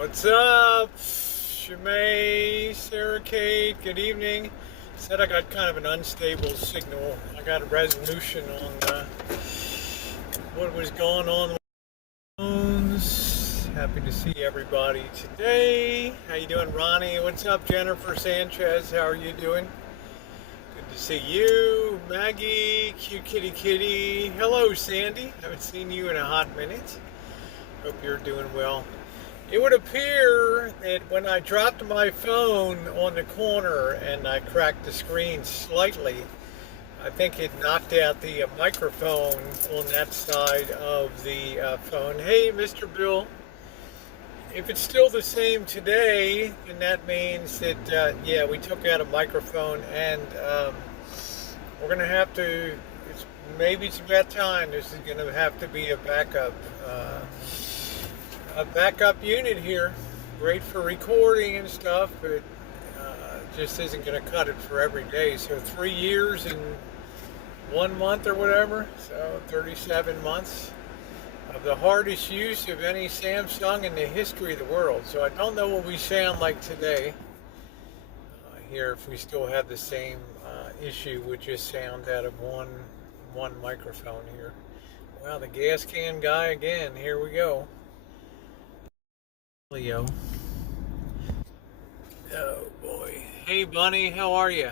What's up, Shimei, Sarah Kate? Good evening. Said I got kind of an unstable signal. I got a resolution on what was going on with the phones. Happy to see everybody today. How you doing, Ronnie? What's up, Jennifer Sanchez? How are you doing? Good to see you, Maggie, cute kitty kitty. Hello, Sandy. Haven't seen you in a hot minute. Hope you're doing well. It would appear that when I dropped my phone on the corner and I cracked the screen slightly, I think it knocked out the microphone on that side of the phone. Hey, Mr. Bill, if it's still the same today, then that means that, yeah, we took out a microphone and we're going to have to, maybe it's about time. This is going to have to be a backup unit here. Great for recording and stuff, but just isn't going to cut it for every day. So 3 years and 1 month or whatever, so 37 months of the hardest use of any Samsung in the history of the world. So I don't know what we sound like today here, if we still have the same issue with just sound out of one microphone here. Wow, the gas can guy again. Here we go. Leo. Oh boy. Hey Bunny, how are you?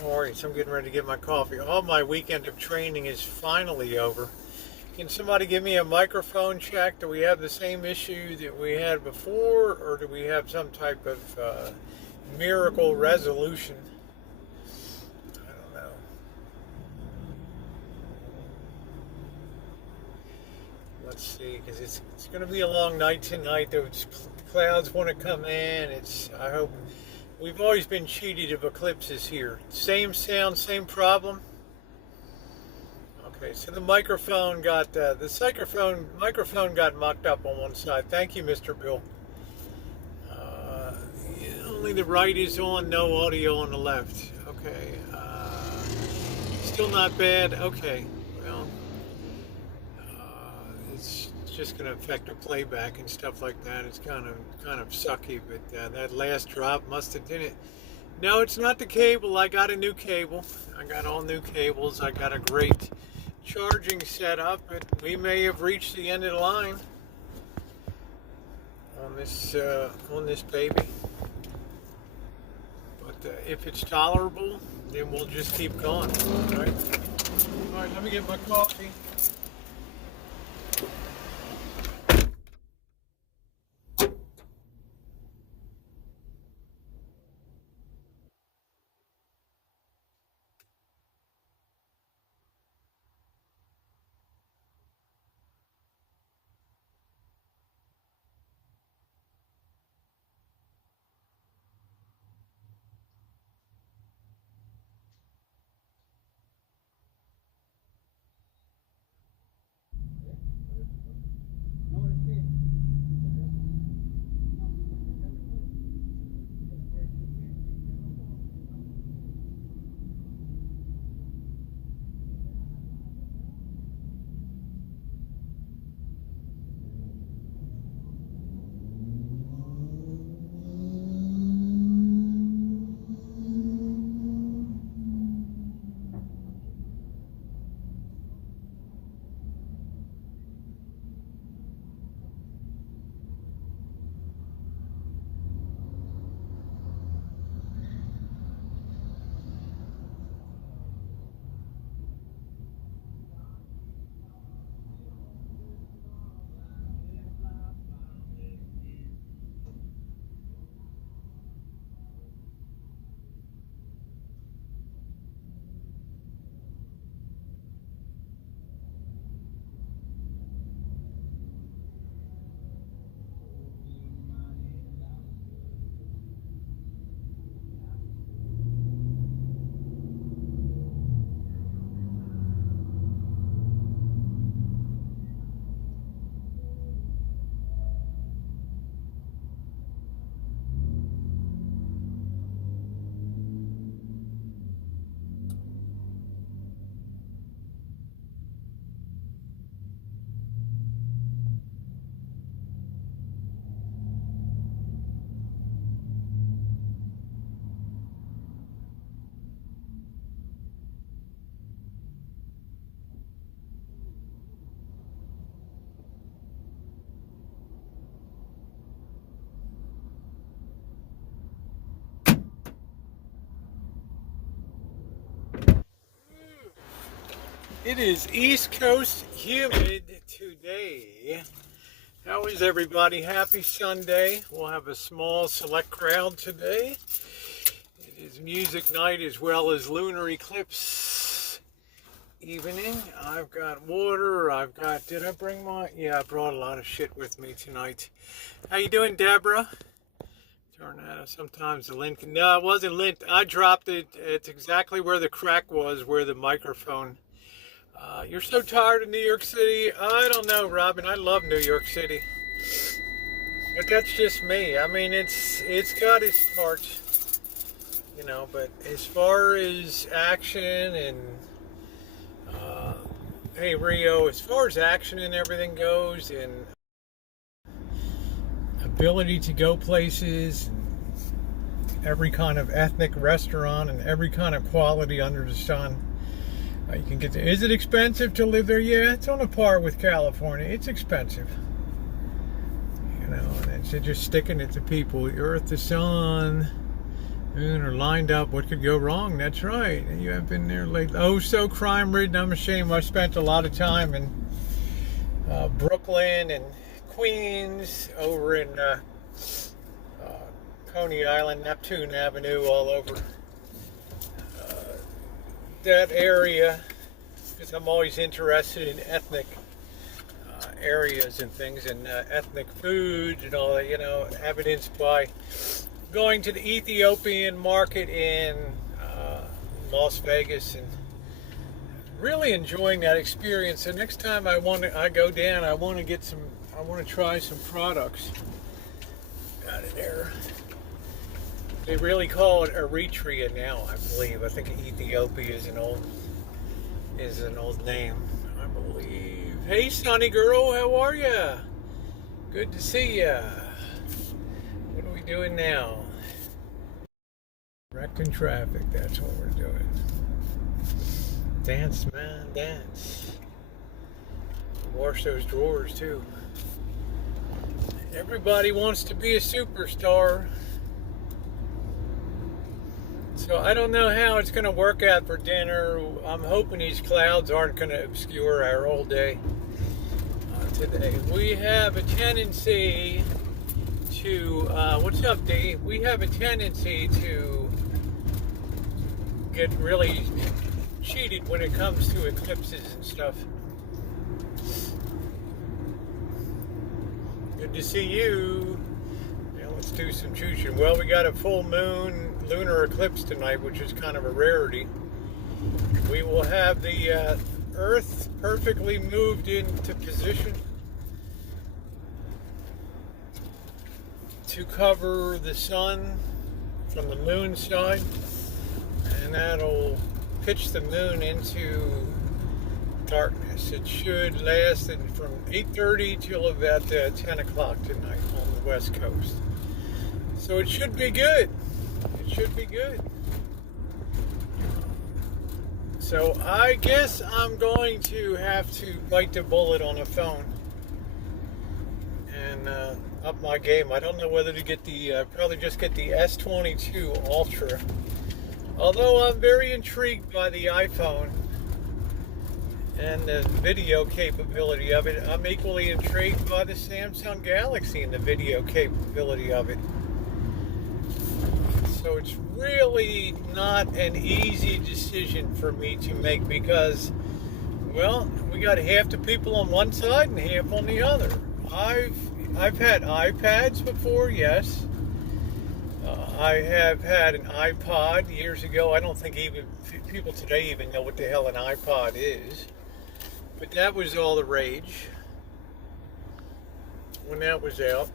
How are you? So I'm getting ready to get my coffee. All my weekend of training is finally over. Can somebody give me a microphone check? Do we have the same issue that we had before, or do we have some type of miracle resolution? I don't know. Let's see, because it's going to be a long night tonight. Those clouds want to come in. I hope. We've always been cheated of eclipses here. Same sound, same problem. Okay, so the microphone got microphone got mucked up on one side. Thank you, Mr. Bill. Only the right is on, no audio on the left. Okay, still not bad. Okay, well. It's just going to affect the playback and stuff like that. It's kind of sucky, but that last drop must have did it. No, it's not the cable. I got a new cable. I got all new cables. I got a great charging setup, but we may have reached the end of the line on this baby. But if it's tolerable, then we'll just keep going. All right. All right. Let me get my coffee. It is East Coast humid today. How is everybody? Happy Sunday. We'll have a small select crowd today. It is music night as well as Lunar Eclipse evening. I've got water. Did I bring yeah, I brought a lot of shit with me tonight. How you doing, Deborah? Turn that. Sometimes the lint. No, it wasn't lint. I dropped it. It's exactly where the crack was, where the microphone. You're so tired of New York City. I don't know, Robin. I love New York City, but that's just me. I mean, it's got its parts, you know. But as far as action and hey Rio, as far as action and everything goes, and ability to go places, every kind of ethnic restaurant and every kind of quality under the sun. You can get to. Is it expensive to live there? Yeah, it's on a par with California. It's expensive, you know. And it's just sticking it to people. The earth, the sun, moon are lined up. What could go wrong? That's right. You have been there lately. Oh, so crime ridden. I'm ashamed. I spent a lot of time in Brooklyn and Queens, over in Coney Island, Neptune Avenue, all over that area, because I'm always interested in ethnic areas and things, and ethnic foods and all that, you know, evidenced by going to the Ethiopian market in Las Vegas and really enjoying that experience. So next time I go down, I want to try some products. Got it there. They really call it Eritrea now, I believe. I think Ethiopia is an old name, I believe. Hey, Sunny girl, how are ya? Good to see ya. What are we doing now? Wrecking traffic, that's what we're doing. Dance, man, dance. Wash those drawers, too. Everybody wants to be a superstar. So I don't know how it's going to work out for dinner. I'm hoping these clouds aren't going to obscure our whole day today. We have a tendency to, what's up, Dave? We have a tendency to get really cheated when it comes to eclipses and stuff. Good to see you. Yeah, let's do some choo-choo. Well, we got a full moon lunar eclipse tonight, which is kind of a rarity. We will have the Earth perfectly moved into position to cover the sun from the moon side, and that'll pitch the moon into darkness. It should last from 8:30 till about 10 o'clock tonight on the West Coast. So it should be good. It should be good. So I guess I'm going to have to bite the bullet on a phone and up my game. I don't know whether to get the, probably just get the S22 Ultra. Although I'm very intrigued by the iPhone and the video capability of it. I'm equally intrigued by the Samsung Galaxy and the video capability of it. So it's really not an easy decision for me to make because, well, we got half the people on one side and half on the other. I've had iPads before, yes. I have had an iPod years ago. I don't think even people today even know what the hell an iPod is. But that was all the rage when that was out.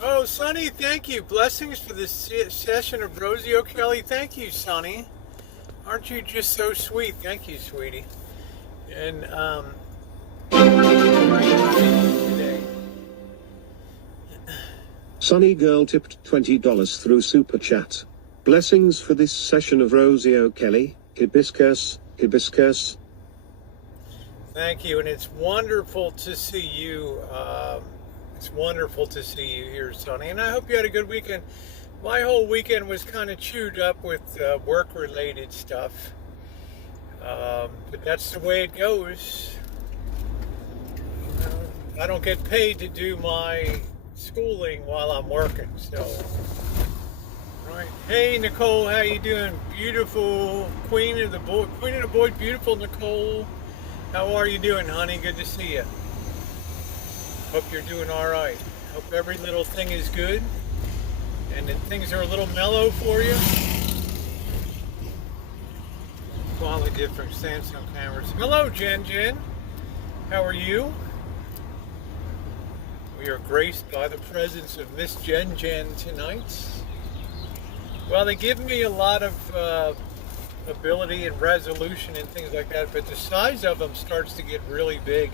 Oh, Sonny, thank you. Blessings for this session of Rosie O'Kelly. Thank you, Sonny. Aren't you just so sweet? Thank you, sweetie. And, today. Sunny Girl tipped $20 through Super Chat. Blessings for this session of Rosie O'Kelly. Hibiscus, hibiscus. Thank you, and it's wonderful to see you. It's wonderful to see you here, Sonny, and I hope you had a good weekend. My whole weekend was kind of chewed up with work-related stuff, but that's the way it goes. You know, I don't get paid to do my schooling while I'm working, so. Right. Hey Nicole, how you doing? Beautiful Queen of the Boy, beautiful Nicole. How are you doing, honey? Good to see you. Hope you're doing all right. Hope every little thing is good, and that things are a little mellow for you. Quality different Samsung cameras. Hello, Jen. How are you? We are graced by the presence of Miss Jen tonight. Well, they give me a lot of ability and resolution and things like that, but the size of them starts to get really big.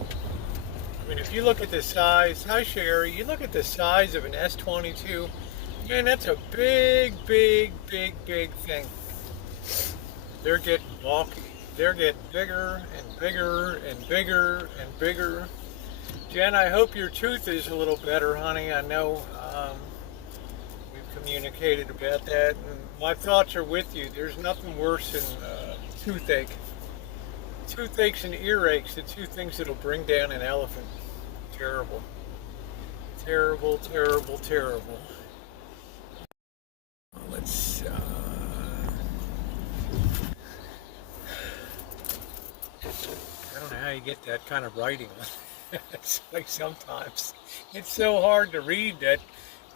I mean, if you look at the size, hi Sherry, you look at the size of an S22, man, that's a big thing. They're getting bulky. They're getting bigger and bigger and bigger and bigger. Jen, I hope your tooth is a little better, honey. I know we've communicated about that, and my thoughts are with you. There's nothing worse than toothache. Toothaches and earaches, the two things that'll bring down an elephant. Terrible. Terrible. Let's I don't know how you get that kind of writing. It's like sometimes it's so hard to read that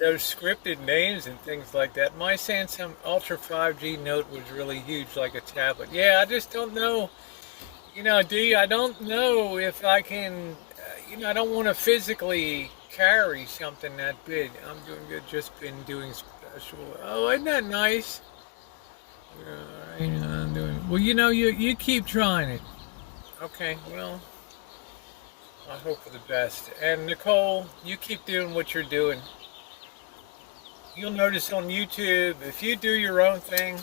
those scripted names and things like that. My Samsung Ultra 5G Note was really huge, like a tablet. Yeah, I just don't know. You know, D, I don't know if I can, you know, I don't want to physically carry something that big. I'm doing good, just been doing special. Oh, isn't that nice? All right, I'm doing, well, you know, you keep trying it. Okay, well, I hope for the best. And Nicole, you keep doing what you're doing. You'll notice on YouTube, if you do your own thing,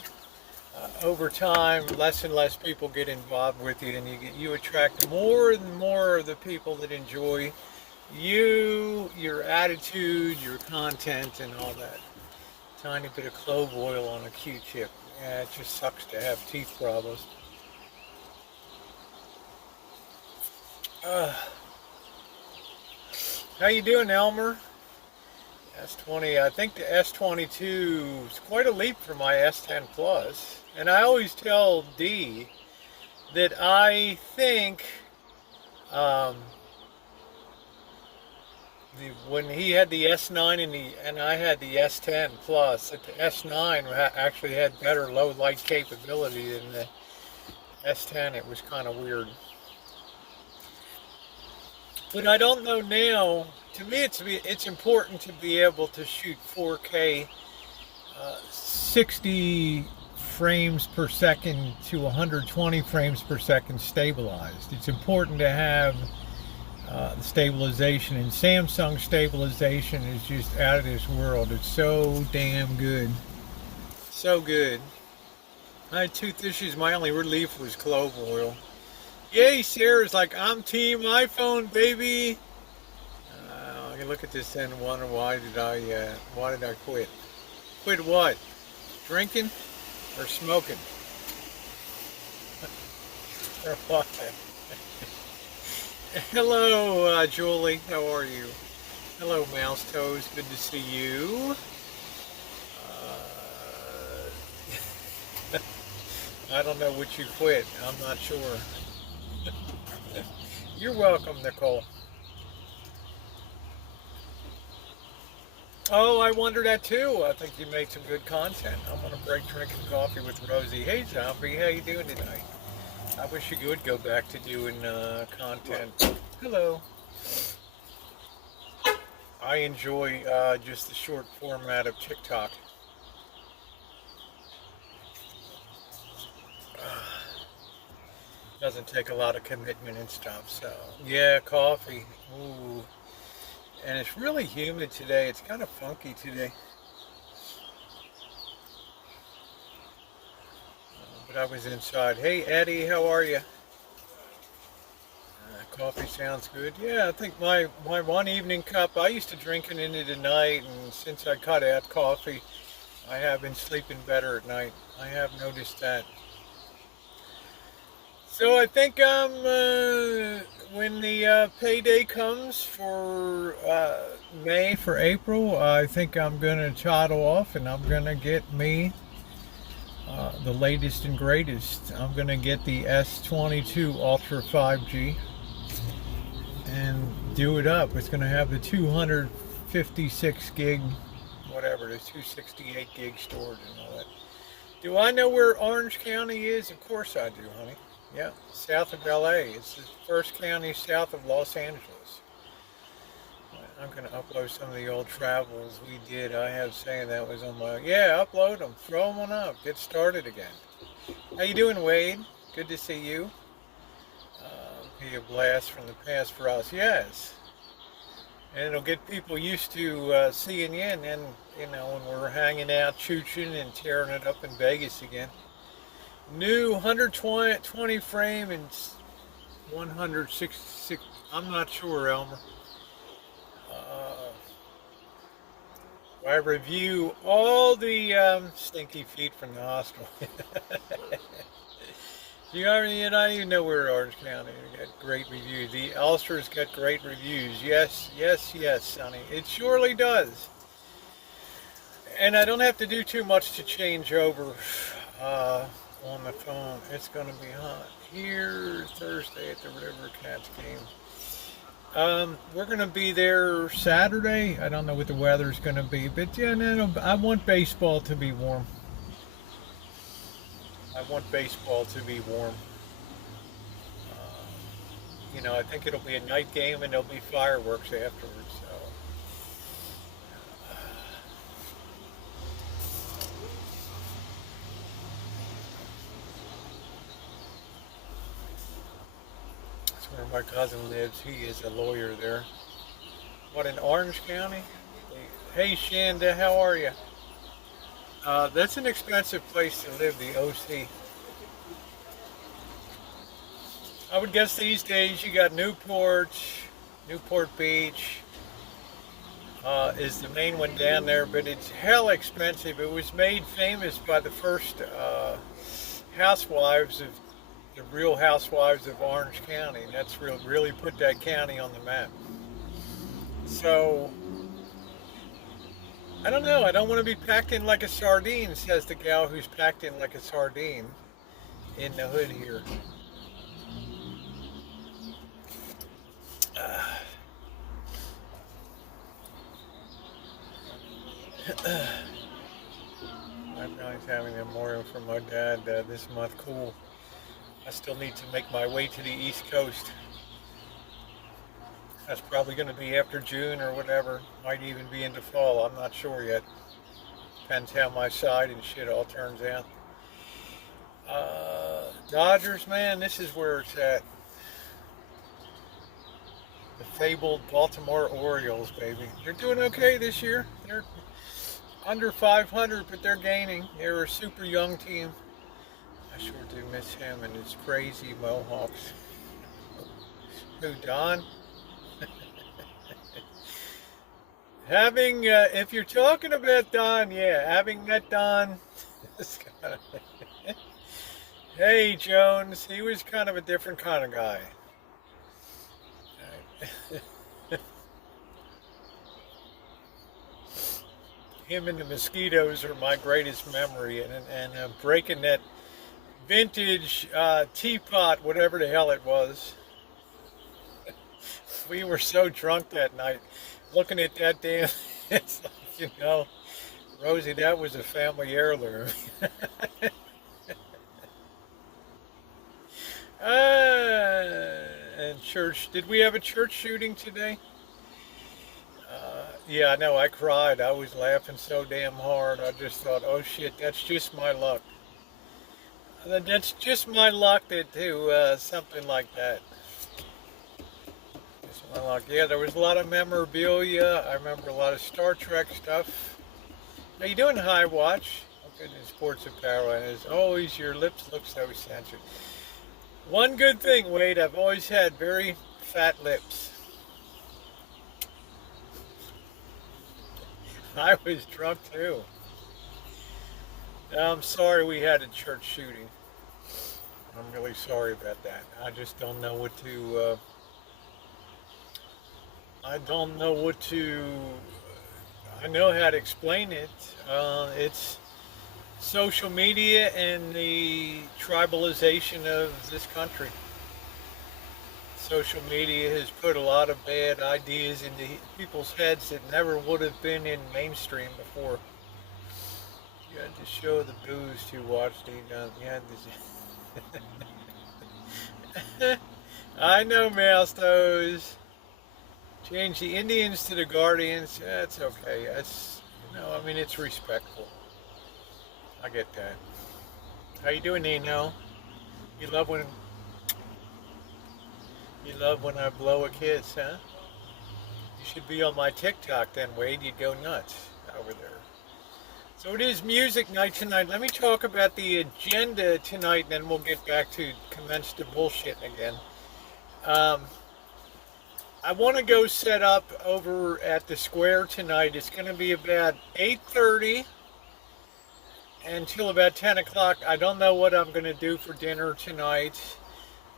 over time, less and less people get involved with you, and you attract more and more of the people that enjoy you, your attitude, your content, and all that. Tiny bit of clove oil on a Q-tip. Yeah, it just sucks to have teeth problems. How you doing, Elmer? S20, I think the S22 is quite a leap from my S10 Plus. And I always tell D that I think when he had the S9 and I had the S10 Plus, that the S9 actually had better low light capability than the S10. It was kind of weird. But I don't know now. To me, it's important to be able to shoot 4K, 60 frames per second to 120 frames per second stabilized. It's important to have the stabilization, and Samsung stabilization is just out of this world. It's so damn good. So good. I had tooth issues. My only relief was clove oil. Yay, Sarah's like, I'm team iPhone, baby. I can look at this and wonder why did I quit? Quit what? Drinking or smoking? Or what? Hello, Julie. How are you? Hello, Mouse Toes. Good to see you. I don't know what you quit. I'm not sure. You're welcome, Nicole. Oh, I wonder that too. I think you made some good content. I'm going to break drinking coffee with Rosie. Hey, Zombie, how you doing tonight? I wish you would go back to doing content. Hello. I enjoy just the short format of TikTok. Doesn't take a lot of commitment and stuff, so yeah, coffee. Ooh. And it's really humid today. It's kind of funky today. But I was inside. Hey, Eddie, how are you? coffee sounds good. Yeah, I think my one evening cup, I used to drink it into the night, and since I cut out coffee, I have been sleeping better at night. I have noticed that. So I think when the payday comes for May, for April, I think I'm going to toddle off and I'm going to get me the latest and greatest. I'm going to get the S22 Ultra 5G and do it up. It's going to have the 256 gig, whatever, the 268 gig storage and all that. Do I know where Orange County is? Of course I do, honey. Yeah, south of LA. It's the first county south of Los Angeles. I'm going to upload some of the old travels we did. I have saying that was on my... Yeah, upload them. Throw them on up. Get started again. How you doing, Wade? Good to see you. Be a blast from the past for us. Yes. And it'll get people used to seeing you. And then, you know, when we're hanging out, chooching and tearing it up in Vegas again. New 120 frame and 166. I'm not sure, Elmer. I review all the stinky feet from the hospital. You already know we're Orange County. We got great reviews. The Ulster's got great reviews. Yes, yes, yes, Sonny. It surely does. And I don't have to do too much to change over on the phone. It's going to be hot here Thursday at the River Cats game. We're going to be there Saturday. I don't know what the weather's going to be, but yeah, no, I want baseball to be warm. I want baseball to be warm. You know, I think it'll be a night game and there'll be fireworks afterwards. So. Where my cousin lives, he is a lawyer there. What, in Orange County? Hey Shanda, how are you? That's an expensive place to live, the OC. I would guess these days you got Newport Beach is the main one down there, but it's hell expensive. It was made famous by the first housewives of the Real Housewives of Orange County. That's really put that county on the map. So, I don't know. I don't want to be packed in like a sardine, says the gal who's packed in like a sardine in the hood here. My family's having a memorial for my dad this month. Cool. I still need to make my way to the East Coast. That's probably going to be after June or whatever. Might even be into fall. I'm not sure yet. Depends how my side and shit all turns out. Dodgers, man, this is where it's at. The fabled Baltimore Orioles, baby. They're doing okay this year. They're under 500, but they're gaining. They're a super young team. I sure do miss him and his crazy mohawks. Who, Don? If you're talking about Don, yeah, having met Don, hey, Jones, he was kind of a different kind of guy. Him and the mosquitoes are my greatest memory, and breaking that vintage teapot, whatever the hell it was. We were so drunk that night, looking at that damn, it's like, you know, Rosie, that was a family heirloom. And church, did we have a church shooting today? Yeah, I know, I cried. I was laughing so damn hard. I just thought, oh shit, that's just my luck. That's just my luck to do something like that. Just my luck. Yeah, there was a lot of memorabilia. I remember a lot of Star Trek stuff. How you doing, High Watch? Okay, in sports apparel, and as always, your lips look so censored. One good thing, Wade, I've always had very fat lips. I was drunk too. I'm sorry we had a church shooting. I'm really sorry about that. I just don't know what to. I don't know what to. I know how to explain it. It's social media and the tribalization of this country. Social media has put a lot of bad ideas into people's heads that never would have been in mainstream before. You had to show the booze to watch the. You had to. I know, mouse toes. Change the Indians to the Guardians. That's okay. That's, I mean, it's respectful. I get that. How you doing, Nino? You love when I blow a kiss, huh? You should be on my TikTok then, Wade. You'd go nuts over there. So it is music night tonight. Let me talk about the agenda tonight, and then we'll get back to commence the bullshit again. I want to go set up over at the square tonight. It's going to be about 8:30 until about 10 o'clock. I don't know what I'm going to do for dinner tonight.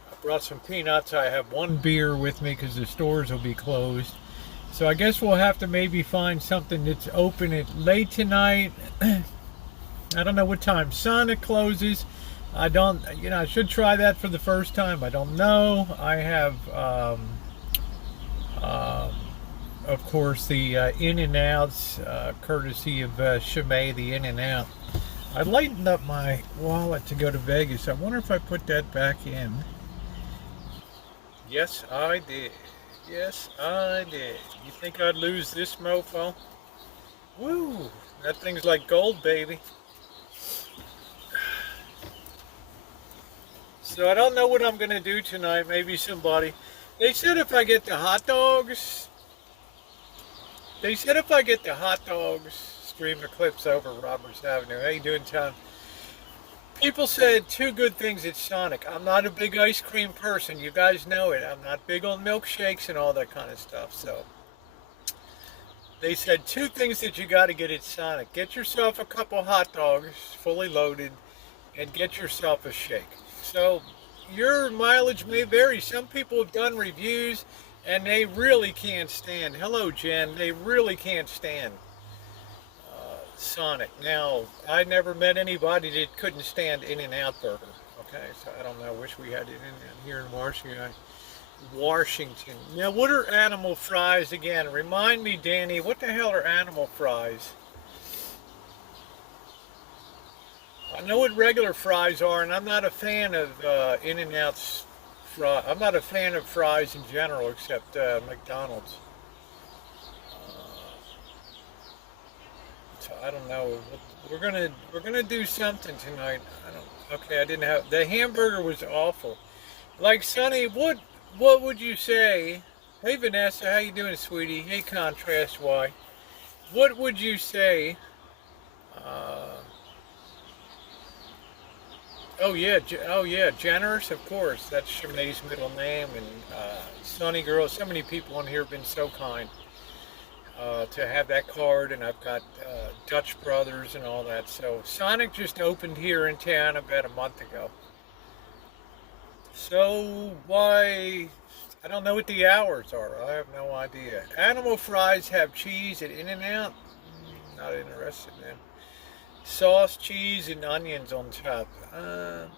I brought some peanuts. I have one beer with me because the stores will be closed. So I guess we'll have to maybe find something that's open at late tonight. I don't know what time Sonic closes. I don't, I should try that for the first time. I don't know. I have, of course, the In-N-Outs, courtesy of Chimay, the In-N-Out. I lightened up my wallet to go to Vegas. I wonder if I put that back in. Yes, I did. Yes, I did. You think I'd lose this mofo? Woo! That thing's like gold, baby. So I don't know what I'm going to do tonight. Maybe somebody... They said if I get the hot dogs... Stream Eclipse over Roberts Avenue. How you doing, Tom? People said two good things at Sonic. I'm not a big ice cream person. You guys know it. I'm not big on milkshakes and all that kind of stuff. So they said two things that you got to get at Sonic. Get yourself a couple hot dogs, fully loaded, and get yourself a shake. So your mileage may vary. Some people have done reviews and they really can't stand. Hello, Jen. They really can't stand Sonic. Now, I never met anybody that couldn't stand In-N-Out Burger. Okay, so I don't know. I wish we had it in here in Washington. Now, what are animal fries again? Remind me, Danny, what the hell are animal fries? I know what regular fries are, and I'm not a fan of In-N-Out's fries. I'm not a fan of fries in general, except McDonald's. I don't know. We're gonna do something tonight. I didn't have the hamburger was awful. Like Sonny, what would you say? Hey Vanessa, how you doing, sweetie? Hey Contrast Y. What would you say? Oh yeah, Generous, of course. That's Shamay's middle name, and Sonny girl. So many people on here have been so kind. To have that card, and I've got Dutch Brothers and all that. So Sonic just opened here in town about a month ago. So why? I don't know what the hours are. I have no idea. Animal fries have cheese at In-N-Out. Not interested in them. Sauce, cheese, and onions on top.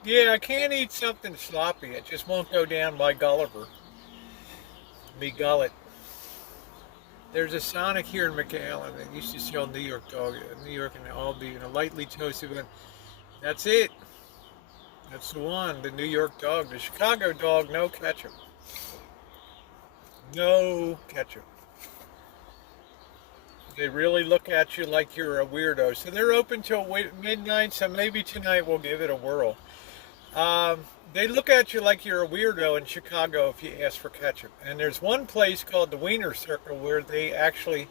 Yeah, I can't eat something sloppy. It just won't go down my Gulliver. Me gullet. There's a Sonic here in McAllen that used to sell New York dog, New York and Albee, in a lightly toasted one. That's it. That's the one, the New York dog. The Chicago dog, no ketchup. No ketchup. They really look at you like you're a weirdo. So they're open till midnight, so maybe tonight we'll give it a whirl. They look at you like you're a weirdo in Chicago if you ask for ketchup. And there's one place called the Wiener Circle where they actually,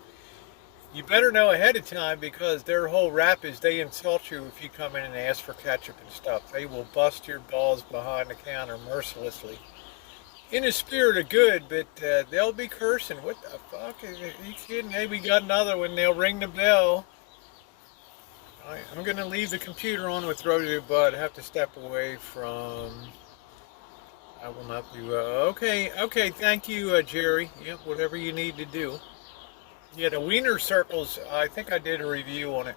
you better know ahead of time because their whole rap is they insult you if you come in and ask for ketchup and stuff. They will bust your balls behind the counter mercilessly. in the spirit of good, but they'll be cursing. What the fuck? Are you kidding? Hey, we got another one. They'll ring the bell. I'm going to leave the computer on with Rosie, but I have to step away from... I will not be... okay, thank you, Jerry. Yep, whatever you need to do. Yeah, the Wiener Circles, I think I did a review on it.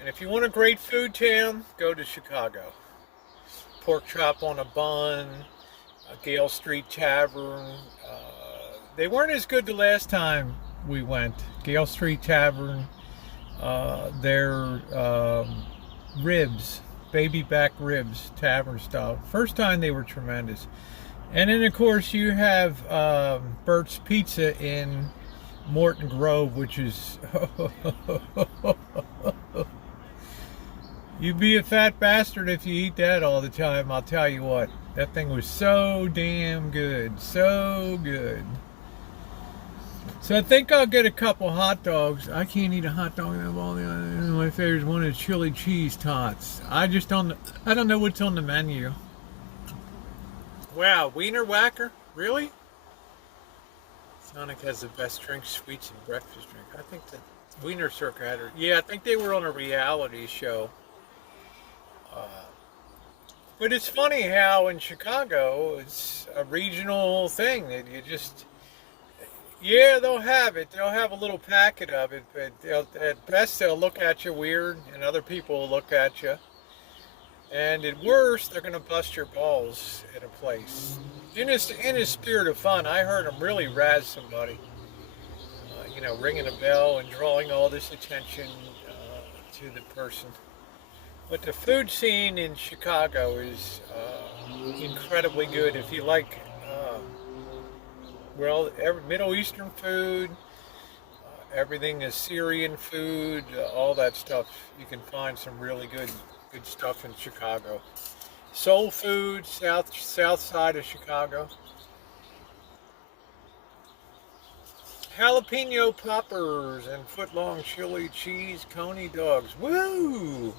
And if you want a great food town, go to Chicago. Pork chop on a bun, a Gale Street Tavern. They weren't as good the last time we went. Gale Street Tavern, their ribs, baby back ribs, tavern style. First time they were tremendous. And then of course you have Bert's Pizza in Morton Grove, which is you'd be a fat bastard if you eat that all the time, I'll tell you what. That thing was so damn good. So good. So I think I'll get a couple hot dogs. I can't eat a hot dog. My favorite one is chili cheese tots. I don't know what's on the menu. Wow, Wiener Whacker? Really? Sonic has the best drinks, sweets, and breakfast drink. I think the Wiener Circle had her. Yeah, I think they were on a reality show. But it's funny how in Chicago it's a regional thing that you just, yeah, they'll have it. They'll have a little packet of it, but at best they'll look at you weird, and other people will look at you. And at worst, they're going to bust your balls at a place. In his spirit of fun, I heard him really razz somebody. You know, ringing a bell and drawing all this attention to the person. But the food scene in Chicago is incredibly good. If you like, Middle Eastern food, everything is Syrian food, all that stuff, you can find some really good stuff in Chicago. Soul food, south side of Chicago. Jalapeno poppers and foot-long chili cheese coney dogs. Woo!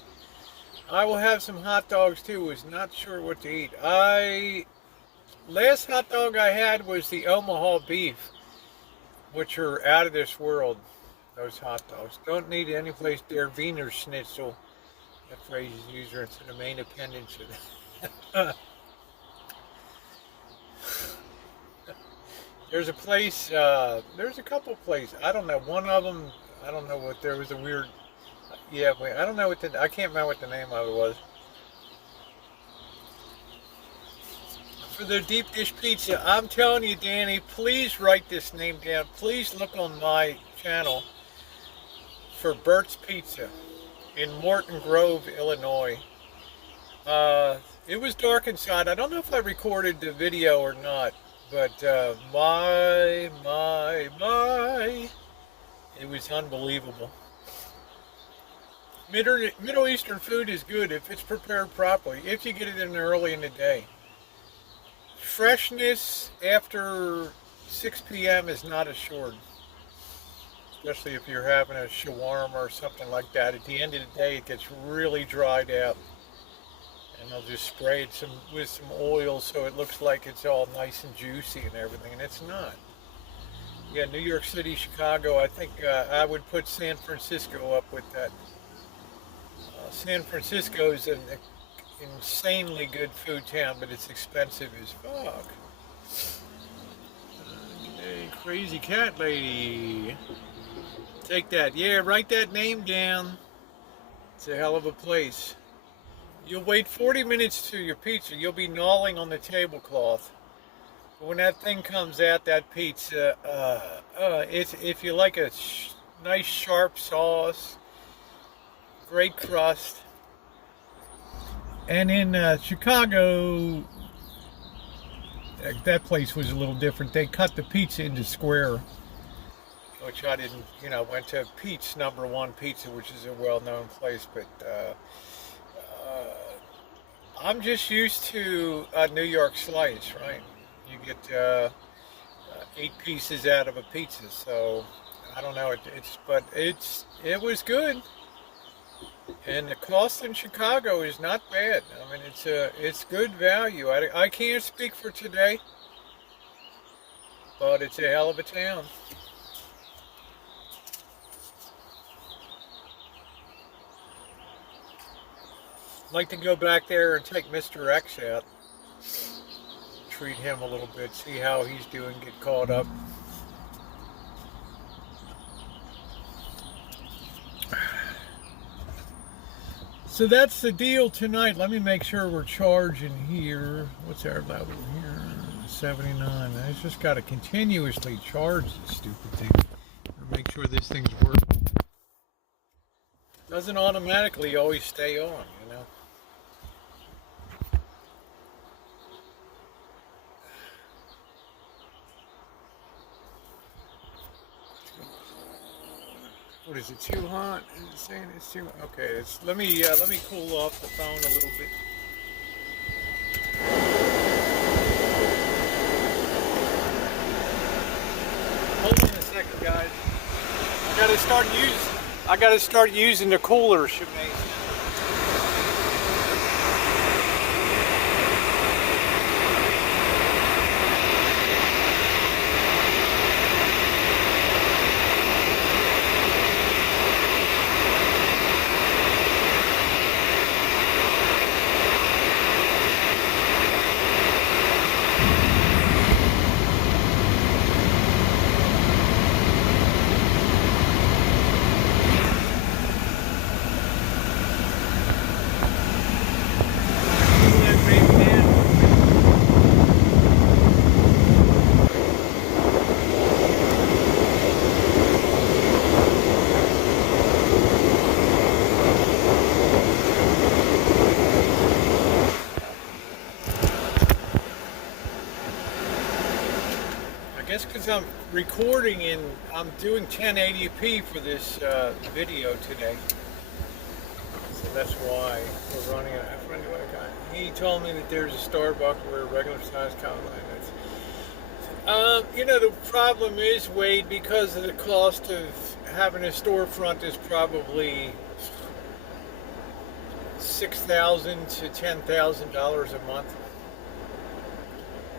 I will have some hot dogs too. Was not sure what to eat. Last hot dog I had was the Omaha beef, which are out of this world. Those hot dogs don't need any place there. Wiener Schnitzel. That phrase is used into the main appendage of that. There's a place. There's a couple places. I don't know. One of them. I don't know what. There was a weird. Yeah, wait, I don't know what I can't remember what the name of it was. For the deep dish pizza, I'm telling you, Danny, please write this name down. Please look on my channel for Bert's Pizza in Morton Grove, Illinois. It was dark inside. I don't know if I recorded the video or not, but my, it was unbelievable. Middle Eastern food is good if it's prepared properly, if you get it in early in the day. Freshness after 6 p.m. is not assured, especially if you're having a shawarma or something like that. At the end of the day, it gets really dried out, and they'll just spray it with some oil so it looks like it's all nice and juicy and everything, and it's not. Yeah, New York City, Chicago, I think I would put San Francisco up with that. San Francisco is an insanely good food town, but it's expensive as fuck. Hey, crazy cat lady. Take that. Yeah, write that name down. It's a hell of a place. You'll wait 40 minutes to your pizza. You'll be gnawing on the tablecloth. But when that thing comes out, that pizza, if you like a nice sharp sauce, great crust. And in Chicago, that place was a little different. They cut the pizza into square, which I didn't, went to Pete's #1 Pizza, which is a well-known place, but I'm just used to a New York slice, right? You get 8 pieces out of a pizza, so I don't know, it was good. And the cost in Chicago is not bad. I mean, it's good value. I can't speak for today, but it's a hell of a town. I'd like to go back there and take Mr. X out, treat him a little bit, see how he's doing, get caught up. So that's the deal tonight. Let me make sure we're charging here. What's our level here? 79. I just got to continuously charge this stupid thing. Or make sure this thing's working. Doesn't automatically always stay on, you know. What is it? Too hot? Is it saying it's too? Okay, let me cool off the phone a little bit. Hold on a second, guys. I gotta start using the cooler, Shemaine. That's because I'm recording and I'm doing 1080p for this video today. So that's why we're running it. He told me that there's a Starbucks where a regular size common line is. You know, the problem is, Wade, because of the cost of having a storefront is probably $6,000 to $10,000 a month.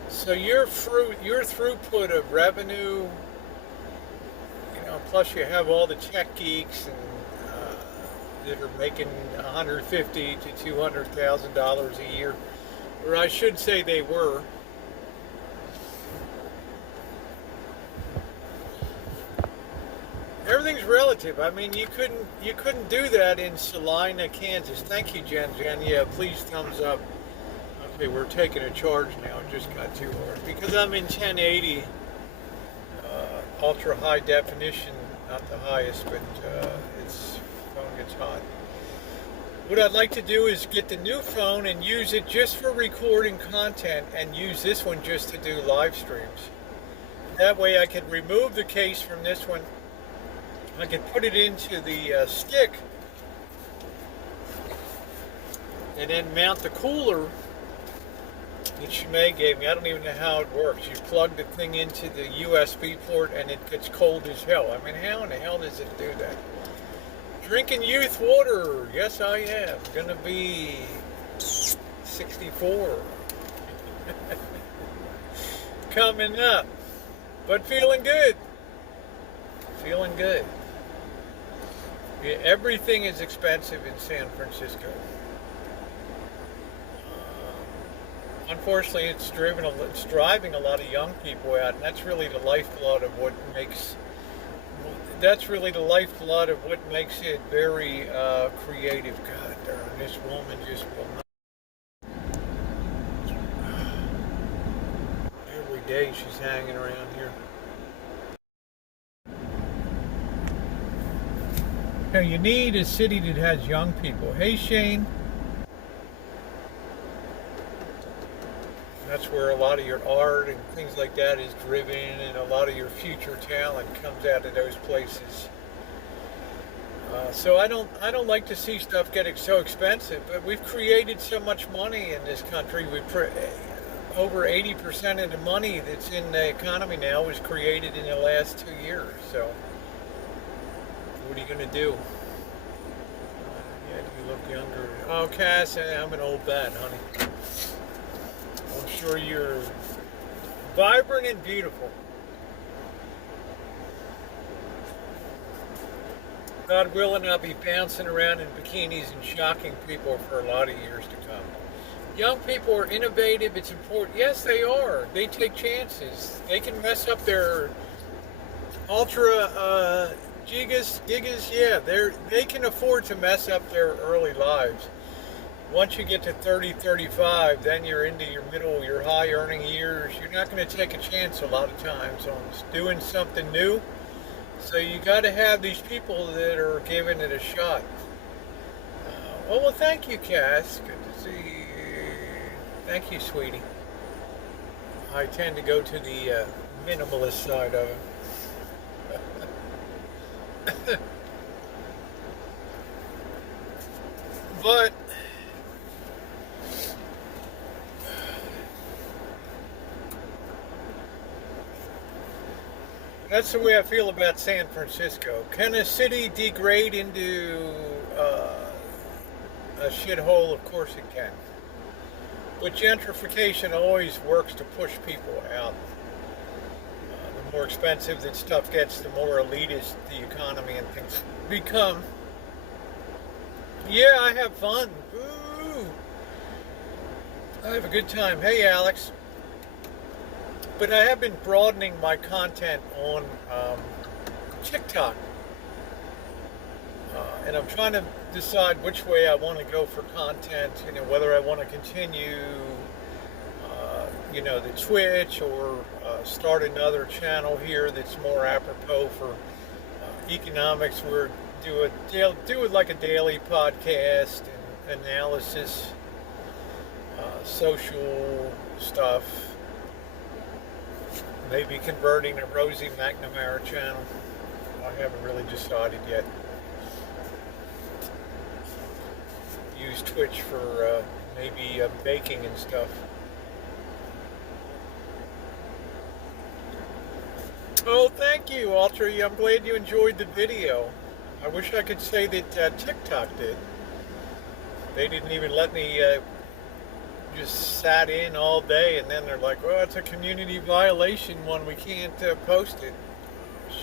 So your throughput of revenue, you know, plus you have all the tech geeks and that are making $150,000 to $200,000 a year, or I should say they were. Everything's relative. I mean, you couldn't do that in Salina, Kansas. Thank you, Jen. Yeah, please thumbs up. Okay, we're taking a charge now. It just got too hard because I'm in 1080, ultra high definition. Not the highest, but it's phone gets hot. What I'd like to do is get the new phone and use it just for recording content, and use this one just to do live streams. That way, I can remove the case from this one. I can put it into the stick, and then mount the cooler that Shemay gave me. I don't even know how it works. You plug the thing into the USB port and it gets cold as hell. I mean, how in the hell does it do that? Drinking youth water. Yes, I am. Gonna be 64. Coming up. But feeling good. Feeling good. Yeah, everything is expensive in San Francisco. Unfortunately, it's driving a lot of young people out, and that's really the lifeblood of what makes. That's really the lifeblood of what makes it very creative. God darn, this woman just will not. Every day she's hanging around here. Now you need a city that has young people. Hey, Shane. That's where a lot of your art and things like that is driven, and a lot of your future talent comes out of those places. So I don't like to see stuff getting so expensive, but we've created so much money in this country. Over 80% of the money that's in the economy now was created in the last 2 years. So what are you going to do? Yeah, look younger. Oh, Cass, I'm an old bat, honey. I'm sure you're vibrant and beautiful. God willing, I'll be bouncing around in bikinis and shocking people for a lot of years to come. Young people are innovative. It's important. Yes, they are. They take chances. They can mess up their ultra gigas. Yeah, they can afford to mess up their early lives. Once you get to 30, 35, then you're into your middle, your high earning years. You're not going to take a chance a lot of times on doing something new. So you got to have these people that are giving it a shot. Well, thank you, Cass. Good to see you. Thank you, sweetie. I tend to go to the minimalist side of it. But that's the way I feel about San Francisco. Can a city degrade into a shithole? Of course it can. But gentrification always works to push people out. The more expensive that stuff gets, the more elitist the economy and things become. Yeah, I have fun. Ooh. I have a good time. Hey, Alex. But I have been broadening my content on TikTok. And I'm trying to decide which way I want to go for content, whether I want to continue, the Twitch or start another channel here that's more apropos for economics, where do it like a daily podcast and analysis, social stuff, maybe converting to Rosie McNamara channel. I haven't really decided yet. Use Twitch for maybe baking and stuff. Oh, thank you, Ultra. I'm glad you enjoyed the video. I wish I could say that TikTok did. They didn't even let me just sat in all day, and then they're like, well, it's a community violation one. We can't post it.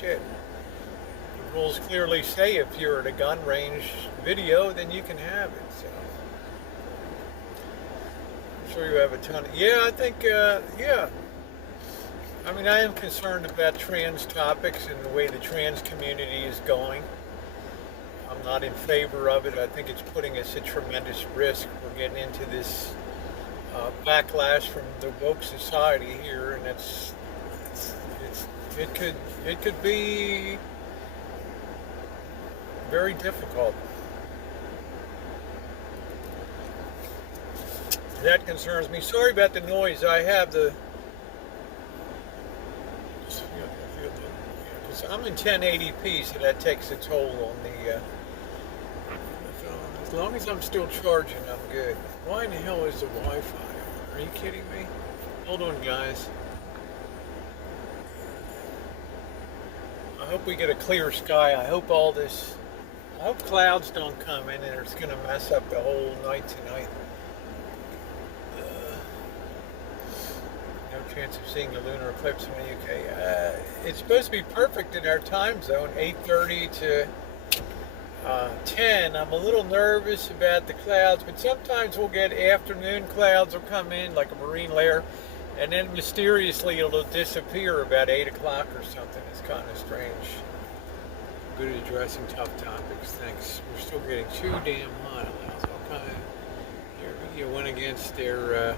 Shit. The rules clearly say if you're at a gun range video, then you can have it. So I'm sure you have a ton of... Yeah, I think, yeah. I mean, I am concerned about trans topics and the way the trans community is going. I'm not in favor of it. I think it's putting us at tremendous risk. We're getting into this backlash from the woke society here, and it could be very difficult. That concerns me. Sorry about the noise. I have the... I'm in 1080p, so that takes a toll on the phone. As long as I'm still charging, I'm good. Why in the hell is the Wi-Fi? Are you kidding me? Hold on, guys. I hope we get a clear sky. I hope clouds don't come in and it's going to mess up the whole night tonight. No chance of seeing the lunar eclipse in the UK. It's supposed to be perfect in our time zone, 8:30 to 10. I'm a little nervous about the clouds, but sometimes we'll get afternoon clouds will come in like a marine layer, and then mysteriously it'll disappear about 8 o'clock or something. It's kind of strange. Good at addressing tough topics. Thanks. We're still getting too damn hot. Okay. Here you went against their...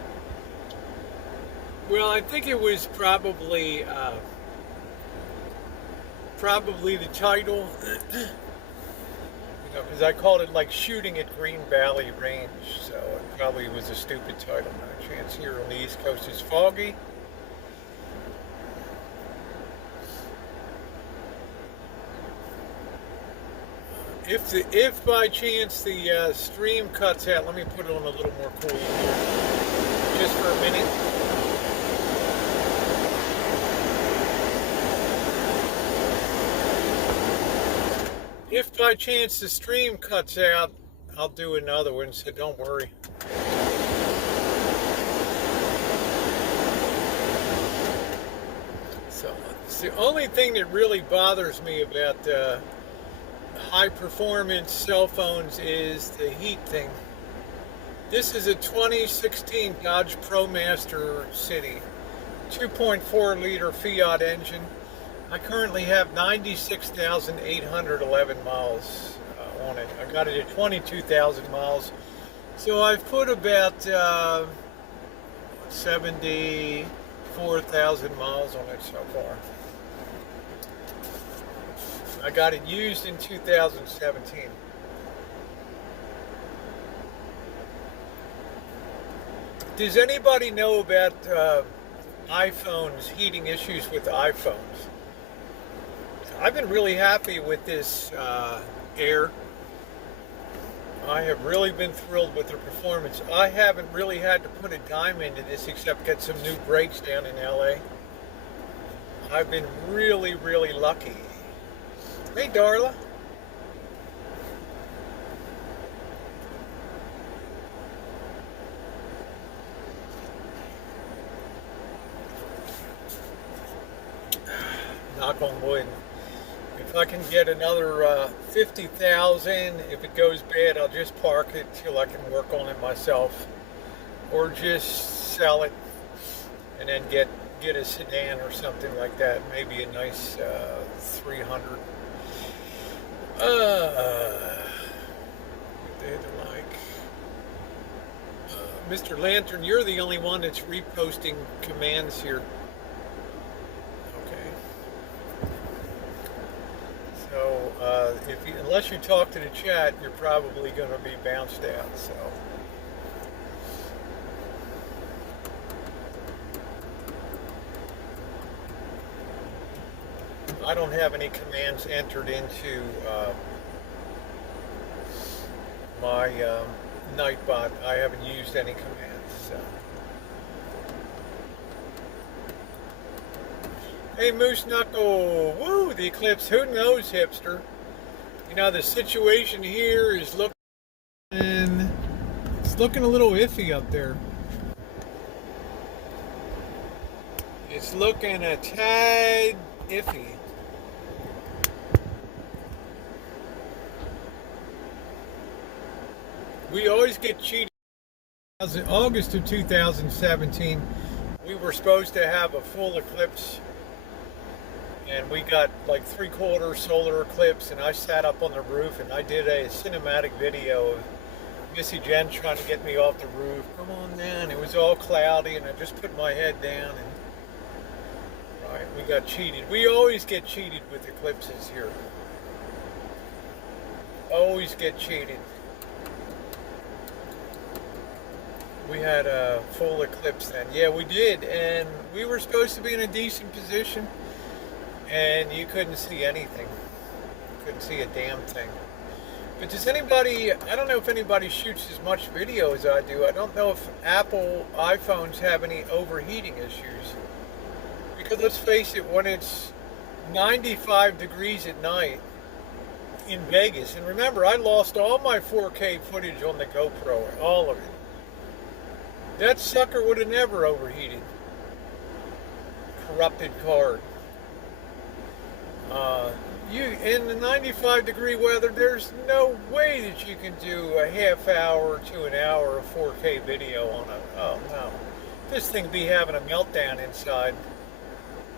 Well, I think it was probably the title, because I called it like shooting at Green Valley Range, so it probably was a stupid title. No chance here on the East Coast is foggy. If by chance the stream cuts out, let me put it on a little more cool here, just for a minute. If by chance the stream cuts out, I'll do another one, so don't worry. So it's the only thing that really bothers me about high performance cell phones is the heat thing. This is a 2016 Dodge ProMaster City, 2.4 liter Fiat engine. I currently have 96,811 miles on it. I got it at 22,000 miles. So I've put about 74,000 miles on it so far. I got it used in 2017. Does anybody know about iPhones, heating issues with iPhones? I've been really happy with this Air. I have really been thrilled with the performance. I haven't really had to put a dime into this except get some new brakes down in LA. I've been really, really lucky. Hey, Darla. Knock on wood. If I can get another 50,000, if it goes bad, I'll just park it till I can work on it myself, or just sell it and then get a sedan or something like that. Maybe a nice 300. What they like. Mr. Lantern, you're the only one that's reposting commands here. So, unless you talk to the chat, you're probably going to be bounced out. So, I don't have any commands entered into my Nightbot. I haven't used any commands. So. Hey, Moose Knuckle, woo, the eclipse, who knows, hipster? You know, the situation here is looking a little iffy up there. It's looking a tad iffy. We always get cheated. In August of 2017, we were supposed to have a full eclipse. And we got like 3/4 solar eclipse, and I sat up on the roof and I did a cinematic video of Missy Jen trying to get me off the roof. Come on down. It was all cloudy, and I just put my head down, and right, we got cheated. We always get cheated with eclipses here. Always get cheated. We had a full eclipse then. Yeah, we did, and we were supposed to be in a decent position. And you couldn't see anything. Couldn't see a damn thing. But does anybody, I don't know if anybody shoots as much video as I do. I don't know if Apple iPhones have any overheating issues. Because let's face it, when it's 95 degrees at night in Vegas, and remember, I lost all my 4K footage on the GoPro, all of it. That sucker would have never overheated. Corrupted card. In the 95 degree weather, there's no way that you can do a half hour to an hour of 4K video on a, oh no. This thing be having a meltdown inside.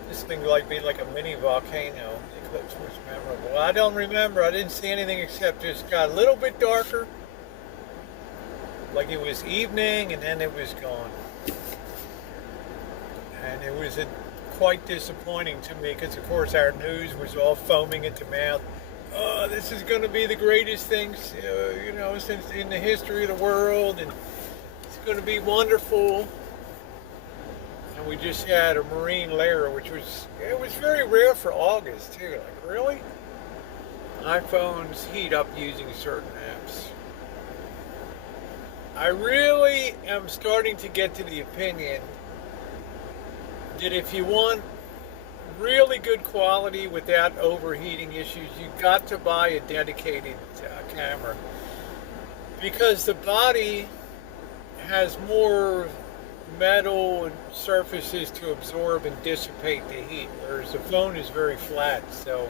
This thing be like a mini volcano. The eclipse was memorable. I don't remember. I didn't see anything except just got a little bit darker. Like it was evening and then it was gone. And it was quite disappointing to me because, of course, our news was all foaming at the mouth. Oh, this is going to be the greatest things, since in the history of the world, and it's going to be wonderful. And we just had a marine layer, which was very rare for August too. Like, really? iPhones heat up using certain apps. I really am starting to get to the opinion that if you want really good quality without overheating issues, you got to buy a dedicated camera. because the body has more metal and surfaces to absorb and dissipate the heat, whereas the phone is very flat, so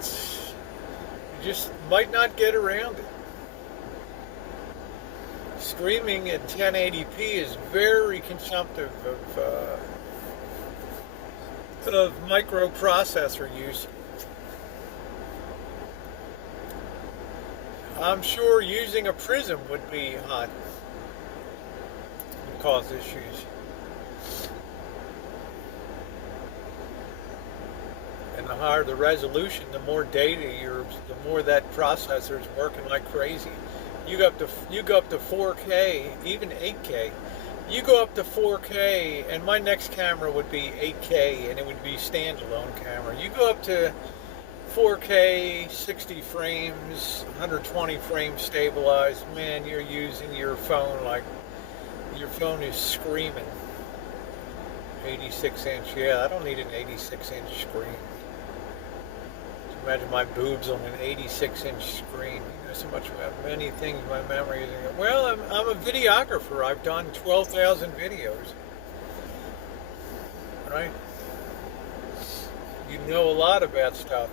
you just might not get around it. Streaming at 1080p is very consumptive of microprocessor use. I'm sure using a prism would be hot, would cause issues. And the higher the resolution, the more data the more that processor is working like crazy. You go up to 4K, even 8K. You go up to 4K, and my next camera would be 8K, and it would be standalone camera. You go up to 4K, 60 frames, 120 frames stabilized. Man, you're using your phone like your phone is screaming. 86 inch, yeah, I don't need an 86 inch screen. Imagine my boobs on an 86 inch screen. You know so much about many things my memory is. Well, I'm a videographer. I've done 12,000 videos. Right? You know a lot about stuff.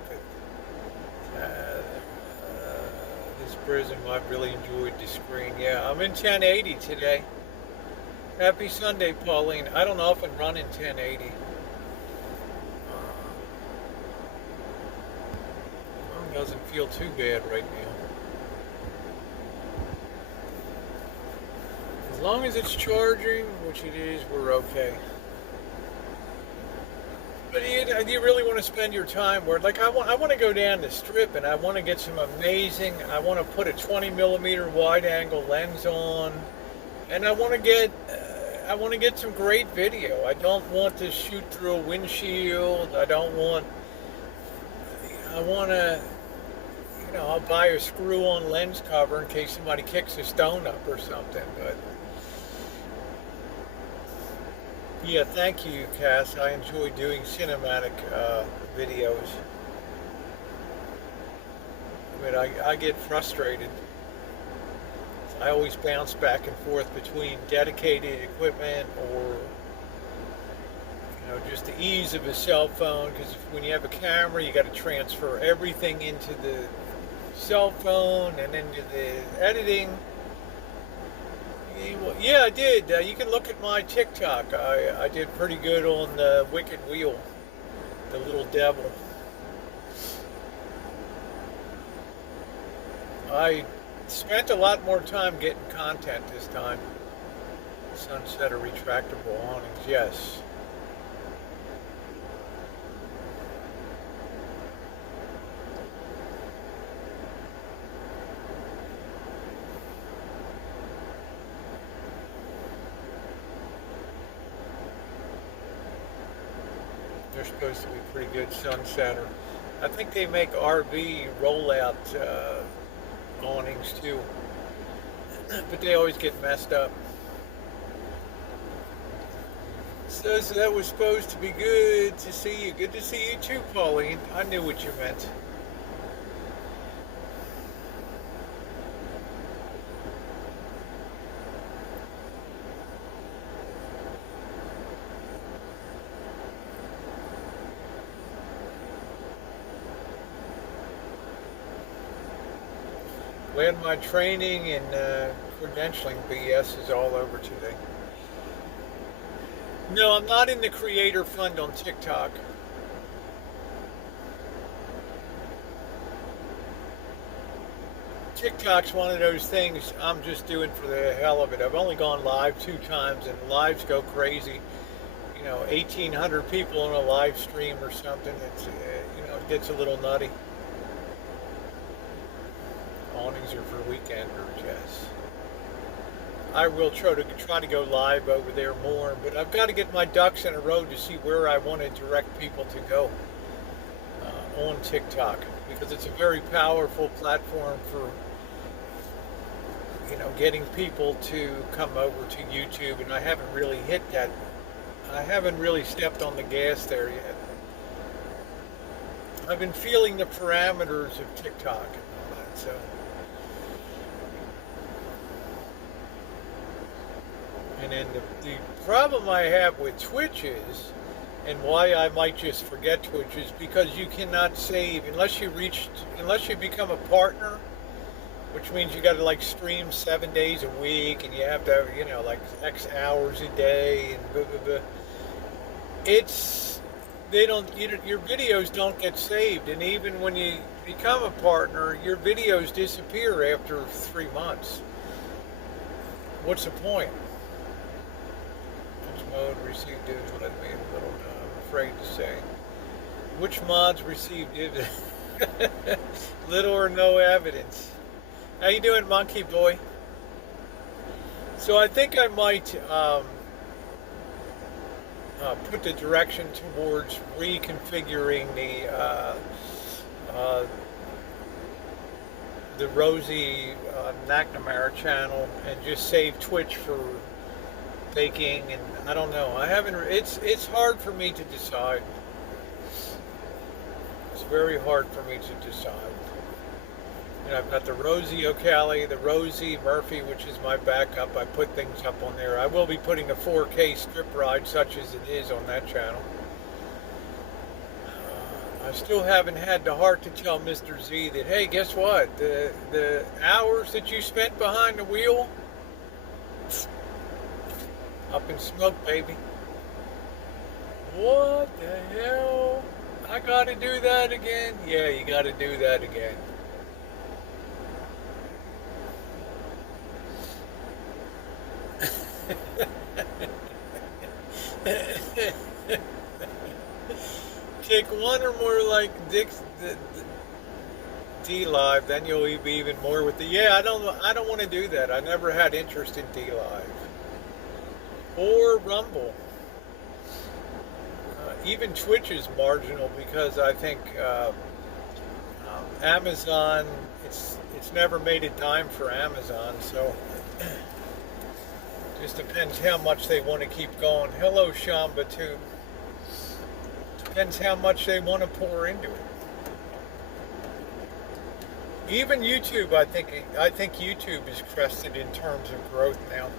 This prism, I've really enjoyed the screen. Yeah, I'm in 1080 today. Happy Sunday, Pauline. I don't often run in 1080. Doesn't feel too bad right now. As long as it's charging, which it is, we're okay. But do you really want to spend your time where, like, I want to go down the strip and I want to get some amazing, I want to put a 20 millimeter wide angle lens on, and I want to get some great video. I don't want to shoot through a windshield. I want to, you know, I'll buy a screw-on lens cover in case somebody kicks a stone up or something, but yeah, thank you, Cass. I enjoy doing cinematic videos. But I get frustrated. I always bounce back and forth between dedicated equipment or, you know, just the ease of a cell phone, because when you have a camera, you got to transfer everything into the cell phone and into the editing. Yeah, I did. You can look at my TikTok. I did pretty good on the Wicked Wheel, the little devil. I spent a lot more time getting content this time. Sunset or retractable awnings, yes. They're supposed to be pretty good sunsetter. I think they make RV rollout awnings too, but they always get messed up. So that was supposed to be good to see you. Good to see you too, Pauline. I knew what you meant. Glad my training and credentialing BS is all over today. No, I'm not in the creator fund on TikTok. TikTok's one of those things I'm just doing for the hell of it. I've only gone live 2 times, and lives go crazy. You know, 1,800 people on a live stream or something. It's you know, it gets a little nutty. Awnings are for weekenders, yes. I will try to go live over there more, but I've got to get my ducks in a row to see where I want to direct people to go on TikTok, because it's a very powerful platform for, you know, getting people to come over to YouTube, and I haven't really hit that. I haven't really stepped on the gas there yet. I've been feeling the parameters of TikTok and all that, so And the problem I have with Twitch is, and why I might just forget Twitch, is because you cannot save unless you become a partner, which means you got to like stream 7 days a week, and you have to have, you know, like X hours a day, and blah, blah, blah. Your videos don't get saved, and even when you become a partner, your videos disappear after 3 months. What's the point? Which mode received dividends? Let me a little. I'm afraid to say. Which mods received dividends? Little or no evidence. How you doing, Monkey Boy? So I think I might put the direction towards reconfiguring the Rosie McNamara channel and just save Twitch for baking, and I don't know. I haven't. It's hard for me to decide. It's very hard for me to decide. And I've got the Rosie O'Callaghan, the Rosie Murphy, which is my backup. I put things up on there. I will be putting a 4K strip ride, such as it is, on that channel. I still haven't had the heart to tell Mr. Z that, hey, guess what? The hours that you spent behind the wheel, up in smoke, baby. What the hell? I gotta do that again? Yeah, you gotta do that again. Take one or more like D Live, then you'll be even more with the. Yeah, I don't want to do that. I never had interest in D Live or Rumble. Even Twitch is marginal because I think Amazon. It's never made a dime for Amazon, so. Just depends how much they want to keep going. Hello, Shamba, too. Depends how much they want to pour into it. Even YouTube, I think YouTube is crested in terms of growth now.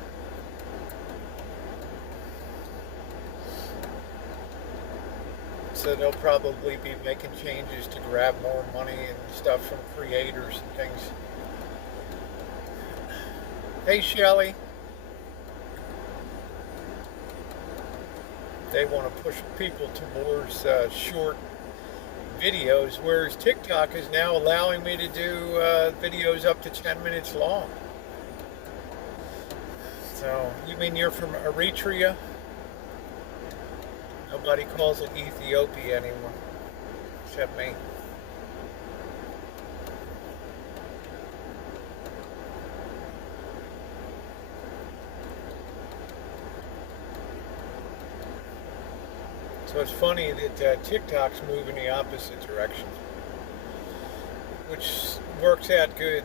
So they'll probably be making changes to grab more money and stuff from creators and things. Hey, Shelly. They want to push people towards short videos, whereas TikTok is now allowing me to do videos up to 10 minutes long. So, you mean you're from Eritrea? Nobody calls it Ethiopia anymore, except me. So it's funny that TikTok's moving the opposite direction, which works out good.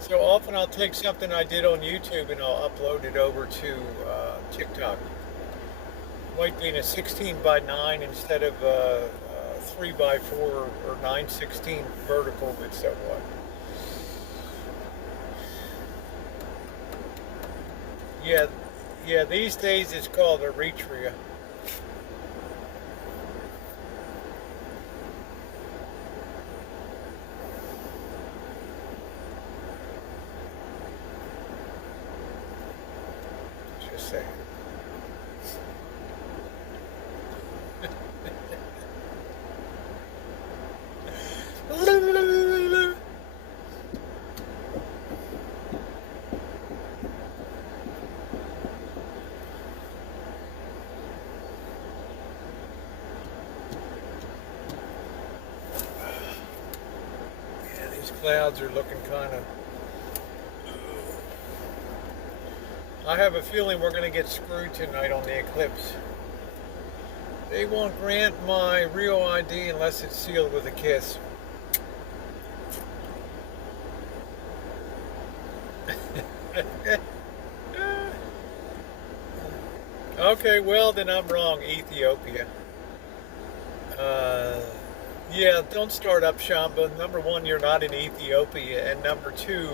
So often I'll take something I did on YouTube and I'll upload it over to TikTok. Might be in a 16:9 instead of 3:4 or 9/16 vertical, but so what. Yeah, these days it's called Eritrea. Clouds are looking kind of. I have a feeling we're going to get screwed tonight on the eclipse. They won't grant my real ID unless it's sealed with a kiss. Okay, well then I'm wrong, Ethiopia. Yeah, don't start up, Shamba. Number one, you're not in Ethiopia, and number two,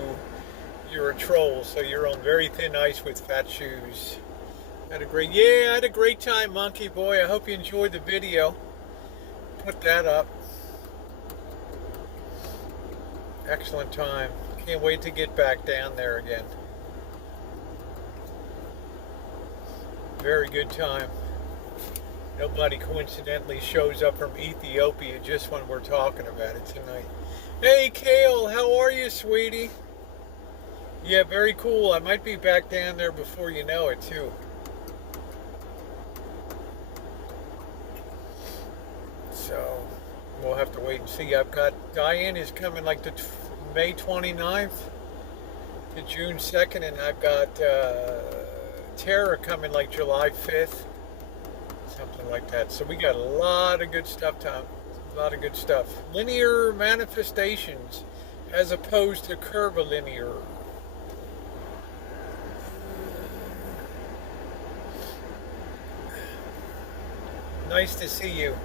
you're a troll, so you're on very thin ice with fat shoes. I had a great time, Monkey Boy. I hope you enjoyed the video. Put that up. Excellent time. Can't wait to get back down there again. Very good time. Nobody coincidentally shows up from Ethiopia just when we're talking about it tonight. Hey, Kale, how are you, sweetie? Yeah, very cool. I might be back down there before you know it, too. So, we'll have to wait and see. I've got Diane is coming like the May 29th to June 2nd, and I've got Tara coming like July 5th. Something like that. So we got a lot of good stuff, Tom. A lot of good stuff. Linear manifestations as opposed to curvilinear. Nice to see you.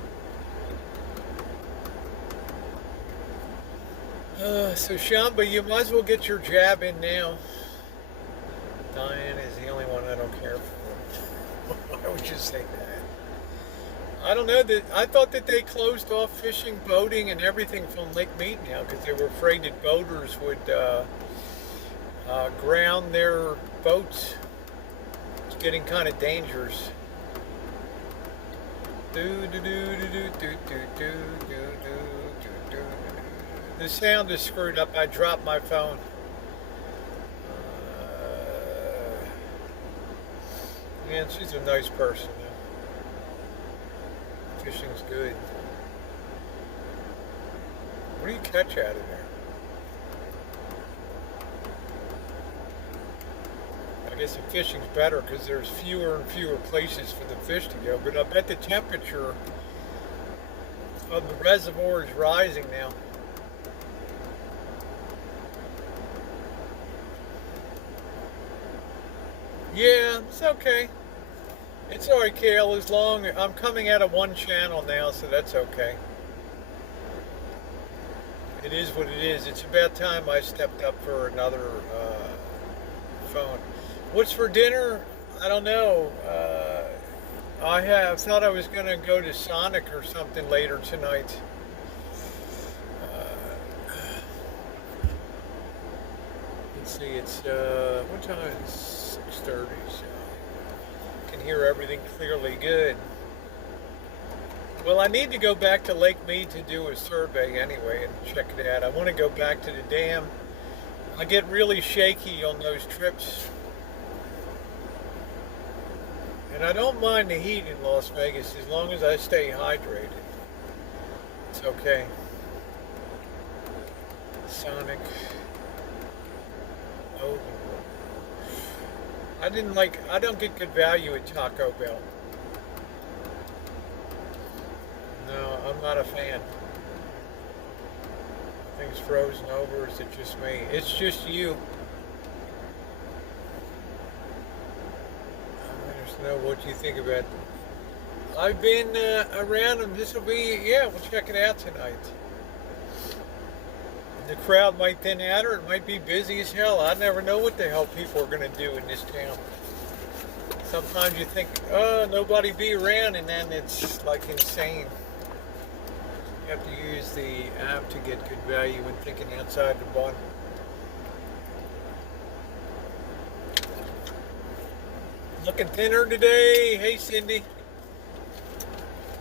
So Shamba, you might as well get your jab in now. Diane is the only one I don't care for. Why would you say that? I don't know, that I thought that they closed off fishing, boating, and everything from Lake Mead now because they were afraid that boaters would ground their boats. It's getting kind of dangerous. The sound is screwed up. I dropped my phone. Man, she's a nice person. Fishing's good. What do you catch out of there? I guess the fishing's better because there's fewer and fewer places for the fish to go, but I bet the temperature of the reservoir is rising now. Yeah, it's okay. It's alright, Kale, as long as I'm coming out of one channel now, so that's okay. It is what it is. It's about time I stepped up for another phone. What's for dinner? I don't know. I thought I was going to go to Sonic or something later tonight. Let's see, it's, what time is it? 6:30, so can hear everything clearly good. Well, I need to go back to Lake Mead to do a survey anyway and check it out. I want to go back to the dam. I get really shaky on those trips. And I don't mind the heat in Las Vegas as long as I stay hydrated. It's okay. Sonic. Oh. I don't get good value at Taco Bell. No, I'm not a fan. Things frozen over, is it just me? It's just you. I just know what you think about it. I've been around them. This will be, yeah, we'll check it out tonight. The crowd might thin out or it might be busy as hell. I never know what the hell people are going to do in this town. Sometimes you think, oh, nobody be around, and then it's like insane. You have to use the app to get good value when thinking outside the box. Looking thinner today. Hey, Cindy.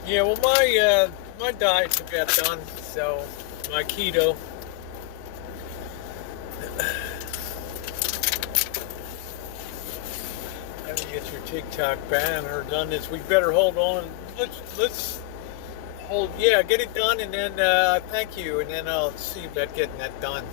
Yeah, well, my diet's about done, so my keto. Let me get your TikTok banner done. This we better hold on. Let's hold. Yeah, get it done, and then thank you, and then I'll see about getting that done.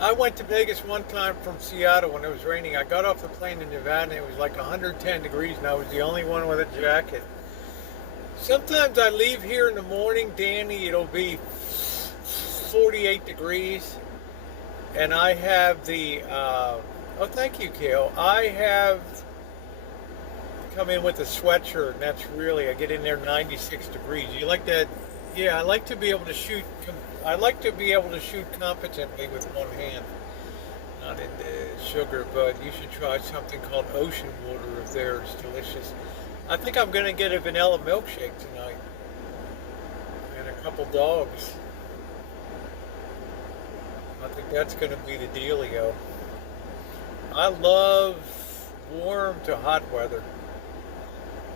I went to Vegas one time from Seattle when it was raining. I got off the plane in Nevada, and it was like 110 degrees, and I was the only one with a jacket. Sometimes I leave here in the morning, Danny, it'll be 48 degrees, and I have the, oh, thank you, Kale. I have come in with a sweatshirt, and that's really, I get in there 96 degrees. You like that Yeah, I like to be able to shoot. I like to be able to shoot competently with one hand, not into sugar. But you should try something called ocean water if there. It's delicious. I think I'm gonna get a vanilla milkshake tonight and a couple dogs. I think that's gonna be the dealio. I love warm to hot weather.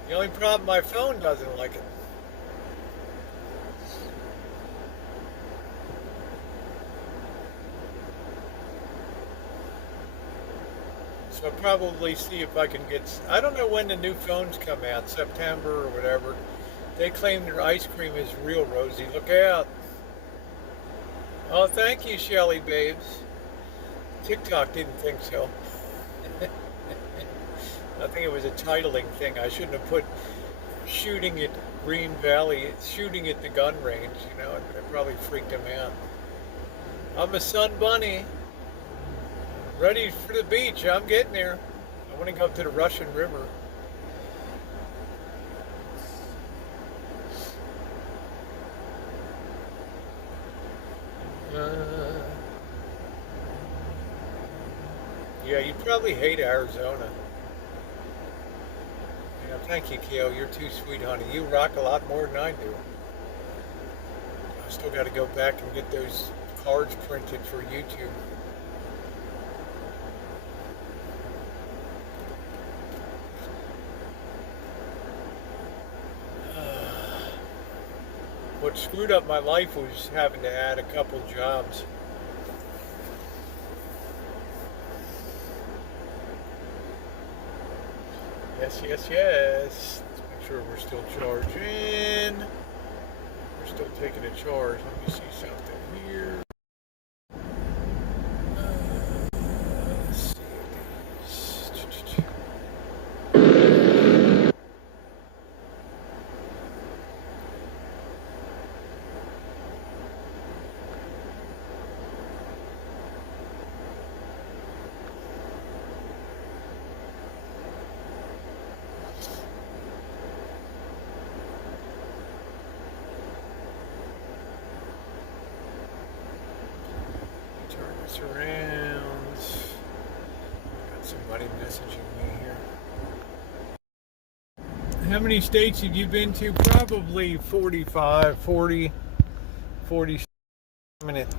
The only problem, my phone doesn't like it. So I'll probably see if I can get. I don't know when the new phones come out, September or whatever. They claim their ice cream is real, Rosie. Look out. Oh, thank you, Shelly Babes. TikTok didn't think so. I think it was a titling thing. I shouldn't have put shooting at Green Valley, shooting at the gun range. You know, it probably freaked him out. I'm a sun bunny. Ready for the beach. I'm getting there. I want to go up to the Russian River. Yeah, you probably hate Arizona. You know, thank you, Kale. You're too sweet, honey. You rock a lot more than I do. I still got to go back and get those cards printed for YouTube. What screwed up my life was having to add a couple jobs. Yes, yes, yes. Let's make sure we're still charging. We're still taking a charge. Let me see something here. Let's see these. Turn this around. Got somebody messaging me here. How many states have you been to? Probably 45, 40, 40 minutes.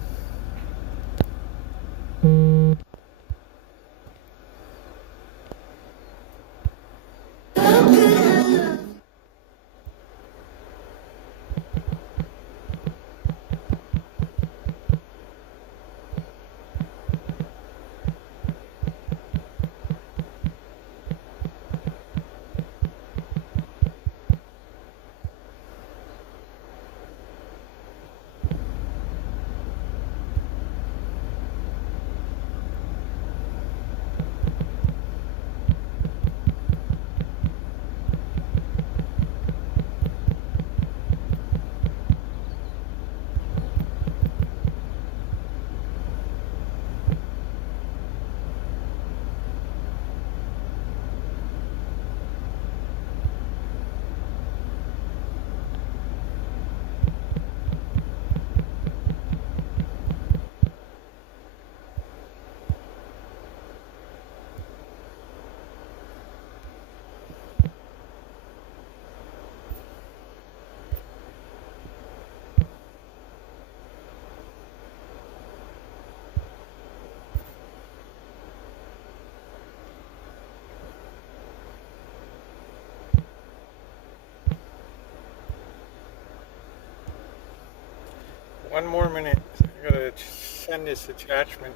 One more minute. I gotta send this attachment.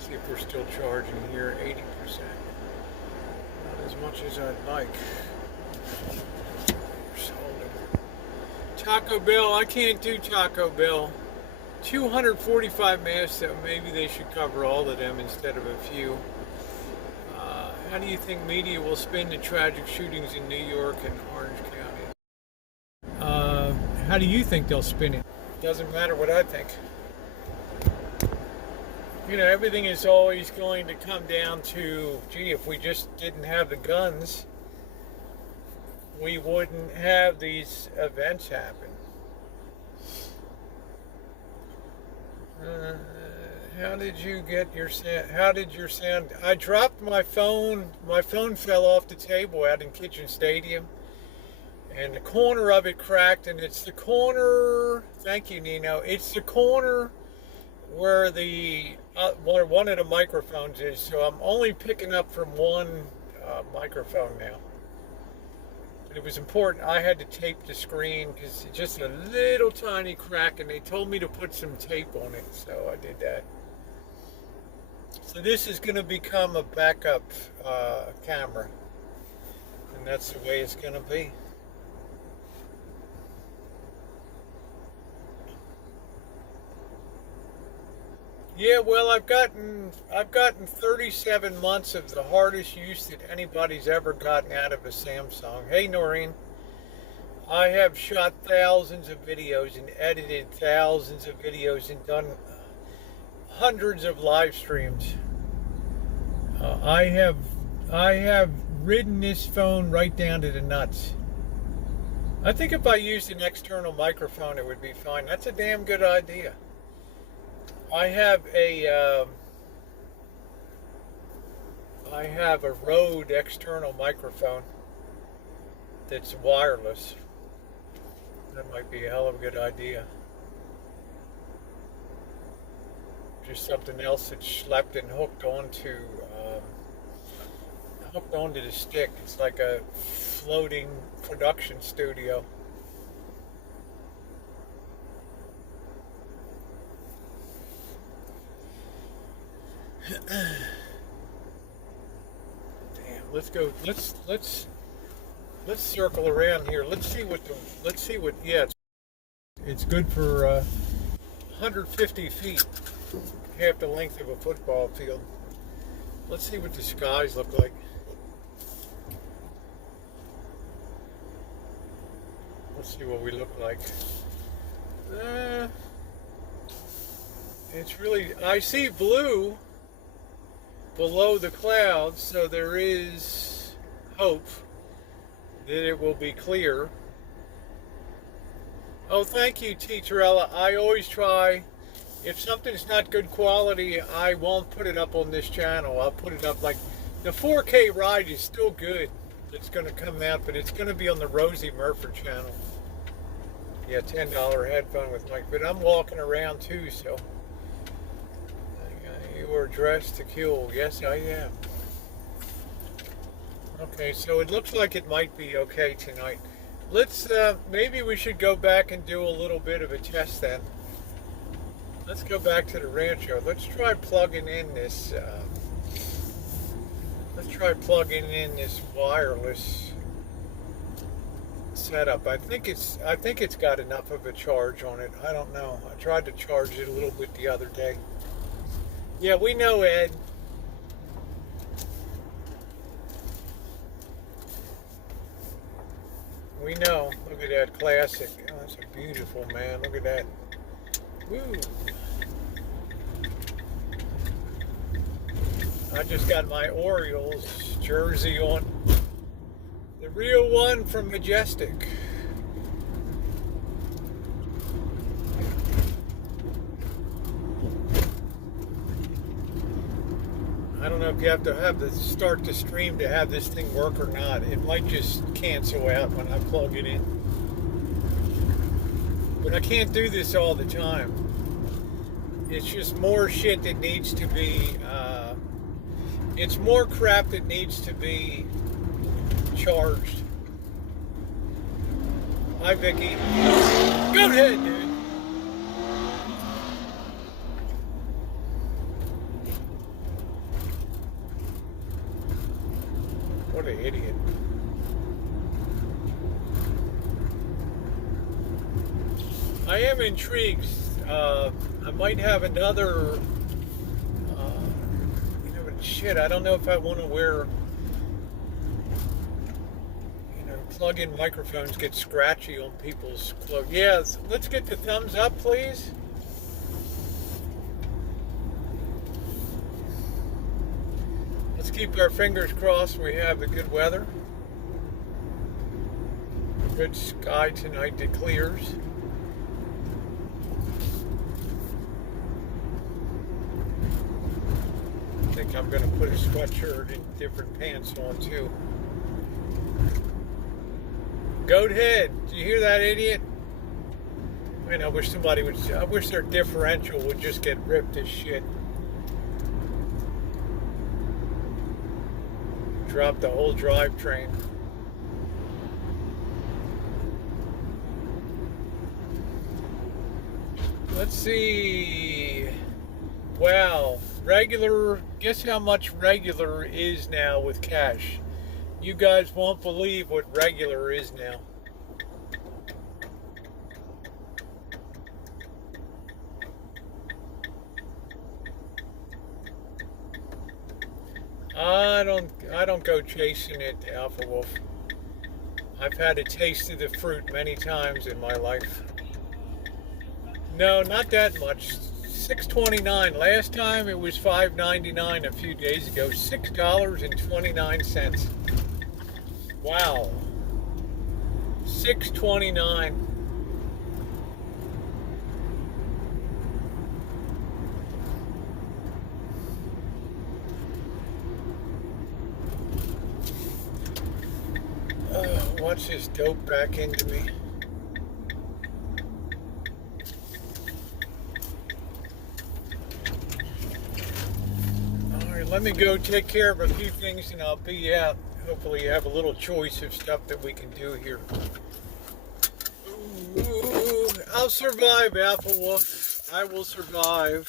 See if we're still charging here, 80%. Not as much as I'd like. Taco Bell, I can't do Taco Bell. 245 masks, so maybe they should cover all of them instead of a few. How do you think media will spin the tragic shootings in New York and Orange County? How do you think they'll spin it? Doesn't matter what I think. You know, everything is always going to come down to, gee, if we just didn't have the guns, we wouldn't have these events happen. How did you get your sound? How did your sound? I dropped my phone. My phone fell off the table out in Kitchen Stadium, and the corner of it cracked. And it's the corner. Thank you, Nino. It's the corner where the one of the microphones is. So I'm only picking up from one microphone now. But it was important. I had to tape the screen because it's just a little tiny crack, and they told me to put some tape on it, so I did that. So this is going to become a backup camera, and that's the way it's going to be. Yeah, well, I've gotten 37 months of the hardest use that anybody's ever gotten out of a Samsung. Hey, Noreen. I have shot thousands of videos and edited thousands of videos and done hundreds of live streams. I have ridden this phone right down to the nuts. I think if I used an external microphone, it would be fine. That's a damn good idea. I have a Rode external microphone that's wireless. That might be a hell of a good idea. Just something else that's schlepped and hooked onto the stick. It's like a floating production studio. Damn, let's go. Let's circle around here. Let's see what. Yeah, it's good for 150 feet, half the length of a football field. Let's see what the skies look like. Let's see what we look like. It's really. I see blue below the clouds, so there is hope that it will be clear. Oh, thank you, Teacher Ella. I always try. If something's not good quality, I won't put it up on this channel. I'll put it up like the 4K ride is still good. It's going to come out, but it's going to be on the Rosie Murford channel. Yeah, $10 headphone with mic. But I'm walking around too, so. You are dressed to kill. Yes, I am. Okay, so it looks like it might be okay tonight. Let's, maybe we should go back and do a little bit of a test then. Let's go back to the rancho. Let's try plugging in this, wireless setup. I think it's got enough of a charge on it. I don't know. I tried to charge it a little bit the other day. Yeah, we know, Ed. We know. Look at that classic. Oh, that's a beautiful, man. Look at that. Woo. I just got my Orioles jersey on. The real one from Majestic. I don't know if you have to start the stream to have this thing work or not. It might just cancel out when I plug it in. But I can't do this all the time. It's just more shit that needs to be, it's more crap that needs to be charged. Hi, Vicky. Go ahead, dude. What an idiot. I am intrigued. I might have another. But shit, I don't know if I want to wear. Plug-in microphones get scratchy on people's clothes. Yeah, let's get the thumbs up, please. Let's keep our fingers crossed we have the good weather. Good sky tonight that clears. I think I'm going to put a sweatshirt and different pants on too. Goat head, do you hear that, idiot? Man, I wish somebody would. I wish their differential would just get ripped as shit. Drop the whole drivetrain. Let's see. Wow, regular. Guess how much regular is now with cash? You guys won't believe what regular is now. I don't go chasing it, Alpha Wolf. I've had a taste of the fruit many times in my life. No, not that much. $6.29. Last time it was $5.99 a few days ago. $6.29. Wow. $6.29. Watch this dope back into me. Alright, let me go take care of a few things and I'll be out. Hopefully you have a little choice of stuff that we can do here. Ooh, I'll survive, Alpha Wolf. I will survive.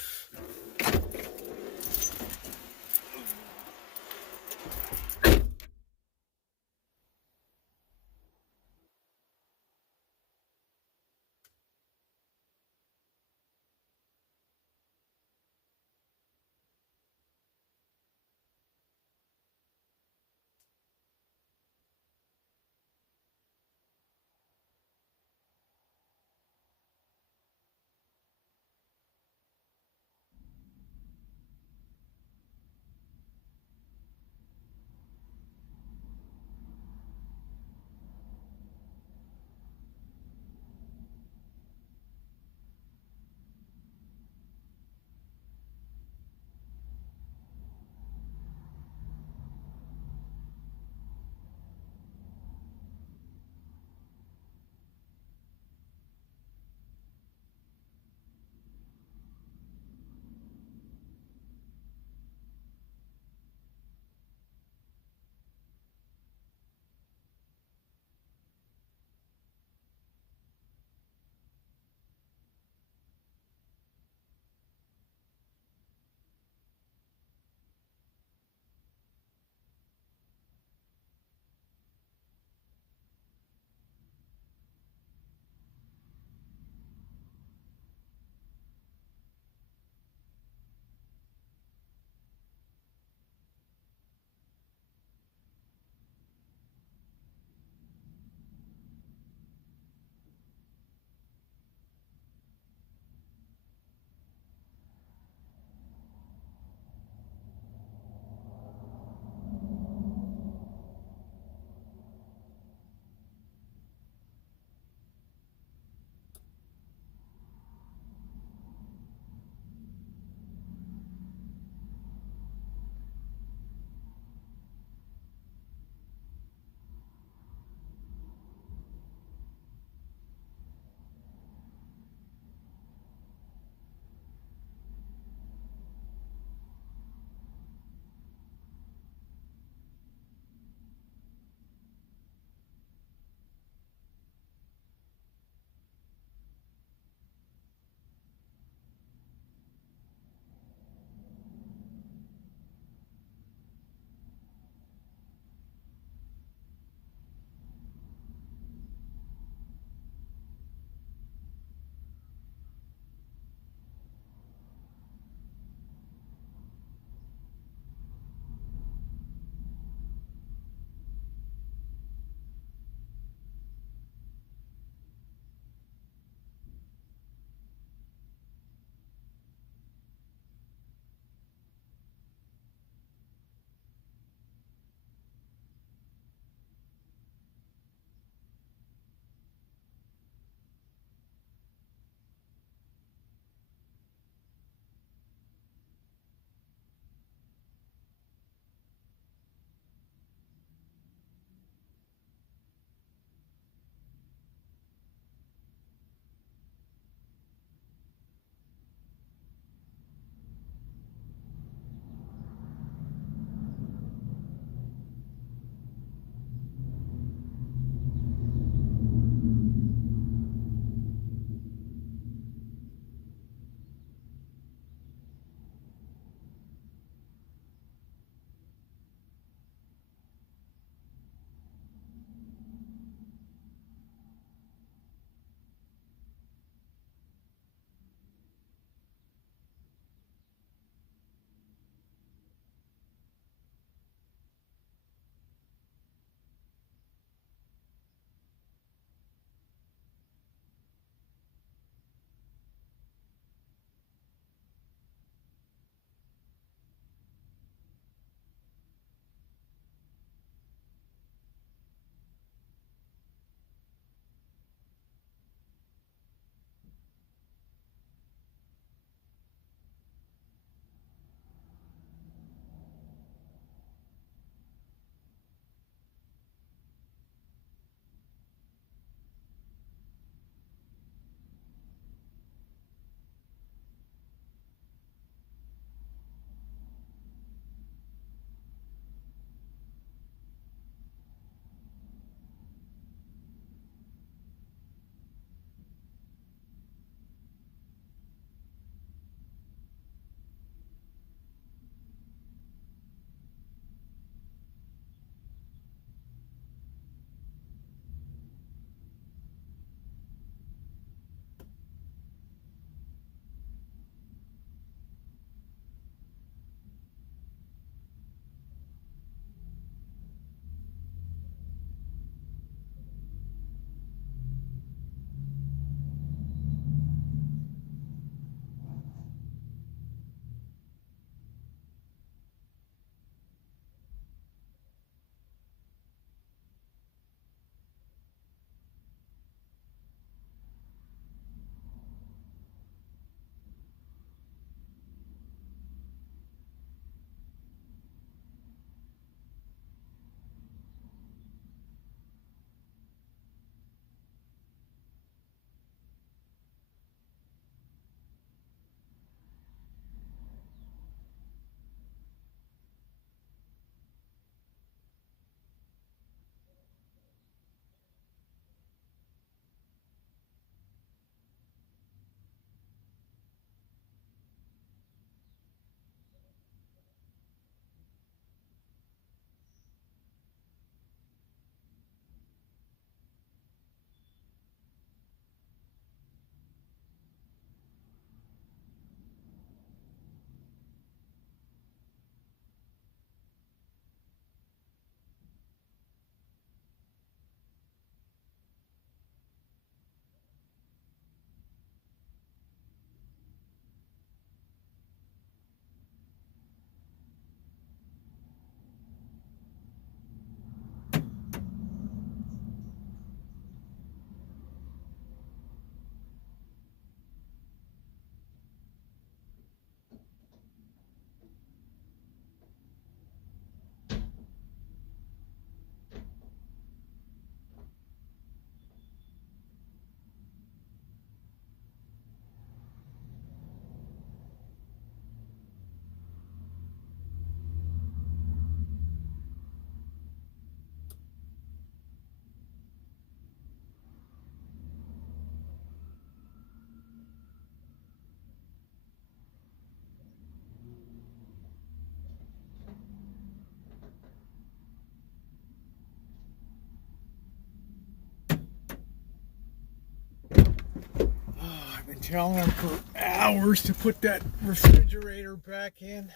telling them for hours to put that refrigerator back in.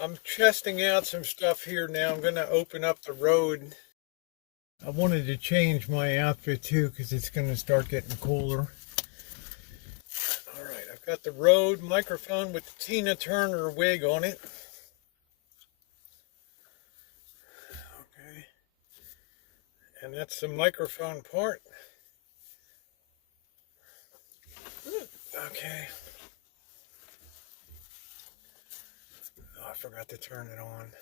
I'm testing out some stuff here now. I'm going to open up the road. I wanted to change my outfit too because it's going to start getting cooler. Alright, I've got the Rode microphone with the Tina Turner wig on it. Okay. And that's the microphone part. Okay. Oh, I forgot to turn it on.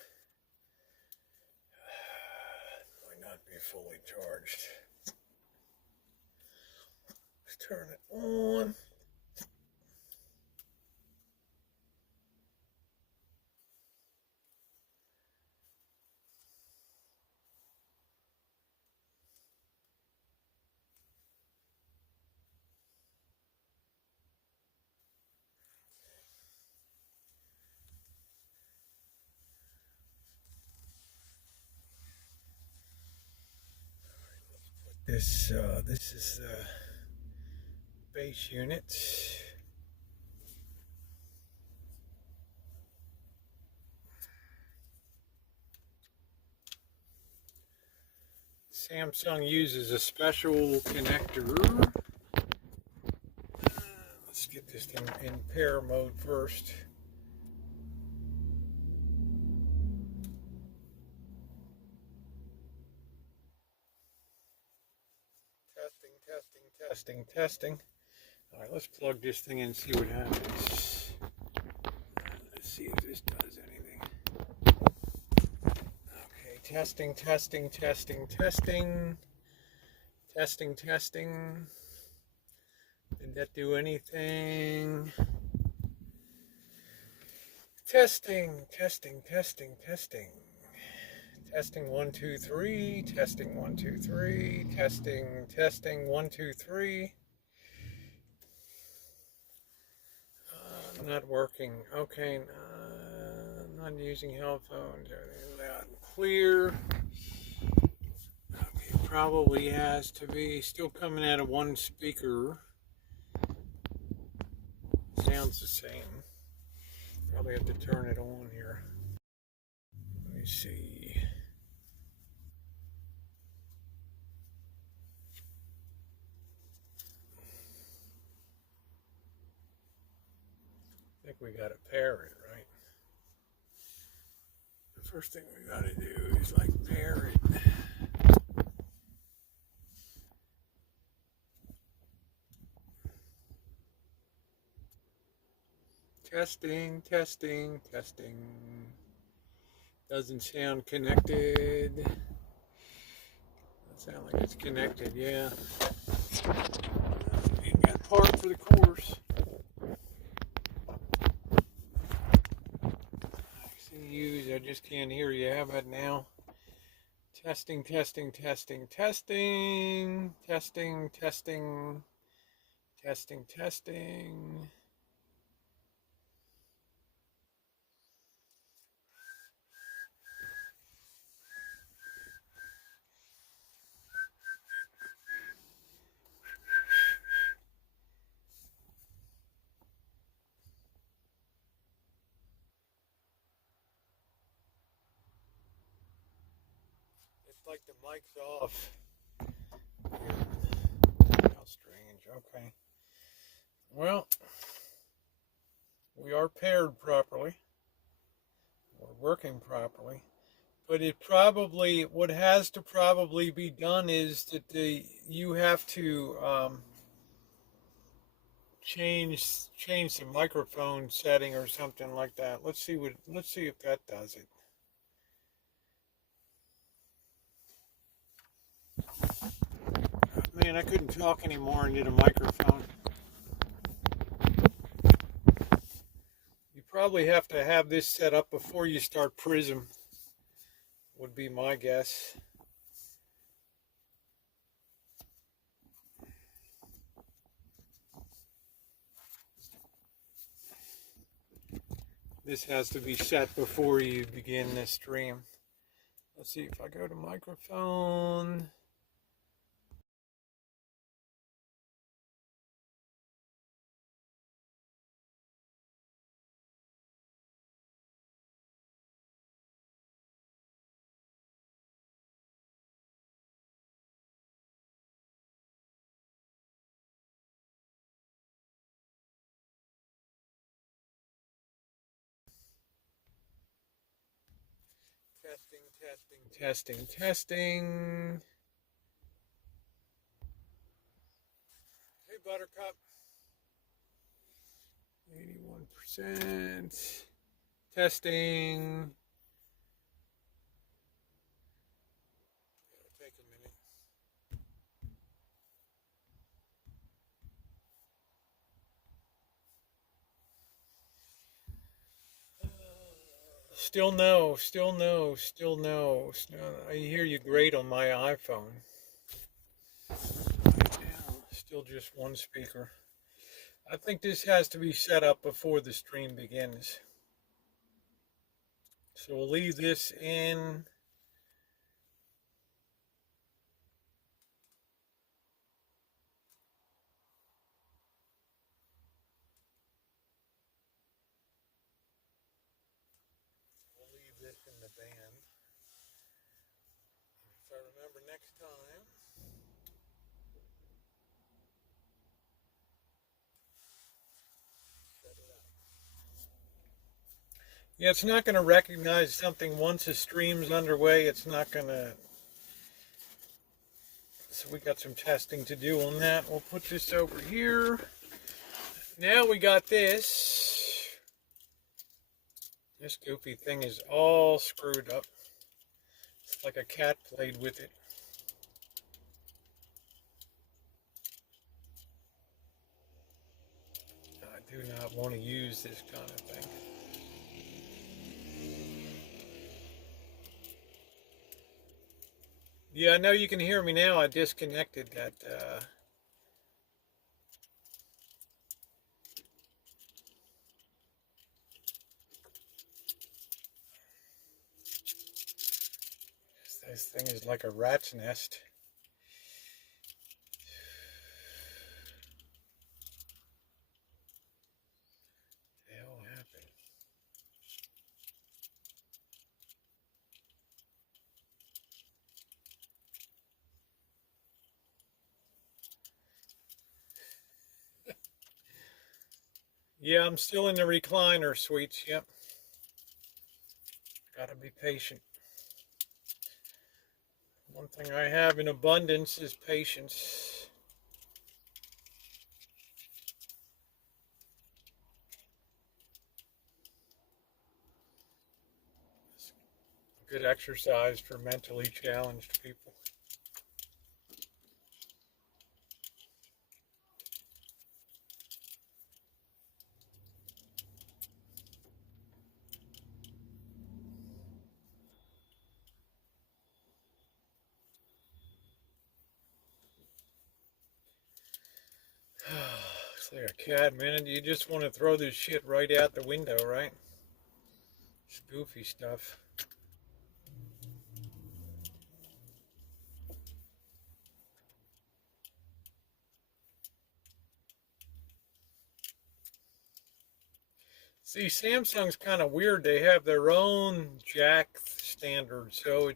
Might not be fully charged. Let's turn it on. This is the base unit. Samsung uses a special connector. Let's get this thing in pair mode first. Testing. All right, let's plug this thing in and see what happens. Let's see if this does anything. Okay, testing. Did that do anything? Testing. Testing 1 2 3. Testing 1 2 3. Testing 1 2 3. Not working. Okay, not using headphones. Everything loud and clear. Okay, probably has to be still coming out of one speaker. Sounds the same. Probably have to turn it on here. Let me see. I think we got to pair it, right? The first thing we got to do is like pair it. Testing. Doesn't sound connected. Doesn't sound like it's connected, yeah. Ain't got part for the course. I just can't hear you. How about now? Testing. It's like the mic's off. How strange. Okay. Well, we are paired properly. We're working properly. But it probably, what has to probably be done is that you have to change the microphone setting or something like that. Let's see if that does it. Man, I couldn't talk anymore into the microphone. You probably have to have this set up before you start Prism, would be my guess. This has to be set before you begin this stream. Let's see if I go to microphone. Testing. Hey, Buttercup. 81%. Testing. It'll take a minute. Still no. I hear you great on my iPhone. Still just one speaker. I think this has to be set up before the stream begins. So we'll leave this in. We'll leave this in the band. If I remember next time. Set it up. Yeah, it's not going to recognize something once the stream's underway. It's not going to. So we got some testing to do on that. We'll put this over here. Now we got this. This goofy thing is all screwed up. It's like a cat played with it. I do not want to use this kind of thing. Yeah, I know you can hear me now. I disconnected that. This thing is like a rat's nest. What the hell happened? Yeah, I'm still in the recliner, sweets. Yep. Gotta be patient. One thing I have in abundance is patience. It's good exercise for mentally challenged people. Looks like a cat, man. You just want to throw this shit right out the window, right? It's goofy stuff. See, Samsung's kind of weird. They have their own jack standard, so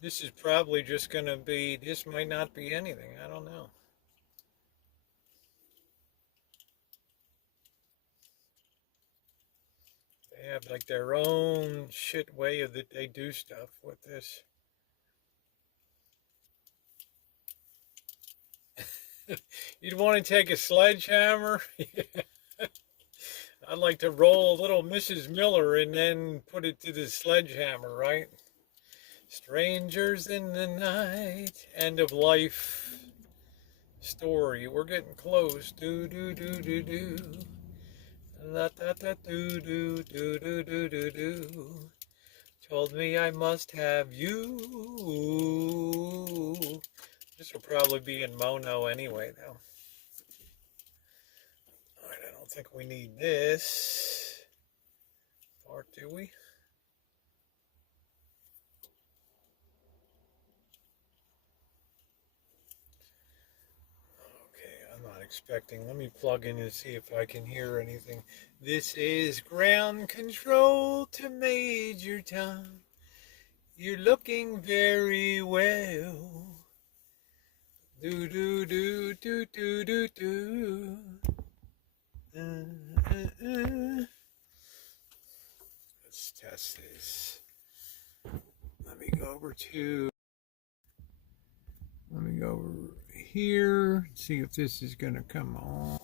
this is probably just going to be, this might not be anything. I don't know. They have like their own shit way of that they do stuff with this. You'd want to take a sledgehammer? I'd like to roll a little Mrs. Miller and then put it to the sledgehammer, right? Strangers in the night, end of life story. We're getting close. Do do do do do. La da da do do do do do do do. Told me I must have you. This will probably be in mono anyway, though. Alright, I don't think we need this part, do we? Okay, I'm not expecting. Let me plug in and see if I can hear anything. This is ground control to Major Tom. You're looking very well. Do do do do do do do. Let's test this. go over to, let me go over here and see if this is going to come on.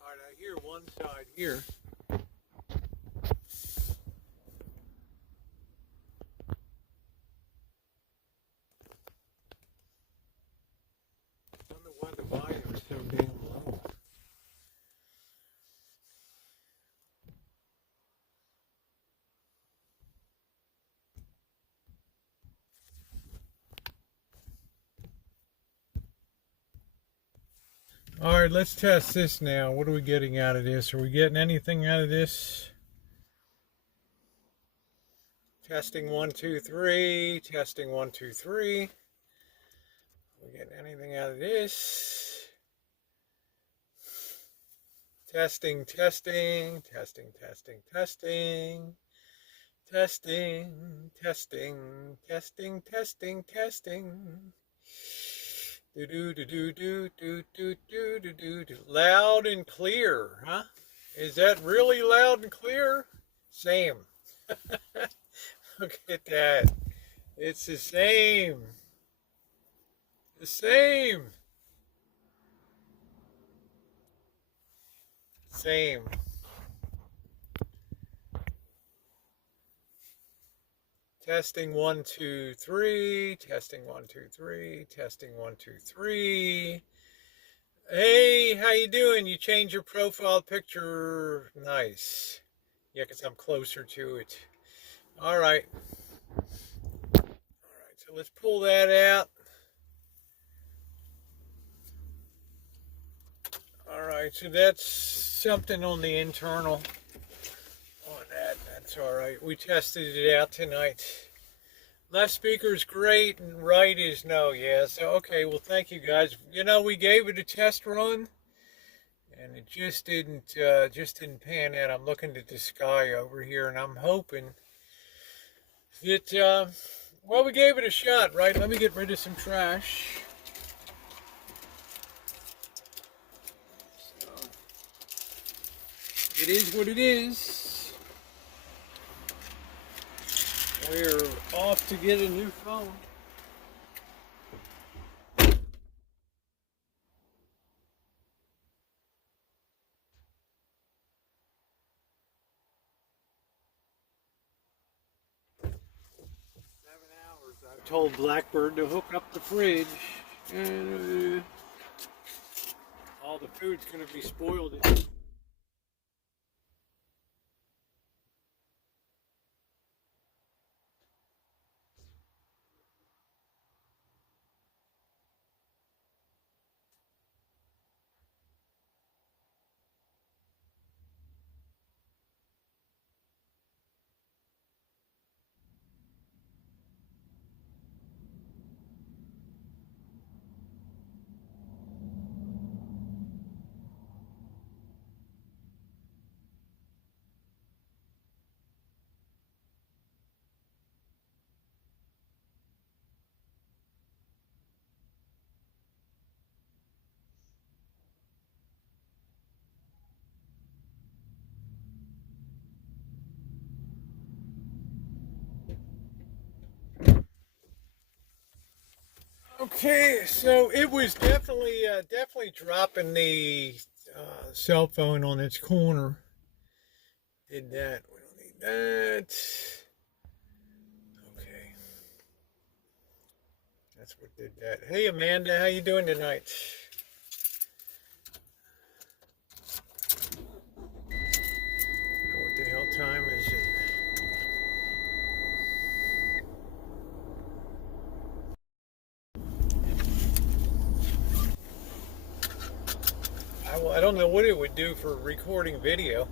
All right, I hear one side here. I don't know why the volume is so damn low. All right, let's test this now. What are we getting out of this? Are we getting anything out of this? Testing 1, 2, 3. Testing 1, 2, 3. Are we getting anything out of this? Testing, testing, testing, testing, testing. Testing, testing, testing, testing, testing. Do do do do do do do do do do. Loud and clear, huh? Is that really loud and clear? Same. Look at that. It's the same. The same. Same. Testing 1, 2, 3. Testing 1, 2, 3. Testing 1, 2, 3. Hey, how you doing? You changed your profile picture. Nice. Yeah, because I'm closer to it. All right. All right, so let's pull that out. All right, so that's something on the internal on that. That's all right. We tested it out tonight. Left speaker is great and right is no. Yeah, so okay, well thank you guys. You know, we gave it a test run and it just didn't pan out. I'm looking at the sky over here and I'm hoping that well, we gave it a shot, right? Let me get rid of some trash. So, it is what it is. We're off to get a new phone. I told Blackbird to hook up the fridge. All the food's going to be spoiled. Okay, so it was definitely dropping the cell phone on its corner. Did that. We don't need that. Okay. That's what did that. Hey Amanda, how you doing tonight? What the hell time is it? I don't know what it would do for recording video.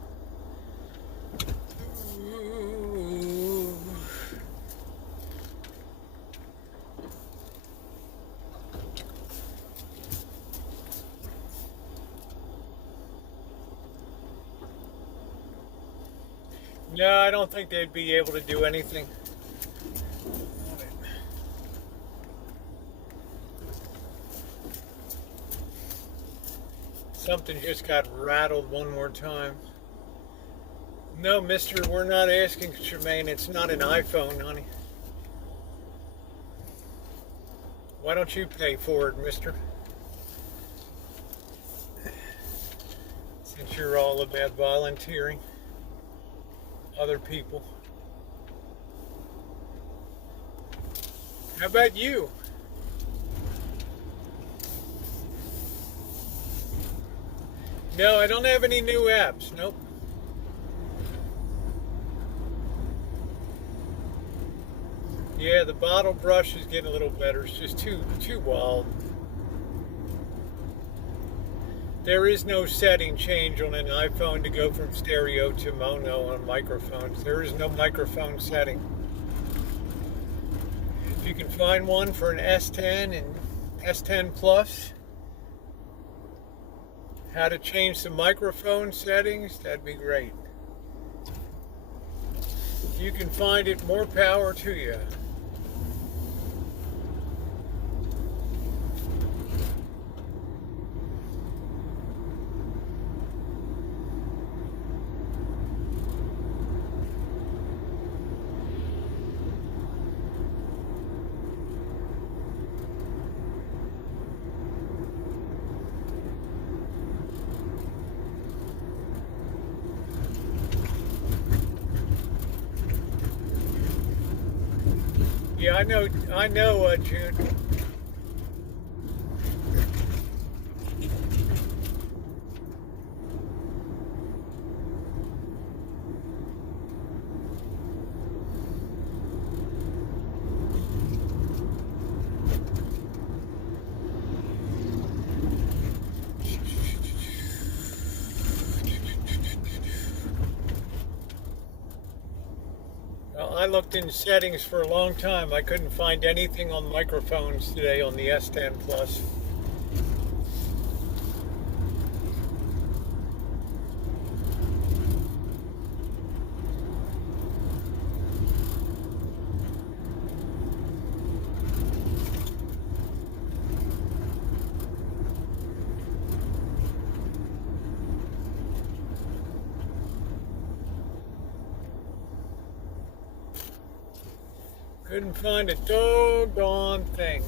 No, I don't think they'd be able to do anything. Something just got rattled one more time. No, mister, we're not asking, Tremaine. It's not an iPhone, honey. Why don't you pay for it, mister? Since you're all about volunteering other people. How about you? No, I don't have any new apps. Nope. Yeah, the bottle brush is getting a little better. It's just too wild. There is no setting change on an iPhone to go from stereo to mono on microphones. There is no microphone setting. If you can find one for an S10 and S10 Plus, how to change the microphone settings, that'd be great. If you can find it, more power to you. Yeah, I know, June. I looked in settings for a long time. I couldn't find anything on microphones today on the S10 Plus. Couldn't find a doggone thing.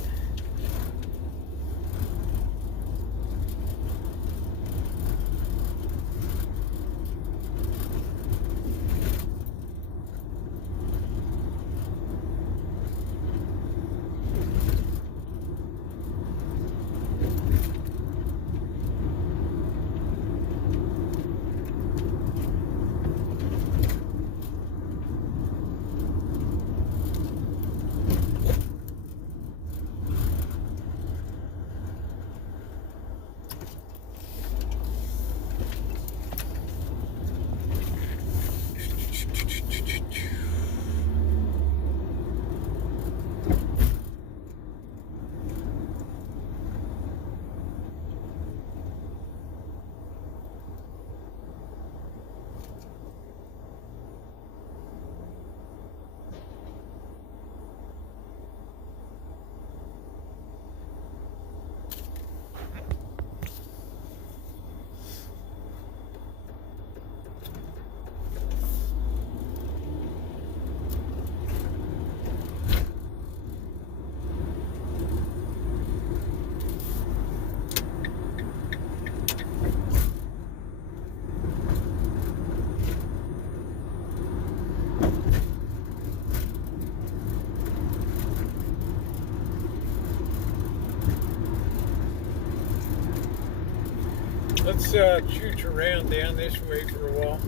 Let's chooch around down this way for a while.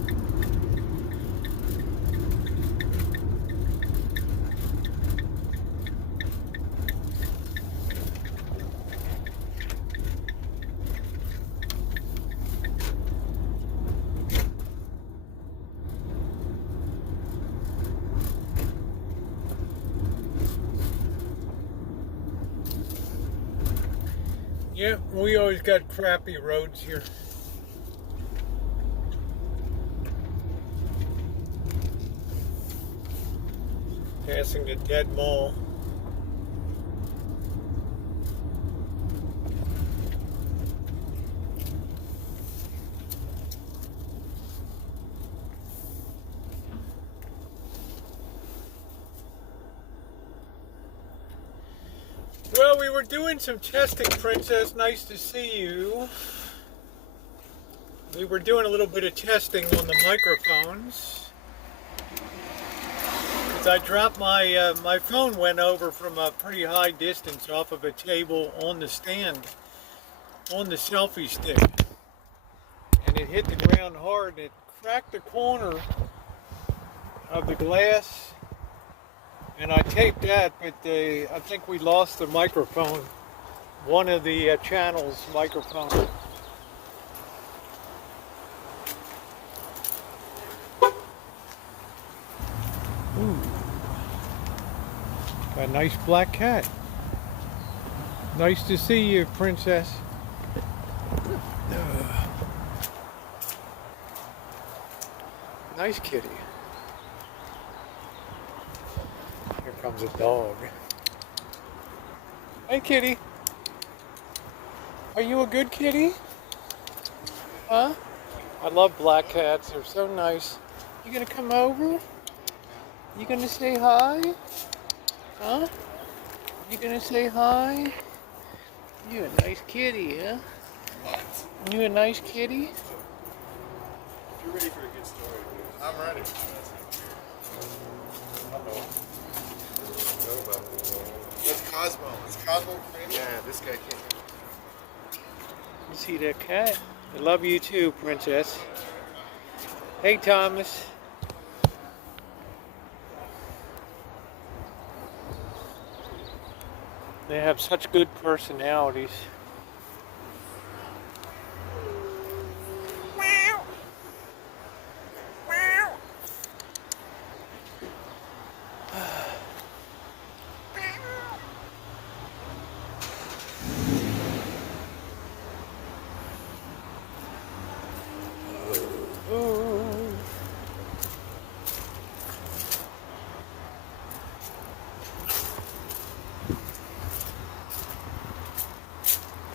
Yeah, we always got crappy roads here. Passing the dead mall. we were doing some testing, Princess. Nice to see you. We were doing a little bit of testing on the microphones. As I dropped my phone went over from a pretty high distance off of a table on the stand, on the selfie stick. And it hit the ground hard and it cracked the corner of the glass. And I taped that, but I think we lost the microphone, one of the channel's microphone. Ooh. Got a nice black cat. Nice to see you, Princess. Nice kitty. Here comes a dog. Hey, kitty. Are you a good kitty? Huh? I love black cats. They're so nice. You gonna come over? You gonna say hi? Huh? You gonna say hi? You a nice kitty, huh? What? You a nice kitty? You're ready for a good story. I'm ready. That's Cosmo. Is Cosmo crazy? Yeah, this guy can't. You see that cat? I love you too, Princess. Hey, Thomas. They have such good personalities.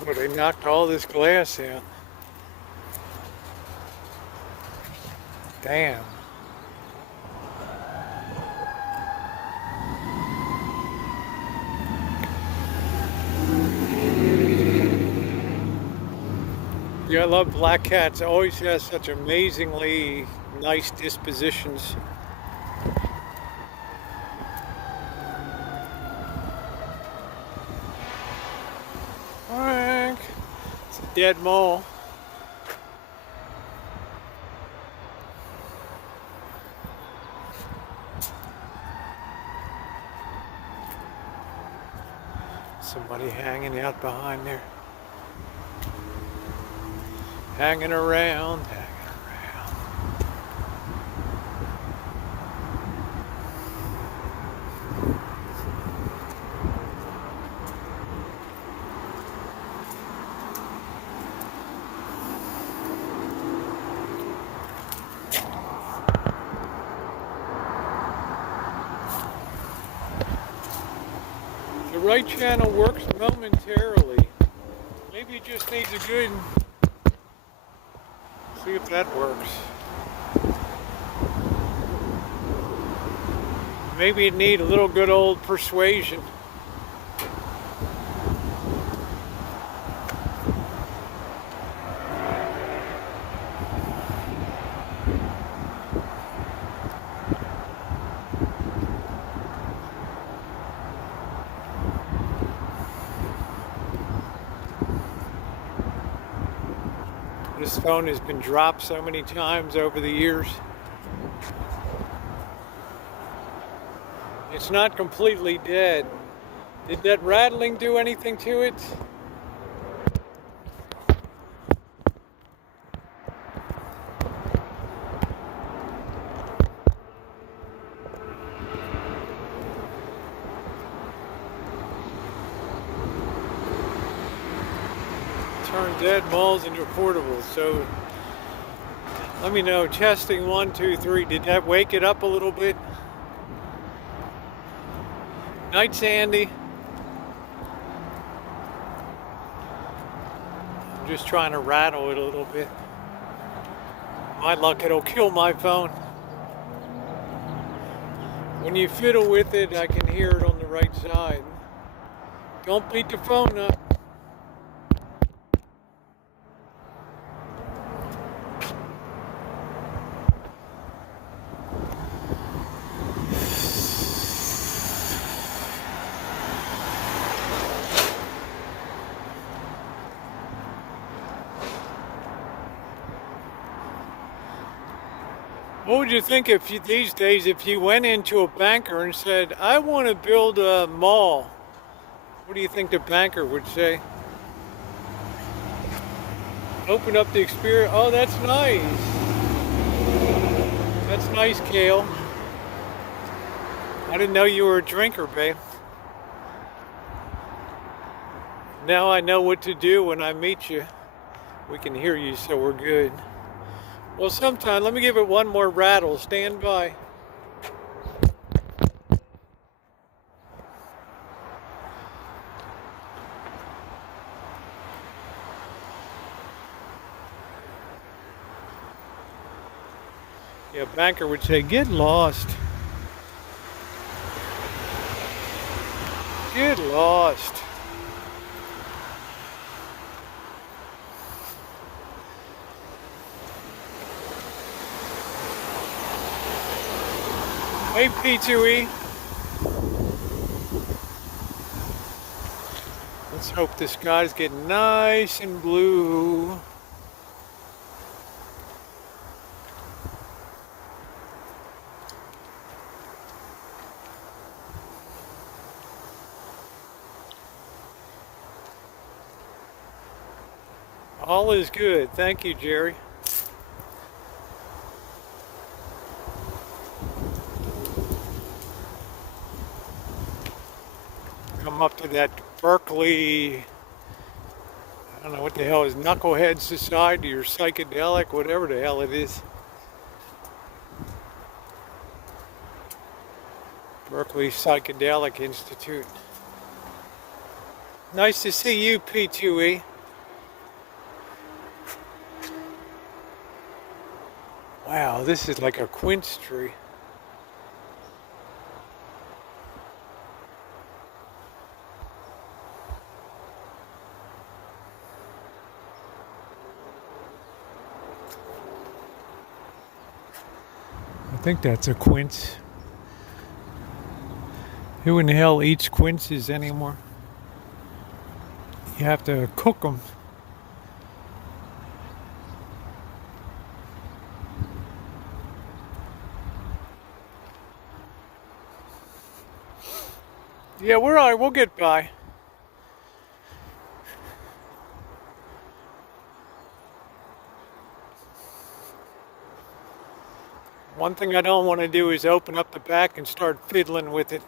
Well, they knocked all this glass out. Damn. Yeah, I love black cats. Always has such amazingly nice dispositions. Frank, it's a dead mole. Somebody hanging out behind there. Hanging around, hanging around. The right channel works momentarily. Maybe it just needs a good... See if that works. Maybe it need a little good old persuasion. This phone has been dropped so many times over the years. It's not completely dead. Did that rattling do anything to it? Turn dead malls into portables. So let me know. Testing 1, 2, 3. Did that wake it up a little bit? Night, Sandy. I'm just trying to rattle it a little bit. My luck, it'll kill my phone. When you fiddle with it, I can hear it on the right side. Don't beat the phone up. What would you think if you, these days if you went into a banker and said, I want to build a mall? What do you think the banker would say? Open up the experience. Oh, that's nice. That's nice, Kale. I didn't know you were a drinker, babe. Now I know what to do when I meet you. We can hear you, so we're good. Well, sometime, let me give it one more rattle. Stand by. Yeah, a banker would say, get lost. Get lost. Hey, P2E. Let's hope the sky's getting nice and blue. All is good. Thank you, Jerry. Come up to that Berkeley, I don't know what the hell is, Knucklehead Society or Psychedelic, whatever the hell it is. Berkeley Psychedelic Institute. Nice to see you, P2E. Wow, this is like a quince tree. I think that's a quince. Who in the hell eats quinces anymore? You have to cook them. Yeah, we're all right. We'll get by. One thing I don't want to do is open up the back and start fiddling with it.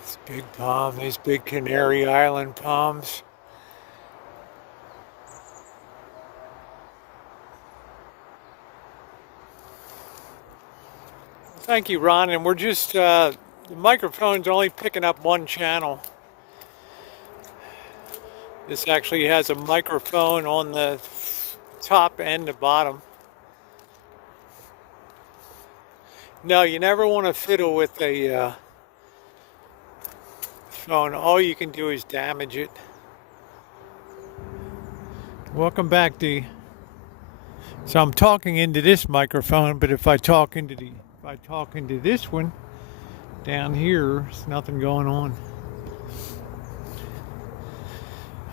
This big palm, these big Canary Island palms. Thank you, Ron. And we're just, the microphone's only picking up one channel. This actually has a microphone on the top and the bottom. No, you never want to fiddle with a phone. All you can do is damage it. Welcome back, Dee. So I'm talking into this microphone, but if I talk into this one down here, there's nothing going on.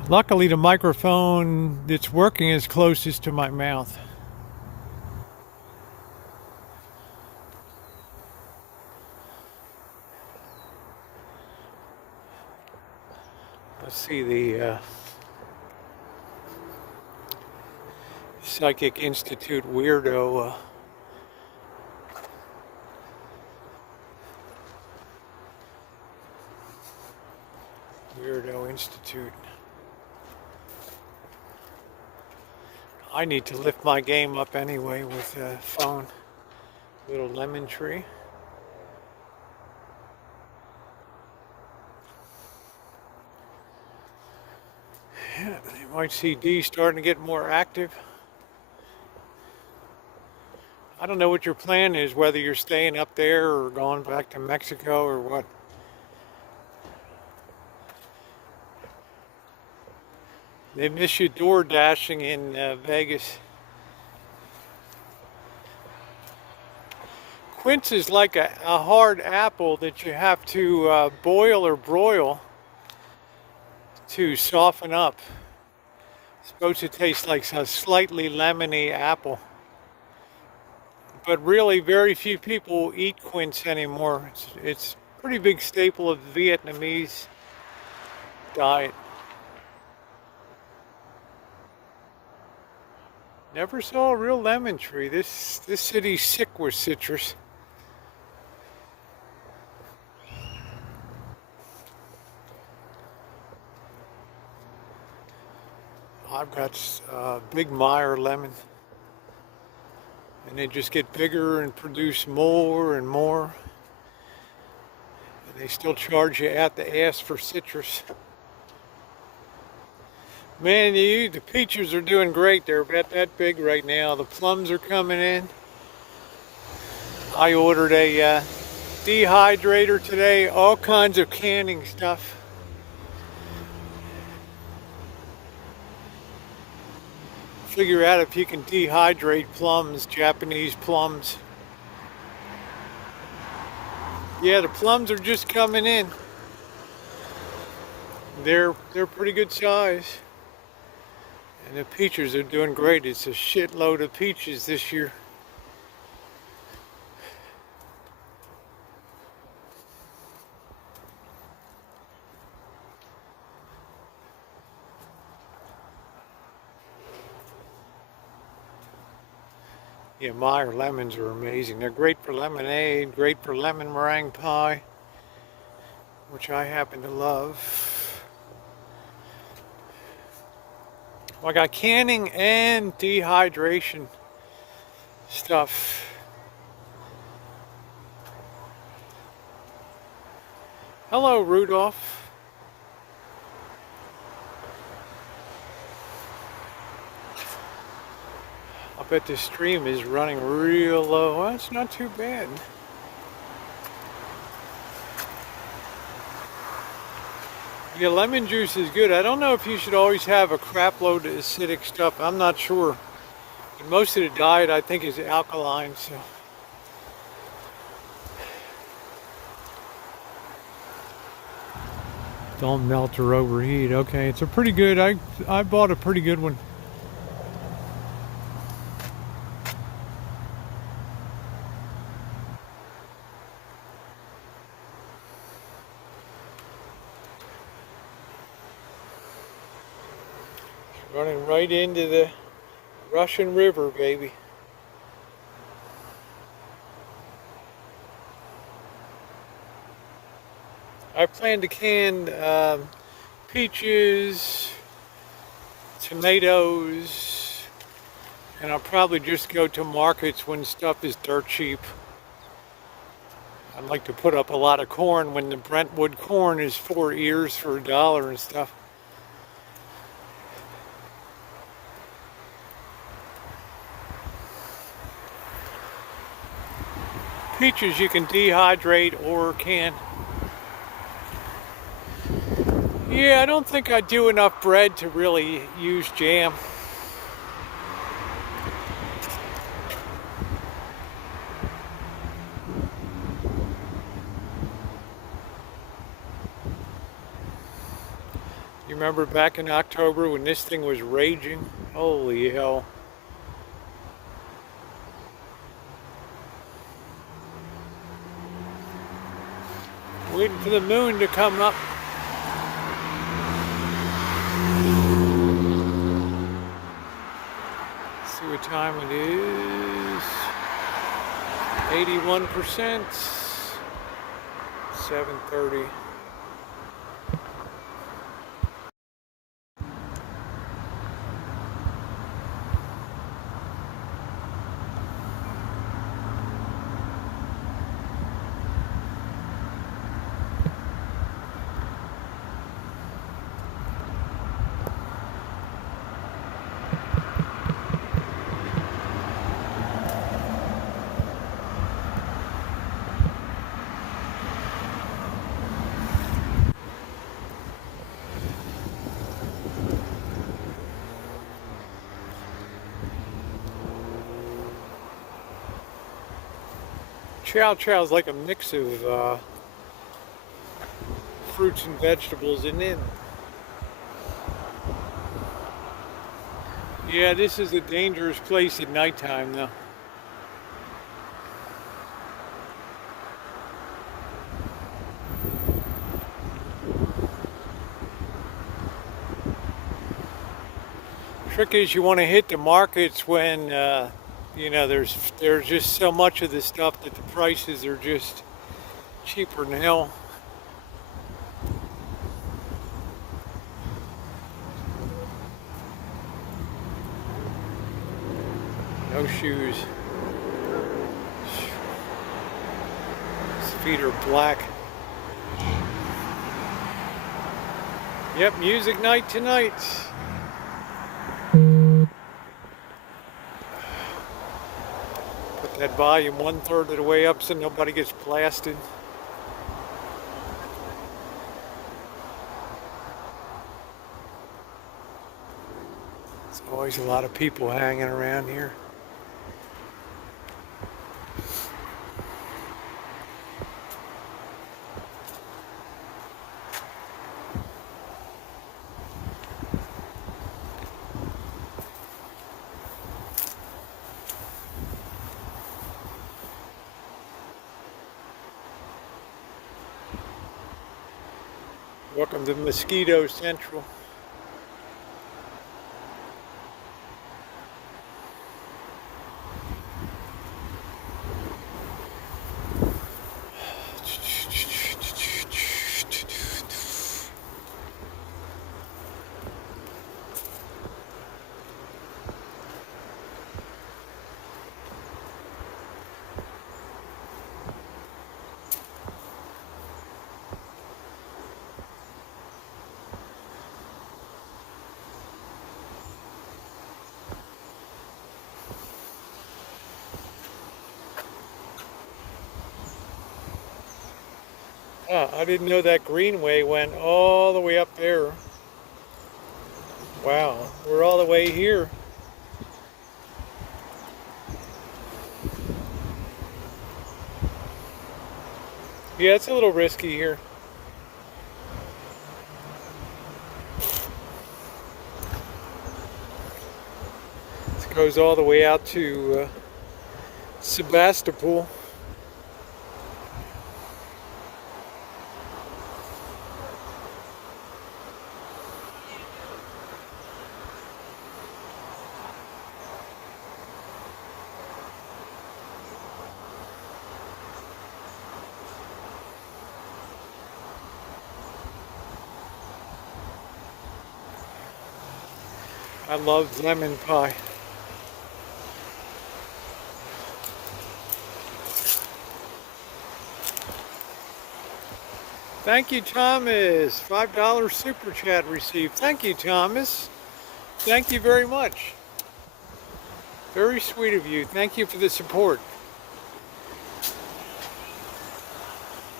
Luckily, the microphone that's working is closest to my mouth. Let's see the Psychic Institute weirdo. Weirdo Institute. I need to lift my game up anyway with a phone. Little lemon tree. You might see D starting to get more active. I don't know what your plan is, whether you're staying up there or going back to Mexico or what. They miss you door dashing in Vegas. Quince is like a hard apple that you have to boil or broil to soften up. It's supposed to taste like a slightly lemony apple. But really, very few people eat quince anymore. It's a pretty big staple of the Vietnamese diet. Never saw a real lemon tree. This city's sick with citrus. I've got big Meyer lemon. And they just get bigger and produce more and more. And they still charge you at the ass for citrus. Man, the peaches are doing great. They're about that big right now. The plums are coming in. I ordered a dehydrator today, all kinds of canning stuff. Figure out if you can dehydrate plums, Japanese plums. Yeah, the plums are just coming in. They're pretty good size. And the peaches are doing great. It's a shitload of peaches this year. Yeah, Meyer lemons are amazing. They're great for lemonade, great for lemon meringue pie, which I happen to love. Well, I got canning and dehydration stuff. Hello, Rudolph. I bet the stream is running real low. Well, it's not too bad. Yeah, lemon juice is good. I don't know if you should always have a crap load of acidic stuff. I'm not sure. But most of the diet, I think, is alkaline. So. Don't melt or overheat. Okay, it's a pretty good. I bought a pretty good one. Running right into the Russian River, baby. I plan to can peaches, tomatoes, and I'll probably just go to markets when stuff is dirt cheap. I'd like to put up a lot of corn when the Brentwood corn is 4 ears for $1 and stuff. Peaches you can dehydrate or can. Yeah, I don't think I do enough bread to really use jam. You remember back in October when this thing was raging? Holy hell. Waiting for the moon to come up. Let's see what time it is. 81%. 7:30. Chow chow is like a mix of fruits and vegetables, isn't it? Yeah, this is a dangerous place at nighttime, though. Trick is you want to hit the markets when you know there's just so much of this stuff that the prices are just cheaper than hell. No shoes. His feet are black. Yep, music night tonight. Put that volume 1/3 of the way up so nobody gets blasted. There's always a lot of people hanging around here. Welcome to Mosquito Central. Oh, I didn't know that greenway went all the way up there. Wow, we're all the way here. Yeah, it's a little risky here. This goes all the way out to Sebastopol. I love lemon pie. Thank you, Thomas. $5 super chat received. Thank you, Thomas. Thank you very much. Very sweet of you. Thank you for the support.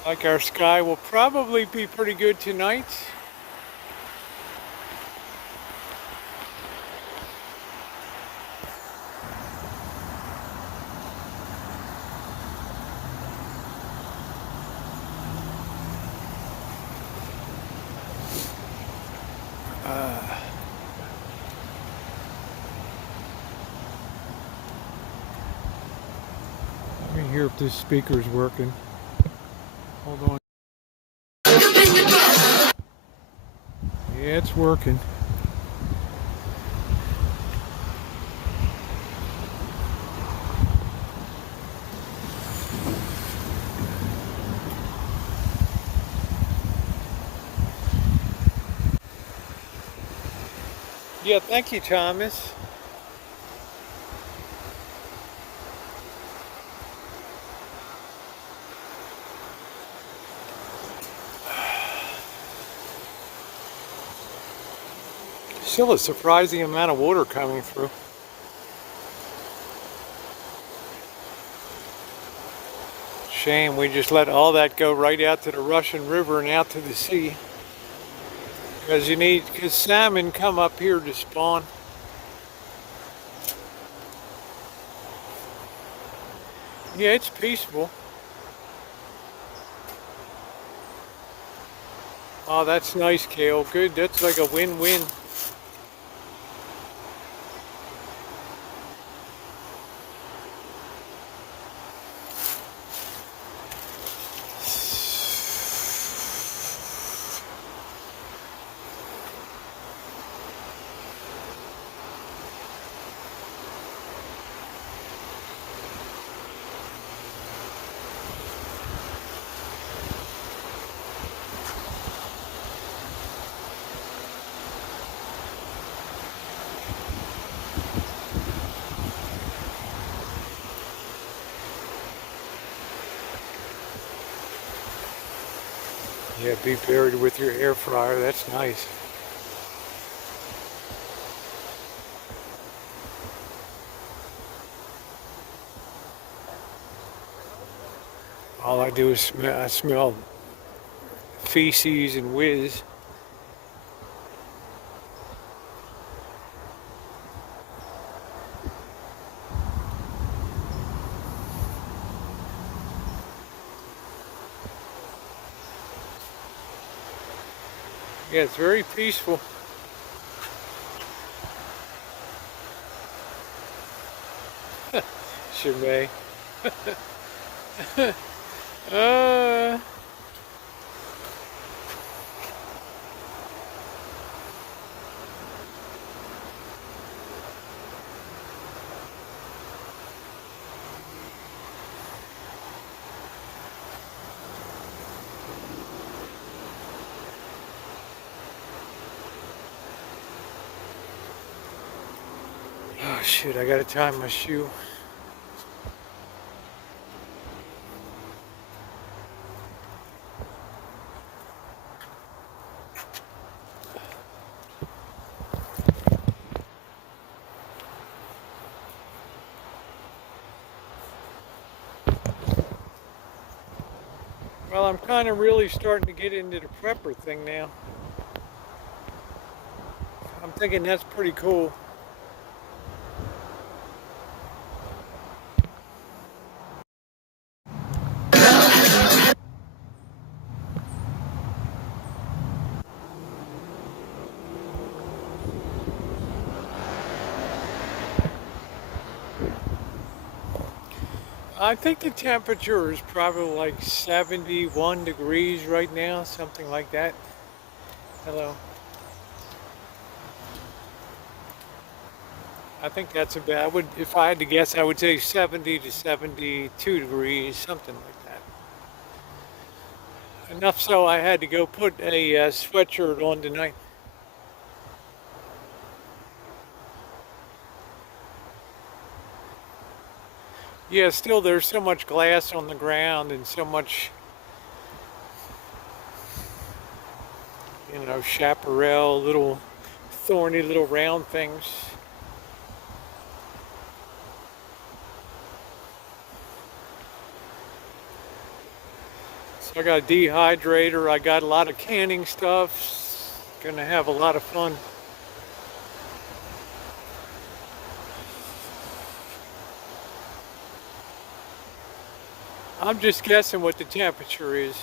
Like our sky will probably be pretty good tonight. Let me hear if this speaker's working. Hold on. Yeah, it's working. Yeah, thank you, Thomas. Still a surprising amount of water coming through. Shame we just let all that go right out to the Russian River and out to the sea. Because salmon come up here to spawn. Yeah, it's peaceful. Oh, that's nice, Kale. Good. That's like a win-win. Yeah, be buried with your air fryer. That's nice. All I do is smell. I smell feces and whiz. Yeah, it's very peaceful. Shimei. uh, oh shit, I gotta tie my shoe. Well, I'm kind of really starting to get into the prepper thing now. I'm thinking that's pretty cool. I think the temperature is probably like 71 degrees right now, something like that. Hello. I think that's about, I would, if I had to guess, I would say 70 to 72 degrees, something like that. Enough so I had to go put a sweatshirt on tonight. Yeah, still there's so much glass on the ground and so much, you know, chaparral, little thorny little round things. So I got a dehydrator, I got a lot of canning stuff, gonna have a lot of fun. I'm just guessing what the temperature is.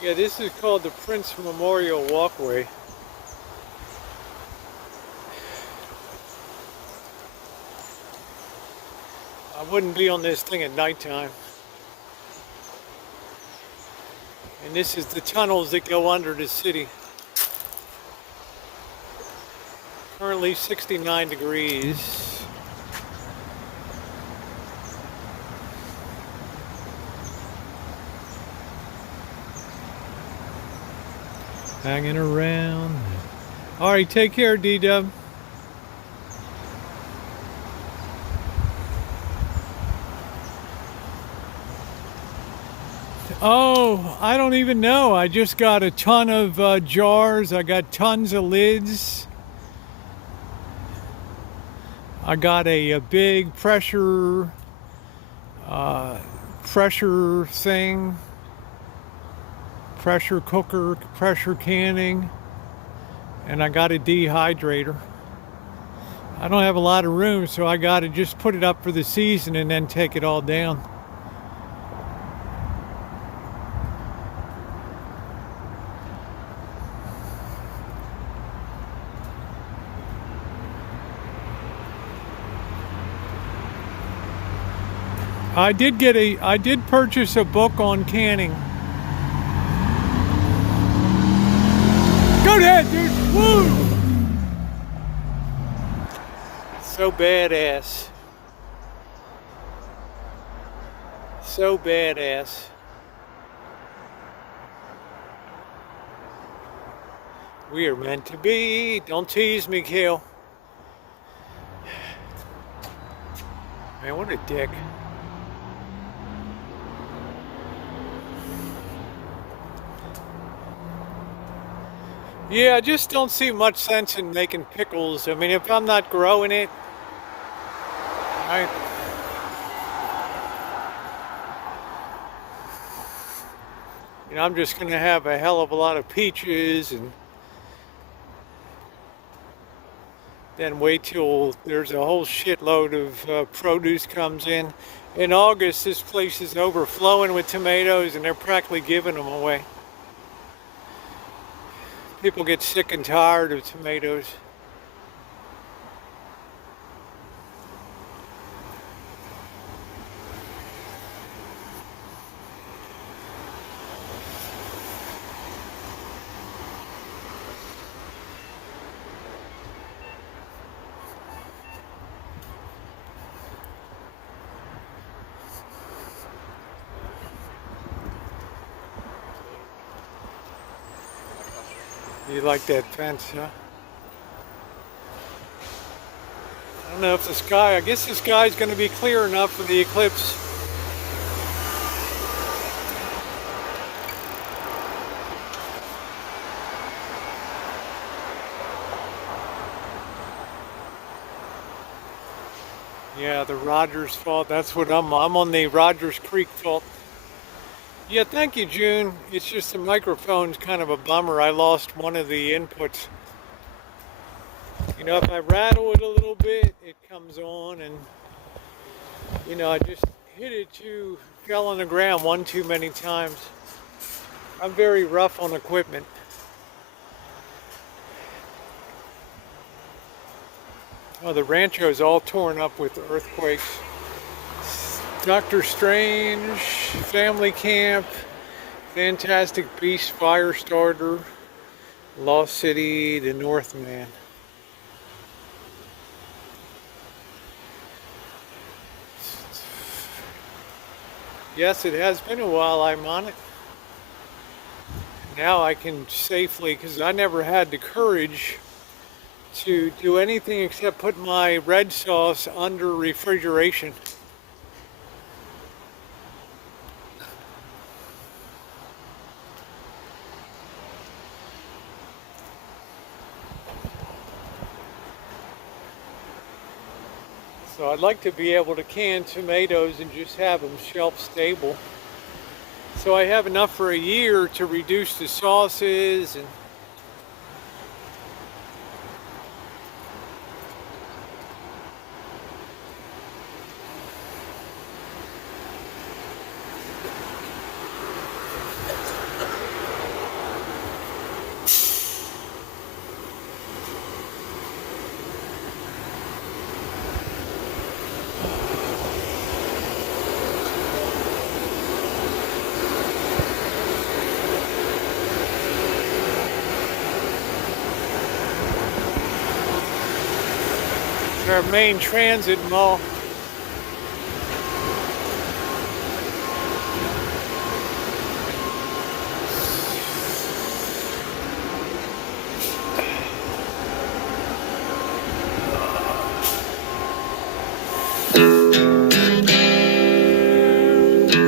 Yeah, this is called the Prince Memorial Walkway. I wouldn't be on this thing at nighttime. And this is the tunnels that go under the city. Currently 69 degrees. Hanging around. All right, take care, D-Dub. Oh, I don't even know. I just got a ton of jars. I got tons of lids. I got a big pressure thing, pressure cooker, pressure canning, and I got a dehydrator. I don't have a lot of room, so I got to just put it up for the season and then take it all down. I did purchase a book on canning. Go ahead, dude. Woo! So badass. So badass. We are meant to be. Don't tease me, Kale. Man, what a dick. Yeah, I just don't see much sense in making pickles. I mean, if I'm not growing it, I'm just going to have a hell of a lot of peaches and then wait till there's a whole shitload of produce comes in. In August, this place is overflowing with tomatoes and they're practically giving them away. People get sick and tired of tomatoes. You like that fence, huh? I don't know if the sky, I guess the sky's going to be clear enough for the eclipse. Yeah, the Rogers fault, that's what I'm on the Rogers Creek fault. Yeah, thank you, June. It's just the microphone's kind of a bummer. I lost one of the inputs. You know, if I rattle it a little bit, it comes on, and I just hit it fell on the ground one too many times. I'm very rough on equipment. Oh, the rancho's all torn up with earthquakes. Doctor Strange, Family Camp, Fantastic Beast, Firestarter, Lost City, The Northman. Yes, it has been a while I'm on it. Now I can safely, because I never had the courage to do anything except put my red sauce under refrigeration. So I'd like to be able to can tomatoes and just have them shelf stable. So I have enough for a year to reduce the sauces and our main transit mall.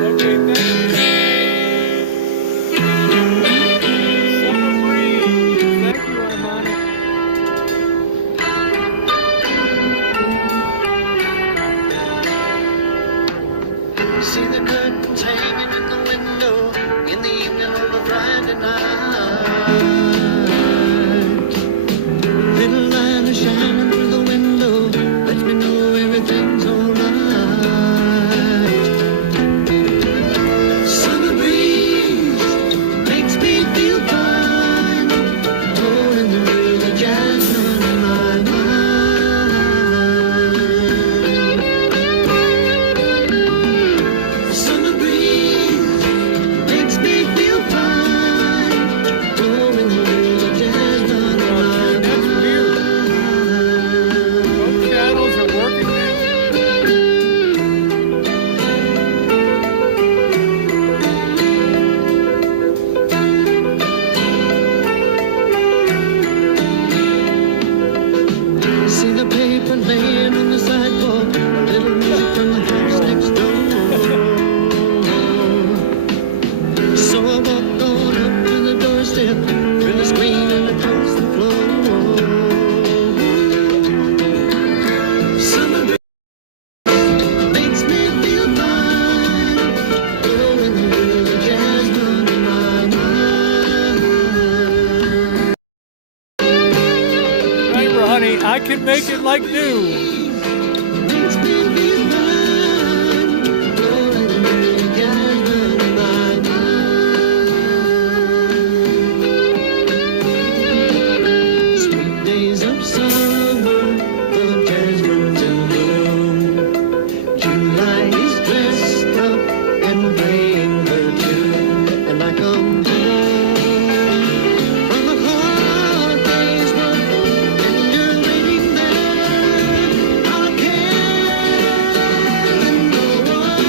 Okay, thank you. night. Little light is shining through the window, lets me know everything's alright. Summer breeze makes me feel fine. Oh, and the river jasmine in my mind. Summer breeze makes me feel fine. Oh, and the river jasmine in my That's weird. mind. Both channels are working now. See the paper laying on the sidewalk, a little music from the house next door. So I walk on up to the doorstep, through the screen and across the floor. Summer breeze makes me feel fine. Oh, and the river jasmine in my mind. Remember, honey, I can make it like new. Makes me feel fine. Oh, and the river jasmine in my mind. Sweet days of summer, the jasmine's in bloom. July is dressed up and playing her tune, and I come home from a hard day's work, and you're waiting there on a can in the world.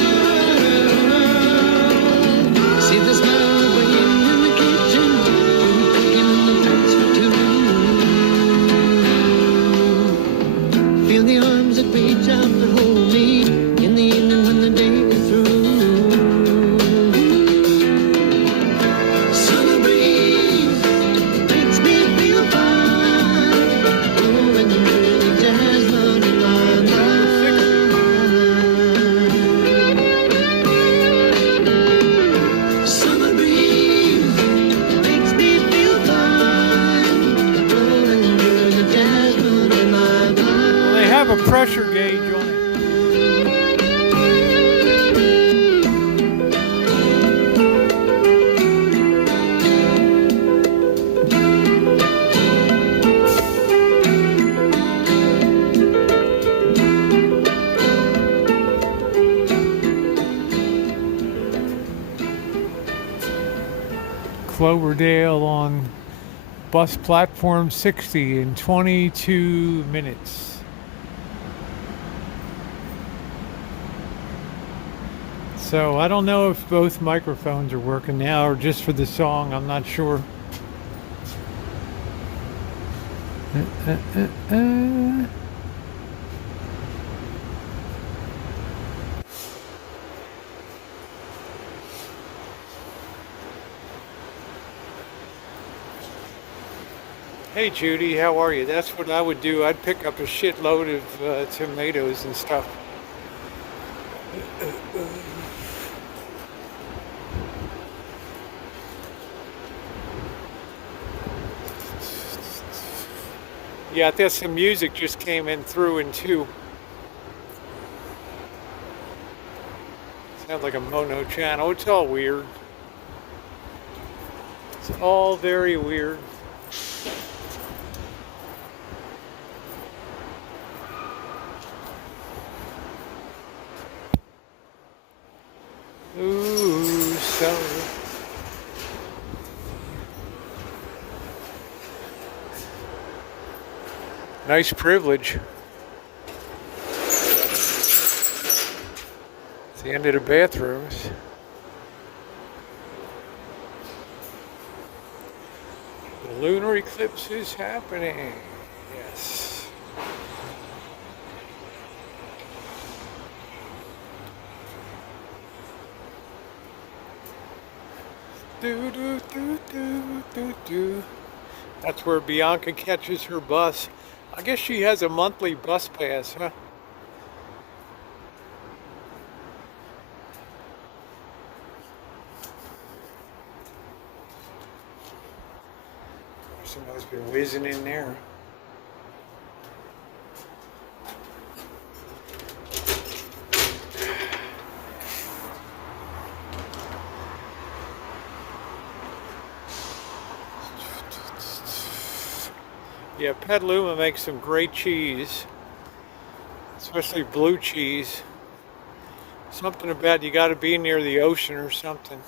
See the smell of rain in the kitchen, cooking the pots for two. Feel the arms that reach out to hold me in the evening when the day is through. Summer breeze makes me feel fine. Oh, and the river jasmine in my mind. Summer breeze makes me feel fine. Oh, and the river jasmine in my mind. They have a pressure gauge on it. Cloverdale on bus platform 60 in 22 minutes. So I don't know if both microphones are working now or just for the song. I'm not sure. Hey Judy, how are you? That's what I would do. I'd pick up a shitload of tomatoes and stuff. Yeah, I think some music just came in through in two. Sounds like a mono channel. It's all weird. It's all very weird. Ooh, so nice privilege. It's the end of the bathrooms. The lunar eclipse is happening. Yes. Do do do do do do. That's where Bianca catches her bus. I guess she has a monthly bus pass, huh? Somebody's been whizzing in there. Yeah, Petaluma makes some great cheese, especially blue cheese. Something about you got to be near the ocean or something.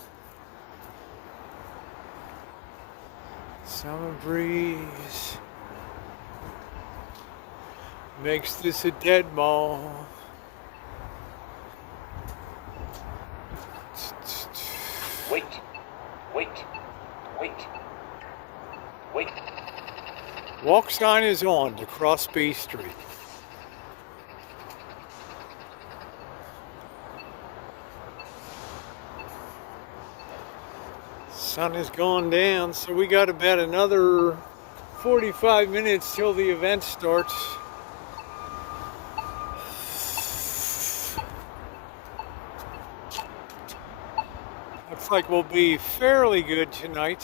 Summer breeze makes this a dead mall. Wait. Walk sign is on to cross B Street. Sun is going down, so we got about another 45 minutes till the event starts. Looks like we'll be fairly good tonight.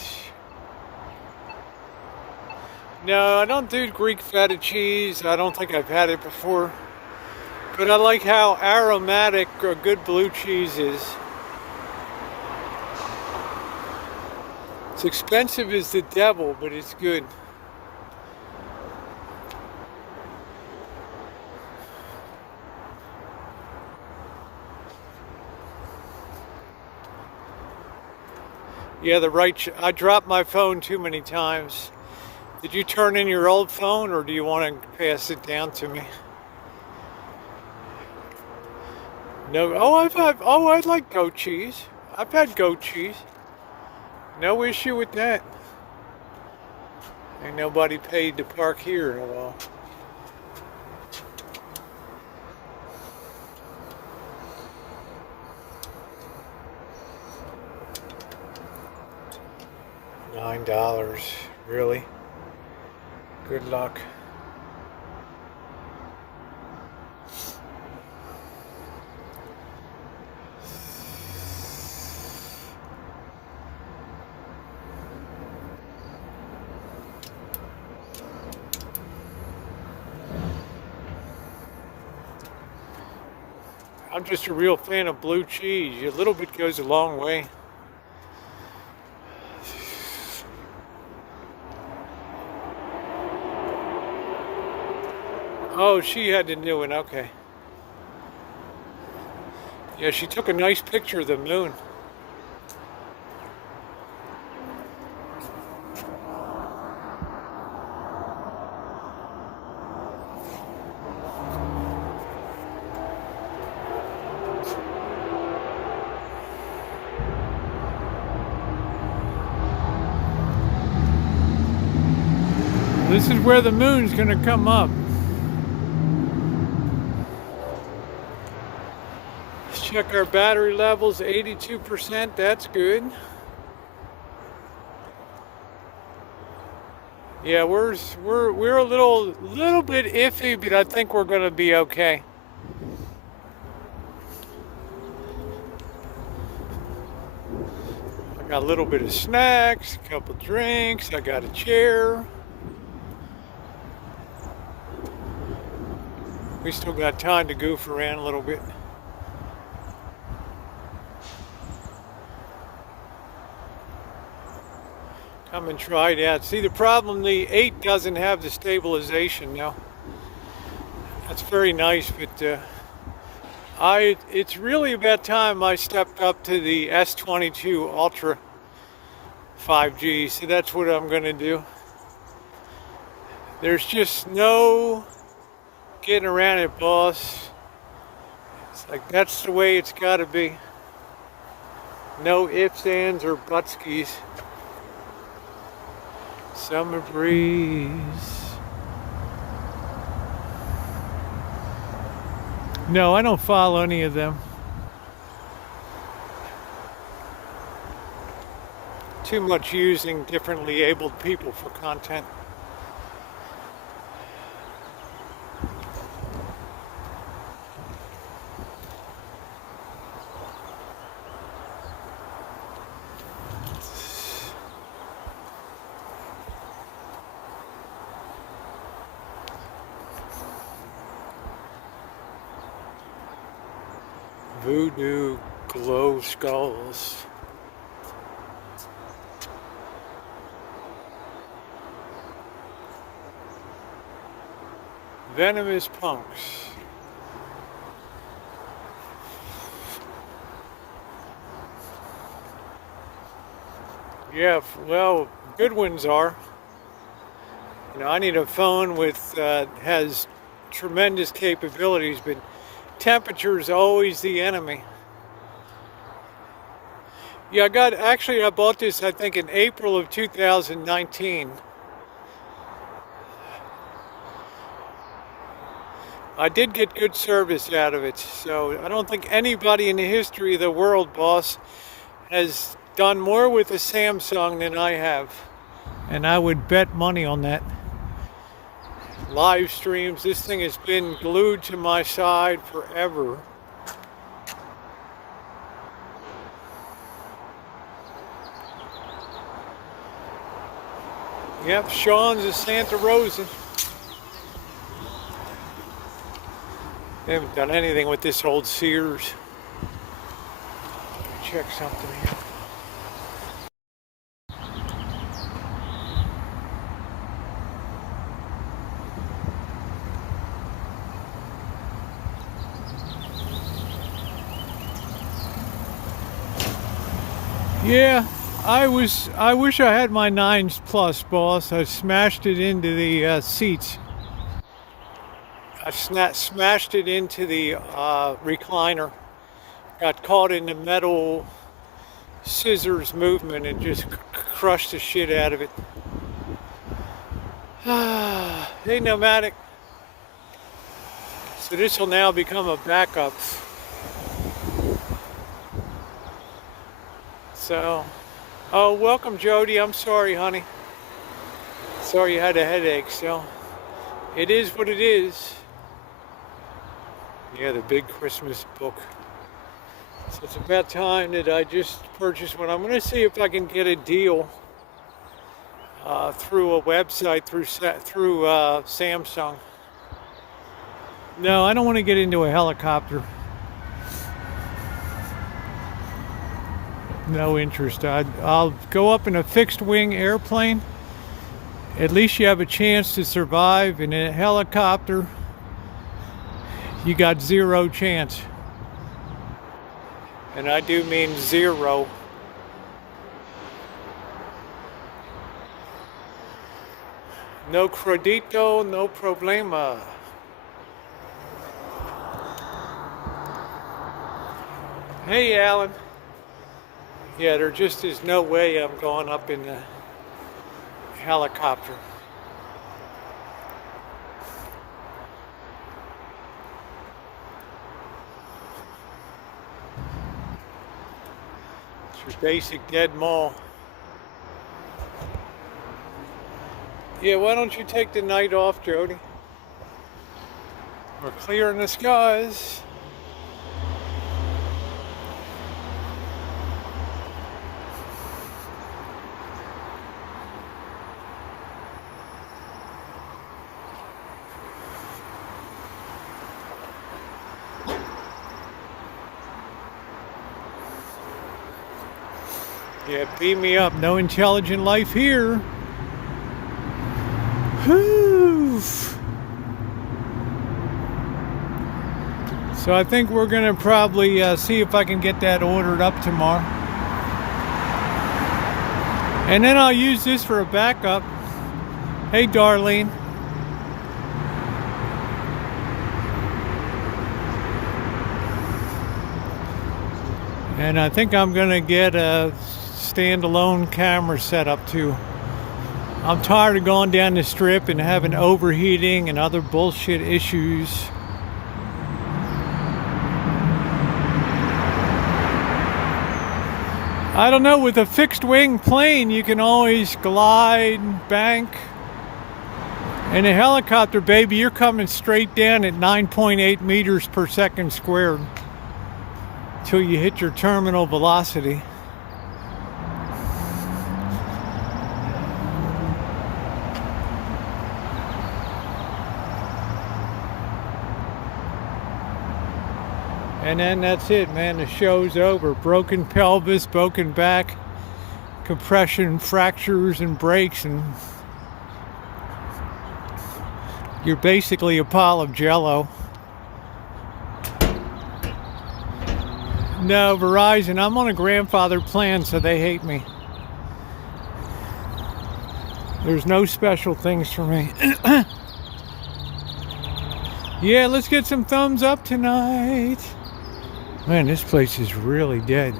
No, I don't do Greek feta cheese. I don't think I've had it before. But I like how aromatic a good blue cheese is. It's expensive as the devil, but it's good. Yeah, I dropped my phone too many times. Did you turn in your old phone, or do you want to pass it down to me? No. Oh, I like goat cheese. I've had goat cheese. No issue with that. Ain't nobody paid to park here at all. $9, really? Good luck. I'm just a real fan of blue cheese. A little bit goes a long way. Oh, she had the new one, okay. Yeah, she took a nice picture of the moon. This is where the moon's gonna come up. Let's check our battery levels, 82%, that's good. Yeah, we're a little bit iffy, but I think we're gonna be okay. I got a little bit of snacks, a couple drinks, I got a chair. We still got time to goof around a little bit. Come and try it out. See, the problem, the 8 doesn't have the stabilization now. That's very nice, but it's really about time I stepped up to the S22 Ultra 5G, so that's what I'm gonna do. There's just no getting around it, boss. It's like that's the way it's got to be. No ifs, ands, or butskis. Summer breeze. No, I don't follow any of them. Too much using differently abled people for content. Voodoo glow skulls. Venomous punks. Yeah, well, good ones are. You know, I need a phone with has tremendous capabilities, but temperature is always the enemy. Yeah, I bought this, I think, in April of 2019. I did get good service out of it, so I don't think anybody in the history of the world, boss, has done more with a Samsung than I have. And I would bet money on that. Live streams, this thing has been glued to my side forever. Yep, Sean's a Santa Rosa. They haven't done anything with this old Sears. Check something here. Yeah, I wish I had my 9s Plus, boss. I smashed it into the seats. I smashed it into the recliner. Got caught in the metal scissors movement and just crushed the shit out of it. Hey, Nomadic. So this will now become a backup. So, oh, welcome, Jody. I'm sorry, honey. Sorry you had a headache. So, it is what it is. Yeah, the big Christmas book. So it's about time that I just purchased one. I'm going to see if I can get a deal through a website, through Samsung. No, I don't want to get into a helicopter. No interest. I'll go up in a fixed wing airplane. At least you have a chance to survive. In a helicopter, you got zero chance. And I do mean zero. No credito, no problema. Hey, Alan. Yeah, there just is no way I'm going up in a helicopter. It's your basic dead mall. Yeah, why don't you take the night off, Jody? We're clearing the skies. Yeah, beam me up. No intelligent life here. Whew. So I think we're going to probably see if I can get that ordered up tomorrow. And then I'll use this for a backup. Hey, Darlene. And I think I'm going to get a standalone camera set up too. I'm tired of going down the strip and having overheating and other bullshit issues. I don't know, with a fixed wing plane you can always glide, bank. In a helicopter, baby, you're coming straight down at 9.8 meters per second squared till you hit your terminal velocity. And then that's it, man. The show's over. Broken pelvis, broken back, compression fractures and breaks, and you're basically a pile of jello. No, Verizon, I'm on a grandfather plan, so they hate me. There's no special things for me. Yeah, let's get some thumbs up tonight. Man, this place is really dead.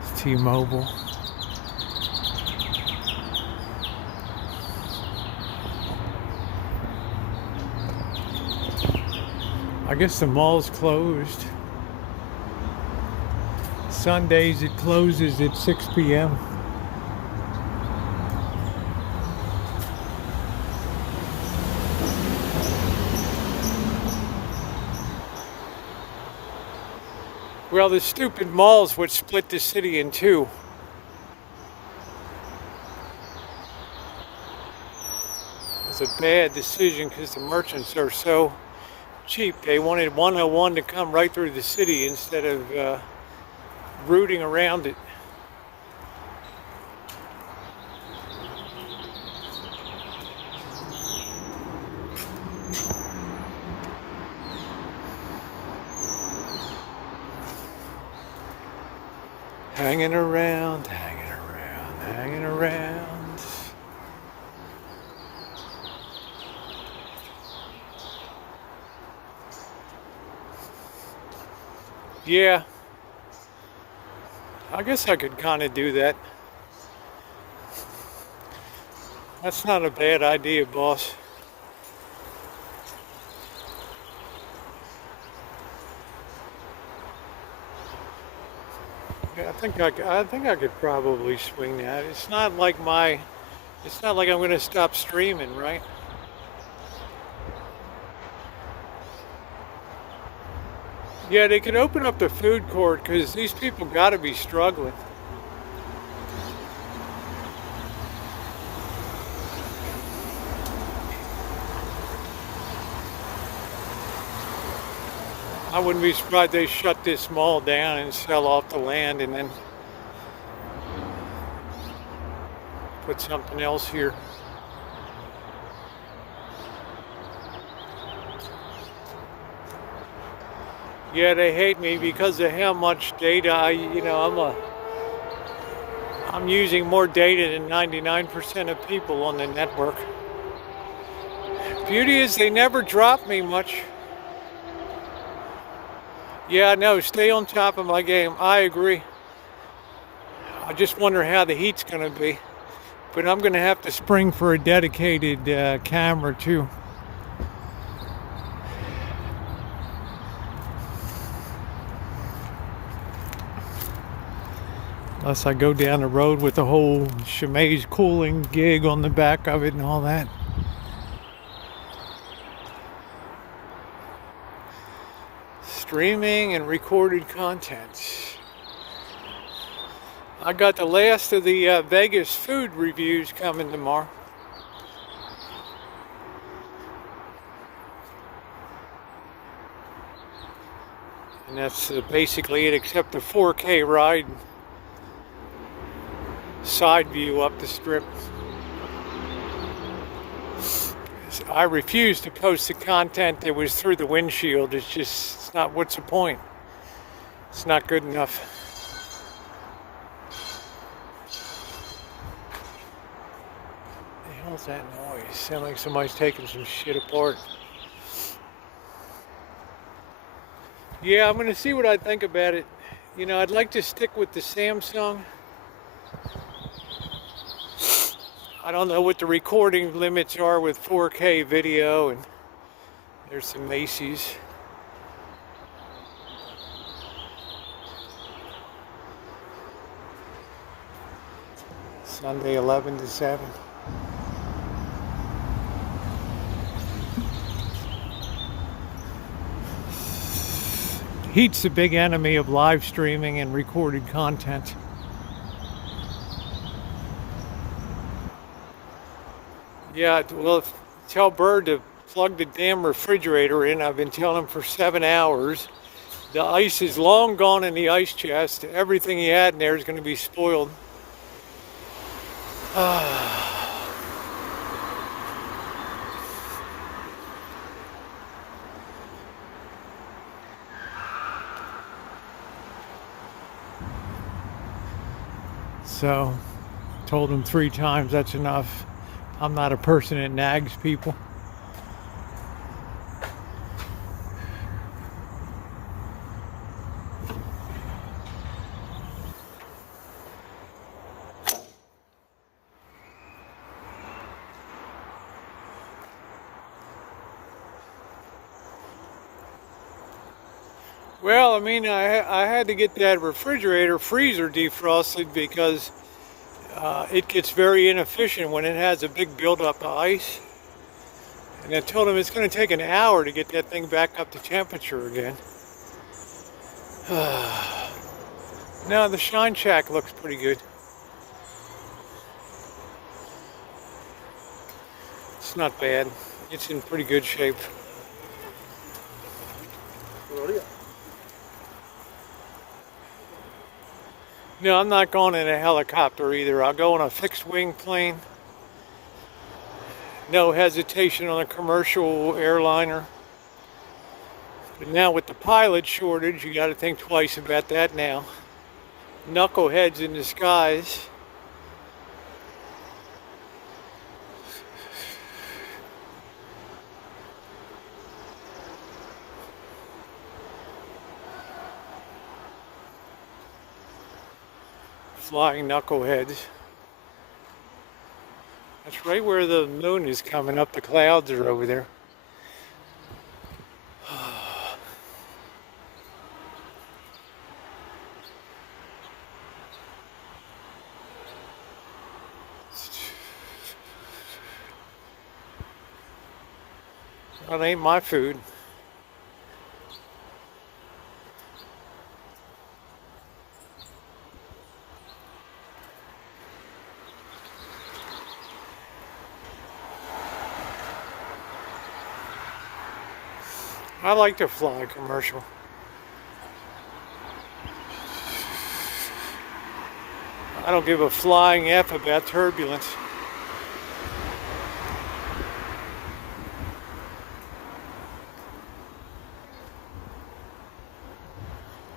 It's T-Mobile. I guess the mall's closed. Sundays it closes at 6 p.m. Well, the stupid malls would split the city in two. It's a bad decision because the merchants are so cheap. They wanted 101 to come right through the city instead of rooting around it. Hanging around, hanging around, hanging around. Yeah, I guess I could kind of do that. That's not a bad idea, boss. Yeah, I think I could probably swing that. It's not like I'm going to stop streaming, right? Yeah, they could open up the food court because these people got to be struggling. I wouldn't be surprised they shut this mall down and sell off the land and then put something else here. Yeah, they hate me because of how much data I'm using more data than 99% of people on the network. Beauty is they never drop me much. Yeah, no, stay on top of my game. I agree. I just wonder how the heat's going to be. But I'm going to have to spring for a dedicated camera too. Unless I go down the road with the whole Chimay's cooling gig on the back of it and all that. Streaming and recorded content. I got the last of the Vegas food reviews coming tomorrow. And that's basically it, except the 4K ride side view up the strip. I refuse to post the content that was through the windshield. It's not, what's the point? It's not good enough. What the hell's that noise? Sounds like somebody's taking some shit apart. Yeah, I'm gonna see what I think about it. You know, I'd like to stick with the Samsung. I don't know what the recording limits are with 4K video, and there's some Macy's. Sunday 11 to 7. Heat's the big enemy of live streaming and recorded content. Yeah, well, tell Bird to plugged the damn refrigerator in. I've been telling him for 7 hours. The ice is long gone in the ice chest. Everything he had in there is going to be spoiled. So, told him 3 times that's enough. I'm not a person that nags people. Well, I mean, I had to get that refrigerator freezer defrosted because it gets very inefficient when it has a big buildup of ice. And I told him it's going to take an hour to get that thing back up to temperature again. Now the Shine Shack looks pretty good. It's not bad. It's in pretty good shape. No, I'm not going in a helicopter either. I'll go on a fixed wing plane. No hesitation on a commercial airliner. But now with the pilot shortage, you got to think twice about that now. Knuckleheads in disguise. Flying knuckleheads. That's right where the moon is coming up. The clouds are over there. That ain't my food. I like to fly commercial. I don't give a flying F about turbulence.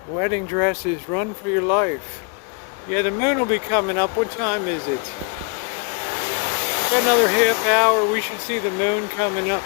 Wedding dresses, run for your life. Yeah, the moon will be coming up. What time is it? Got another half hour. We should see the moon coming up.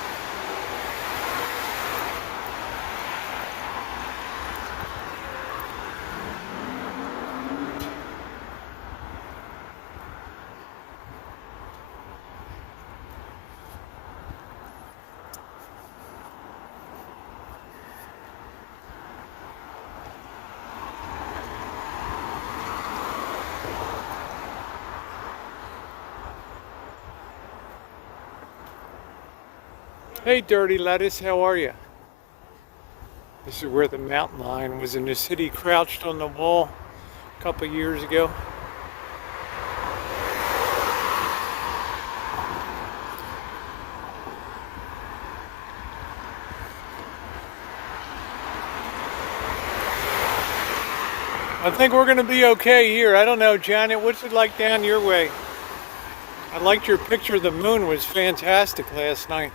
Hey, Dirty Lettuce, how are you? This is where the mountain lion was in the city, crouched on the wall a couple years ago. I think we're going to be okay here. I don't know, Janet, what's it like down your way? I liked your picture of the moon, was fantastic last night.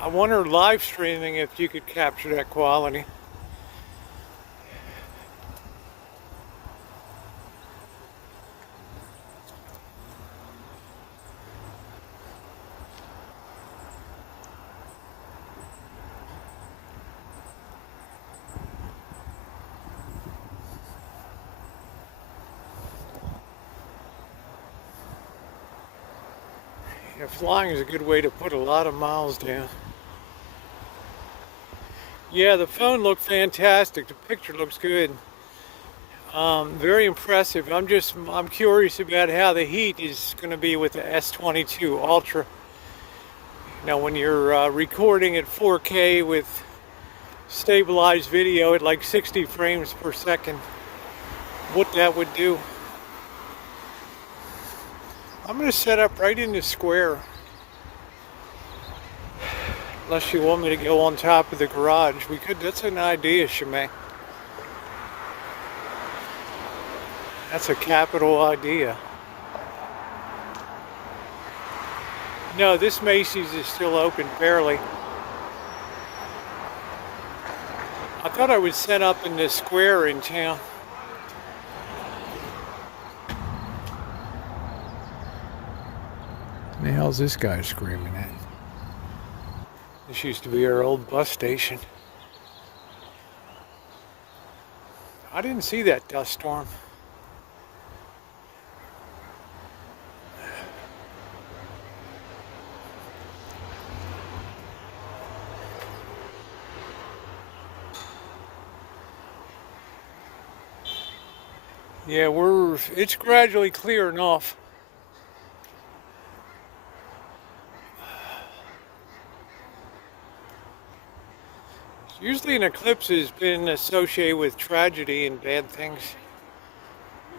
I wonder live streaming if you could capture that quality. Yeah, flying is a good way to put a lot of miles down. Yeah, the phone looked fantastic. The picture looks good. Very impressive. I'm curious about how the heat is going to be with the S22 Ultra. Now, when you're recording at 4K with stabilized video at like 60 frames per second, what that would do. I'm going to set up right in the square. Unless you want me to go on top of the garage, we could. That's an idea, Shimei. That's a capital idea. No, this Macy's is still open, barely. I thought I would set up in this square in town. What the hell's this guy screaming at? This used to be our old bus station. I didn't see that dust storm. Yeah, it's gradually clearing off. Usually an eclipse has been associated with tragedy and bad things.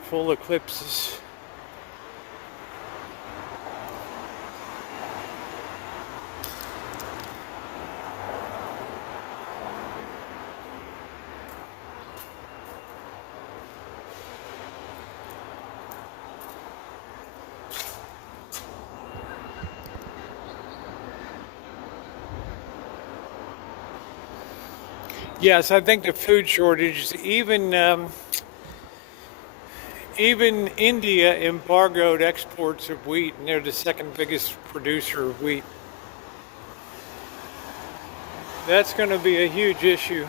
Full eclipses. Yes, I think the food shortage, even India embargoed exports of wheat, and they're the second biggest producer of wheat. That's going to be a huge issue.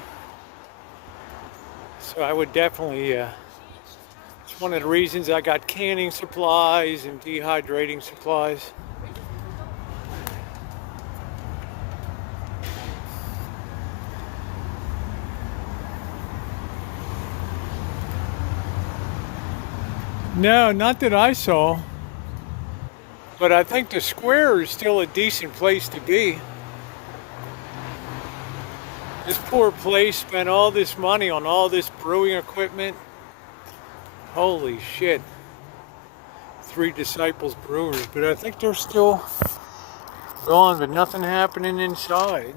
So I would definitely, it's one of the reasons I got canning supplies and dehydrating supplies. No, not that I saw. But I think the square is still a decent place to be. This poor place spent all this money on all this brewing equipment. Holy shit. 3 Disciples Brewers, but I think they're still going, but nothing happening inside.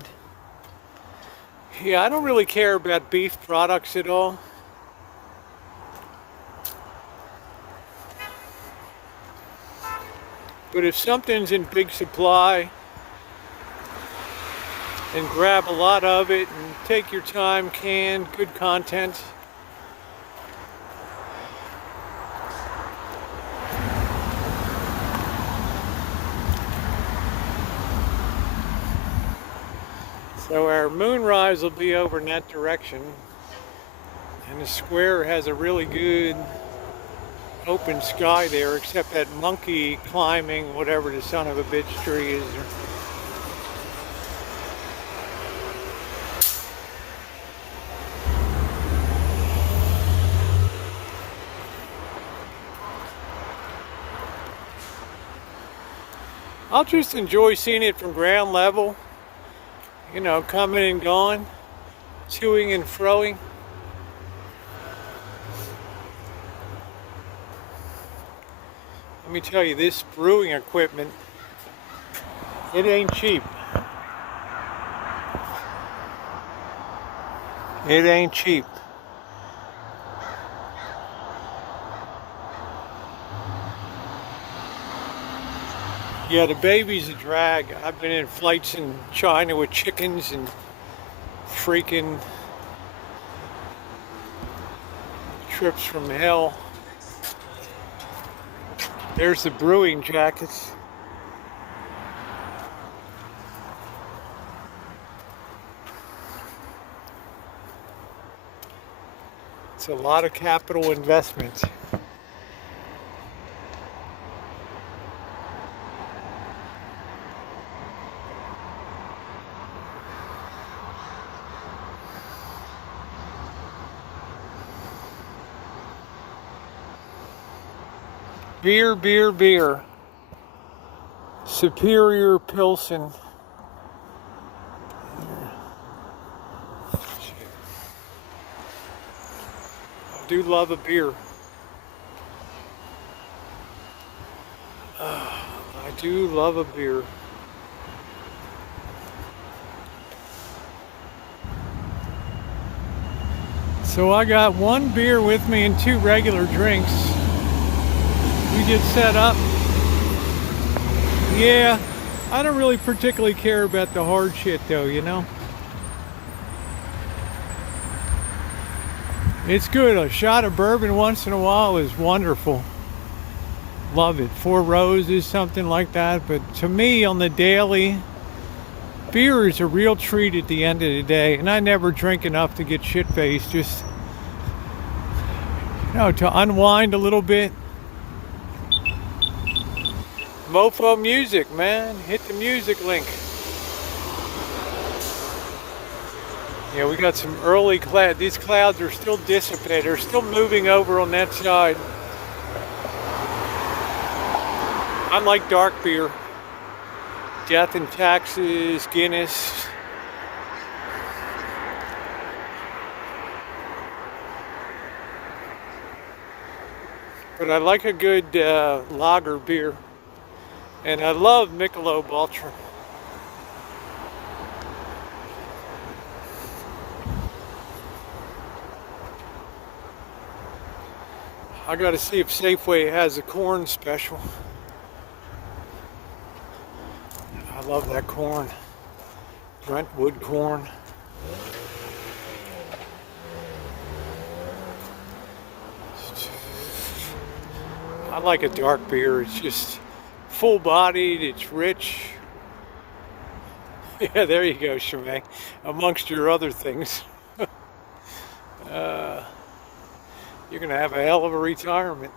Yeah, I don't really care about beef products at all. But if something's in big supply, then grab a lot of it and take your time, can, good content. So our moonrise will be over in that direction. And the square has a really good open sky there, except that monkey climbing whatever the son of a bitch tree is. I'll just enjoy seeing it from ground level, you know, coming and going, toing and froing. Let me tell you, this brewing equipment, it ain't cheap. It ain't cheap. Yeah, the baby's a drag. I've been in flights in China with chickens and freaking trips from hell. There's the brewing jackets. It's a lot of capital investment. Beer, beer, beer. Superior Pilsen. I do love a beer. I do love a beer. So I got one beer with me and 2 regular drinks. We get set up. Yeah, I don't really particularly care about the hard shit though, you know? It's good. A shot of bourbon once in a while is wonderful. Love it. 4 Roses, something like that. But to me, on the daily, beer is a real treat at the end of the day. And I never drink enough to get shit-faced. Just, you know, to unwind a little bit. MoFo music, man. Hit the music link. Yeah, we got some early clouds. These clouds are still dissipated. They're still moving over on that side. I like dark beer. Death and Taxes, Guinness. But I like a good lager beer. And I love Michelob Ultra. I gotta see if Safeway has a corn special. I love that corn. Brentwood corn. I like a dark beer. It's just full-bodied, it's rich. Yeah, there you go, Shemay. Amongst your other things. You're gonna have a hell of a retirement.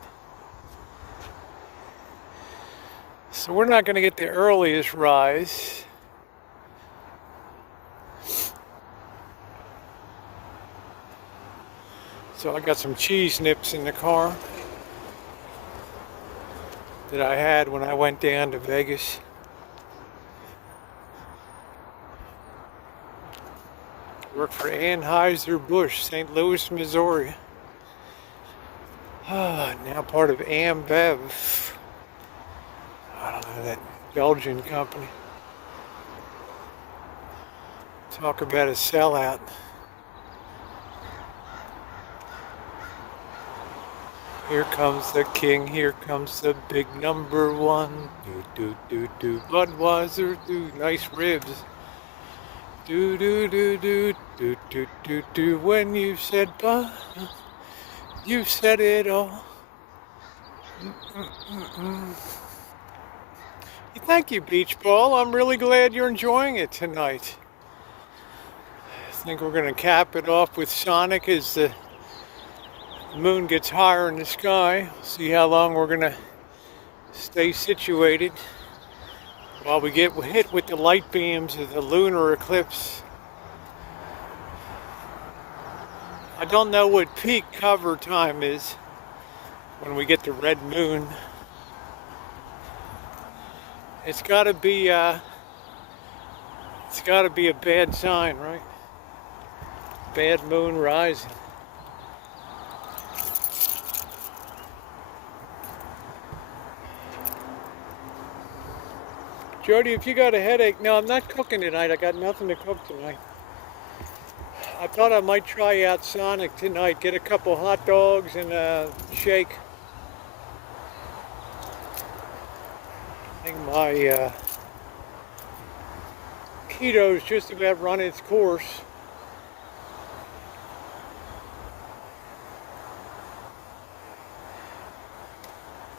So we're not gonna get the earliest rise. So I got some cheese nips in the car that I had when I went down to Vegas. Worked for Anheuser-Busch, St. Louis, Missouri. Now part of AmBev. I don't know, that Belgian company. Talk about a sellout. Here comes the king, here comes the big number 1. Do, do, do, do. Budweiser, do. Nice ribs. Do, do, do, do, do, do, do, do. When you said Bud, you said it all. Thank you, Beach Ball. I'm really glad you're enjoying it tonight. I think we're going to cap it off with Sonic as the moon gets higher in the sky. See how long we're going to stay situated while we get hit with the light beams of the lunar eclipse. I don't know what peak cover time is when we get the red moon. It's got to be a bad sign, right? Bad moon rising. Jody, if you got a headache, no, I'm not cooking tonight. I got nothing to cook tonight. I thought I might try out Sonic tonight, get a couple hot dogs and a shake. I think my keto's just about run its course.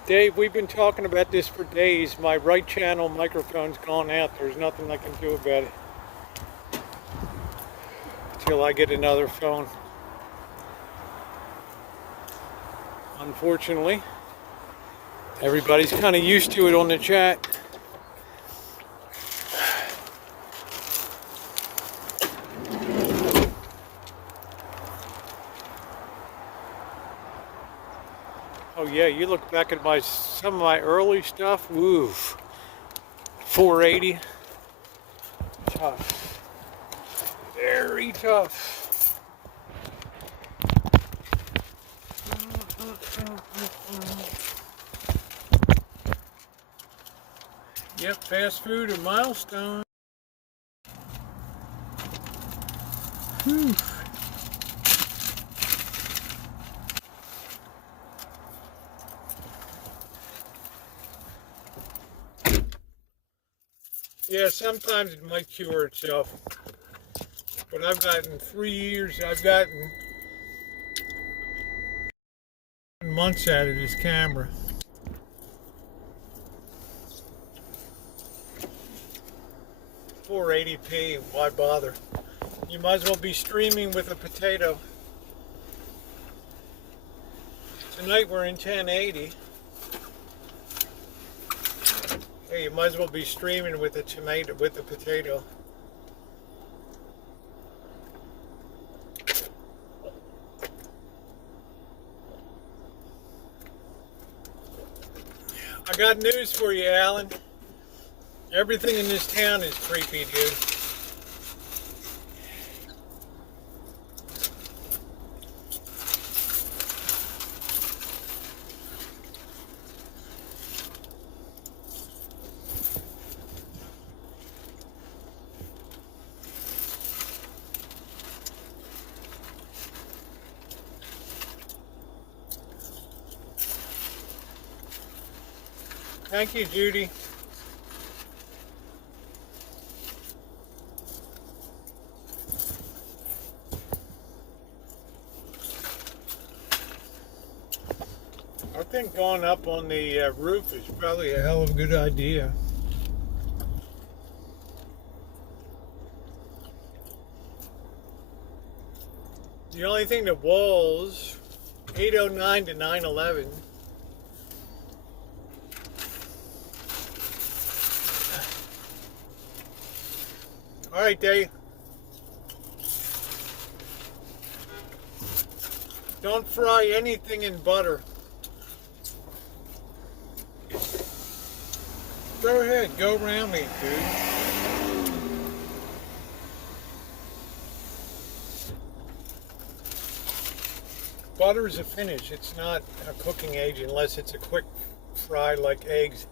Dave, we've been talking about this for days. My right channel microphone's gone out. There's nothing I can do about it until I get another phone. Unfortunately, everybody's kind of used to it on the chat. Oh yeah, you look back at some of my early stuff. Woo, 480. Tough. Very tough. Yep, fast food a milestone. Whew. Yeah, sometimes it might cure itself. But I've gotten 3 years, I've gotten months out of this camera. .480p, why bother? You might as well be streaming with a potato. Tonight we're in 1080. Hey, you might as well be streaming with a tomato, with a potato. I got news for you, Alan. Everything in this town is creepy, dude. Thank you, Judy. I think going up on the roof is probably a hell of a good idea. The only thing that was 809 to 911. All right, Dave. Don't fry anything in butter. Go ahead, go around me, dude. Butter is a finish. It's not a cooking agent unless it's a quick fry like eggs.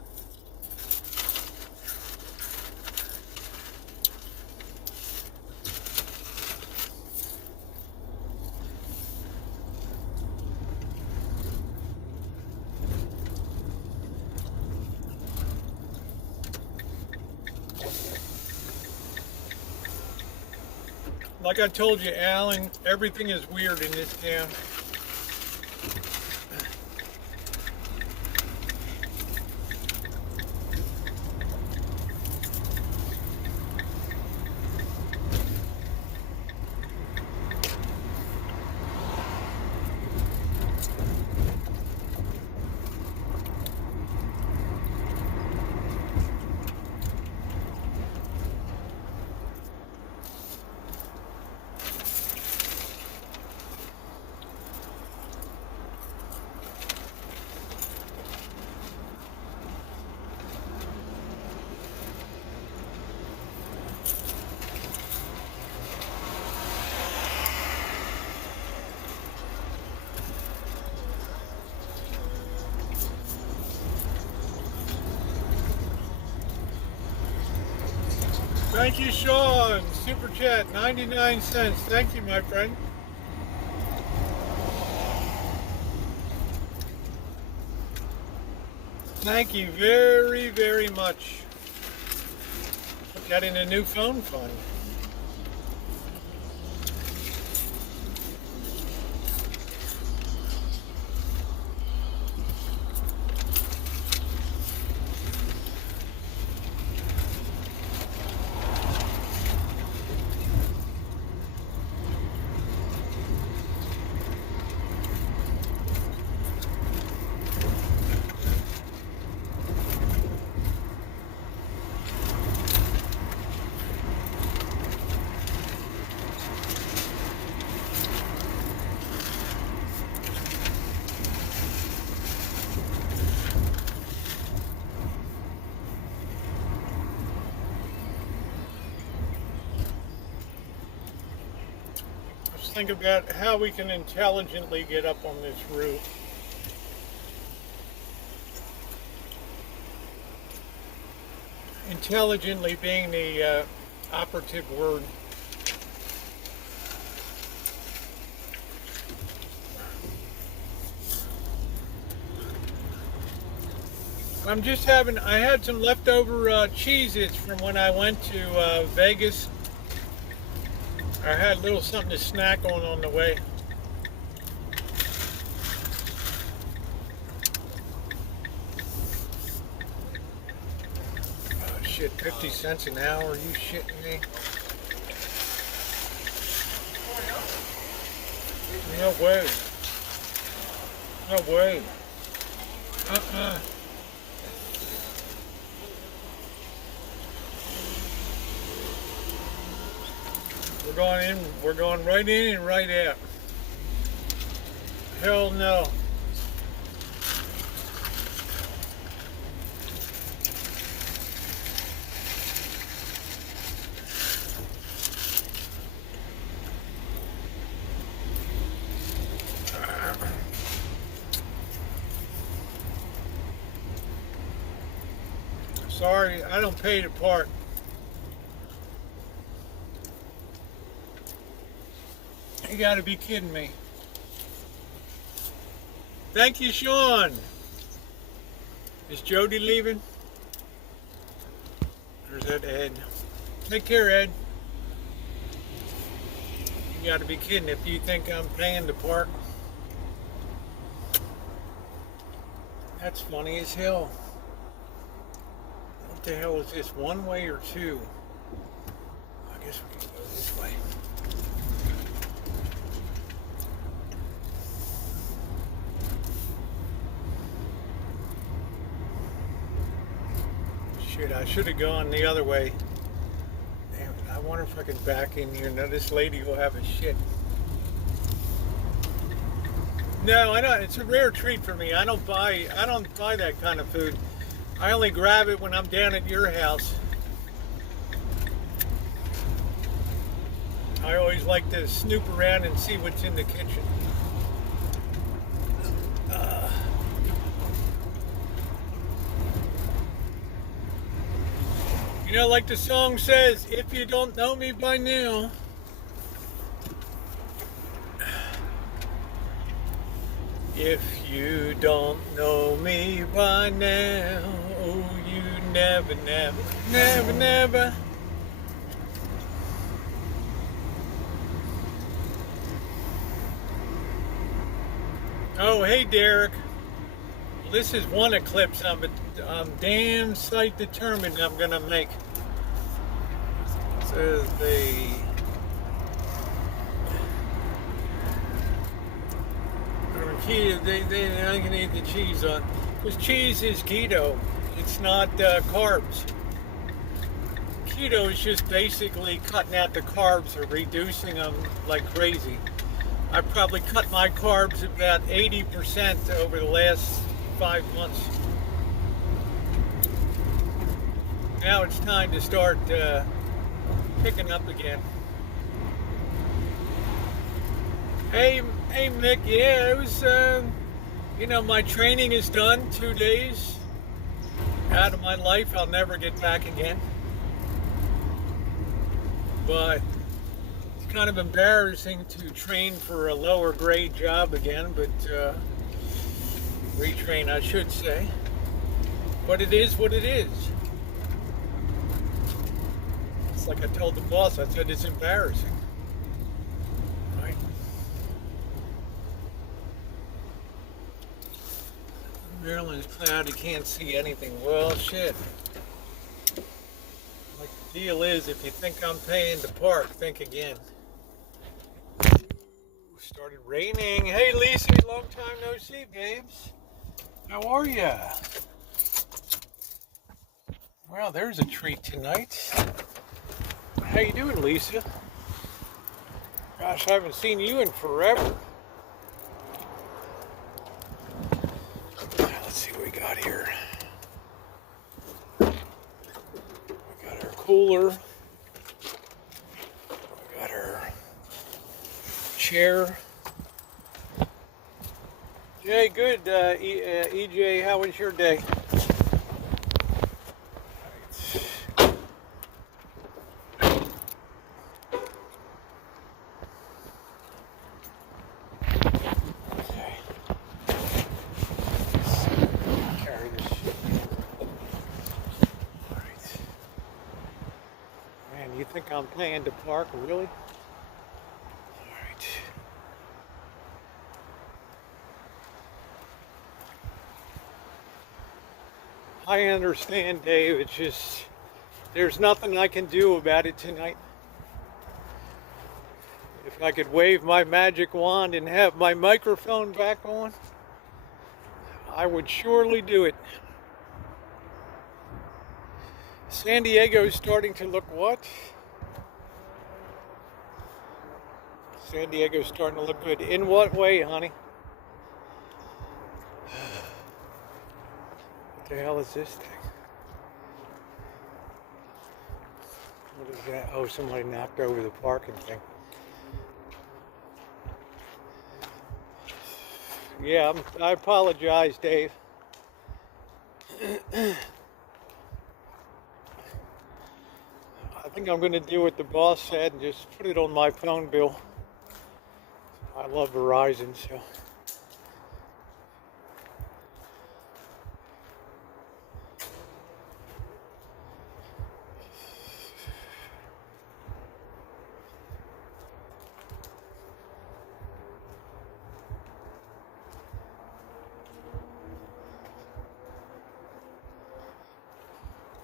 Like I told you, Alan, everything is weird in this town. Thank you, Sean. Super chat, 99 cents. Thank you, my friend. Thank you very, very much. Getting a new phone fund. Think about how we can intelligently get up on this roof. Intelligently being the operative word. I'm just having, I had some leftover Cheez-Its from when I went to Vegas. I had a little something to snack on the way. Oh shit, 50 cents an hour, are you shitting me? No way. No way. We're going right in and right out. Hell no. Sorry, I don't pay to park. You gotta be kidding me. Thank you, Sean. Is Jody leaving? Or is that Ed? Take care, Ed. You gotta be kidding if you think I'm paying to park. That's funny as hell. What the hell is this? One way or two? I guess we can go this way. Shit, I should have gone the other way. Damn it, I wonder if I can back in here. Now this lady will have a shit. No, I don't. It's a rare treat for me. I don't buy that kind of food. I only grab it when I'm down at your house. I always like to snoop around and see what's in the kitchen. You know, like the song says, if you don't know me by now, if you don't know me by now, oh, you never, never, never, never. Oh, hey, Derek. Well, this is one eclipse I'm damn sight determined I'm gonna make. So they I can eat the cheese on, because cheese is keto. It's not carbs. Keto is just basically cutting out the carbs or reducing them like crazy. I probably cut my carbs about 80% over the last 5 months. Now it's time to start picking up again. Hey Mick, yeah, it was, you know, my training is done. 2 days out of my life. I'll never get back again. But it's kind of embarrassing to train for a lower grade job again, but retrain, I should say. But it is what it is. It's like I told the boss, I said it's embarrassing. Right? Maryland's cloudy, can't see anything. Well, shit. Like the deal is, if you think I'm paying to park, think again. Ooh, started raining. Hey, Lisa, long time no see, babes. How are ya? Well, there's a treat tonight. How you doing, Lisa? Gosh, I haven't seen you in forever. Let's see what we got here. We got our cooler. We got our chair. Jay, good. EJ, how was your day? I'm paying to park, really? I understand, Dave. It's just, there's nothing I can do about it tonight. If I could wave my magic wand and have my microphone back on, I would surely do it. San Diego's starting to look what? San Diego's starting to look good. In what way, honey? What the hell is this thing? What is that? Oh, somebody knocked over the parking thing. Yeah, I apologize, Dave. I think I'm going to do what the boss said and just put it on my phone bill. I love Verizon, so.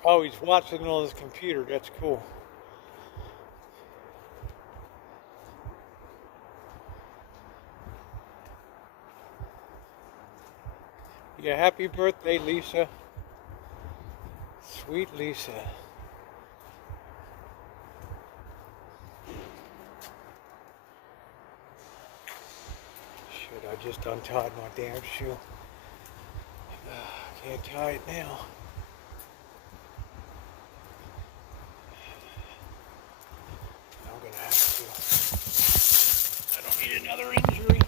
Oh, he's watching it on his computer. That's cool. Yeah, happy birthday, Lisa. Sweet Lisa. Shit, I just untied my damn shoe. Can't tie it now. I'm gonna have to. I don't need another injury.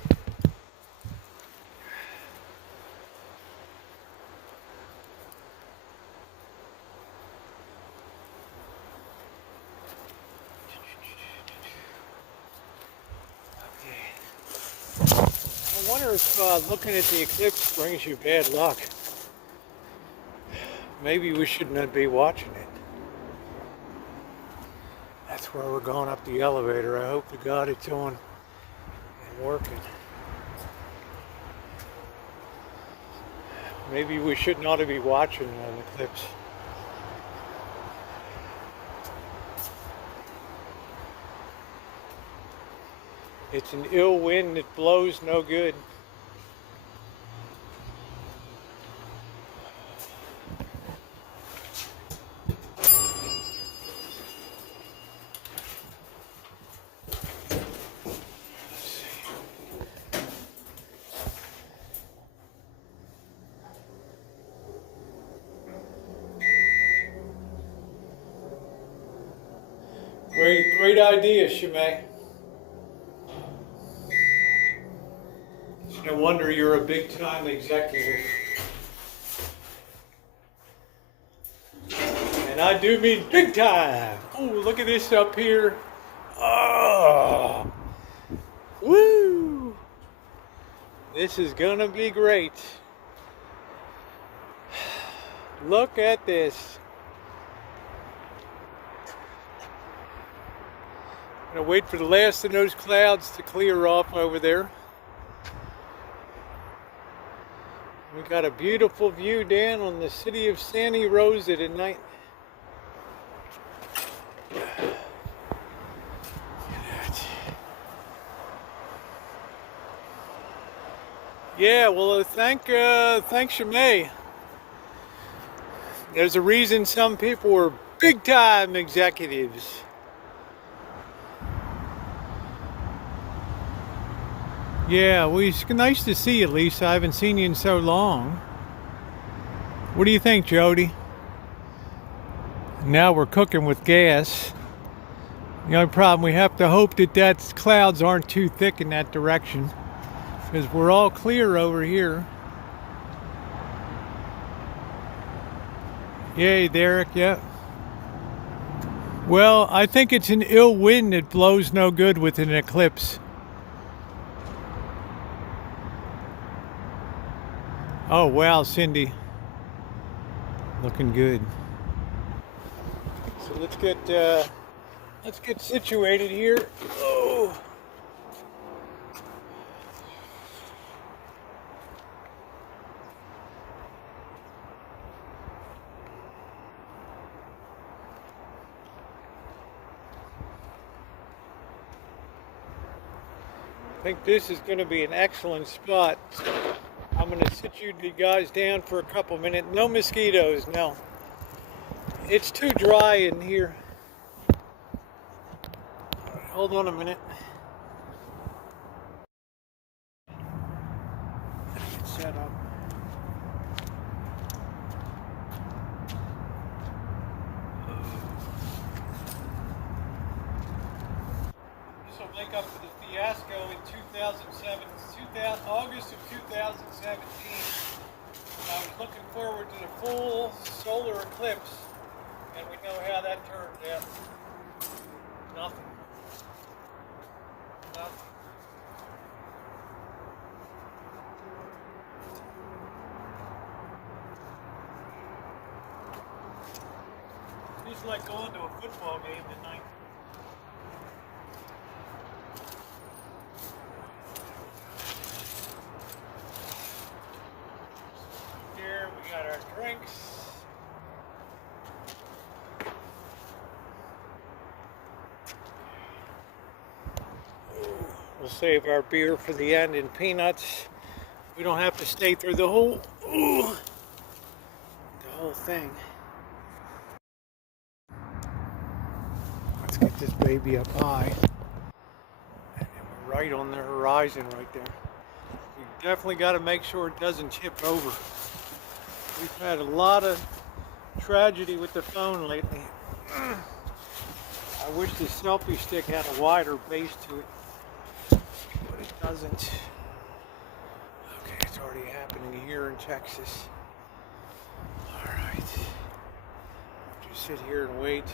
I wonder if looking at the eclipse brings you bad luck. Maybe we shouldn't be watching it. That's where we're going up the elevator. I hope to God it's on and working. Maybe we should not be watching an eclipse. It's an ill wind that blows no good. Great idea, Shimei. It's no wonder you're a big-time executive. And I do mean big time. Oh, look at this up here. Oh, woo! This is gonna be great. Look at this. I'm gonna wait for the last of those clouds to clear off over there. We got a beautiful view down on the city of Santa Rosa tonight. Yeah, well, thanks, Shimei. There's a reason some people are big-time executives. Yeah, well, it's nice to see you, Lisa. I haven't seen you in so long. What do you think, Jody? Now we're cooking with gas. The only problem, we have to hope that clouds aren't too thick in that direction, because we're all clear over here. Yay, Derek, yeah. Well, I think it's an ill wind that blows no good with an eclipse. Oh, wow, Cindy. Looking good. So let's get Let's get situated here. Oh. I think this is going to be an excellent spot. I'm going to sit you guys down for a couple minutes. No mosquitoes, no. It's too dry in here. Hold on a minute. Get set up. This will make up for the fiasco in 2007, August of 2017. I was looking forward to the full solar eclipse, and we know how that turned out. Nothing. Nothing. It's like going to a football game tonight. Here we got our drinks. We'll save our beer for the end and peanuts. We don't have to stay through the whole thing. Let's get this baby up high. And we're right on the horizon right there. We definitely got to make sure it doesn't tip over. We've had a lot of tragedy with the phone lately. I wish the selfie stick had a wider base to it, but it doesn't. Okay, it's already happening here in Texas. Alright. Just sit here and wait.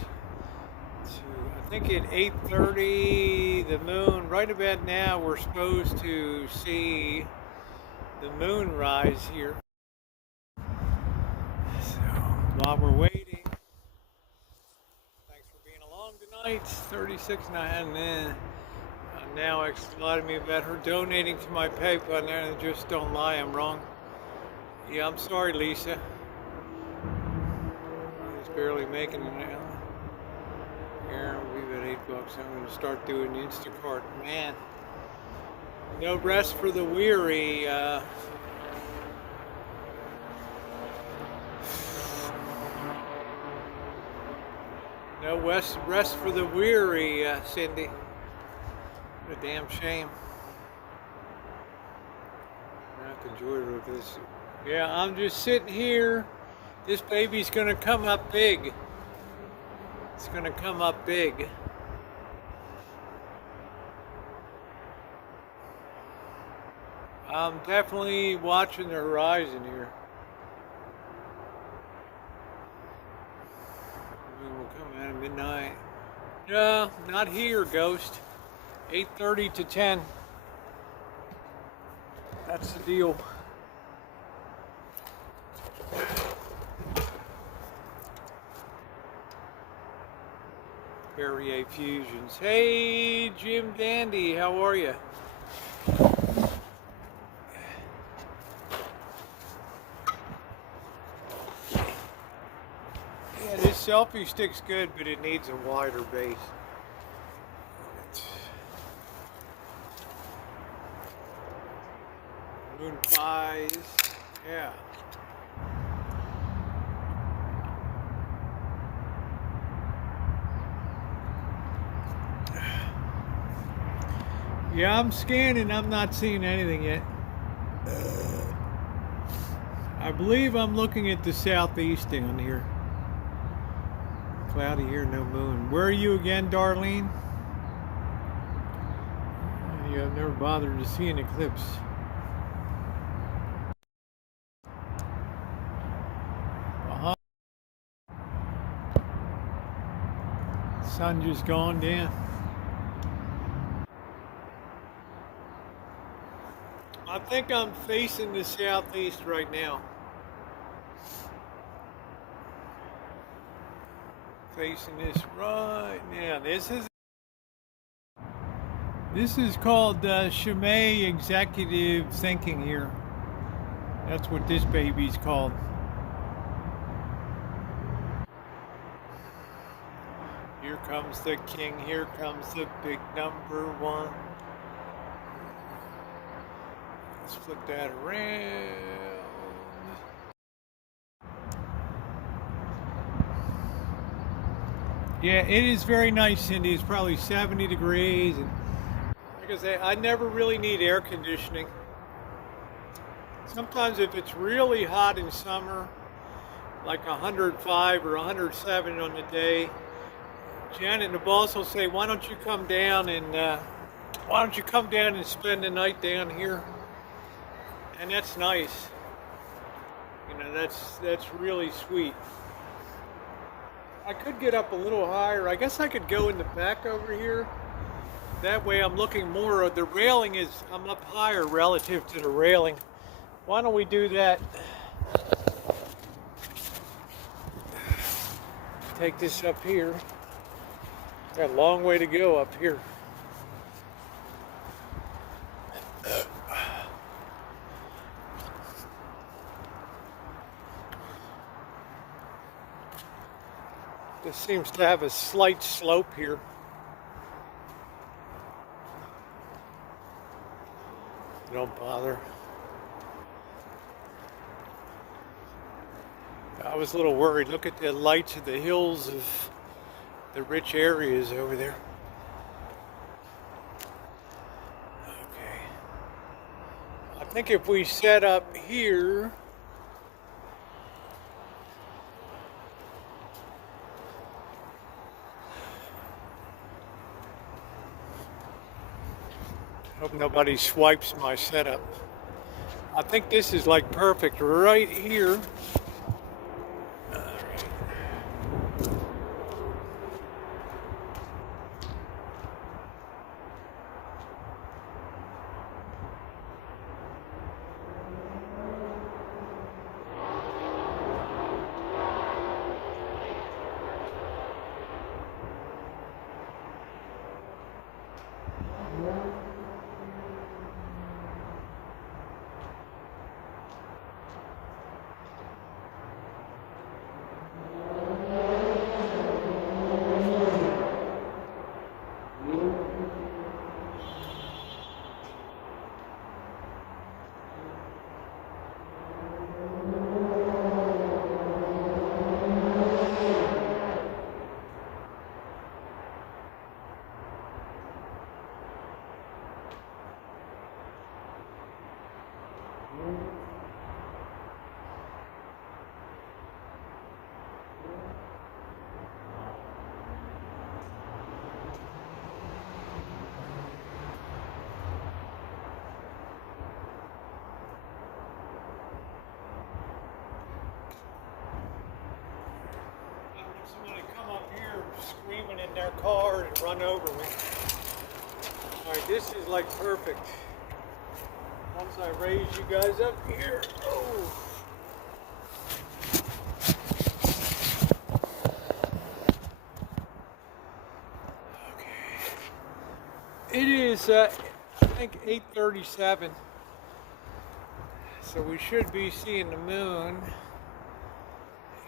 I think at 8:30, the moon, right about now, we're supposed to see the moon rise here. So, while we're waiting, thanks for being along tonight. 36.9, and now excited me about her donating to my PayPal, and just don't lie, I'm wrong. Yeah, I'm sorry, Lisa. I was barely making it now. Here, we've got $8. I'm going to start doing Instacart. Man, no rest for the weary. No rest for the weary, Cindy. What a damn shame. I have to enjoy it with this. Yeah, I'm just sitting here. This baby's going to come up big. It's going to come up big. I'm definitely watching the horizon here. We'll come out at midnight. No, not here, Ghost. 8:30 to 10. That's the deal. Perrier Fusions. Hey, Jim Dandy, how are you? Yeah, this selfie stick's good, but it needs a wider base. Moon pies, yeah. Yeah, I'm scanning. I'm not seeing anything yet. I believe I'm looking at the southeast down here. Cloudy here, no moon. Where are you again, Darlene? Yeah, I've never bothered to see an eclipse. Sun just gone down. I think I'm facing the southeast right now. facing this right now. This is called Chimay Executive Thinking here. That's what this baby's called. Here comes the king, here comes the big number one. Let's flip that around. Yeah, it is very nice, Cindy. It's probably 70 degrees. And like I say, I never really need air conditioning. Sometimes if it's really hot in summer, like 105 or 107 on the day, Janet and the boss will say, why don't you come down and spend the night down here? And that's nice. You know, that's really sweet. I could get up a little higher. I guess I could go in the back over here. That way I'm looking more of the railing is, I'm up higher relative to the railing. Why don't we do that? Take this up here. Got a long way to go up here. This seems to have a slight slope here. Don't bother. I was a little worried. Look at the lights of the hills of the rich areas over there. Okay. I think if we set up here, hope nobody swipes my setup. I think this is like perfect right here. Screaming in their car and run over me. Alright, this is like perfect. Once I raise you guys up here. Oh. Okay. It is, I think, 8:37. So we should be seeing the moon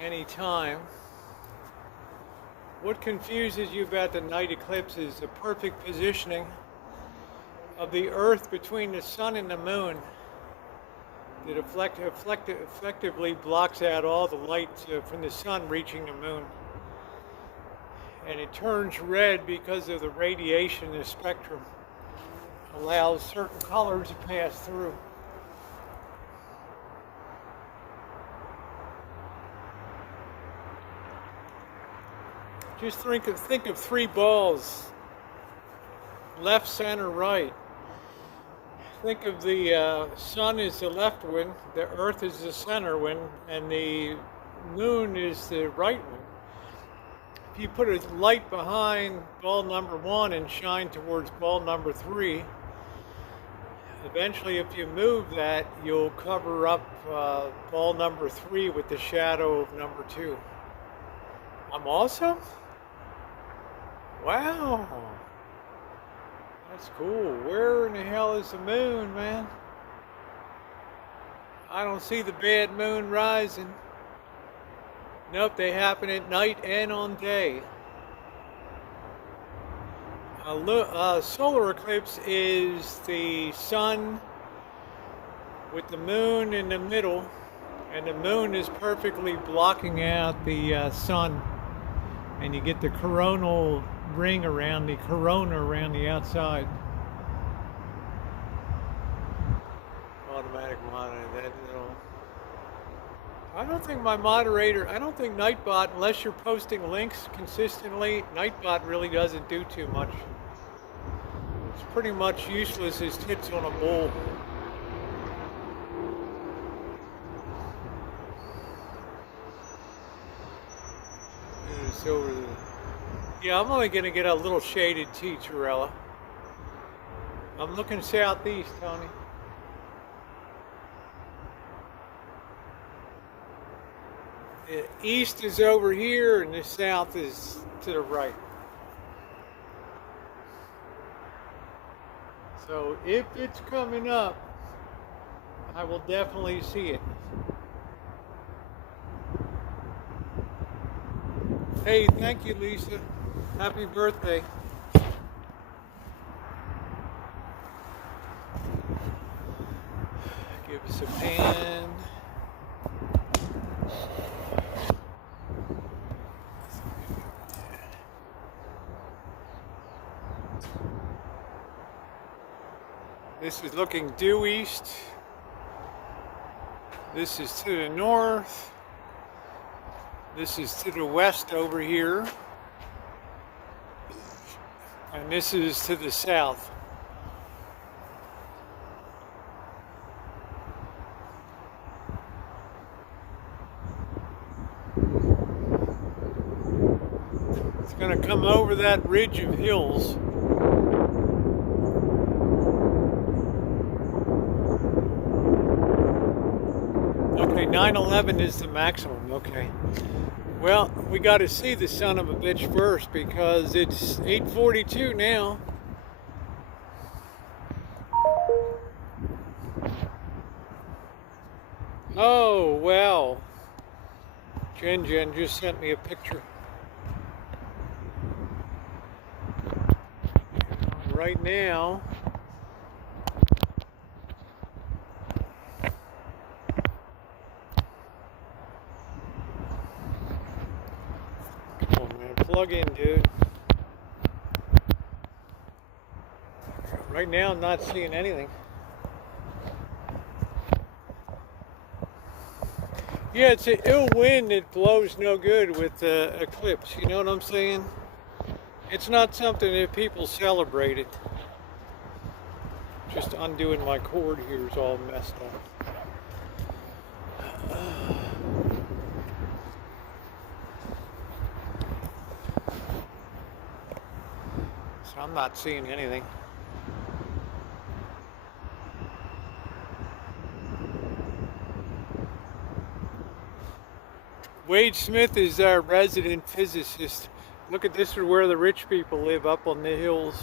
anytime. What confuses you about the night eclipse is the perfect positioning of the Earth between the sun and the moon that effectively blocks out all the light from the sun reaching the moon. And it turns red because of the radiation in the spectrum. Allows certain colors to pass through. Just think of three balls, left, center, right. Think of the sun is the left one, the earth is the center one, and the moon is the right one. If you put a light behind ball number 1 and shine towards ball number 3, eventually if you move that, you'll cover up ball number 3 with the shadow of number 2. I'm awesome? Wow. That's cool. Where in the hell is the moon, man? I don't see the bad moon rising. Nope, they happen at night and on day. Solar eclipse is the sun with the moon in the middle, and the moon is perfectly blocking out the sun, and you get the coronal ring around the corona around the outside. Automatic monitor, that little. I don't think Nightbot, unless you're posting links consistently, Nightbot really doesn't do too much. It's pretty much useless as tits on a bull. It's over there. Yeah, I'm only going to get a little shaded tea, Torella. I'm looking southeast, Tony. The east is over here and the south is to the right. So if it's coming up, I will definitely see it. Hey, thank you, Lisa. Happy birthday. Give us a pan. This is looking due east. This is to the north. This is to the west over here. And this is to the south. It's going to come over that ridge of hills. Okay, 9/11 is the maximum. Okay. Well, we got to see the son of a bitch first because it's 8:42 now. Oh, well. Jen just sent me a picture. Right now, plug in, dude. Right now, I'm not seeing anything. Yeah, it's an ill wind that blows no good with the eclipse. You know what I'm saying? It's not something that people celebrated. Just undoing my cord here is all messed up. I'm not seeing anything. Wade Smith is our resident physicist. Look at this, is where the rich people live, up on the hills.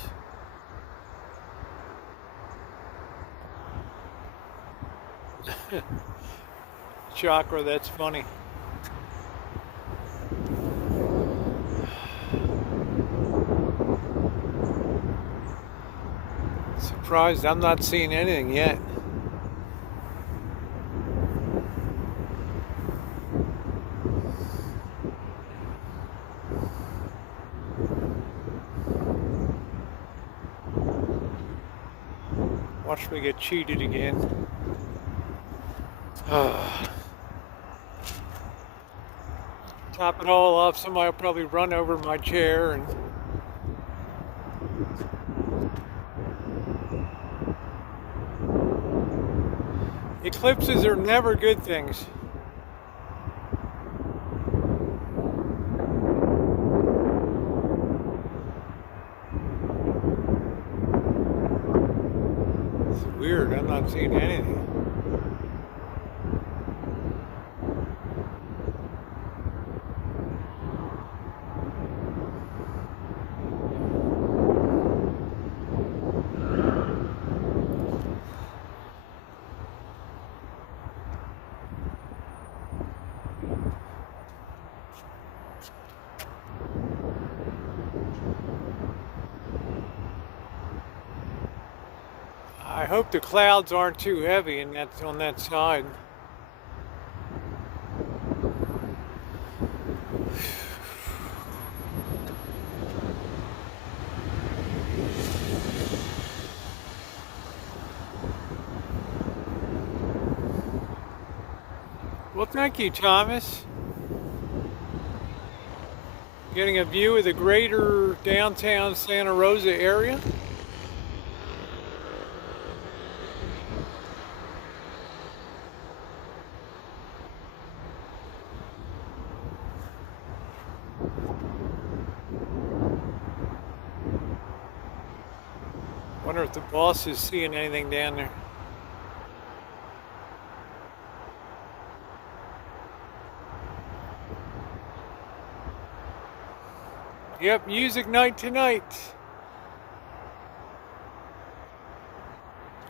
Chakra, that's funny. Surprised I'm not seeing anything yet. Watch me get cheated again. Top it all off, somebody will probably run over my chair and eclipses are never good things. It's weird, I'm not seeing anything. hope the clouds aren't too heavy and that's on that side. Well, thank you, Thomas. Getting a view of the greater downtown Santa Rosa area. Wonder if the boss is seeing anything down there. Yep, music night tonight.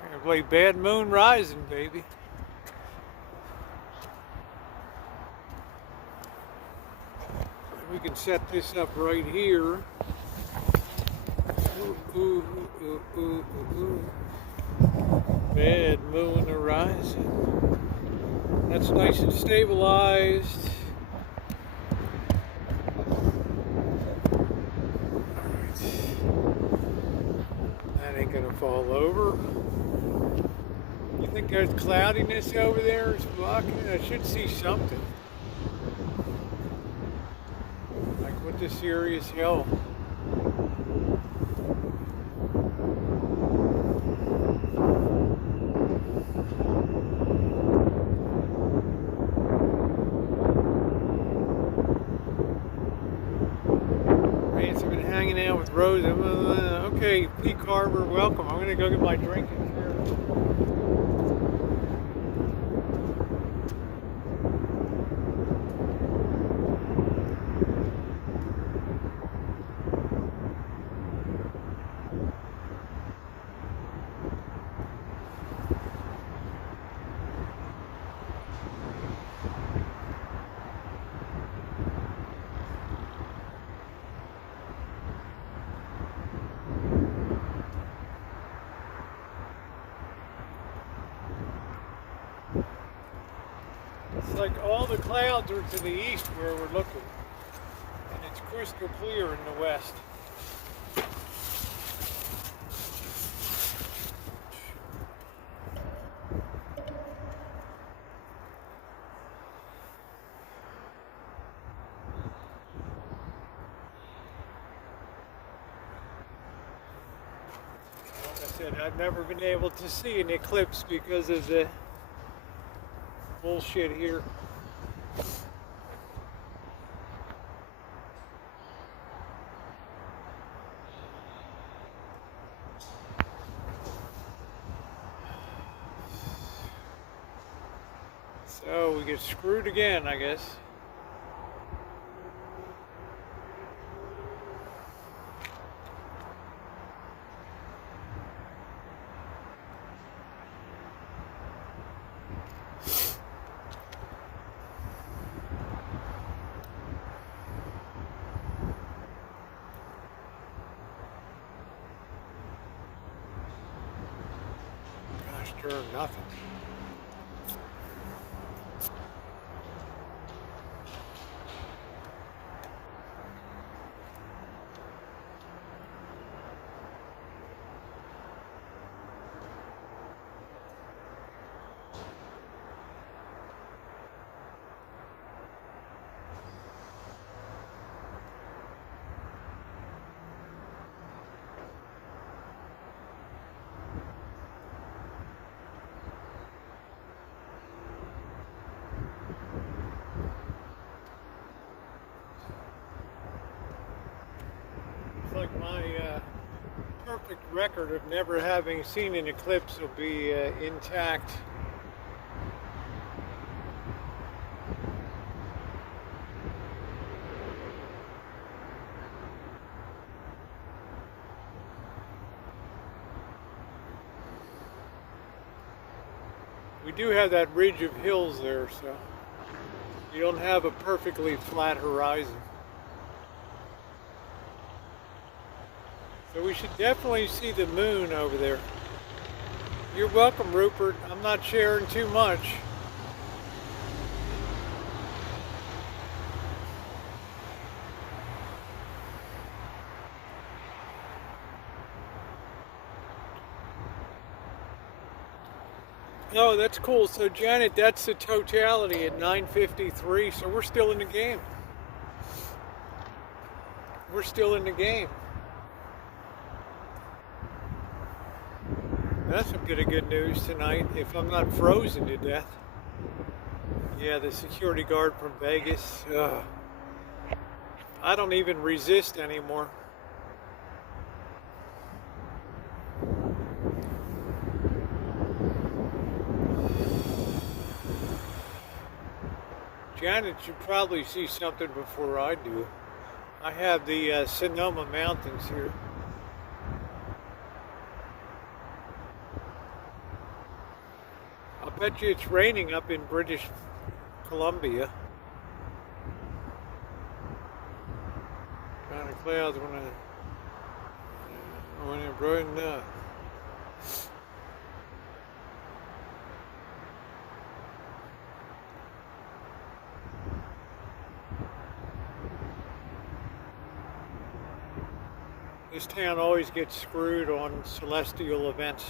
I'm gonna play Bad Moon Rising, baby. We can set this up right here. Ooh, ooh, ooh, ooh, ooh. Bad Moon Rising. That's nice and stabilized. Ain't gonna fall over. You think there's cloudiness over there is blocking it? I should see something. Like what the serious hell? I've been hanging out with Rose. Okay, P. Carver, welcome. I'm gonna go get my drink in here. It's like all the clouds are to the east where we're looking, and it's crystal clear in the west. Like I said, I've never been able to see an eclipse because of the bullshit here. So we get screwed again, I guess. Gosh darn nothing. Like my perfect record of never having seen an eclipse will be intact. We do have that ridge of hills there, so you don't have a perfectly flat horizon. So we should definitely see the moon over there. You're welcome, Rupert. I'm not sharing too much. Oh, that's cool. So, Janet, that's the totality at 9:53. So we're still in the game. We're still in the game. That's a bit of good news tonight, if I'm not frozen to death. Yeah, the security guard from Vegas. I don't even resist anymore. Janet should probably see something before I do. I have the Sonoma Mountains here. I'll bet you it's raining up in British Columbia. Kind of clouds when it brightened up. This town always gets screwed on celestial events.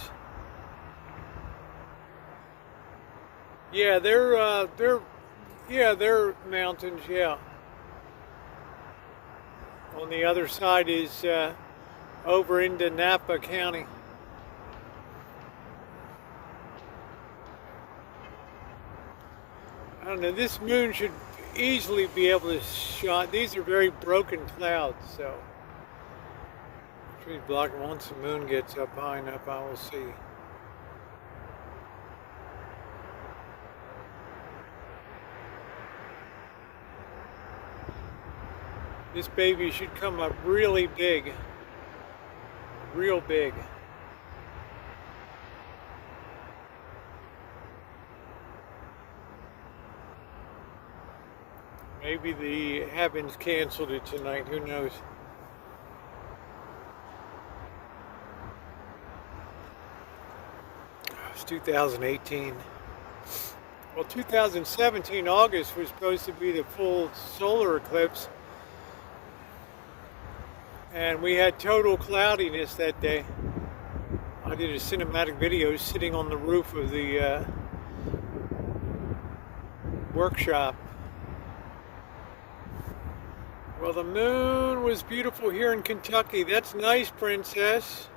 Yeah, they're mountains, yeah. On the other side is over into Napa County. I don't know, this moon should easily be able to shine. These are very broken clouds, so. Trees blocking. Once the moon gets up high enough, I will see. This baby should come up really big. Real big. Maybe the heavens canceled it tonight, who knows? It's 2018. Well, 2017 August was supposed to be the full solar eclipse. And we had total cloudiness that day. I did a cinematic video sitting on the roof of the workshop. Well, the moon was beautiful here in Kentucky. That's nice, Princess.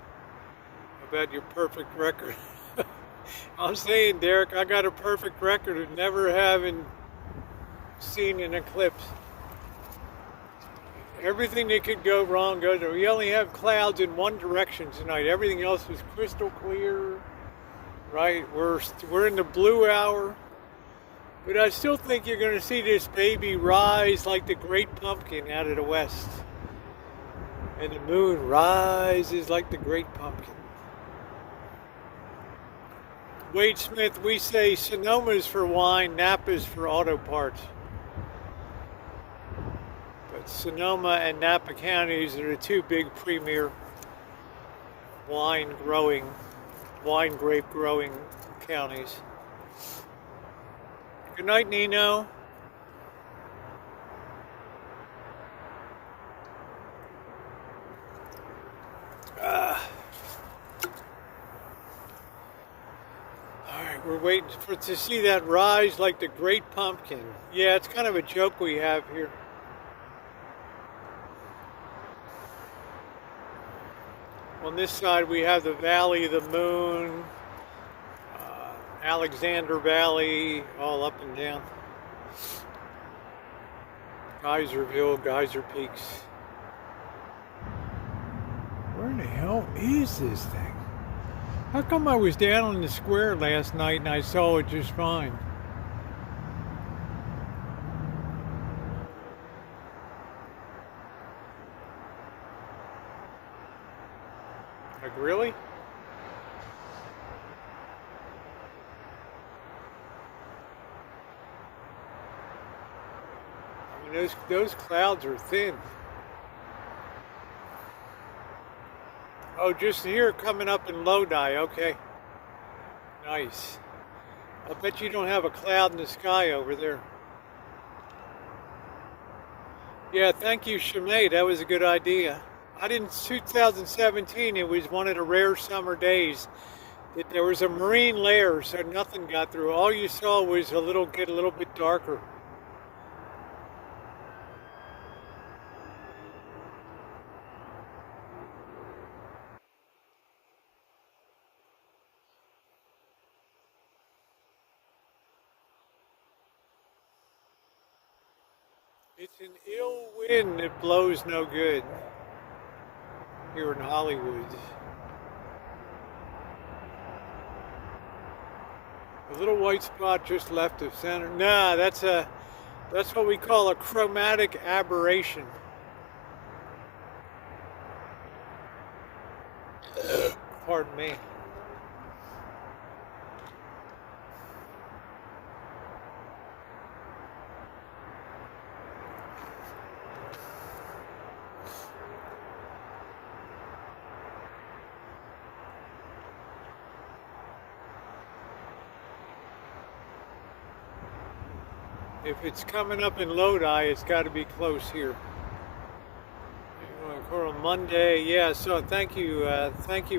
How about your perfect record? I'm saying, Derek, I got a perfect record of never having seen an eclipse. Everything that could go wrong goes wrong. We only have clouds in one direction tonight. Everything else was crystal clear, right? We're in the blue hour. But I still think you're going to see this baby rise like the great pumpkin out of the west. And the moon rises like the great pumpkin. Wade Smith, we say Sonoma's for wine, Napa's for auto parts. But Sonoma and Napa counties are the two big premier wine grape growing counties. Good night, Nino. Alright, we're waiting to see that rise like the great pumpkin. Yeah, it's kind of a joke we have here. On this side we have the Valley of the Moon, Alexander Valley, all up and down. Geyserville, Geyser Peaks. Where the hell is this thing? How come I was down on the square last night and I saw it just fine? Like, really? I mean, those clouds are thin. Oh, just here coming up in Lodi, okay. Nice. I bet you don't have a cloud in the sky over there. Yeah, thank you, Shimei. That was a good idea. 2017, it was one of the rare summer days that there was a marine layer, so nothing got through. All you saw was get a little bit darker. It's an ill wind that blows no good here in Hollywood. A little white spot just left of center. Nah, that's what we call a chromatic aberration. Pardon me. If it's coming up in Lodi, it's got to be close here. On Monday, yeah. So thank you,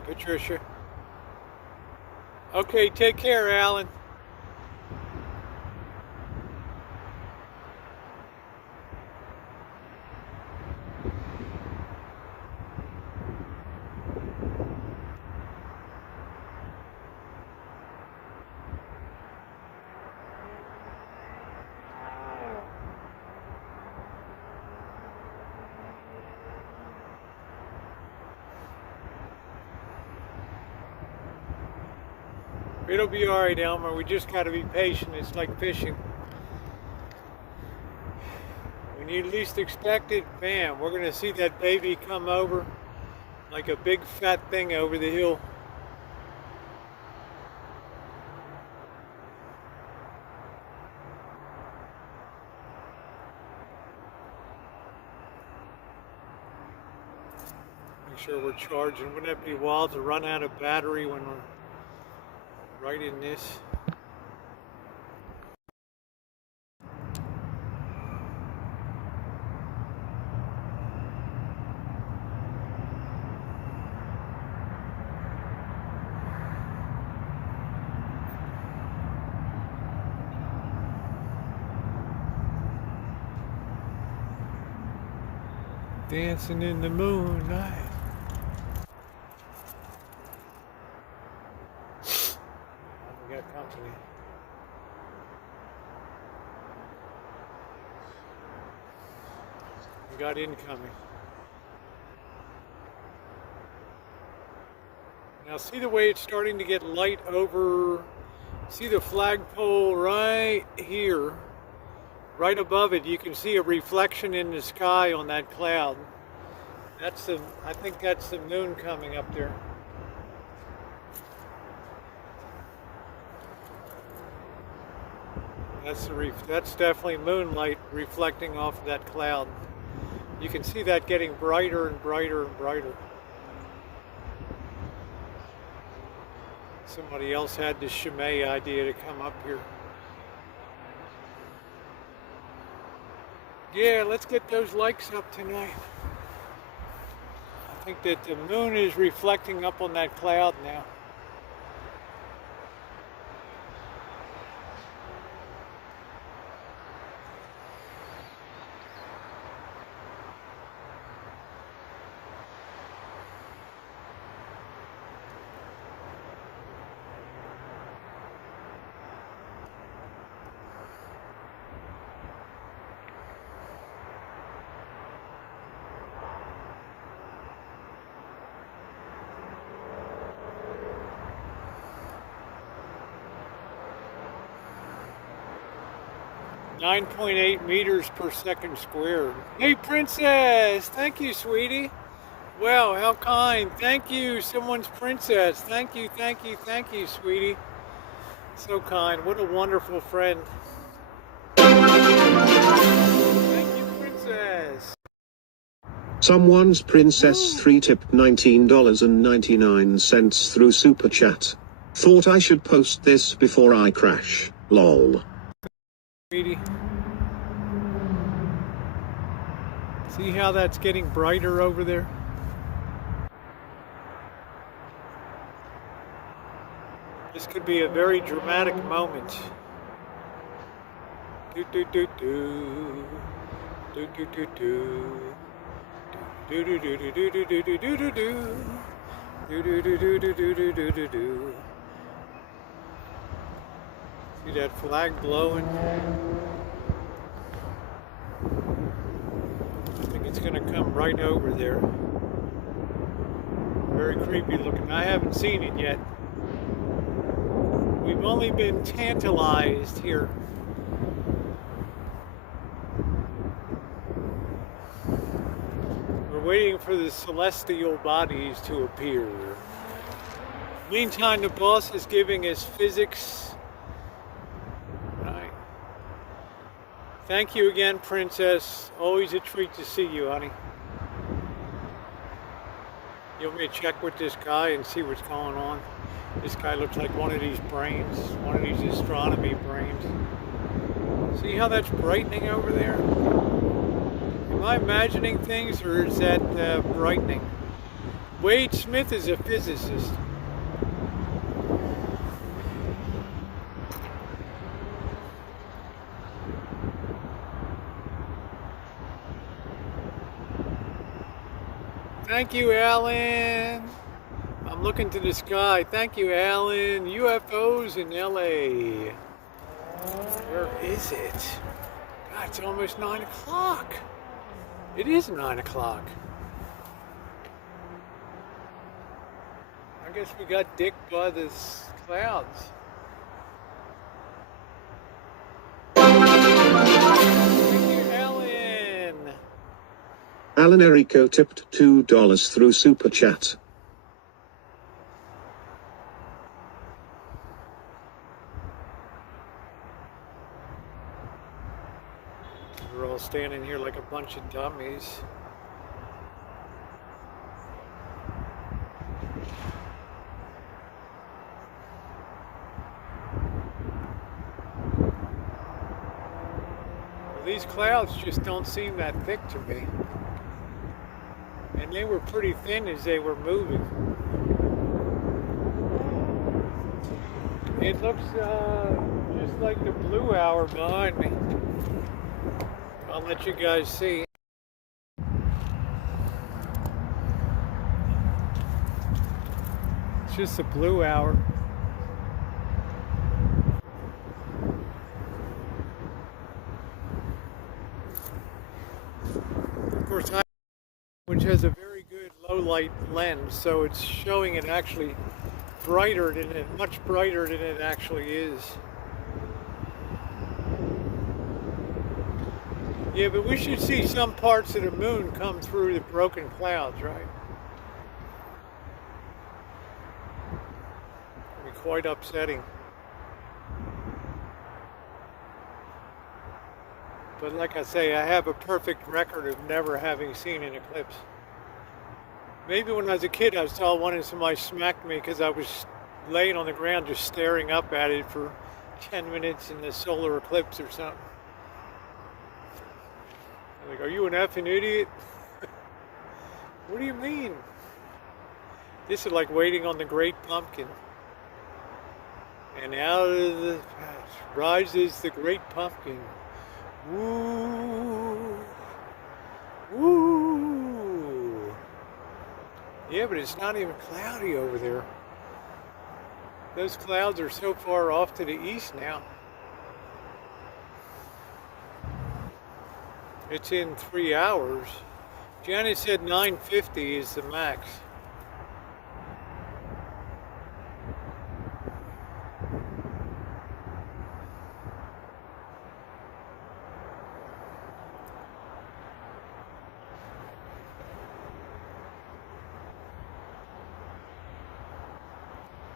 Patricia. Okay, take care, Alan. It'll be all right, Elmer. We just got to be patient. It's like fishing. When you least expect it, bam, we're going to see that baby come over like a big fat thing over the hill. Make sure we're charging. Wouldn't it be wild to run out of battery when we're right in this? Dancing in the moonlight. We got company. We got incoming. Now see the way it's starting to get light over, see the flagpole right here, right above it. You can see a reflection in the sky on that cloud. I think that's the moon coming up there. That's definitely moonlight reflecting off of that cloud. You can see that getting brighter and brighter and brighter. Somebody else had the Chimay idea to come up here. Yeah, let's get those likes up tonight. I think that the moon is reflecting up on that cloud now. .8 meters per second squared. Hey, Princess! Thank you, sweetie. Wow, how kind. Thank you, someone's princess. Thank you, thank you, thank you, sweetie. So kind. What a wonderful friend. Thank you, Princess. Someone's princess 3 tipped $19.99 through Super Chat. Thought I should post this before I crash. Lol. Sweetie. See how that's getting brighter over there? This could be a very dramatic moment. Do do do do. Do do do do. Do do do do do do do do do do do. Do do do do do do do do do do. See that flag blowing? I think it's gonna come right over there. Very creepy looking. I haven't seen it yet. We've only been tantalized here. We're waiting for the celestial bodies to appear. Meantime, the boss is giving us physics. Right. Thank you again, Princess. Always a treat to see you, honey. You want me to check with this guy and see what's going on? This guy looks like one of these brains, one of these astronomy brains. See how that's brightening over there? Am I imagining things, or is that brightening? Wade Smith is a physicist. Thank you, Alan. I'm looking to the sky. Thank you, Alan. UFOs in LA. Where is it? God, it's almost 9 o'clock. It is 9 o'clock. I guess we got dicked by the clouds. Thank you, Alan. Alan Erico tipped $2 through Super Chat. We're all standing here like a bunch of dummies. Well, these clouds just don't seem that thick to me. And they were pretty thin as they were moving. It looks just like the blue hour behind me. I'll let you guys see. It's just a blue hour. Of course, which has a very good low light lens, so it's showing it actually brighter than it, much brighter than it actually is. Yeah, but we should see some parts of the moon come through the broken clouds, right? It'd be quite upsetting. But like I say, I have a perfect record of never having seen an eclipse. Maybe when I was a kid, I saw one and somebody smacked me because I was laying on the ground just staring up at it for 10 minutes in the solar eclipse or something. Like, are you an effing idiot? What do you mean? This is like waiting on the great pumpkin. And out of the patch rises the great pumpkin. Woo! Woo! Yeah, but it's not even cloudy over there. Those clouds are so far off to the east now. It's in 3 hours. Janet said 9:50 is the max.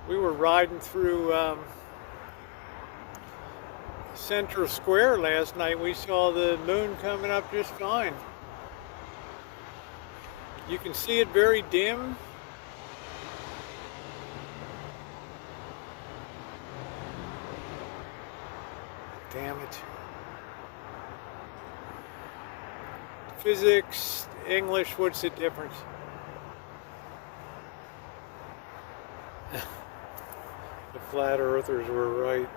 We were riding through Central Square last night. We saw the moon coming up just fine. You can see it very dim. it. Physics, English, what's the difference? The flat earthers were right.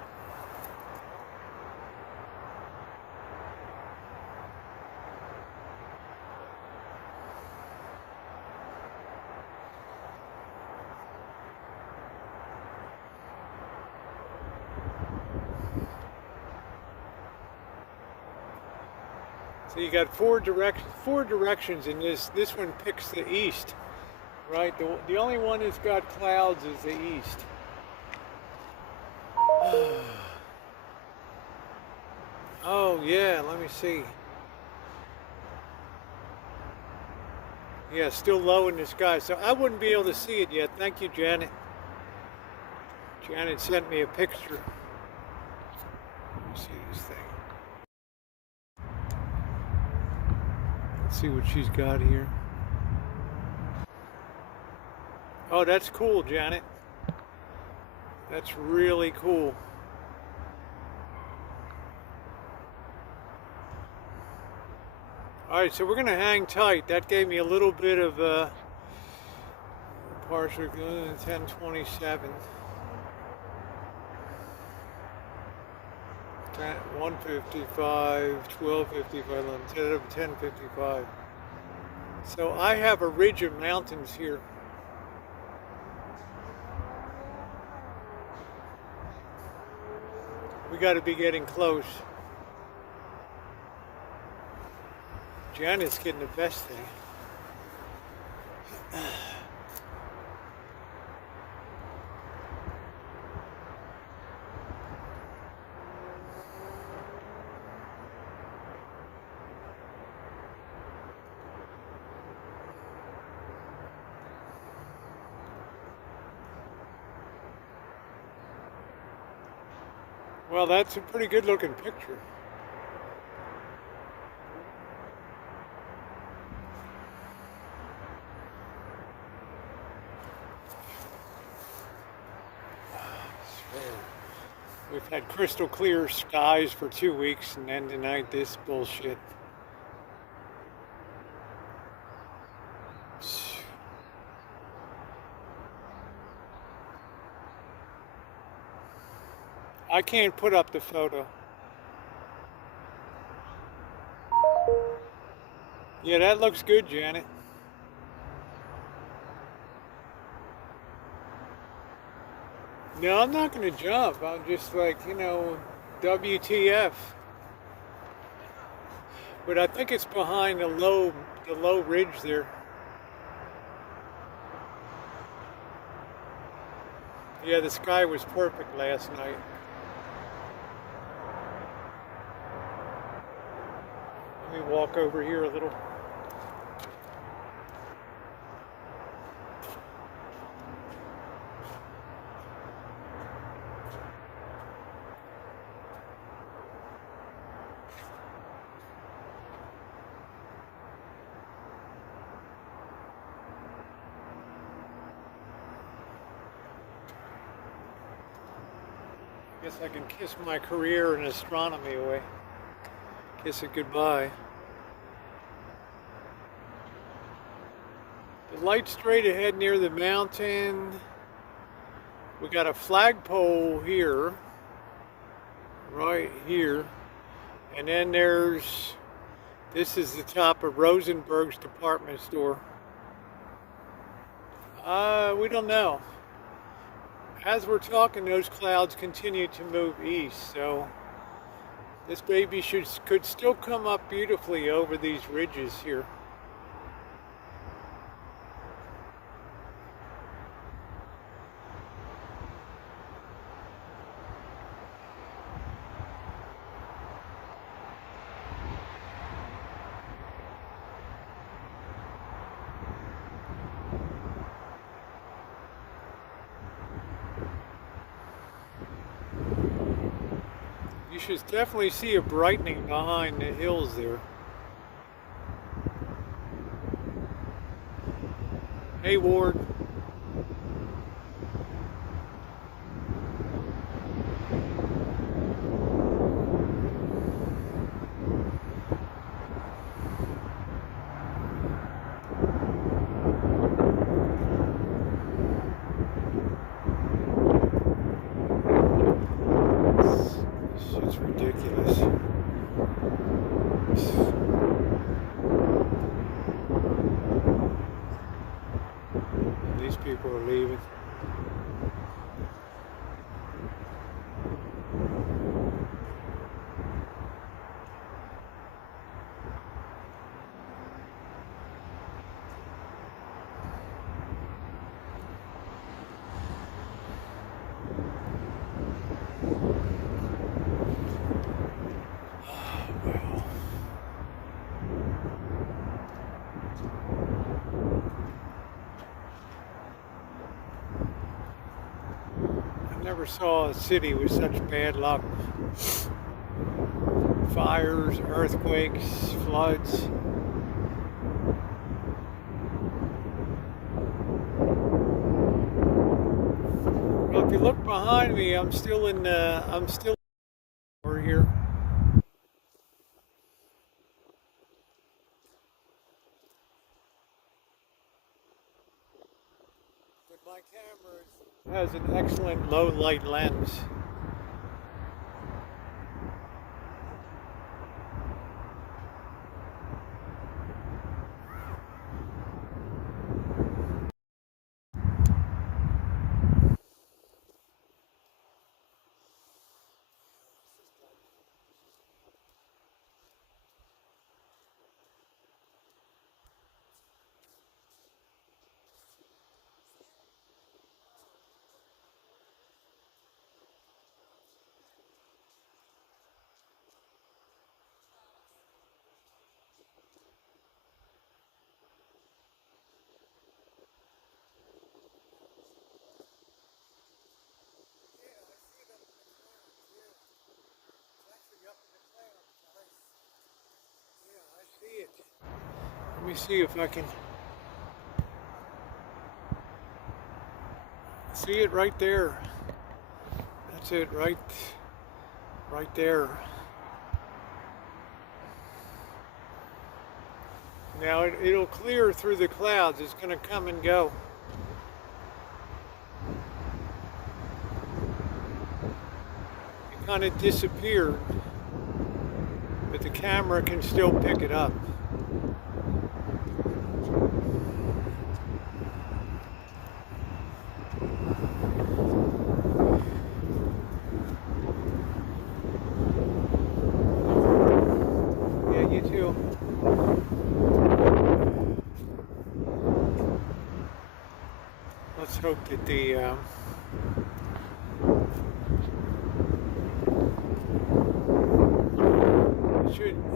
So you got four directions in this. This one picks the east, right? The only one that's got clouds is the east. Oh yeah, let me see. Yeah, still low in the sky, so I wouldn't be able to see it yet. Thank you, Janet. Janet sent me a picture. Let me see this thing. Let's see what she's got here. Oh, that's cool, Janet. That's really cool. All right, so we're gonna hang tight. That gave me a little bit of partial 1027. 155, 1255, 1055. So I have a ridge of mountains here. We got to be getting close. Janet's getting the best thing. Well, that's a pretty good looking picture. We've had crystal clear skies for 2 weeks, and then tonight this bullshit. I can't put up the photo. Yeah, that looks good, Janet. No, I'm not going to jump. I'm just like, you know, WTF. But I think it's behind the low ridge there. Yeah, the sky was perfect last night. Let me walk over here a little. Guess I can kiss my career in astronomy away. Kiss it goodbye. The light's straight ahead near the mountain. We got a flagpole here, right here. And then this is the top of Rosenberg's department store. We don't know. As we're talking, those clouds continue to move east, so this baby could still come up beautifully over these ridges here. You should definitely see a brightening behind the hills there. Hey, Ward. These people are leaving. Never saw a city with such bad luck. Fires, earthquakes, floods. Well, if you look behind me, I'm still over here. But my camera has an excellent low light lens. Let me see if I can see it right there. That's it, right there. Now it'll clear through the clouds. It's going to come and go. It kind of disappeared, but the camera can still pick it up. Yeah, you too. Let's hope that the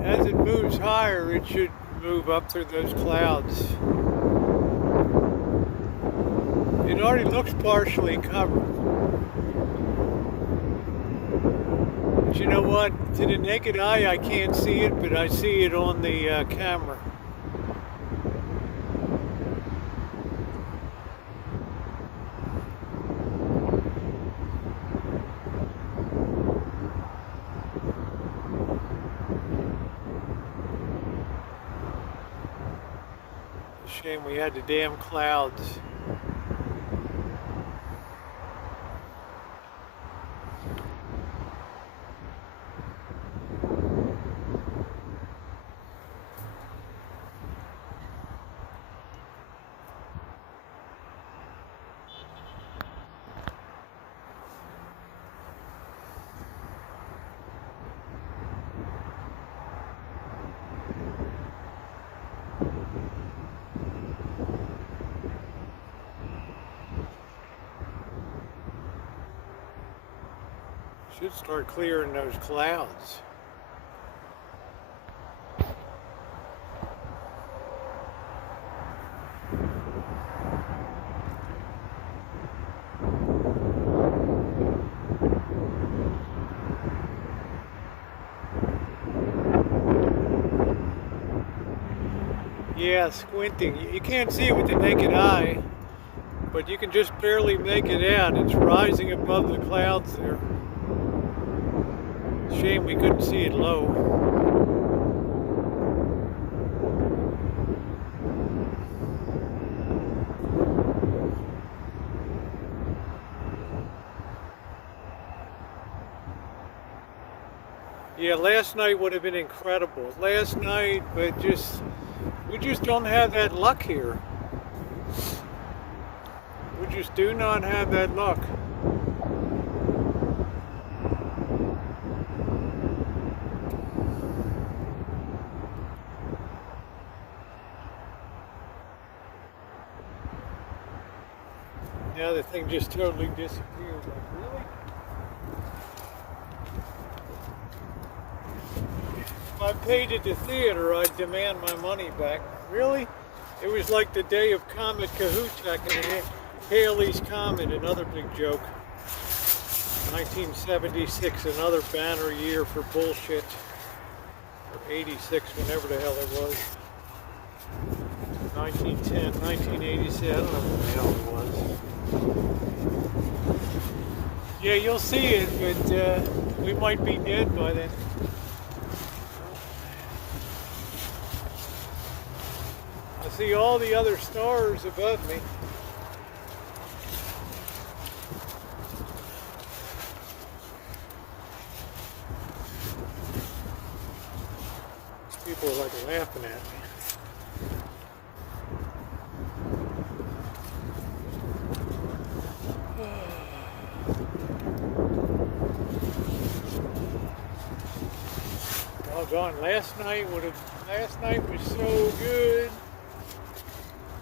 as it moves higher, it should move up through those clouds. It already looks partially covered. But you know what? To the naked eye, I can't see it, but I see it on the camera. Shame we had the damn clouds. Should start clearing those clouds. Yeah, squinting. You can't see it with the naked eye, but you can just barely make it out. It's rising above the clouds there. Shame we couldn't see it low. Yeah, last last night would have been incredible. Last night, but we just don't have that luck here. We just do not have that luck. Now the thing just totally disappeared. Like, really? If I paid at the theater, I'd demand my money back. Really? It was like the day of Comet Kahutek and Halley's Comet, another big joke. 1976, another banner year for bullshit. Or 86, whenever the hell it was. 1910, 1987, I don't know what the hell it was. Yeah, you'll see it, but we might be dead by then. I see all the other stars above me. People are like laughing at me. Doggone, last night was so good.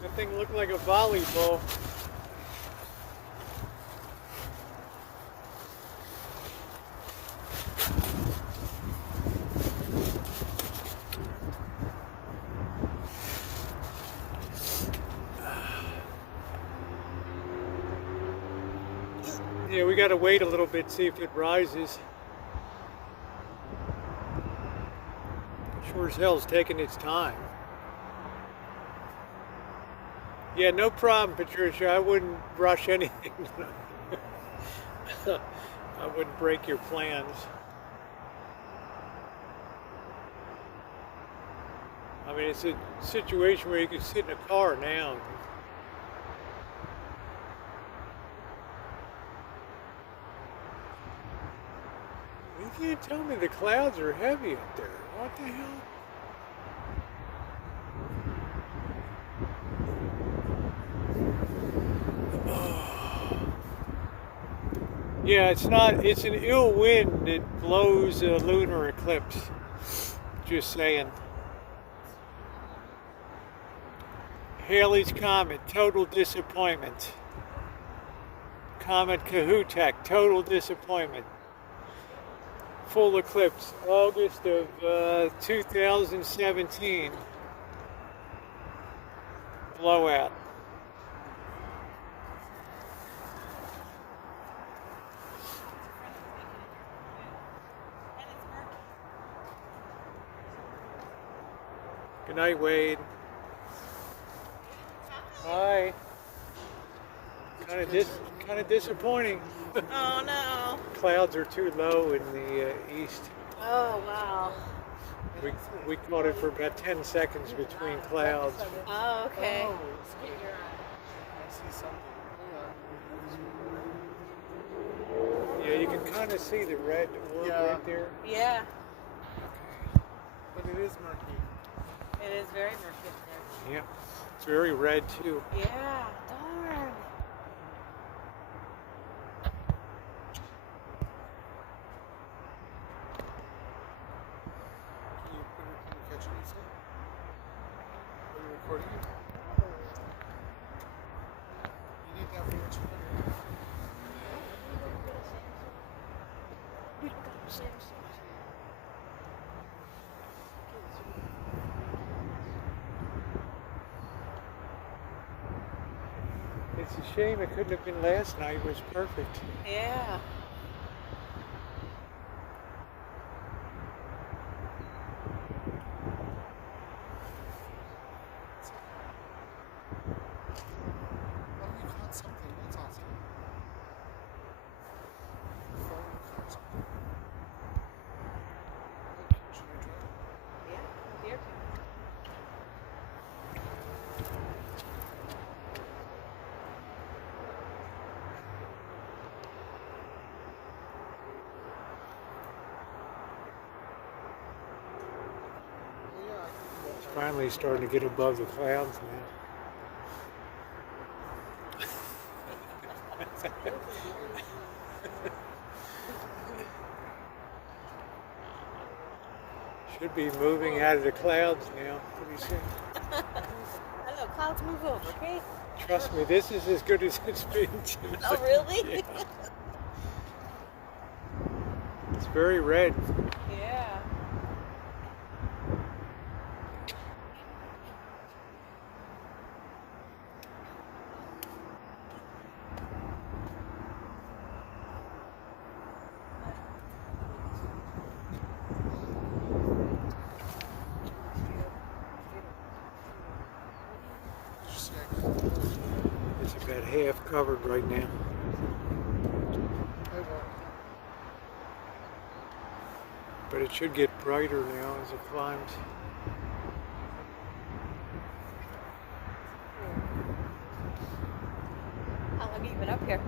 That thing looked like a volleyball. Yeah, we gotta wait a little bit, see if it rises. Sure as hell's taking its time. Yeah, no problem, Patricia. I wouldn't rush anything. I wouldn't break your plans. I mean, it's a situation where you can sit in a car now. You can't tell me the clouds are heavy up there. What the hell? Yeah, it's an ill wind that blows a lunar eclipse. Just saying. Halley's Comet, total disappointment. Comet Kahutek, total disappointment. Full eclipse, August of 2017. Blowout. Good night, Wade. Hi. Kind of disappointing. Oh no. Clouds are too low in the east. Oh wow. We caught it for about 10 seconds between clouds. Oh okay. I see something. Yeah, you can kind of see the red orb right there. Yeah, But it is murky. it is very murky up there. Yeah, it's very red too. Yeah, darn. Can you catch it, Lisa? Are you recording it? You need that for your channel. It's a shame it couldn't have been last night. It was perfect. Yeah. Oh, you caught something. That's awesome. Your phone caught something. Should I try it? Yeah. Here. Finally starting to get above the clouds now. Should be moving out of the clouds now pretty soon. Hello, clouds move over, okay? Trust me, this is as good as it's been. Oh, really? Yeah. It's very red. Yeah. It's about half covered right now. But it should get brighter now as it climbs. How long have you been up here?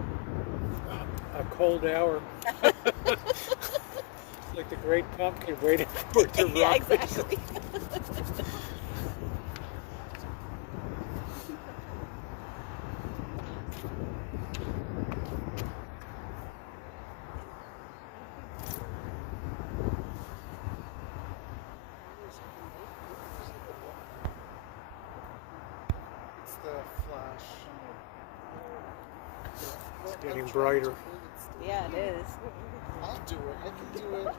A cold hour. It's like the great pumpkin waiting for it to rise. Yeah, exactly. It's the flash. It's getting brighter. Yeah, it is. I'll do it. I can do it.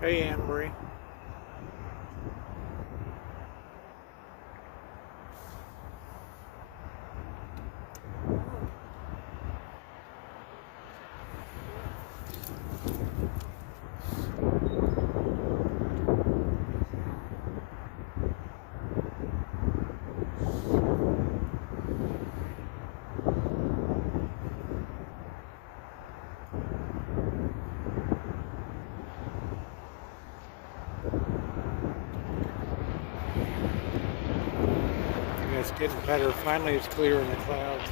Hey, Anne Marie. Yeah, it's getting better. Finally, it's clear in the clouds.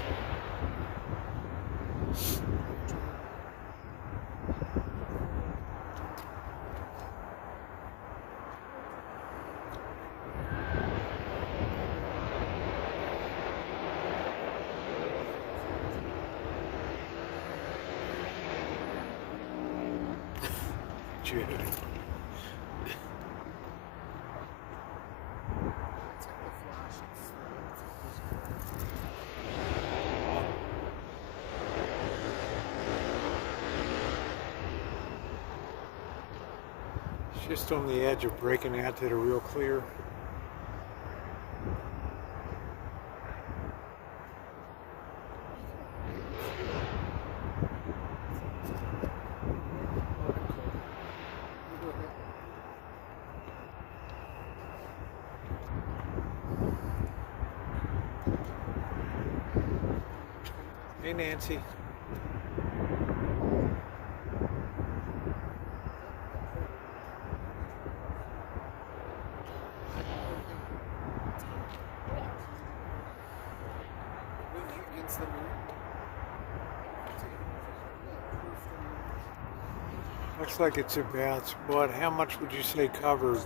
Judy. It's just on the edge of breaking out to the real clear. Hey, Nancy. Against the moon. Looks like it's about, what, how much would you say covered?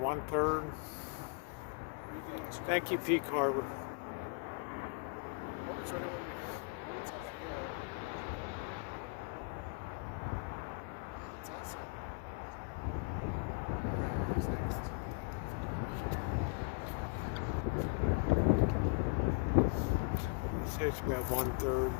1/3? Thank you, P. Carver. I'd say it's about 1/3.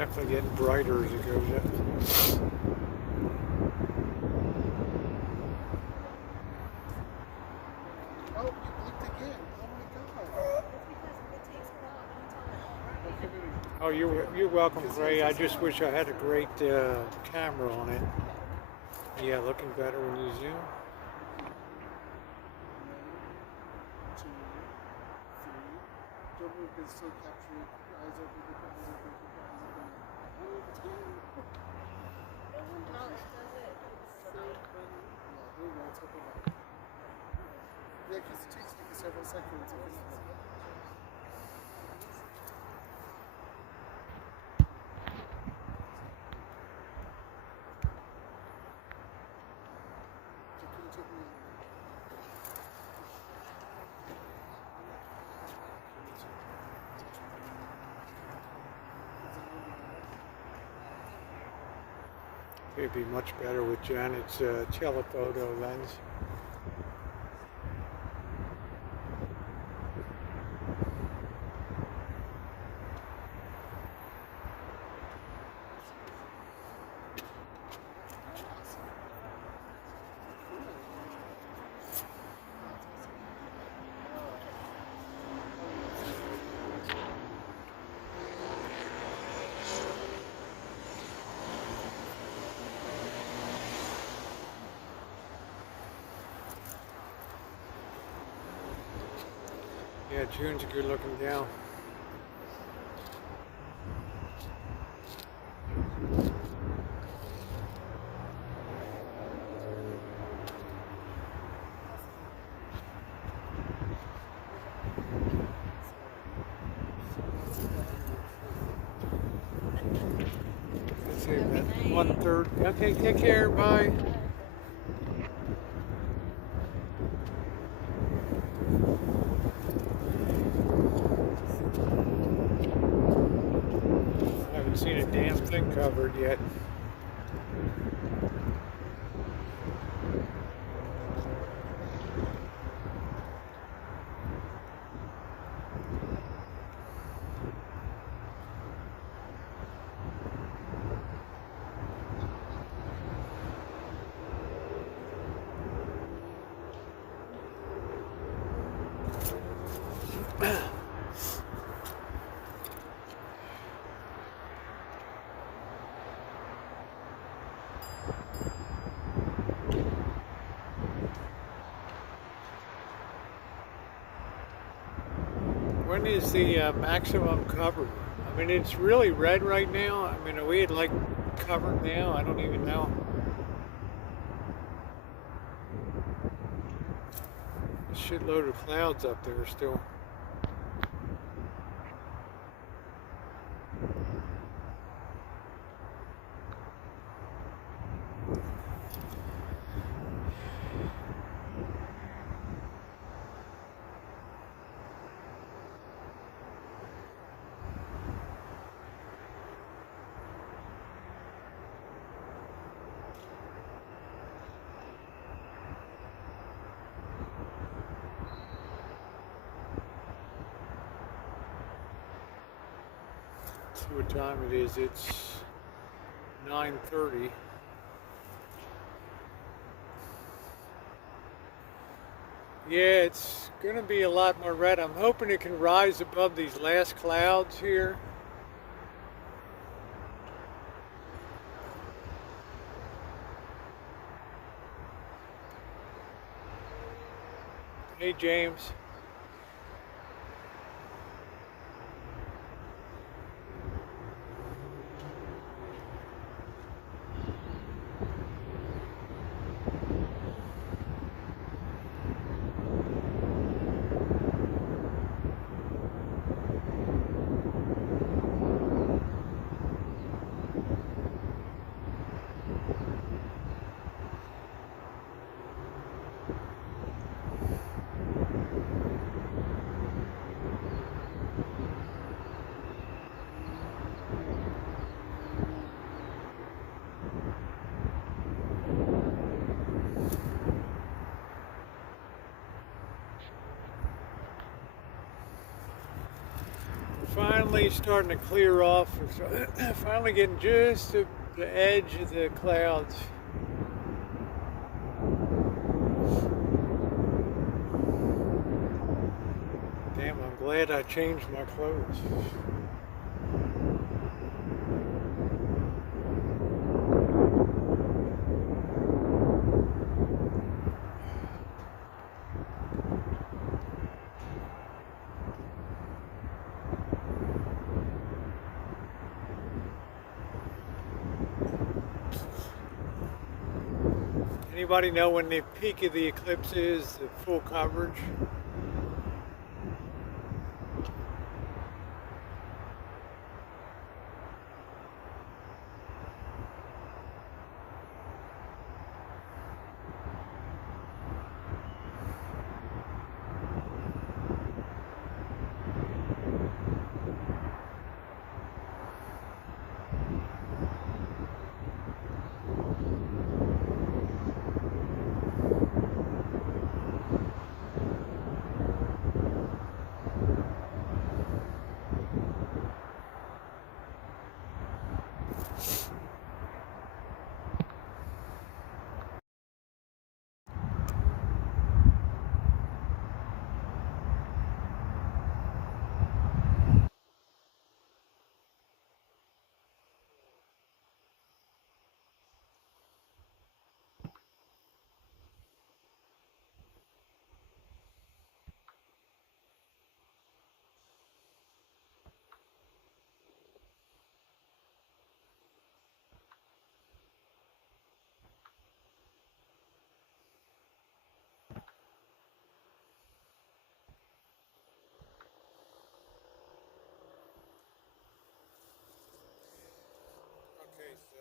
Definitely getting brighter as it goes up. Oh, you blinked again. Oh my god. Oh, you're welcome, Ray. I just wish I had a great camera on it. Yeah, looking better when you zoom. 2, 3. Don't move because still capture it. Eyes open, keep your eyes open, keep your eyes open. Yeah, here we go. It's open up. Yeah, because it takes like several seconds. Can you take me? It'd be much better with Janet's telephoto lens. Yeah, June's a good looking gal. Let's see, about 1/3. Okay, take care, bye. I haven't seen a damn thing covered yet. When is the maximum cover? I mean, it's really red right now. I mean, are we at like covered now? I don't even know. A shitload of clouds up there still. See what time it is. It's 9:30. Yeah, it's gonna be a lot more red. I'm hoping it can rise above these last clouds here. Hey, James. finally starting to clear off. We're finally getting just to the edge of the clouds. Damn, I'm glad I changed my clothes. Anybody know when the peak of the eclipse is, the full coverage? Okay, so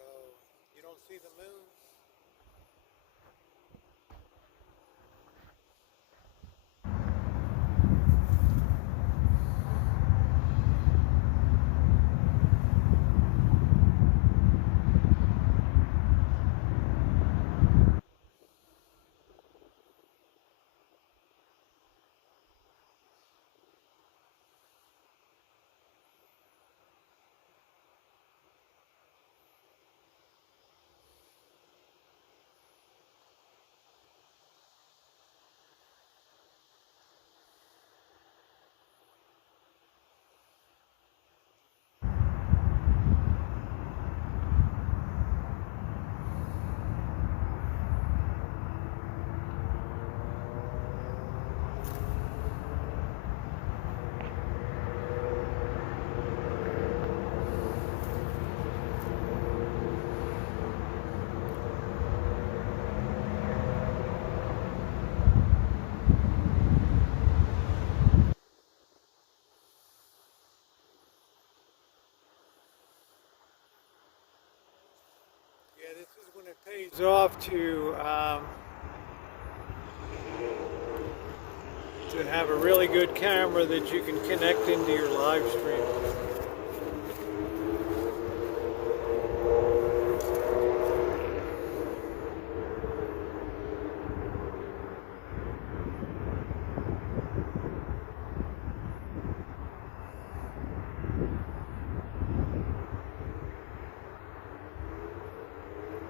you don't see the moon? Yeah, this is when it pays off to have a really good camera that you can connect into your live stream.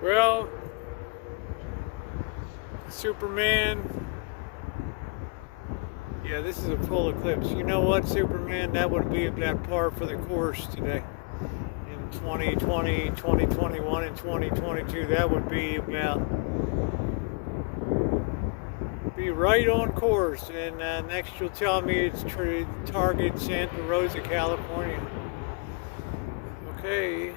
Well, Superman, yeah, this is a full eclipse. You know what, Superman, that would be about par for the course today. In 2020, 2021, and 2022, that would be right on course. And next you'll tell me it's target Santa Rosa, California. Okay.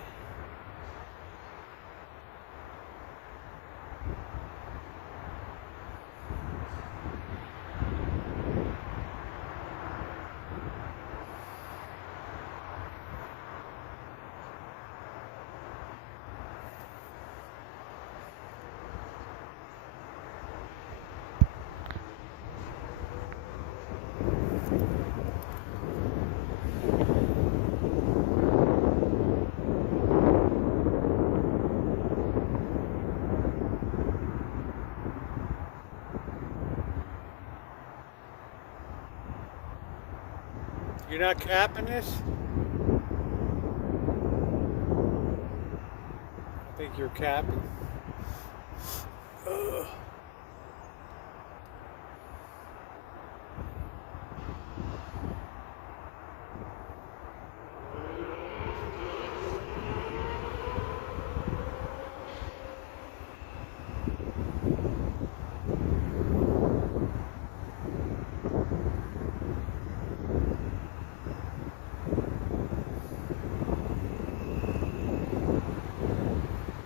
You're not capping this? think you're capping. Ugh.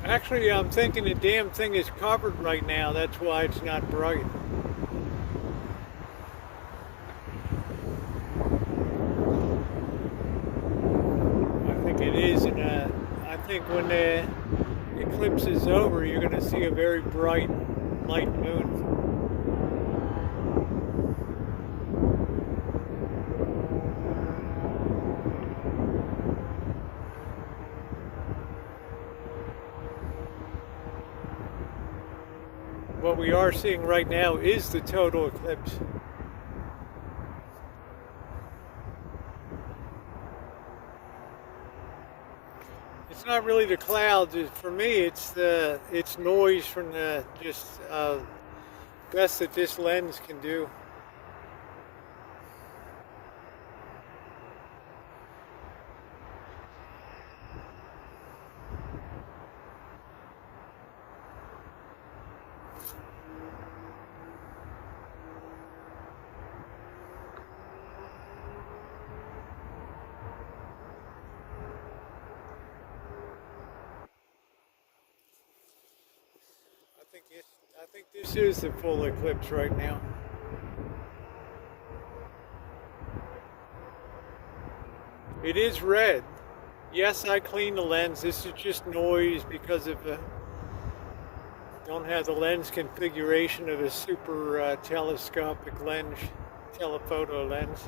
Actually, I'm thinking the damn thing is covered right now. That's why it's not bright. I think it is, and I think when the eclipse is over, you're going to see a very bright, light moon. What we are seeing right now is the total eclipse. It's not really the clouds. For me, it's noise from the best that this lens can do. I think this is the full eclipse right now. It is red. Yes, I cleaned the lens. This is just noise because of don't have the lens configuration of a super telescopic lens, telephoto lens.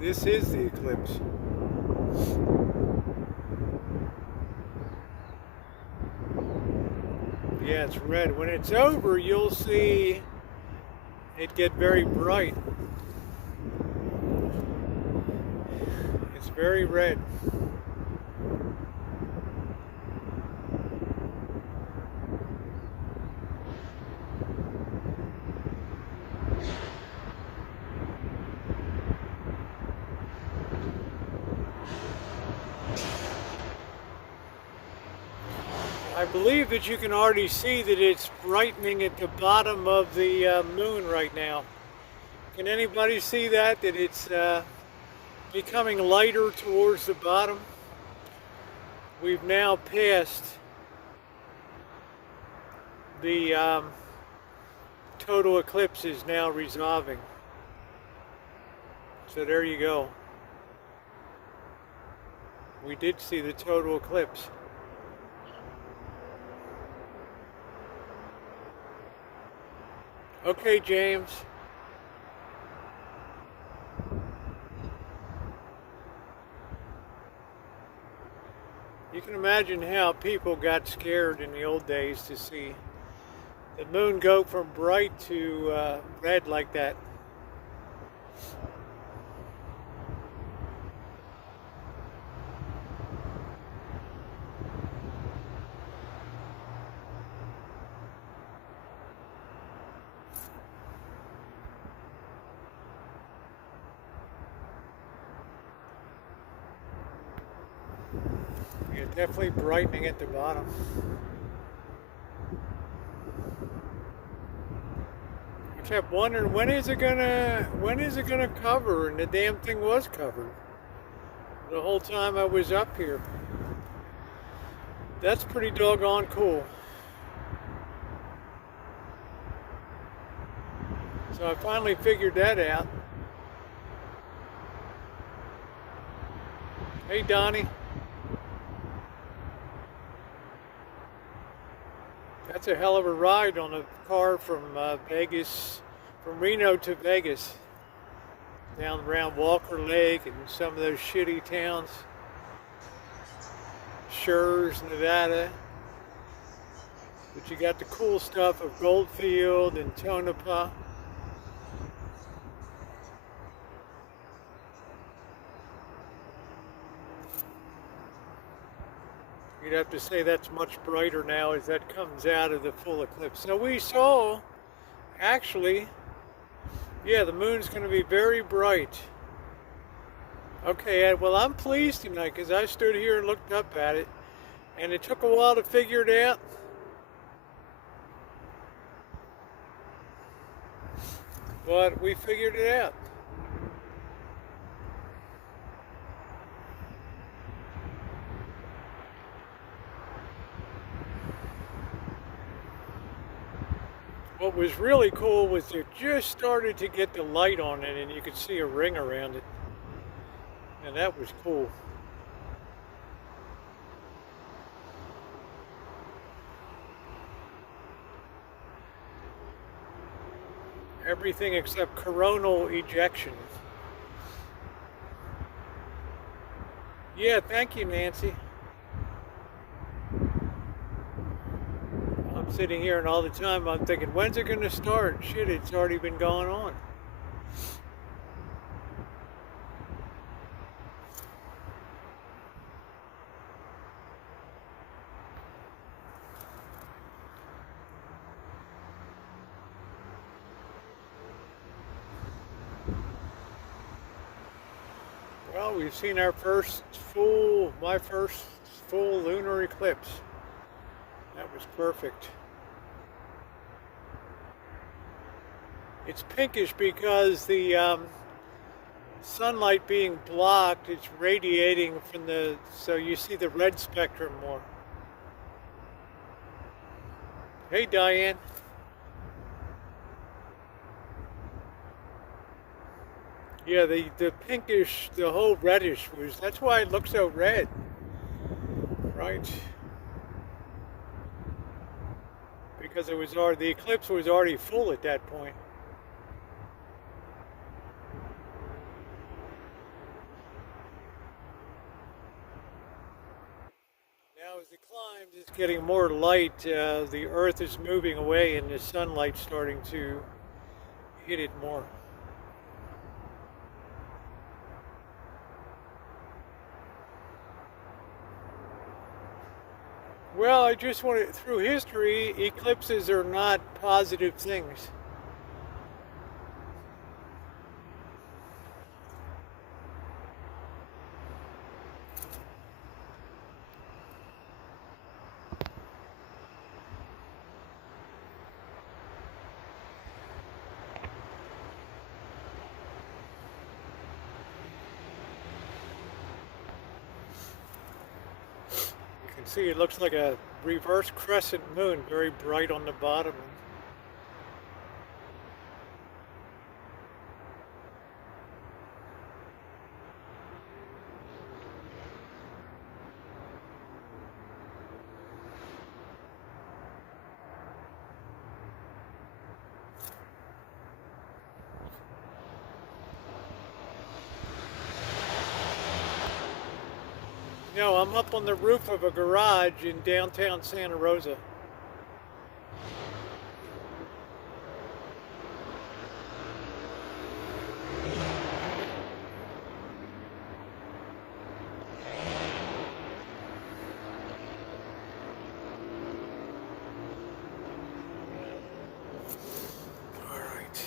This is the eclipse. Yeah, it's red. When it's over, you'll see it get very bright. It's very red. I believe that you can already see that it's brightening at the bottom of the moon right now. Can anybody see that? That it's becoming lighter towards the bottom? We've now passed the total eclipse is now resolving. So there you go. We did see the total eclipse. Okay, James. You can imagine how people got scared in the old days to see the moon go from bright to red like that. Yeah, definitely brightening at the bottom. I kept wondering when is it gonna cover, and the damn thing was covered the whole time I was up here. That's pretty doggone cool. So I finally figured that out. Hey, Donnie. That's a hell of a ride on a car from Vegas, from Reno to Vegas, down around Walker Lake and some of those shitty towns. Shores, Nevada. But you got the cool stuff of Goldfield and Tonopah. You'd have to say that's much brighter now as that comes out of the full eclipse. So we saw, actually, yeah, the moon's going to be very bright. Okay, Ed, well, I'm pleased tonight because I stood here and looked up at it, and it took a while to figure it out. But we figured it out. What was really cool was it just started to get the light on it and you could see a ring around it. And that was cool. Everything except coronal ejections. Yeah, thank you, Nancy. I'm sitting here and all the time I'm thinking, when's it going to start? Shit, it's already been going on. Well, we've seen our my first full lunar eclipse. That was perfect. It's pinkish because the sunlight being blocked, it's radiating from so you see the red spectrum more. Hey, Diane. Yeah, the pinkish, the whole reddish that's why it looks so red, right? Because the eclipse was already full at that point. Now as it climbs, it's getting more light. The Earth is moving away and the sunlight's starting to hit it more. Well, I just want to, through history, eclipses are not positive things. See, it looks like a reverse crescent moon, very bright on the bottom. No, I'm up on the roof of a garage in downtown Santa Rosa. All right.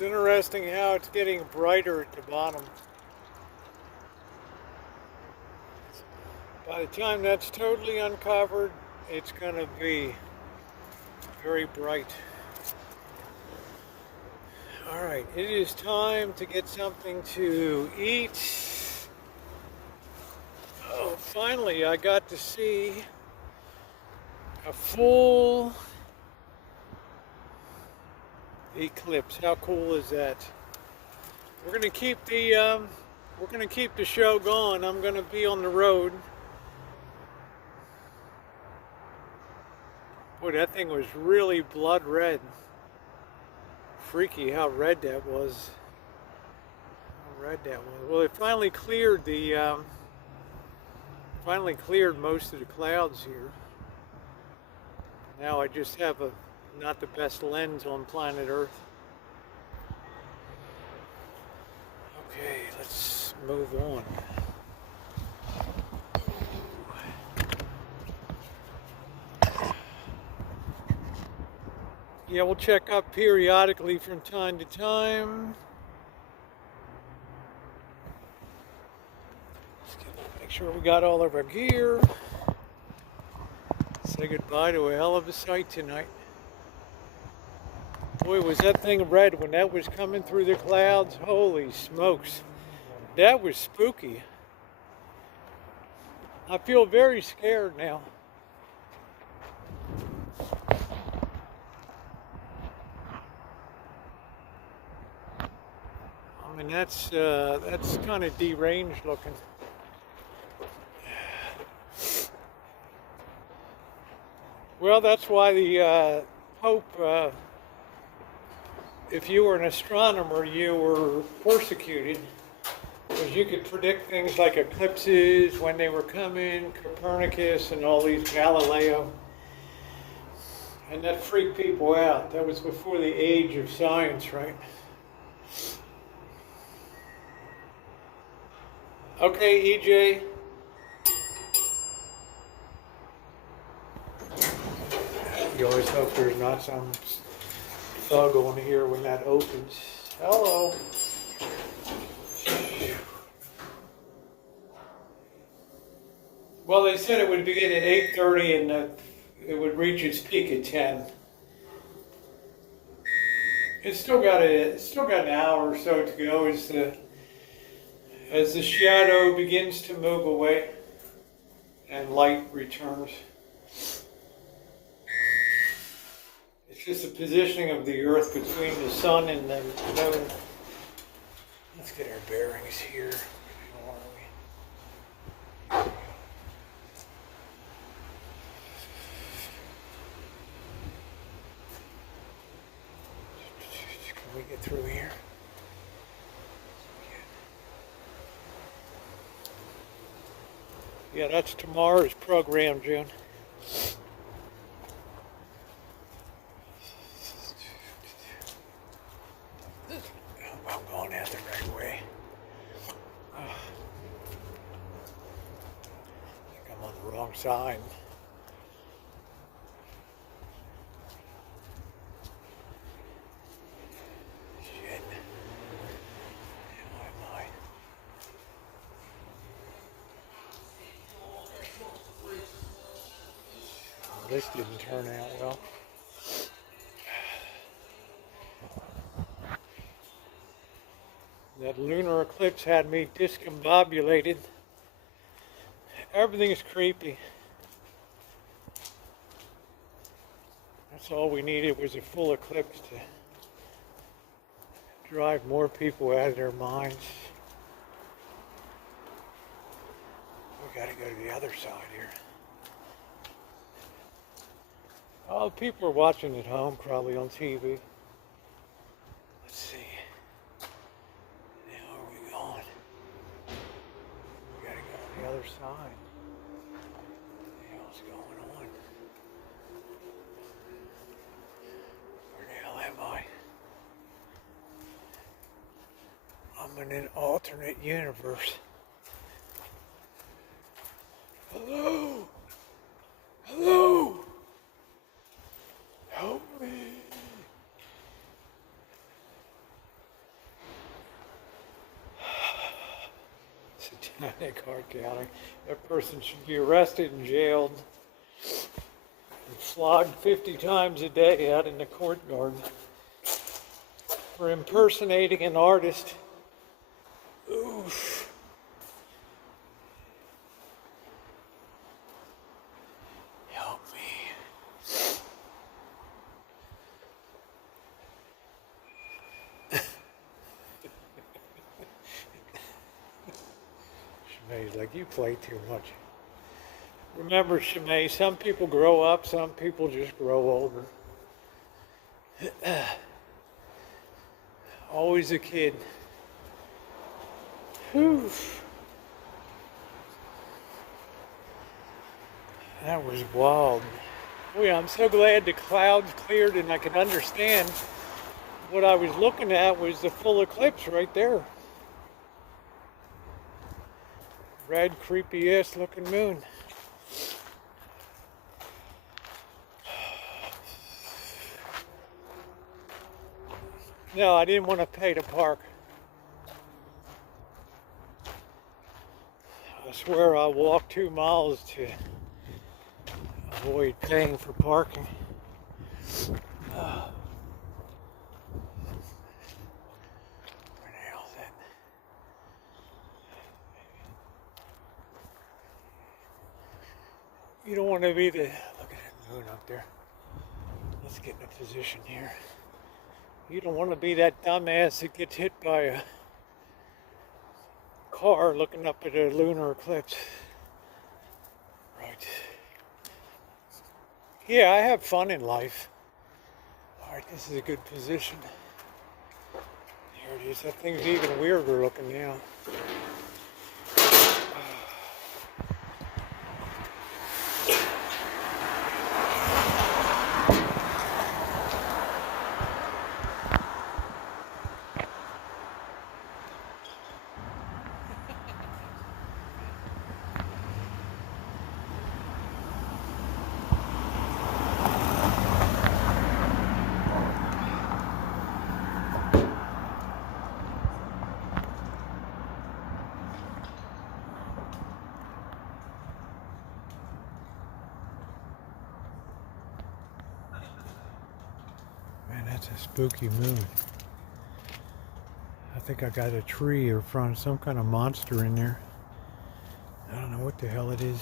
It's interesting how it's getting brighter at the bottom. By the time that's totally uncovered, it's going to be very bright. All right, it is time to get something to eat. Oh, finally, I got to see a full eclipse. How cool is that? We're gonna keep the show going. I'm gonna be on the road. Boy, that thing was really blood red. Freaky how red that was. How red that was. Well, it finally cleared most of the clouds here. Now I just have not the best lens on planet Earth. Okay, let's move on. Yeah, we'll check up periodically from time to time. Make sure we got all of our gear. Say goodbye to a hell of a sight tonight. Boy, was that thing red when that was coming through the clouds. Holy smokes. That was spooky. I feel very scared now. I mean, that's kind of deranged looking. Well, that's why the Pope, if you were an astronomer, you were persecuted, because you could predict things like eclipses, when they were coming, Copernicus and all these, Galileo. And that freaked people out. That was before the age of science, right? Okay, EJ. You always hope there's not some thug on here when that opens. Hello. Well, they said it would begin at 8:30 and that it would reach its peak at 10. It's still got an hour or so to go as the shadow begins to move away and light returns. It's just the positioning of the Earth between the sun and the moon. Let's get our bearings here. Where are we? Can we get through here? Yeah, that's tomorrow's program, June. I'm going out the right way. I think I'm on the wrong side. Shit. How am I? This didn't turn out well. That lunar eclipse had me discombobulated. Everything is creepy. That's all we needed was a full eclipse to drive more people out of their minds. We gotta go to the other side here. Oh, people are watching at home, probably on TV. Let's see. Now where are we going? We gotta go on the other side. What the hell's going on? Where the hell am I? I'm in an alternate universe. Hello? Hello? Help me. Satanic art gallery. That person should be arrested and jailed and flogged 50 times a day out in the court garden. for impersonating an artist. Oof. Help me. Shemai's like, you play too much. Remember, Shemay, some people grow up, some people just grow older. Always a kid. Whew. That was wild. Oh yeah, I'm so glad the clouds cleared and I could understand what I was looking at was the full eclipse right there. Red, creepy ass looking moon. No, I didn't want to pay to park. I swear I walked 2 miles to avoid paying for parking. Where the hell's that? You don't want to be the... Look at that moon up there. Let's get in a position here. You don't want to be that dumbass that gets hit by a car looking up at a lunar eclipse. Right. Yeah, I have fun in life. Alright, this is a good position. There it is. That thing's even weirder looking now. That's a spooky moon. I think I got a tree or from some kind of monster in there. I don't know what the hell it is.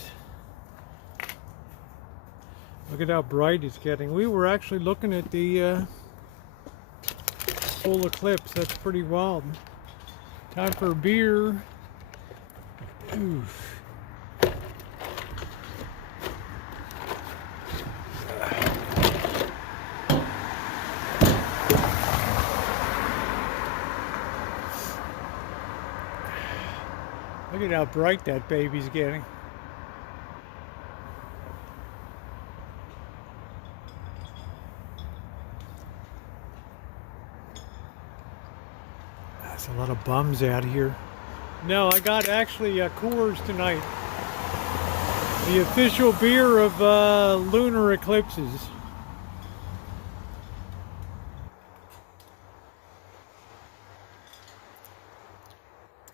Look at how bright it's getting. We were actually looking at the full eclipse. That's pretty wild. Time for a beer. Oof. Look at how bright that baby's getting. There's a lot of bums out here. No, I got actually Coors tonight. The official beer of lunar eclipses.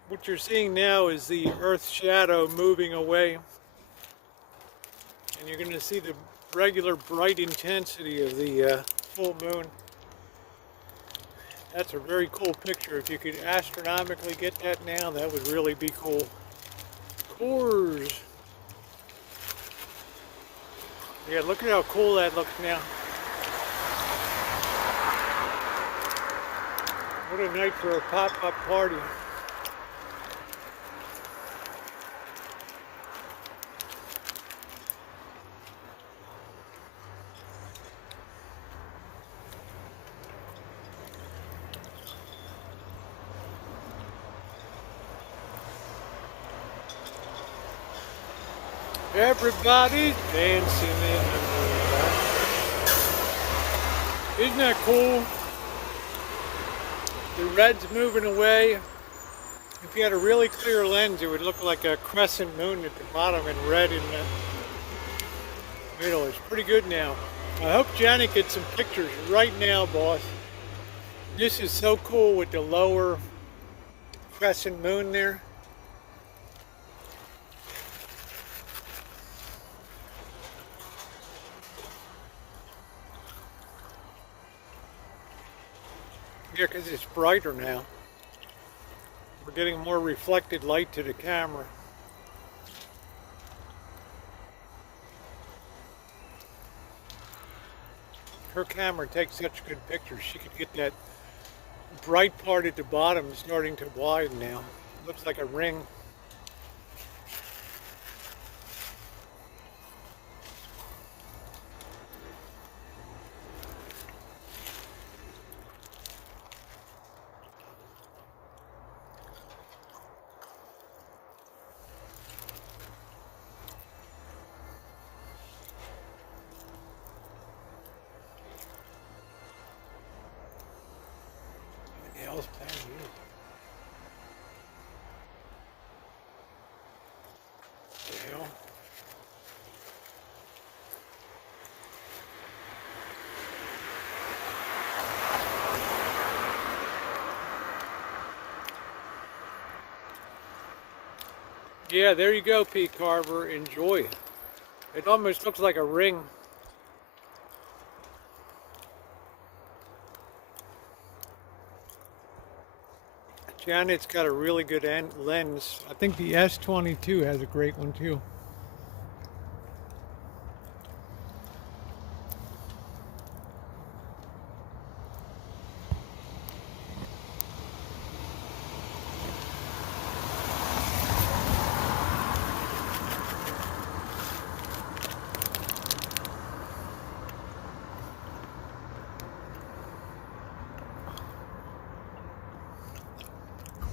What you're seeing now is the Earth's shadow moving away. And you're going to see the regular bright intensity of the full moon. That's a very cool picture. If you could astronomically get that now, that would really be cool. Coors. Yeah, look at how cool that looks now. What a night for a pop-up party. Everybody's dancing in the moonlight. Isn't that cool? The red's moving away. If you had a really clear lens, it would look like a crescent moon at the bottom and red in the middle. It's pretty good now. I hope Janet gets some pictures right now, boss. This is so cool with the lower crescent moon there. Yeah, because it's brighter now. We're getting more reflected light to the camera. Her camera takes such good pictures. She could get that bright part at the bottom starting to widen now. Looks like a ring. Hell's playing music. The hell? Yeah, there you go, Pete Carver. Enjoy it. It almost looks like a ring. Janet's got a really good lens. I think the S22 has a great one too.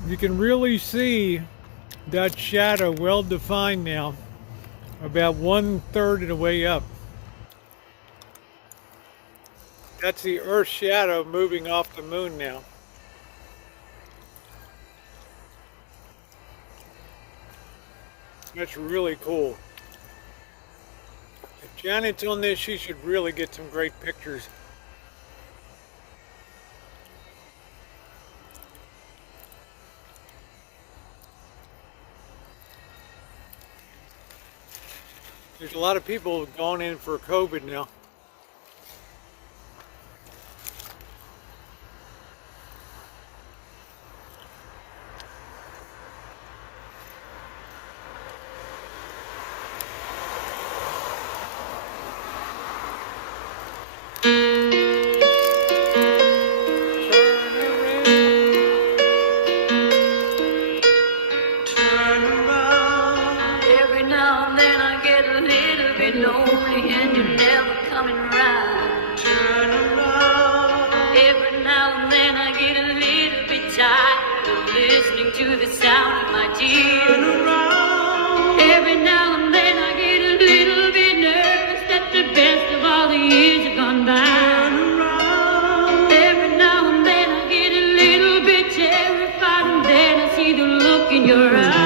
You can really see that shadow well defined now, about 1/3 of the way up. That's the Earth's shadow moving off the moon now. That's really cool. If Janet's on this, she should really get some great pictures. There's a lot of people going in for COVID now. Every now and then I get a little bit lonely and you're never coming round. Turn around. Every now and then I get a little bit tired of listening to the sound of my tears. Turn around. Every now and then I get a little bit nervous that the best of all the years have gone by. Turn around. Every now and then I get a little bit terrified and then I see the look in your eyes.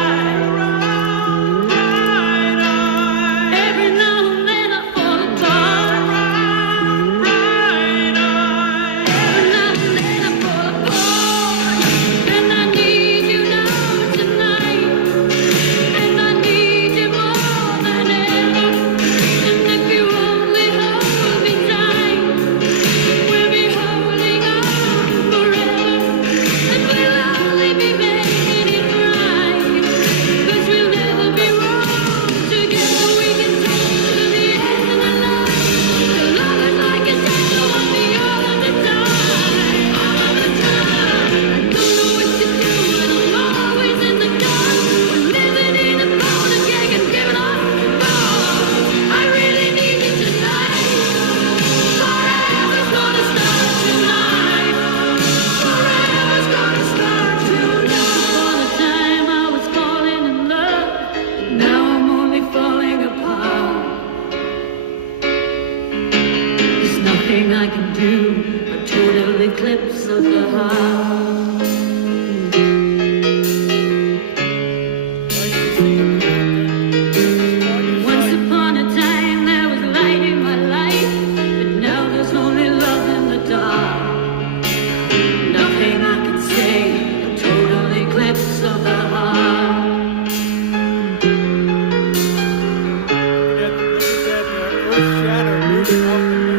I can do a total eclipse of the heart. Once upon a time there was light in my life, but now there's only love in the dark. Nothing I can say, a total eclipse of the heart. Look at that Earth's shadow moving off the moon.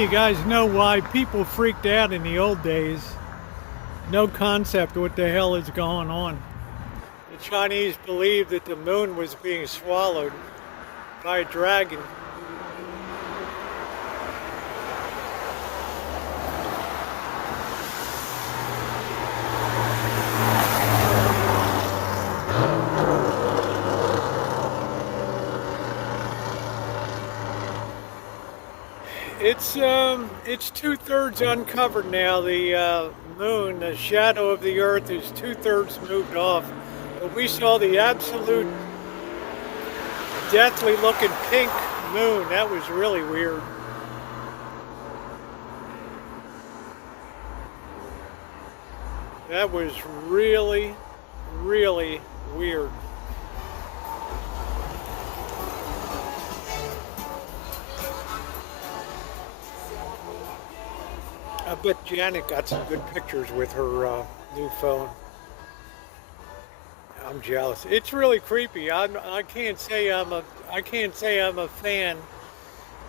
you guys know why people freaked out in the old days. No concept of what the hell is going on. The Chinese believed that the moon was being swallowed by a dragon. It's 2/3 uncovered now. The moon, the shadow of the Earth, is 2/3 moved off. But we saw the absolute deathly looking pink moon. That was really weird. That was really, really weird. I bet Janet got some good pictures with her new phone. I'm jealous. It's really creepy. I can't say I'm a fan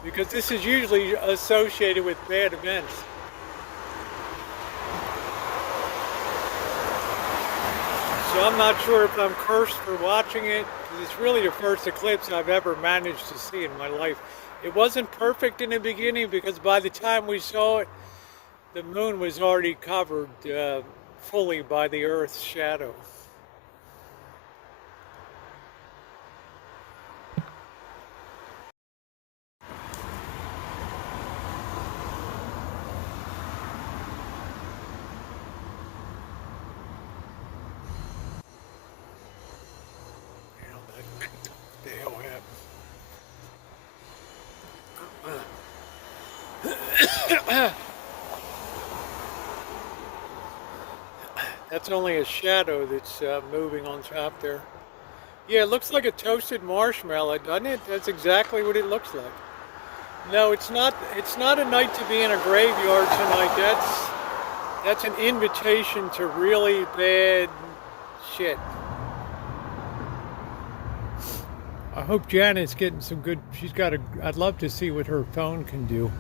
because this is usually associated with bad events. So I'm not sure if I'm cursed for watching it, because it's really the first eclipse I've ever managed to see in my life. It wasn't perfect in the beginning because by the time we saw it, the moon was already covered fully by the Earth's shadow. The hell happened? That's only a shadow that's moving on top there. Yeah, it looks like a toasted marshmallow, doesn't it? That's exactly what it looks like. No, it's not. It's not a night to be in a graveyard tonight. That's an invitation to really bad shit. I hope Janet's getting some good. I'd love to see what her phone can do.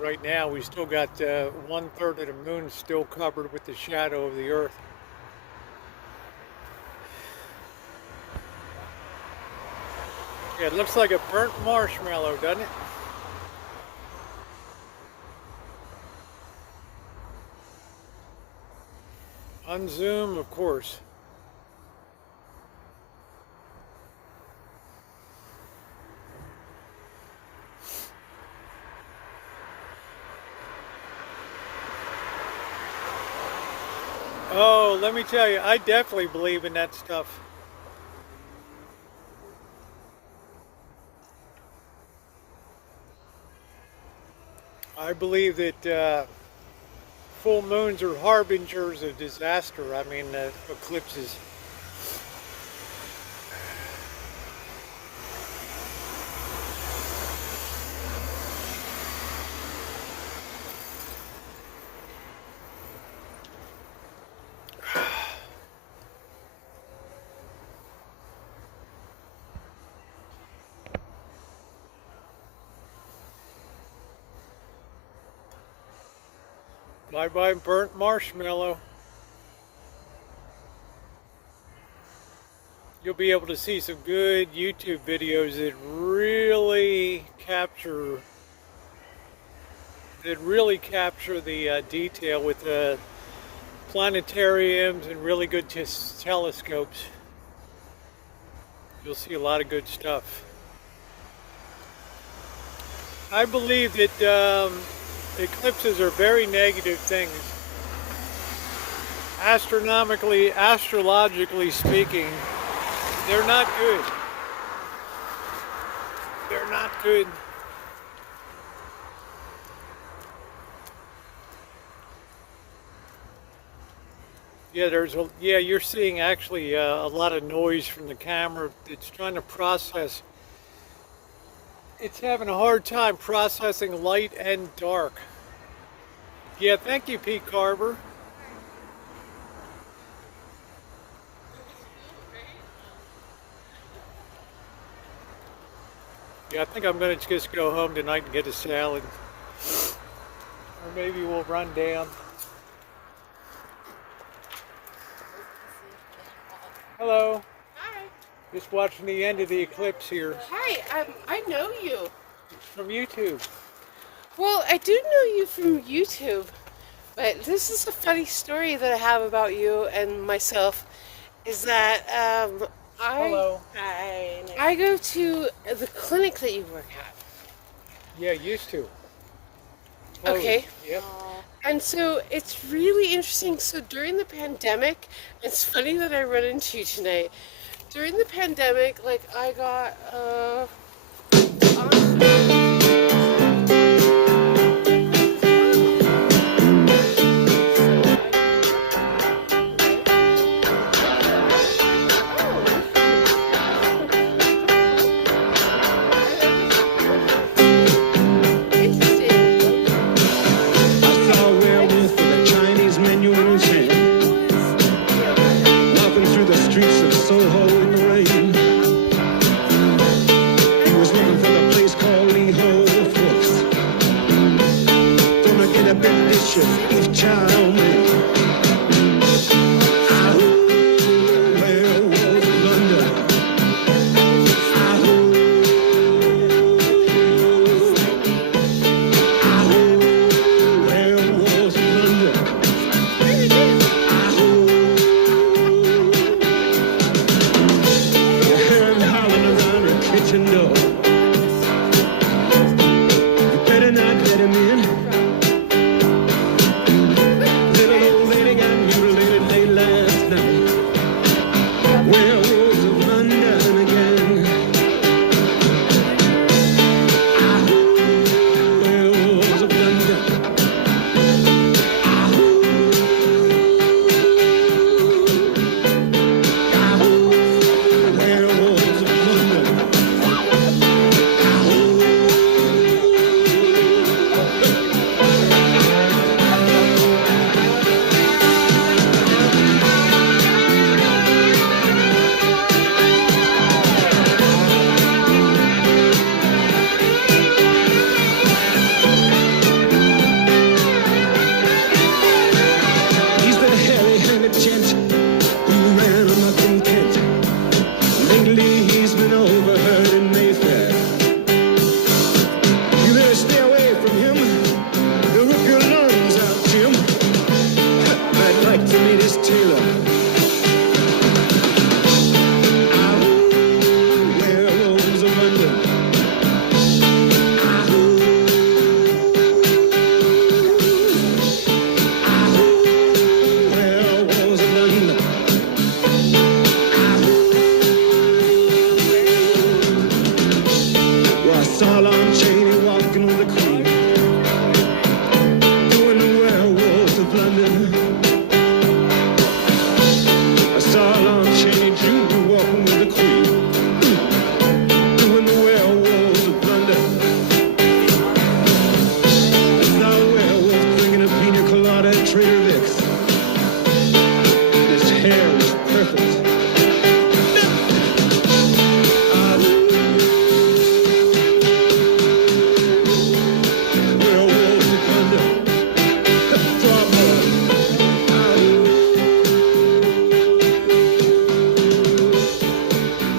Right now, we still got 1/3 of the moon still covered with the shadow of the Earth. Yeah, it looks like a burnt marshmallow, doesn't it? Unzoom, of course. Oh, let me tell you, I definitely believe in that stuff. I believe that full moons are harbingers of disaster. I mean, eclipses. Bye-bye burnt marshmallow. You'll be able to see some good YouTube videos that really capture the detail with the planetariums and really good telescopes. You'll see a lot of good stuff. I believe that eclipses are very negative things. Astrologically speaking, they're not good. They're not good. Yeah, you're seeing actually a lot of noise from the camera. It's trying to process. It's having a hard time processing light and dark. Yeah, thank you, Pete Carver. I think I'm going to just go home tonight and get a salad. Or maybe we'll run down. Hello. Hi. Just watching the end of the eclipse here Hi. I know you. from YouTube. Well, I do know you from YouTube, but this is a funny story that I have about you and myself. Is that Hello. I go to the clinic that you work at. Yeah, used to. Okay. Yep. And so it's really interesting. So during the pandemic, it's funny that I run into you tonight. During the pandemic, like I got I saw a werewolf with a Chinese menu in his hand, walking through the streets of Soho in the rain. He was looking for the place called Lee Ho Fooks. Gonna get a big dish of beef chow mein. Werewolves of London. Werewolves of London. You hear him howling around her kitchen door. You better not let him in. Little old lady got mutilated late last night. Werewolves of London again. Werewolves of London. Werewolves of London. He's that hairy-handed gent who ran amok in Kent. Lately he's been overheard in Mayfair. You better stay away from him. He'll rip your lungs out, Jim. I'd like to meet his tailor. Werewolves of London. Werewolves of London. Well, I saw Lon Chaney walking with the Queen, doing the Werewolves of London. I saw Lon Chaney Jr. walking with the Queen, doing the Werewolves of London. I saw a werewolf drinking a pina colada at Trader Vic's. His hair was perfect. Werewolves of London.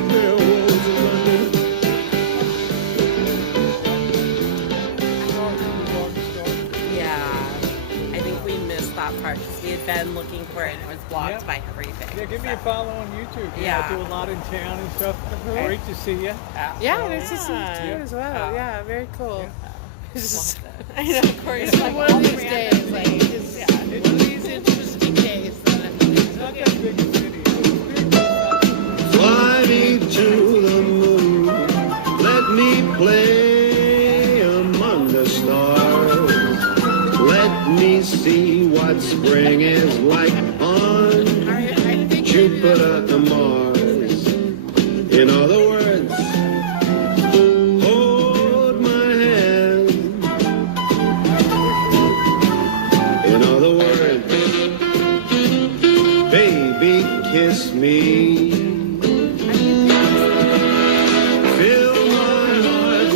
Werewolves of London. Yeah, I think we missed that part because we had been looking for it and it was blocked Yeah. by everything. Yeah, give me a follow on YouTube. Yeah. I do a lot in town and stuff. Great to see you. Yeah, nice to see you Yeah. too as well. Oh. Yeah, very cool. It's just- I know, of course. It's like one of these days, like it's one of these interesting days. It's not that big a city. Fly me to the moon, let me play among the stars. Let me see what spring is like on Jupiter and Mars. In other words, hold my hand. In other words, baby, kiss me. Fill my heart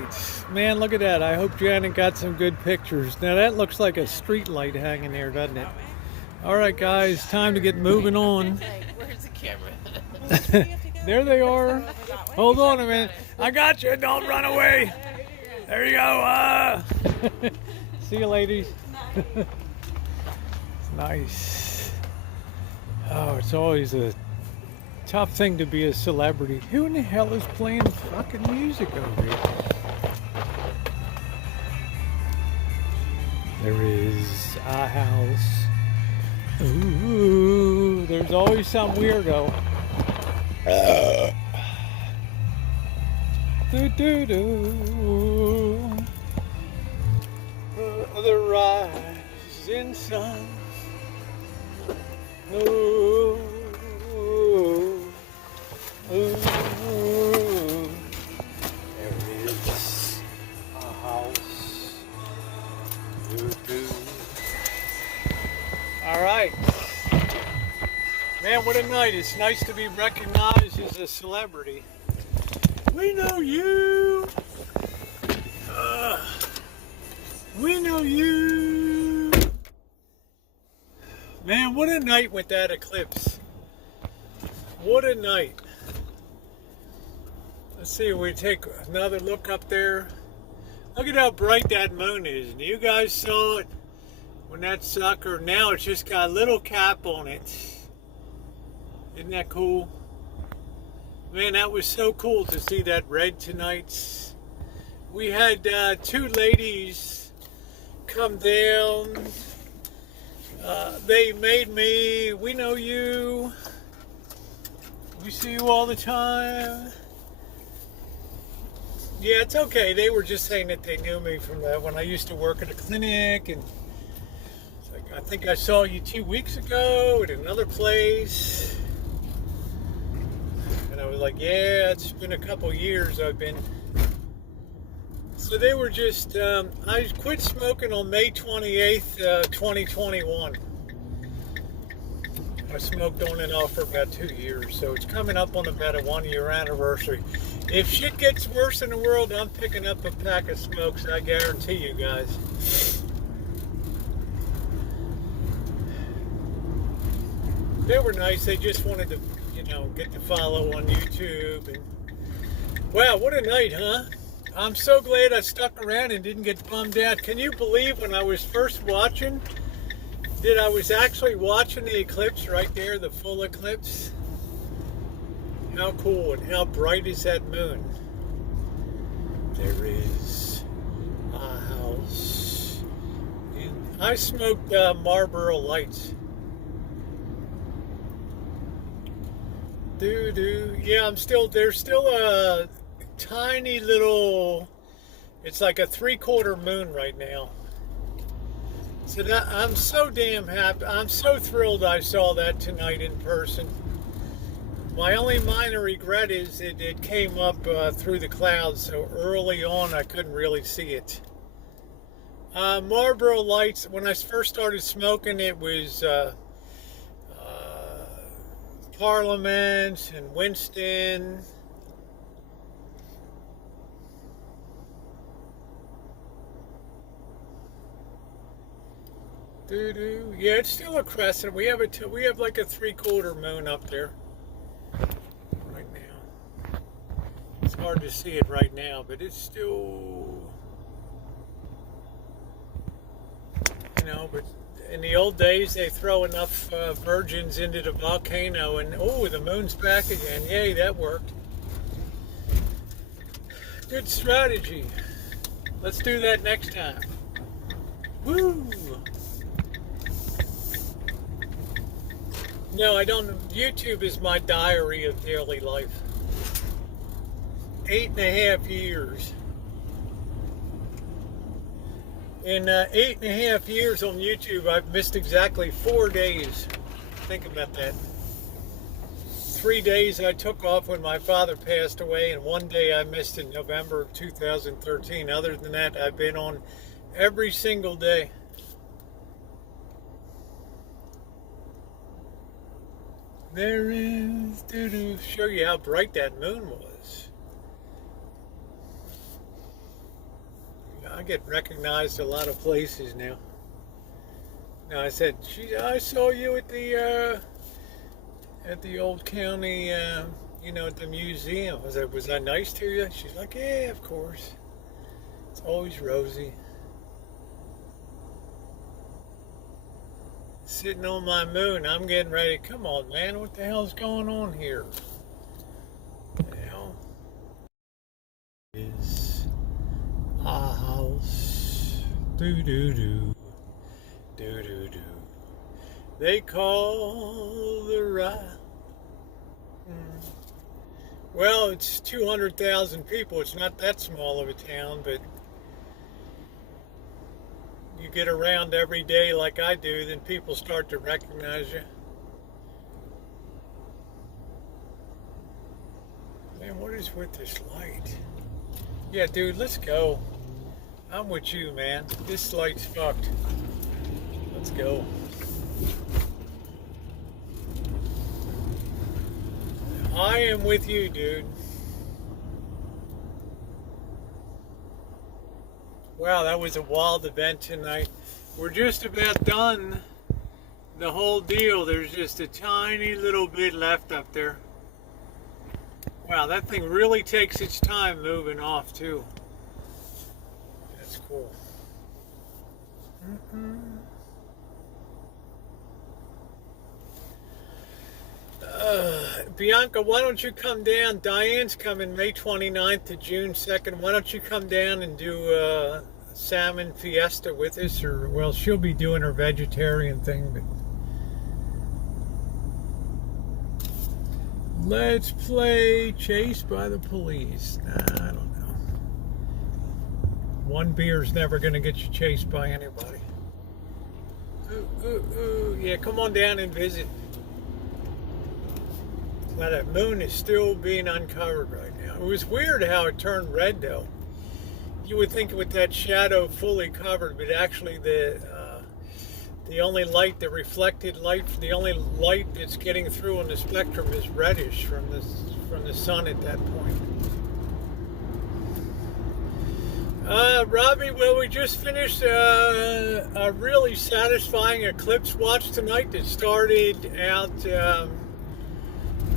right, man, look at that. I hope Janet got some good pictures. Now that looks like a street light hanging there, doesn't it? All right, guys, time to get moving on. Where's the camera? There they are. Hold on a minute. I got you. Don't run away. There you go. See you, ladies. Nice. Oh, it's always a tough thing to be a celebrity. Who in the hell is playing fucking music over here? There is a house. Ooh, there's always some weirdo. Do do do. The rising sun. Ooh, ooh, ooh. There is a house. Do do. All right. Man, what a night. It's nice to be recognized as a celebrity. We know you. We know you. Man, what a night with that eclipse. What a night. Let's see if we take another look up there. Look at how bright that moon is. And you guys saw it when that sucker, now it's just got a little cap on it. Isn't that cool? Man, that was so cool to see that red tonight. We had 2 ladies come down. They made me, we know you. We see you all the time. Yeah, it's okay. They were just saying that they knew me from when I used to work at a clinic. And it's like, I think I saw you 2 weeks ago at another place. And I was like, yeah, it's been a couple years I've been. So they were just, I quit smoking on May 28th, 2021. I smoked on and off for about 2 years, so it's coming up on about a 1-year anniversary. If shit gets worse in the world, I'm picking up a pack of smokes, I guarantee you guys. They were nice, they just wanted to, get the follow on YouTube. And wow, what a night, huh? I'm so glad I stuck around and didn't get bummed out. Can you believe when I was first watching, that I was actually watching the eclipse right there, the full eclipse? How cool, and how bright is that moon? There is a house. And I smoked Marlboro Lights. Yeah, there's still a tiny little, it's like a 3/4 moon right now. So I'm so damn happy. I'm so thrilled I saw that tonight in person. My only minor regret is it came up through the clouds, so early on I couldn't really see it. Marlboro Lights, when I first started smoking, it was Parliament and Winston. Yeah, it's still a crescent. We have like a 3/4 moon up there right now. It's hard to see it right now, but it's still, but in the old days they throw enough virgins into the volcano and the moon's back again. Yay, that worked. Good strategy. Let's do that next time. Woo! No, I don't. YouTube is my diary of daily life. 8.5 years. In 8.5 years on YouTube, I've missed exactly 4 days. Think about that. 3 days I took off when my father passed away, and 1 day I missed in November of 2013. Other than that, I've been on every single day. There is, to show you how bright that moon was. I get recognized a lot of places now. Now I said, I saw you at the old county, you know, at the museum. I was like, was I nice to you? She's like, yeah, of course. It's always Rosie. Sitting on my moon, I'm getting ready. Come on, man, what the hell's going on here? Now is a house. Do do do. Do do do. They call the ride. Well, it's 200,000 people. It's not that small of a town, but you get around every day like I do, then people start to recognize you. Man, what is with this light? Yeah, dude, let's go. I'm with you, man. This light's fucked. Let's go. I am with you, dude. Wow, that was a wild event tonight. We're just about done the whole deal. There's just a tiny little bit left up there. Wow, that thing really takes its time moving off, too. That's cool. Bianca, why don't you come down? Diane's coming May 29th to June 2nd. Why don't you come down and do salmon fiesta with us? Or, well, she'll be doing her vegetarian thing, but let's play Chased by the Police. Nah, I don't know. One beer's never going to get you chased by anybody. Yeah, come on down and visit. Now that moon is still being uncovered right now. It was weird how it turned red though. You would think with that shadow fully covered, but actually the only light, the reflected light, the only light that's getting through on the spectrum is reddish from the sun at that point. Robbie, well, we just finished a really satisfying eclipse watch tonight that started out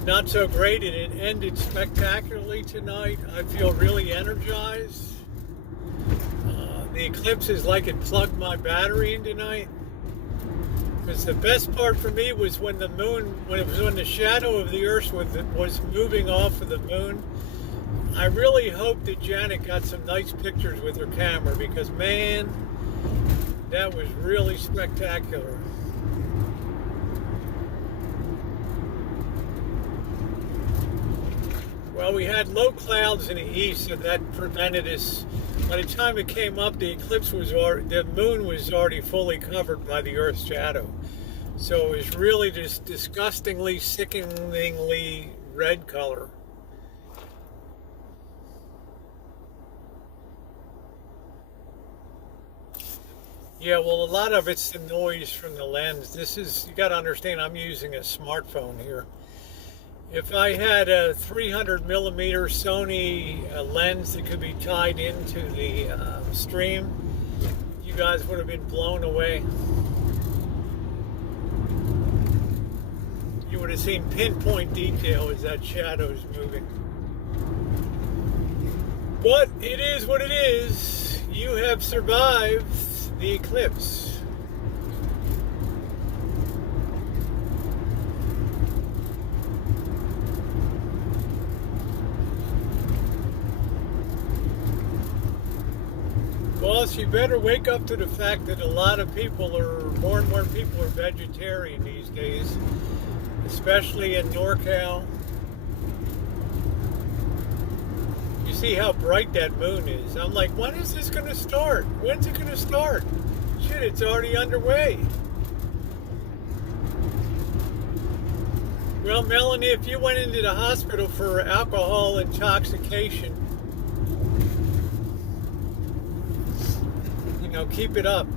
not so great, and it ended spectacularly tonight. I feel really energized. The eclipse is like it plugged my battery in tonight. Because the best part for me was when the moon, when the shadow of the Earth was moving off of the moon. I really hope that Janet got some nice pictures with her camera, because man, that was really spectacular. Well, we had low clouds in the east, and that prevented us. By the time it came up, the moon was already fully covered by the Earth's shadow. So it was really just disgustingly, sickeningly red color. Yeah, well, a lot of it's the noise from the lens. You got to understand, I'm using a smartphone here. If I had a 300 millimeter Sony lens that could be tied into the stream, you guys would have been blown away. You would have seen pinpoint detail as that shadow's moving. But it is what it is. You have survived the eclipse. Boss, you better wake up to the fact that more and more people are vegetarian these days, especially in NorCal. You see how bright that moon is. I'm like, when is this going to start? When's it going to start? Shit, it's already underway. Well, Melanie, if you went into the hospital for alcohol intoxication, keep it up.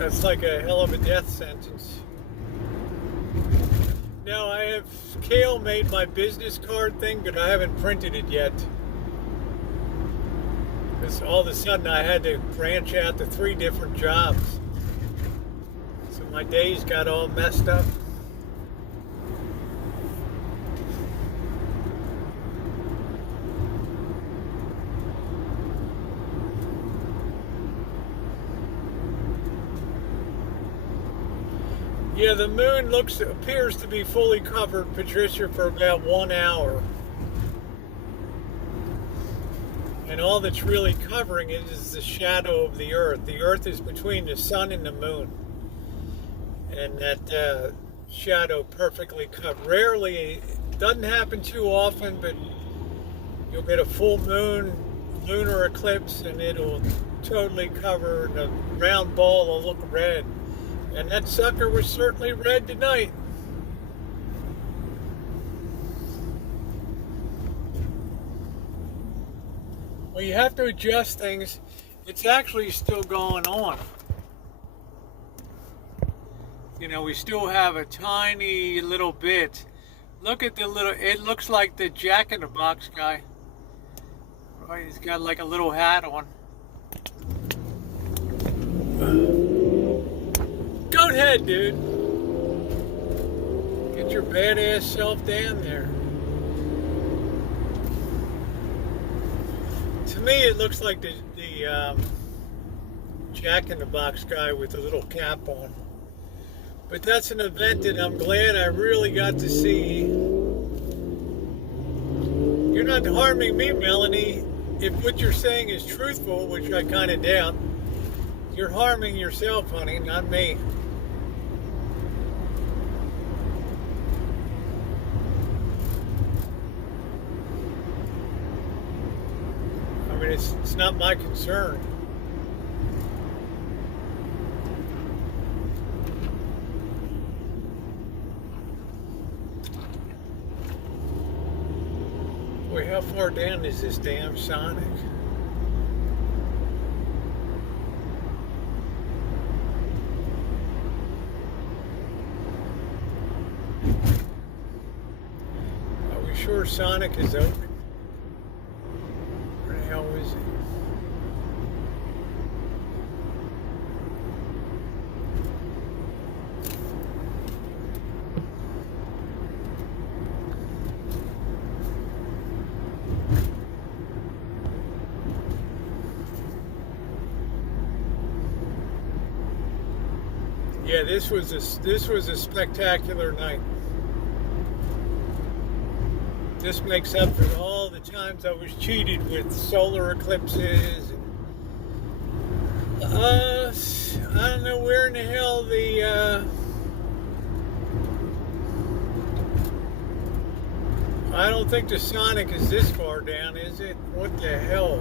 That's like a hell of a death sentence. Now I have Kale made my business card thing, but I haven't printed it yet. Because all of a sudden I had to branch out to 3 different jobs. So my days got all messed up. Yeah, the moon appears to be fully covered, Patricia, for about 1 hour. And all that's really covering it is the shadow of the Earth. The Earth is between the sun and the moon. And that shadow perfectly covered. Rarely, it doesn't happen too often, but you'll get a full moon, lunar eclipse, and it'll totally cover, and the round ball will look red. And that sucker was certainly red tonight. Well, you have to adjust things. It's actually still going on. You know, we still have a tiny little bit. Look at the little, it looks like the Jack-in-the-Box guy. Right, he's got like a little hat on. Go ahead, dude. Get your badass self down there. To me, it looks like the Jack-in-the-Box guy with the little cap on. But that's an event that I'm glad I really got to see. You're not harming me, Melanie. If what you're saying is truthful, which I kind of doubt, you're harming yourself, honey, not me. I mean, it's not my concern. Boy, how far down is this damn Sonic? Are we sure Sonic is open? Where the hell is it? Yeah, this was a spectacular night. This makes up for all the times I was cheated with solar eclipses. I don't know where in the hell I don't think the Sonic is this far down, is it? What the hell?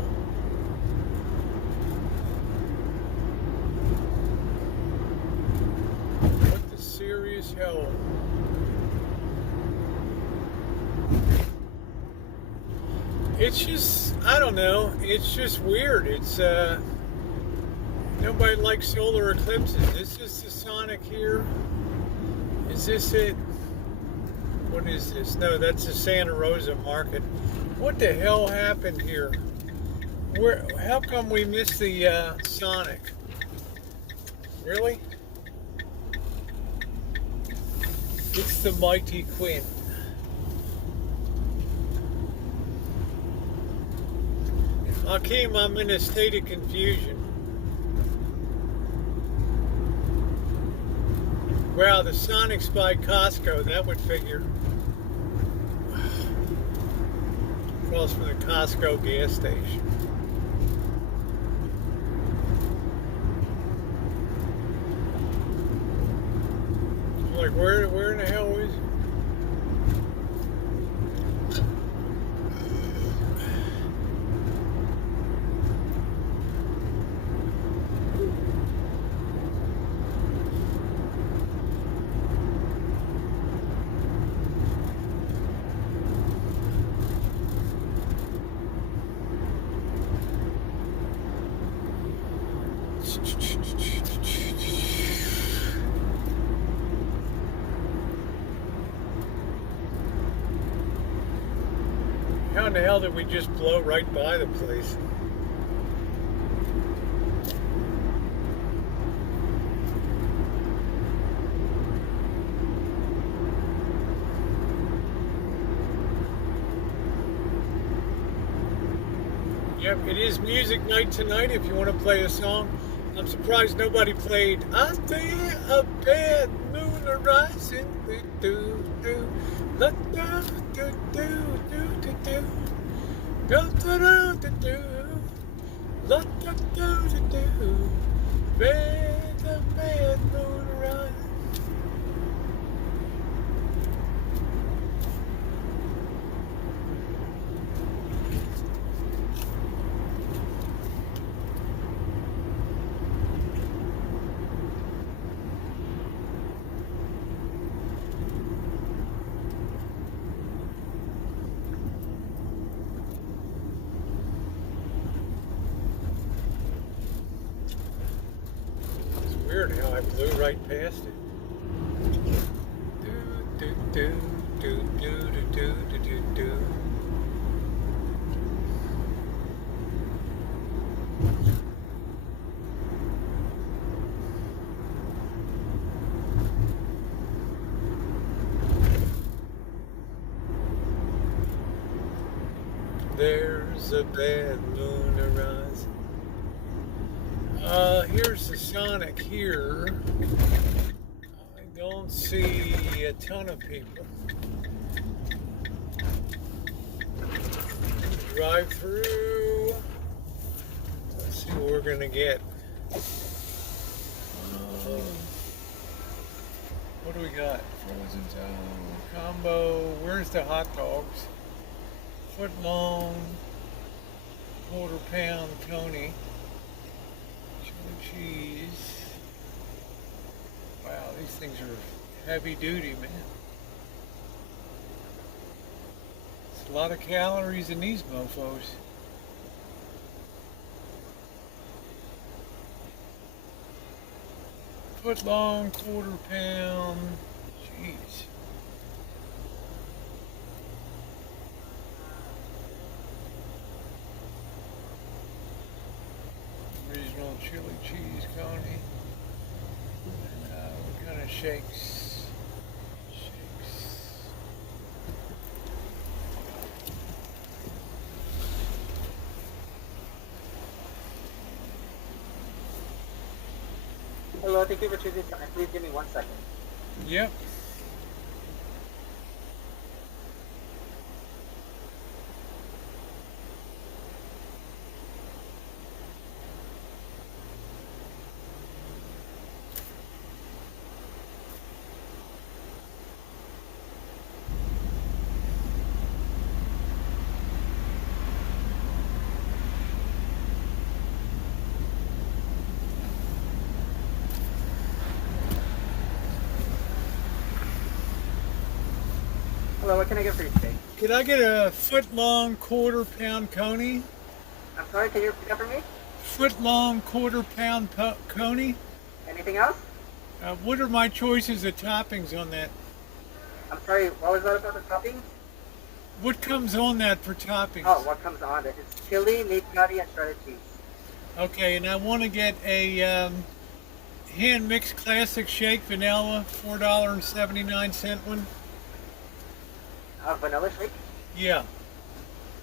Serious hell. It's just, I don't know, it's just weird. It's nobody likes solar eclipses. Is this the Sonic here? Is this it? What is this? No, that's the Santa Rosa market. What the hell happened here? How come we missed the Sonic? Really? It's the mighty Quinn. Hakeem, I'm in a state of confusion. Wow, the Sonic's by Costco, that would figure. Across from the Costco gas station. Like, where in the hell is it? in the hell did we just blow right by the place? Yep, it is music night tonight if you want to play a song. I'm surprised nobody played I see a bad moon arising. Do do do do do do do do do do do do do do do where the bad moon arising. Weird how I blew right past it. Do do do do do do do do do. There's a bad moon arising. Here's the Sonic here. I don't see a ton of people. Drive through. Let's see what we're gonna get. What do we got? Frozen zone combo. Where's the hot dogs? Foot long, quarter-pound coney. Cheese. Wow, these things are heavy duty, man. It's a lot of calories in these mofos. Foot long, quarter-pound. Jeez. Original chili cheese coney. And what kind of shakes? Hello, thank you for choosing Sonic. Please give me 1 second. Yep. Hello, what can I get for you today? Could I get a foot-long, quarter-pound coney? I'm sorry, can you repeat that for me? Foot-long, quarter-pound coney? Anything else? What are my choices of toppings on that? I'm sorry, what was that about the topping? What comes on that for toppings? Oh, what comes on it? It's chili, meat patty, and shredded cheese. Okay, and I want to get a hand-mixed classic shake vanilla, $4.79 one. Vanilla shake? Yeah.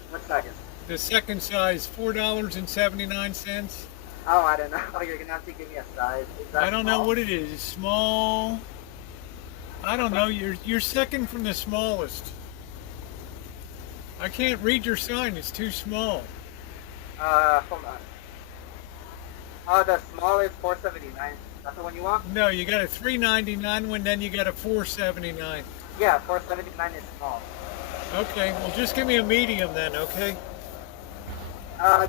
What size? The second size, $4.79. Oh, I don't know. You're gonna have to give me a size. Is that I don't small? know what it is. It's small. I don't know. You're second from the smallest. I can't read your sign. It's too small. Hold on. Oh, the small is $4.79. That's the one you want? No, you got a $3.99 one, then you got a $4.79. Yeah, $4.79 is small. Okay, well just give me a medium then, okay?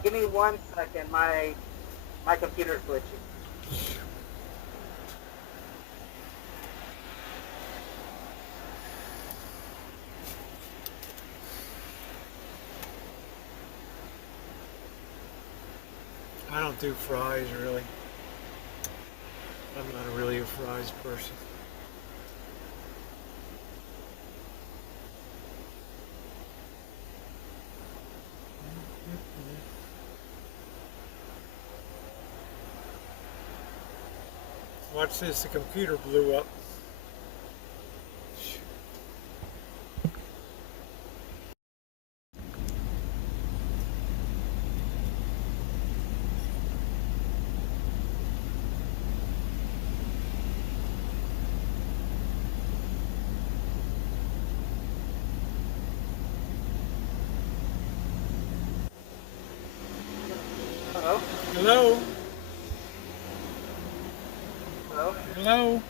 Give me 1 second. My computer's glitching. I don't do fries really. I'm not really a fries person. Watch this, the computer blew up. Hello? Hello? Hello? Hello?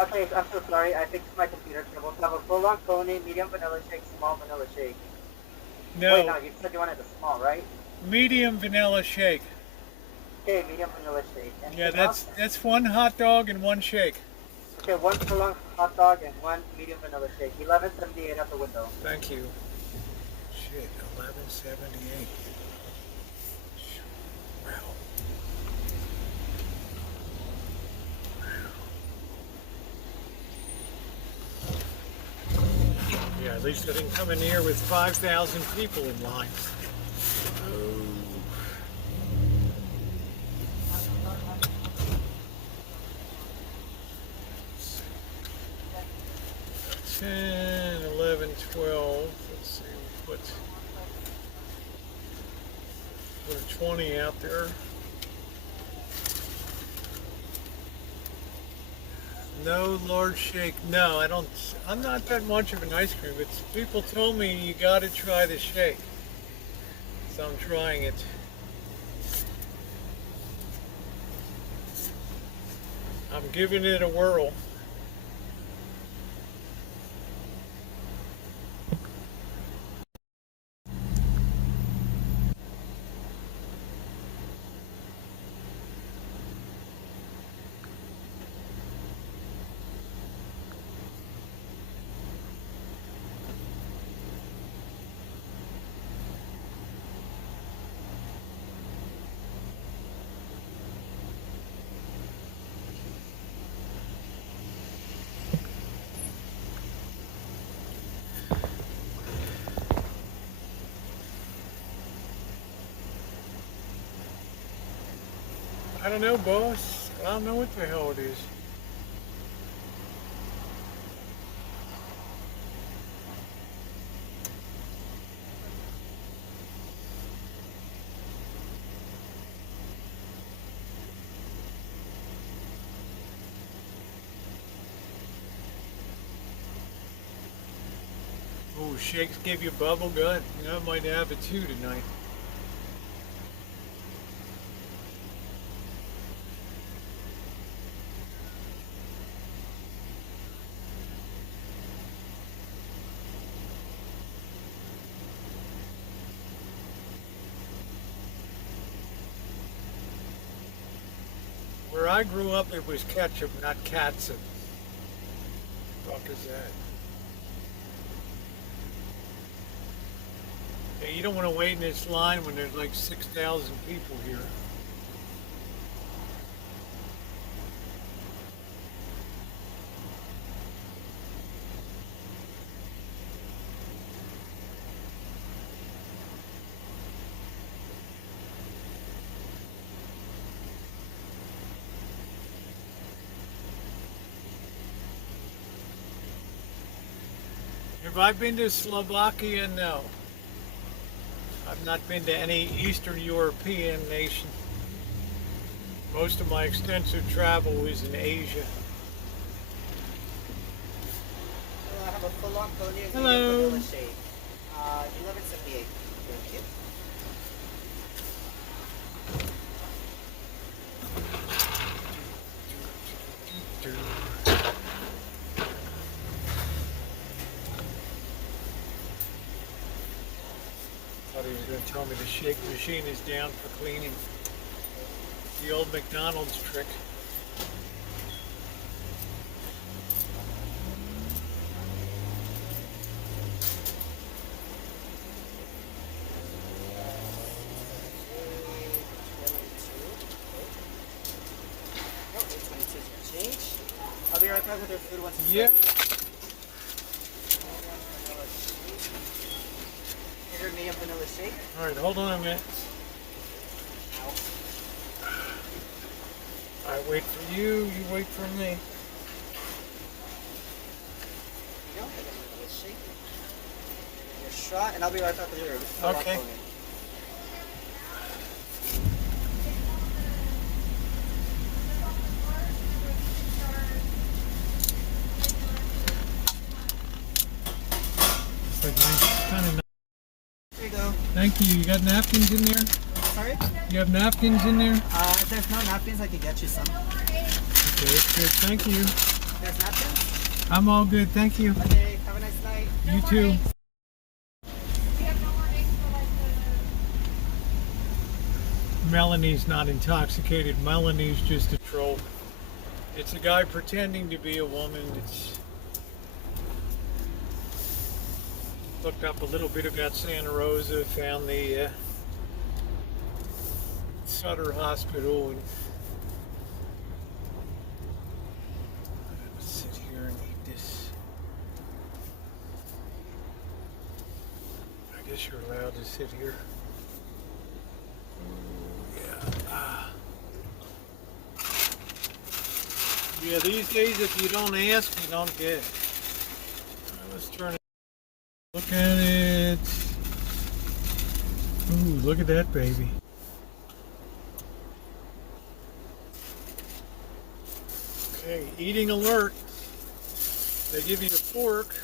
Okay, I'm so sorry. I fixed my computer trouble. So I have a full-on pony, medium vanilla shake, small vanilla shake. Wait, no, No. you said you wanted the small, right? Medium vanilla shake. Okay, medium vanilla shake. Yeah, Anything that's one hot dog and one shake. else? Okay, one full-on hot dog and one medium vanilla shake. 11.78 at the window. Thank you. Shit, 1178. Wow. Yeah, at least I didn't come in here with 5,000 people in line. Oh. 10, 11, 12. Let's see, we put a 20 out there. No large shake. No, I don't. I'm not that much of an ice cream. It's people told me you got to try the shake, so I'm trying it. I'm giving it a whirl. I don't know, boss. I don't know what the hell it is. Oh, shakes give you bubble gut. You know, I might have it too tonight. Where I grew up, it was ketchup, not catsup. What the fuck is that? Yeah, you don't want to wait in this line when there's like 6,000 people here. Have I been to Slovakia? No. I've not been to any Eastern European nation. Most of my extensive travel is in Asia. I have a full-on pony and Hello. medium vanilla shake. 11.78. Thank you. Thought he was going to tell me the shake machine is down for cleaning. The old McDonald's trick. I'll be right back with your food once it's Yep. ready. Is your medium vanilla shake? All right, hold on a minute. All right, I wait for you, you wait for me. No, it's shaking. Your shot, and I'll be right back with you. Okay. It's like nice, kind of nice. There you go. Thank you. You got napkins in there? Sorry? You have napkins in there? If there's no napkins, I can get you some. Okay, that's good. Thank you. There's napkins? I'm all good. Thank you. Okay, have a nice night. You too. Melanie's not intoxicated. Melanie's just a troll. It's a guy pretending to be a woman. It's looked up a little bit about Santa Rosa, found the Sutter Hospital, and sit here and eat this. I guess you're allowed to sit here. Yeah, these days if you don't ask, you don't get. Let's turn it. Look at it. Ooh, look at that baby. Okay, eating alert. They give you a fork.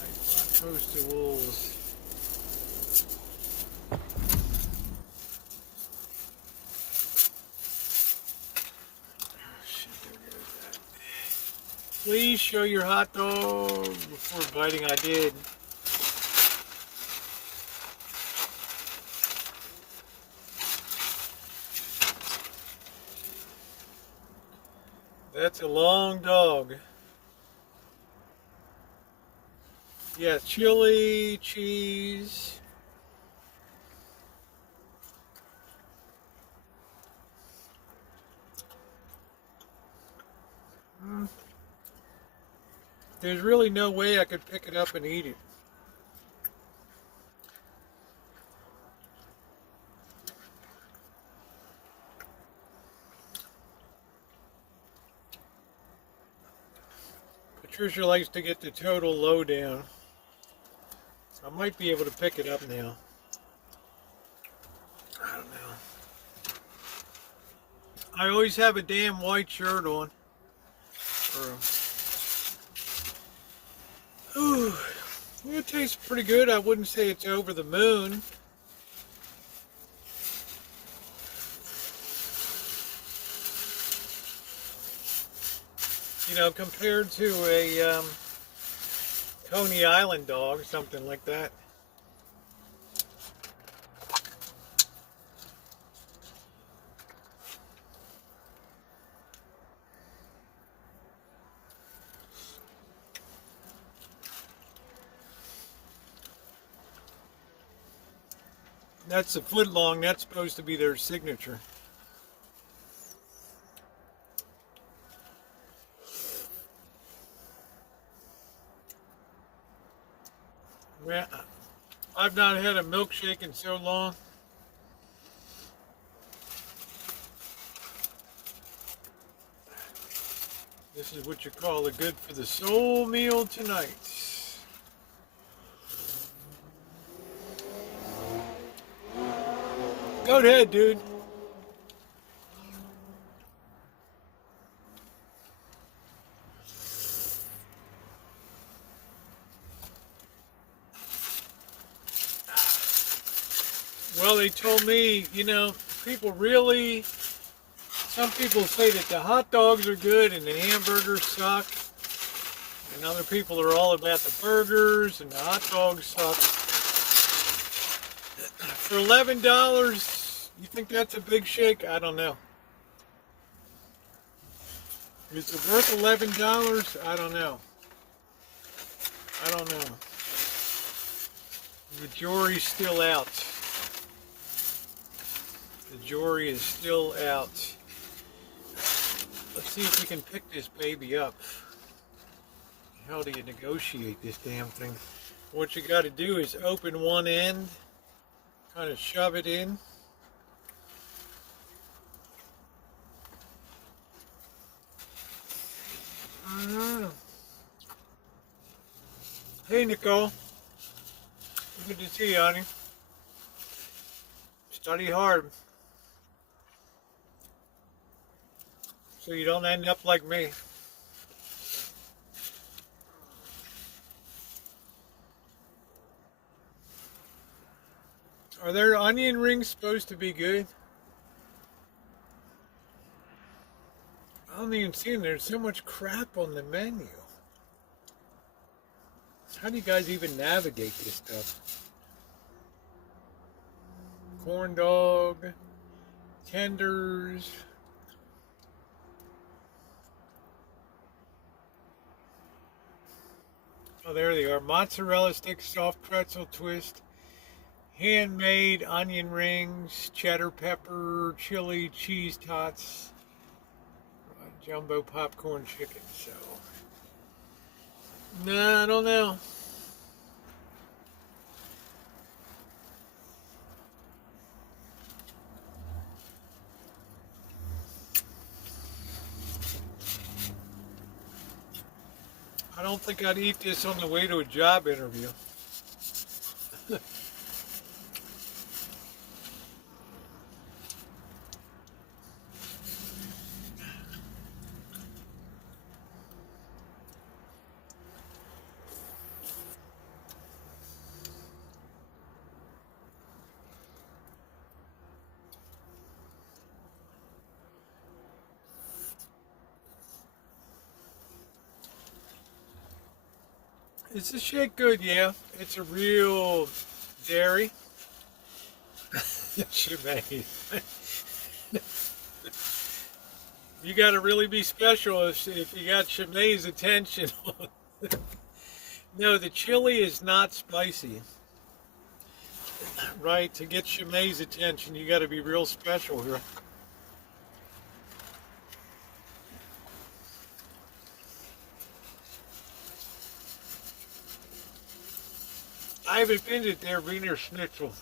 Nice toasted wolves. Please show your hot dog before biting. I did. That's a long dog. Yeah, chili, cheese. There's really no way I could pick it up and eat it. Patricia likes to get the total lowdown. I might be able to pick it up now. I don't know. I always have a damn white shirt on. Ooh, it tastes pretty good. I wouldn't say it's over the moon. You know, compared to a Coney Island dog, something like that. That's a foot long. That's supposed to be their signature. Well, I've not had a milkshake in so long. This is what you call a good for the soul meal tonight. Go ahead, dude. Well, they told me, you know, some people say that the hot dogs are good and the hamburgers suck. And other people are all about the burgers and the hot dogs suck. For $11, you think that's a big shake? I don't know. Is it worth $11? I don't know. I don't know. The jury's still out. The jury is still out. Let's see if we can pick this baby up. How do you negotiate this damn thing? What you got to do is open one end, kind of shove it in. Hey, Nicole. Good to see you, honey. Study hard so you don't end up like me. Are their onion rings supposed to be good? I don't even see them. There's so much crap on the menu. How do you guys even navigate this stuff? Corn dog, tenders. Oh, there they are. Mozzarella stick, soft pretzel twist, handmade onion rings, cheddar pepper, chili, cheese tots, jumbo popcorn chicken. So, nah, I don't know. I don't think I'd eat this on the way to a job interview. Is this shake good? Yeah, it's a real dairy. Shemay. You got to really be special if you got Shemay's attention. No, the chili is not spicy. Right, to get Shemay's attention, you got to be real special here. I haven't been to their Wiener Schnitzel.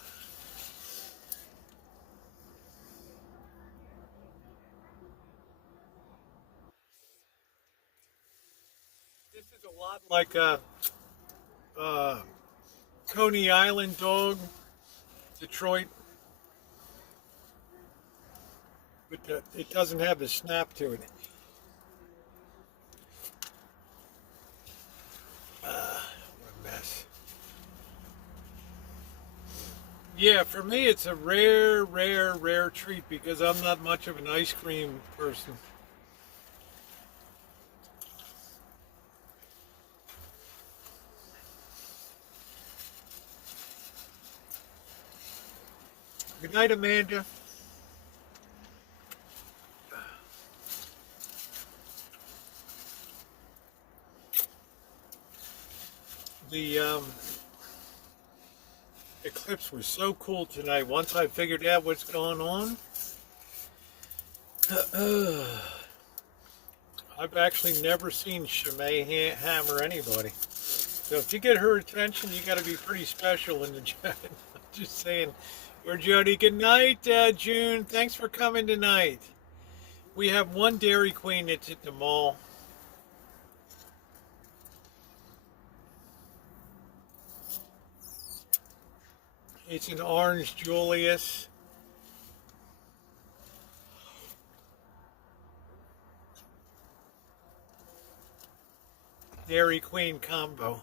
This is a lot like a Coney Island dog, Detroit, but it doesn't have the snap to it. What a mess. Yeah, for me it's a rare, rare, rare treat because I'm not much of an ice cream person. Good night, Amanda. The eclipse was so cool tonight. Once I figured out what's going on, I've actually never seen Shemay hammer anybody. So if you get her attention, you got to be pretty special in the chat. I'm just saying. We're Jody. Good night, June. Thanks for coming tonight. We have one Dairy Queen that's at the mall. It's an Orange Julius. Dairy Queen combo.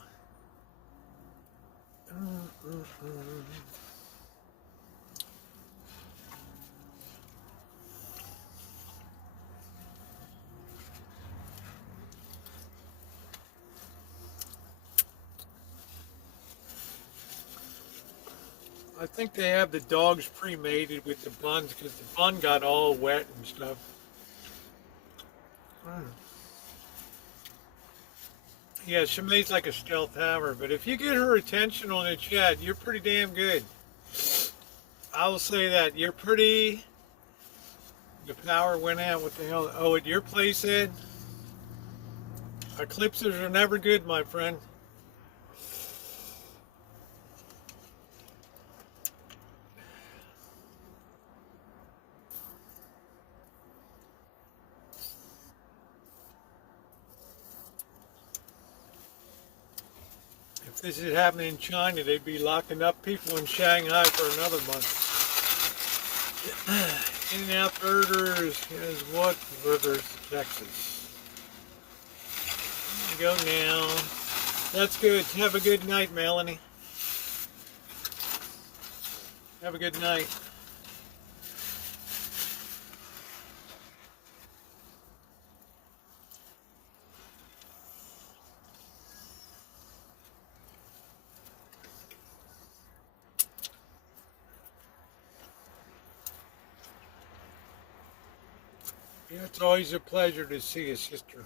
I think they have the dogs pre-mated with the buns because the bun got all wet and stuff. Yeah, Shemay's like a stealth hammer, but if you get her attention on the chat, you're pretty damn good. I will say that. You're pretty... The power went out. What the hell? Oh, at your place, Ed? Eclipses are never good, my friend. If this is happening in China, they'd be locking up people in Shanghai for another month. In-N-Out Burgers is what? Burgers, Texas. There you go now. That's good. Have a good night, Melanie. Have a good night. Yeah, it's always a pleasure to see you, sister.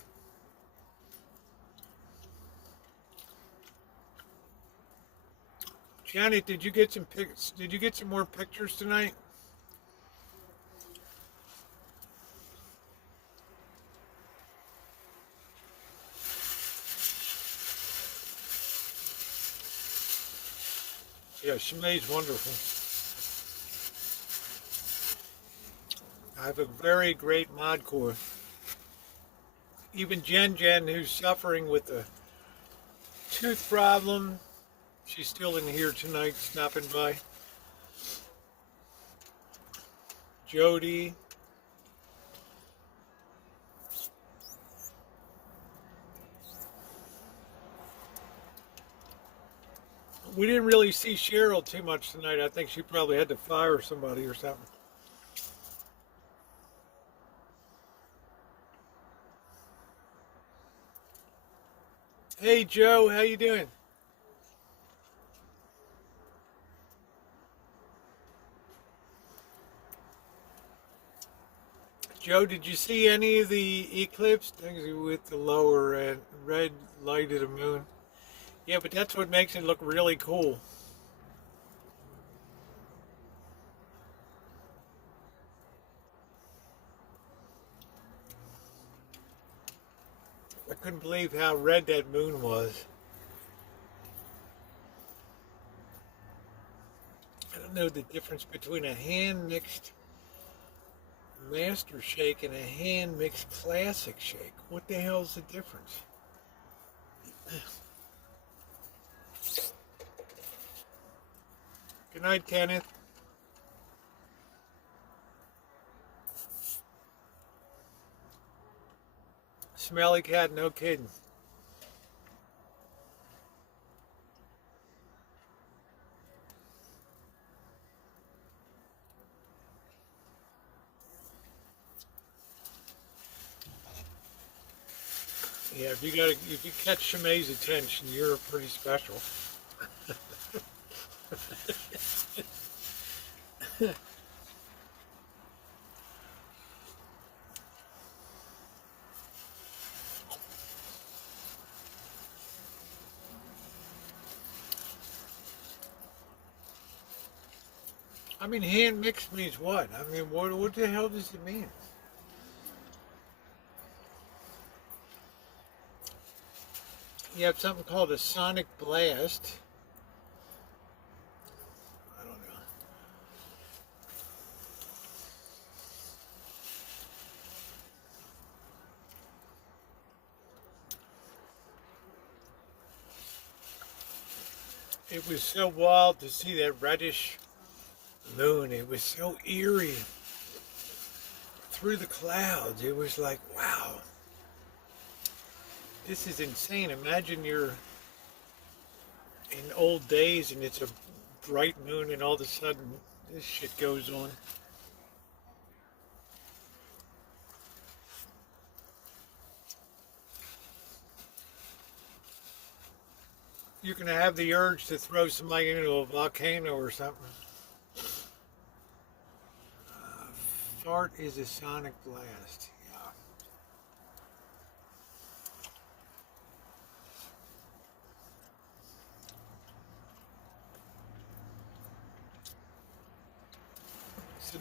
Janet, did you get some pics? Did you get some more pictures tonight? Yeah, Shimei's wonderful. I have a very great mod core. Even Jen, who's suffering with a tooth problem, she's still in here tonight, stopping by. Jody. We didn't really see Cheryl too much tonight. I think she probably had to fire somebody or something. Hey Joe, how you doing? Joe, did you see any of the eclipse things with the lower red light of the moon? Yeah, but that's what makes it look really cool. I couldn't believe how red that moon was. I don't know the difference between a hand-mixed master shake and a hand-mixed classic shake. What the hell's the difference? Good night, Kenneth. Smelly cat, no kidding. Yeah, if you catch Shimei's attention, you're pretty special. I mean, hand mixed means what? I mean, what the hell does it mean? You have something called a sonic blast. I don't know. It was so wild to see that reddish moon. It was so eerie through the clouds. It was like, wow, this is insane. Imagine you're in old days and it's a bright moon and all of a sudden this shit goes on. You're going to have the urge to throw somebody into a volcano or something. Fart is a sonic blast. Yeah. So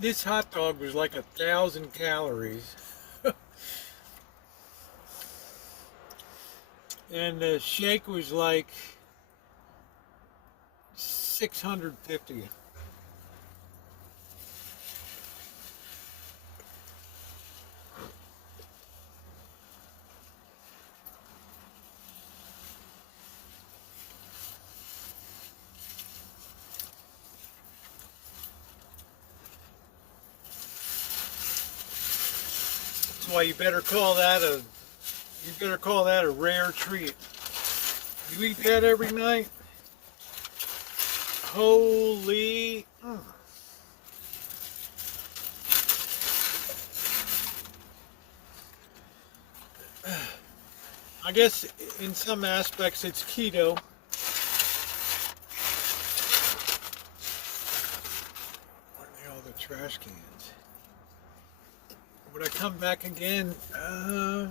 this hot dog was like 1,000 calories. And the shake was like 650. That's why you better call that a rare treat. You eat that every night? Holy. I guess in some aspects it's keto. Where are all the trash cans? Would I come back again? I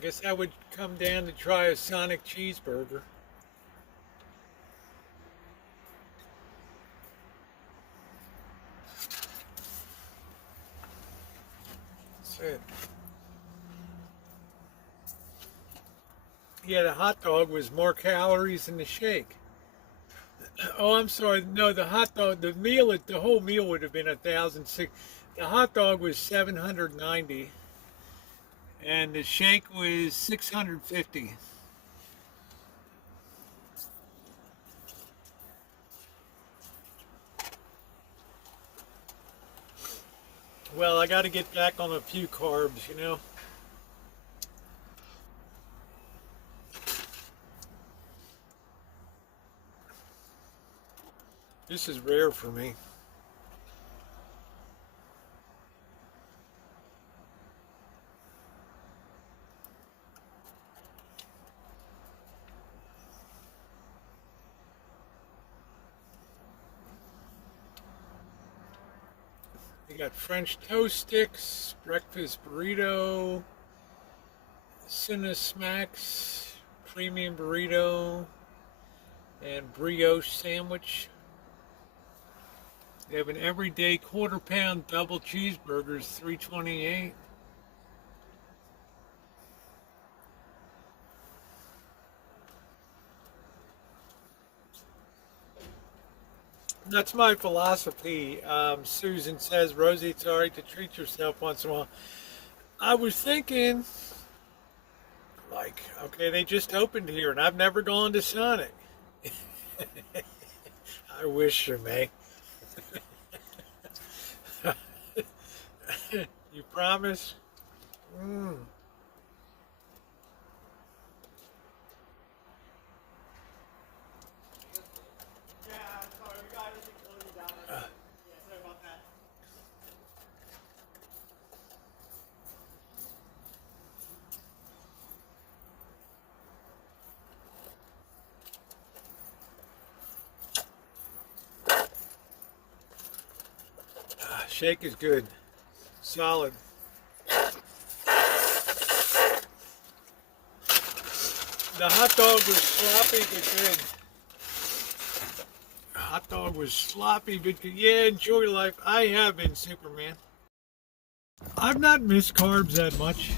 guess I would come down to try a Sonic cheeseburger. That's it. Yeah, the hot dog was more calories than the shake. Oh, I'm sorry. No, the hot dog, the whole meal would have been 1,006. The hot dog was 790, and the shake was 650. Well, I got to get back on a few carbs, you know. This is rare for me. You got French toast sticks, breakfast burrito, Cinna Smacks, premium burrito, and brioche sandwich. They have an everyday quarter-pound double cheeseburgers, $3.28. That's my philosophy. Susan says, Rosie, it's all right to treat yourself once in a while. I was thinking, like, okay, they just opened here, and I've never gone to Sonic. I wish you may. You promise? Shake is good. Solid. The hot dog was sloppy but good. Hot dog was sloppy but good. Yeah, enjoy life. I have been, Superman. I've not missed carbs that much.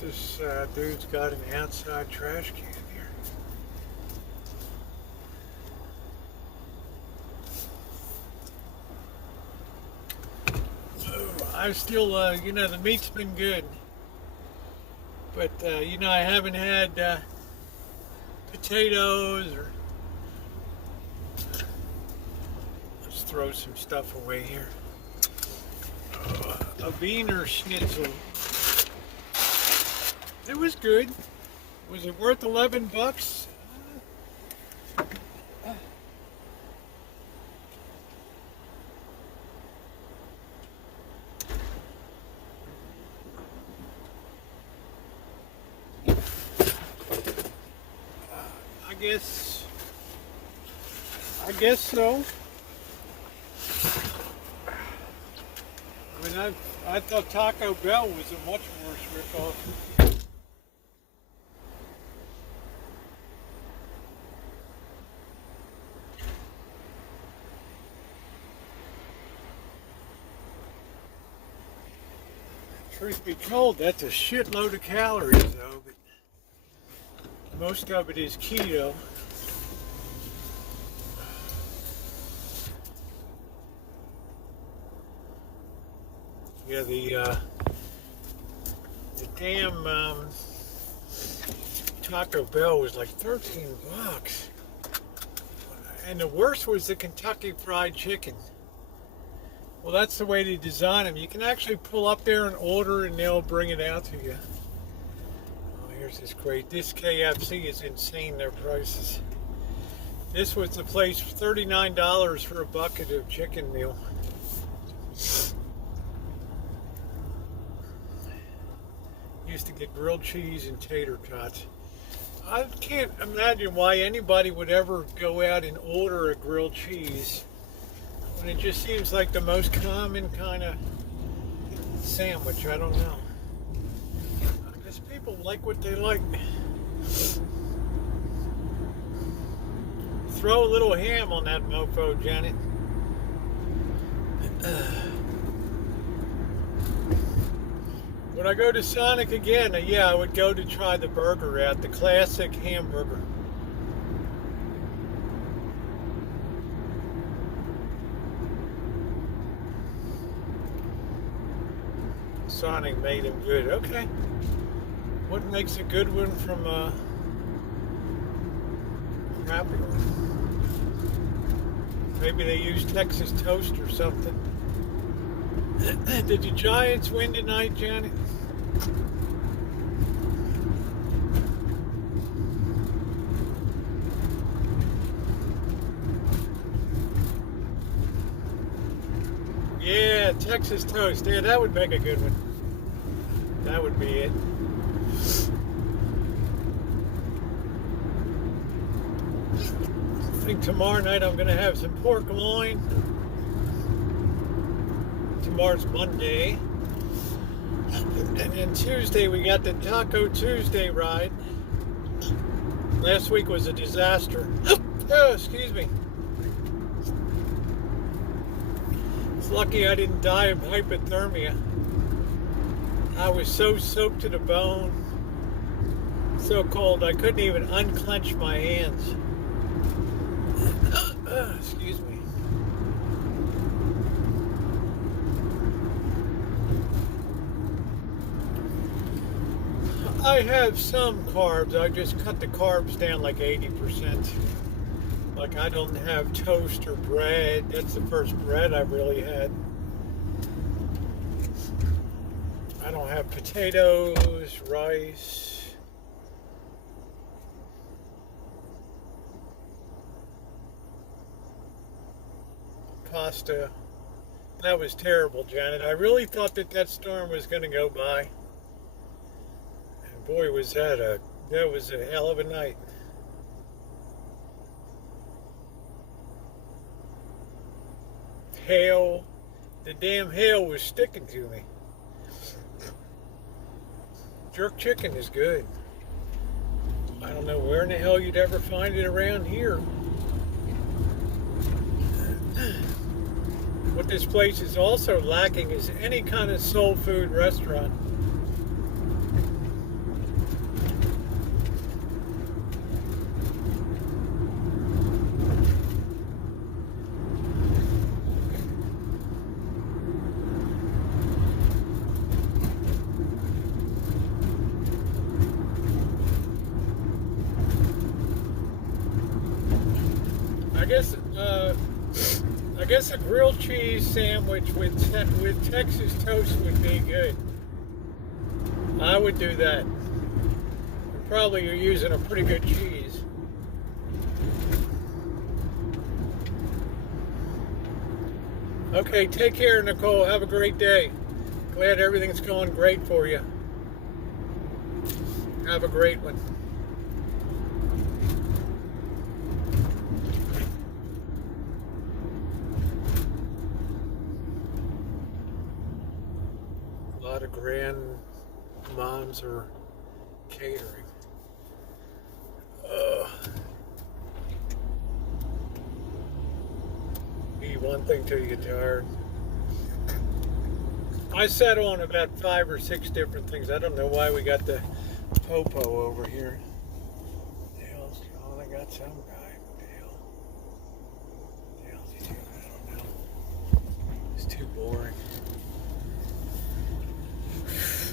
This dude's got an outside trash can here. Oh, I still, you know, the meat's been good. But, you know, I haven't had potatoes or... Let's throw some stuff away here. A Wiener Schnitzel. It was good. Was it worth $11? I guess so. I mean, I thought Taco Bell was a much worse ripoff. Truth be told, that's a shitload of calories, though. But most of it is keto. Yeah, the damn Taco Bell was like 13 bucks. And the worst was the Kentucky Fried Chicken. Well, that's the way they design them. You can actually pull up there and order, and they'll bring it out to you. Oh, here's this great. This KFC is insane, their prices. This was the place, $39 for a bucket of chicken meal. Used to get grilled cheese and tater tots. I can't imagine why anybody would ever go out and order a grilled cheese when it just seems like the most common kind of sandwich. I don't know. I guess people like what they like. Throw a little ham on that MoFo, Janet. Would I go to Sonic again? Yeah, I would go to try the burger out, the classic hamburger. Sonic made him good. Okay. What makes a good one from a crappy one? Maybe they use Texas toast or something. Did the Giants win tonight, Janet? Yeah, Texas toast. Yeah, that would make a good one. That would be it. I think tomorrow night I'm going to have some pork loin. Tomorrow's Monday. And then Tuesday we got the Taco Tuesday ride. Last week was a disaster. Oh, excuse me. It's lucky I didn't die of hypothermia. I was so soaked to the bone, so cold I couldn't even unclench my hands. Excuse me. I have some carbs. I just cut the carbs down like 80%. Like I don't have toast or bread. That's the first bread I've really had. I don't have potatoes, rice. Pasta. That was terrible, Janet. I really thought that storm was going to go by. And boy, was that a hell of a night. Hail. The damn hail was sticking to me. Jerk chicken is good. I don't know where in the hell you'd ever find it around here. What this place is also lacking is any kind of soul food restaurant. I guess a grilled cheese sandwich with Texas toast would be good. I would do that. Probably you're using a pretty good cheese. Okay, take care, Nicole. Have a great day. Glad everything's going great for you. Have a great one. A lot of grandmoms are catering. Eat one thing till you get tired. I settle on about 5 or 6 different things. I don't know why we got the popo over here. Oh, they got some guy. What the hell's he doing? I don't know. It's too boring.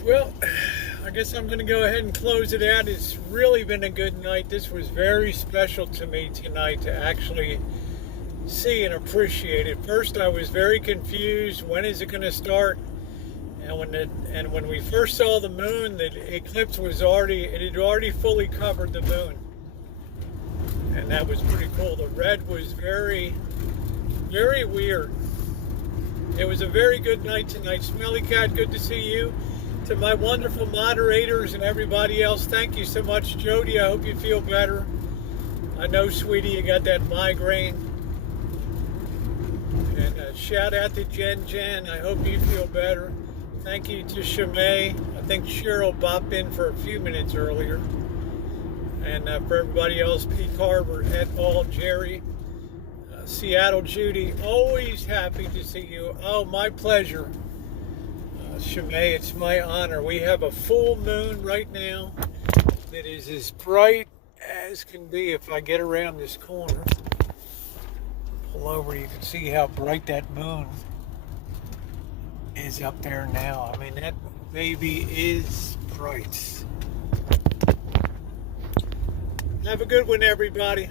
Well, I guess I'm going to go ahead and close it out. It's really been a good night. This was very special to me tonight to actually see and appreciate it. First, I was very confused. When is it going to start? And when we first saw the moon, the eclipse was it had already fully covered the moon, and that was pretty cool. The red was very, very weird. It was a very good night tonight. Smelly Cat, good to see you. To my wonderful moderators and everybody else, thank you so much. Jody, I hope you feel better. I know, sweetie, you got that migraine. And shout out to Jen. I hope you feel better. Thank you to Shimei. I think Cheryl bopped in for a few minutes earlier. And for everybody else, P. Carver, et al., Jerry, Seattle Judy, always happy to see you. Oh, my pleasure. Shimei, it's my honor. We have a full moon right now that is as bright as can be. If I get around this corner, pull over, you can see how bright that moon is up there now. I mean, that baby is bright. Have a good one, everybody.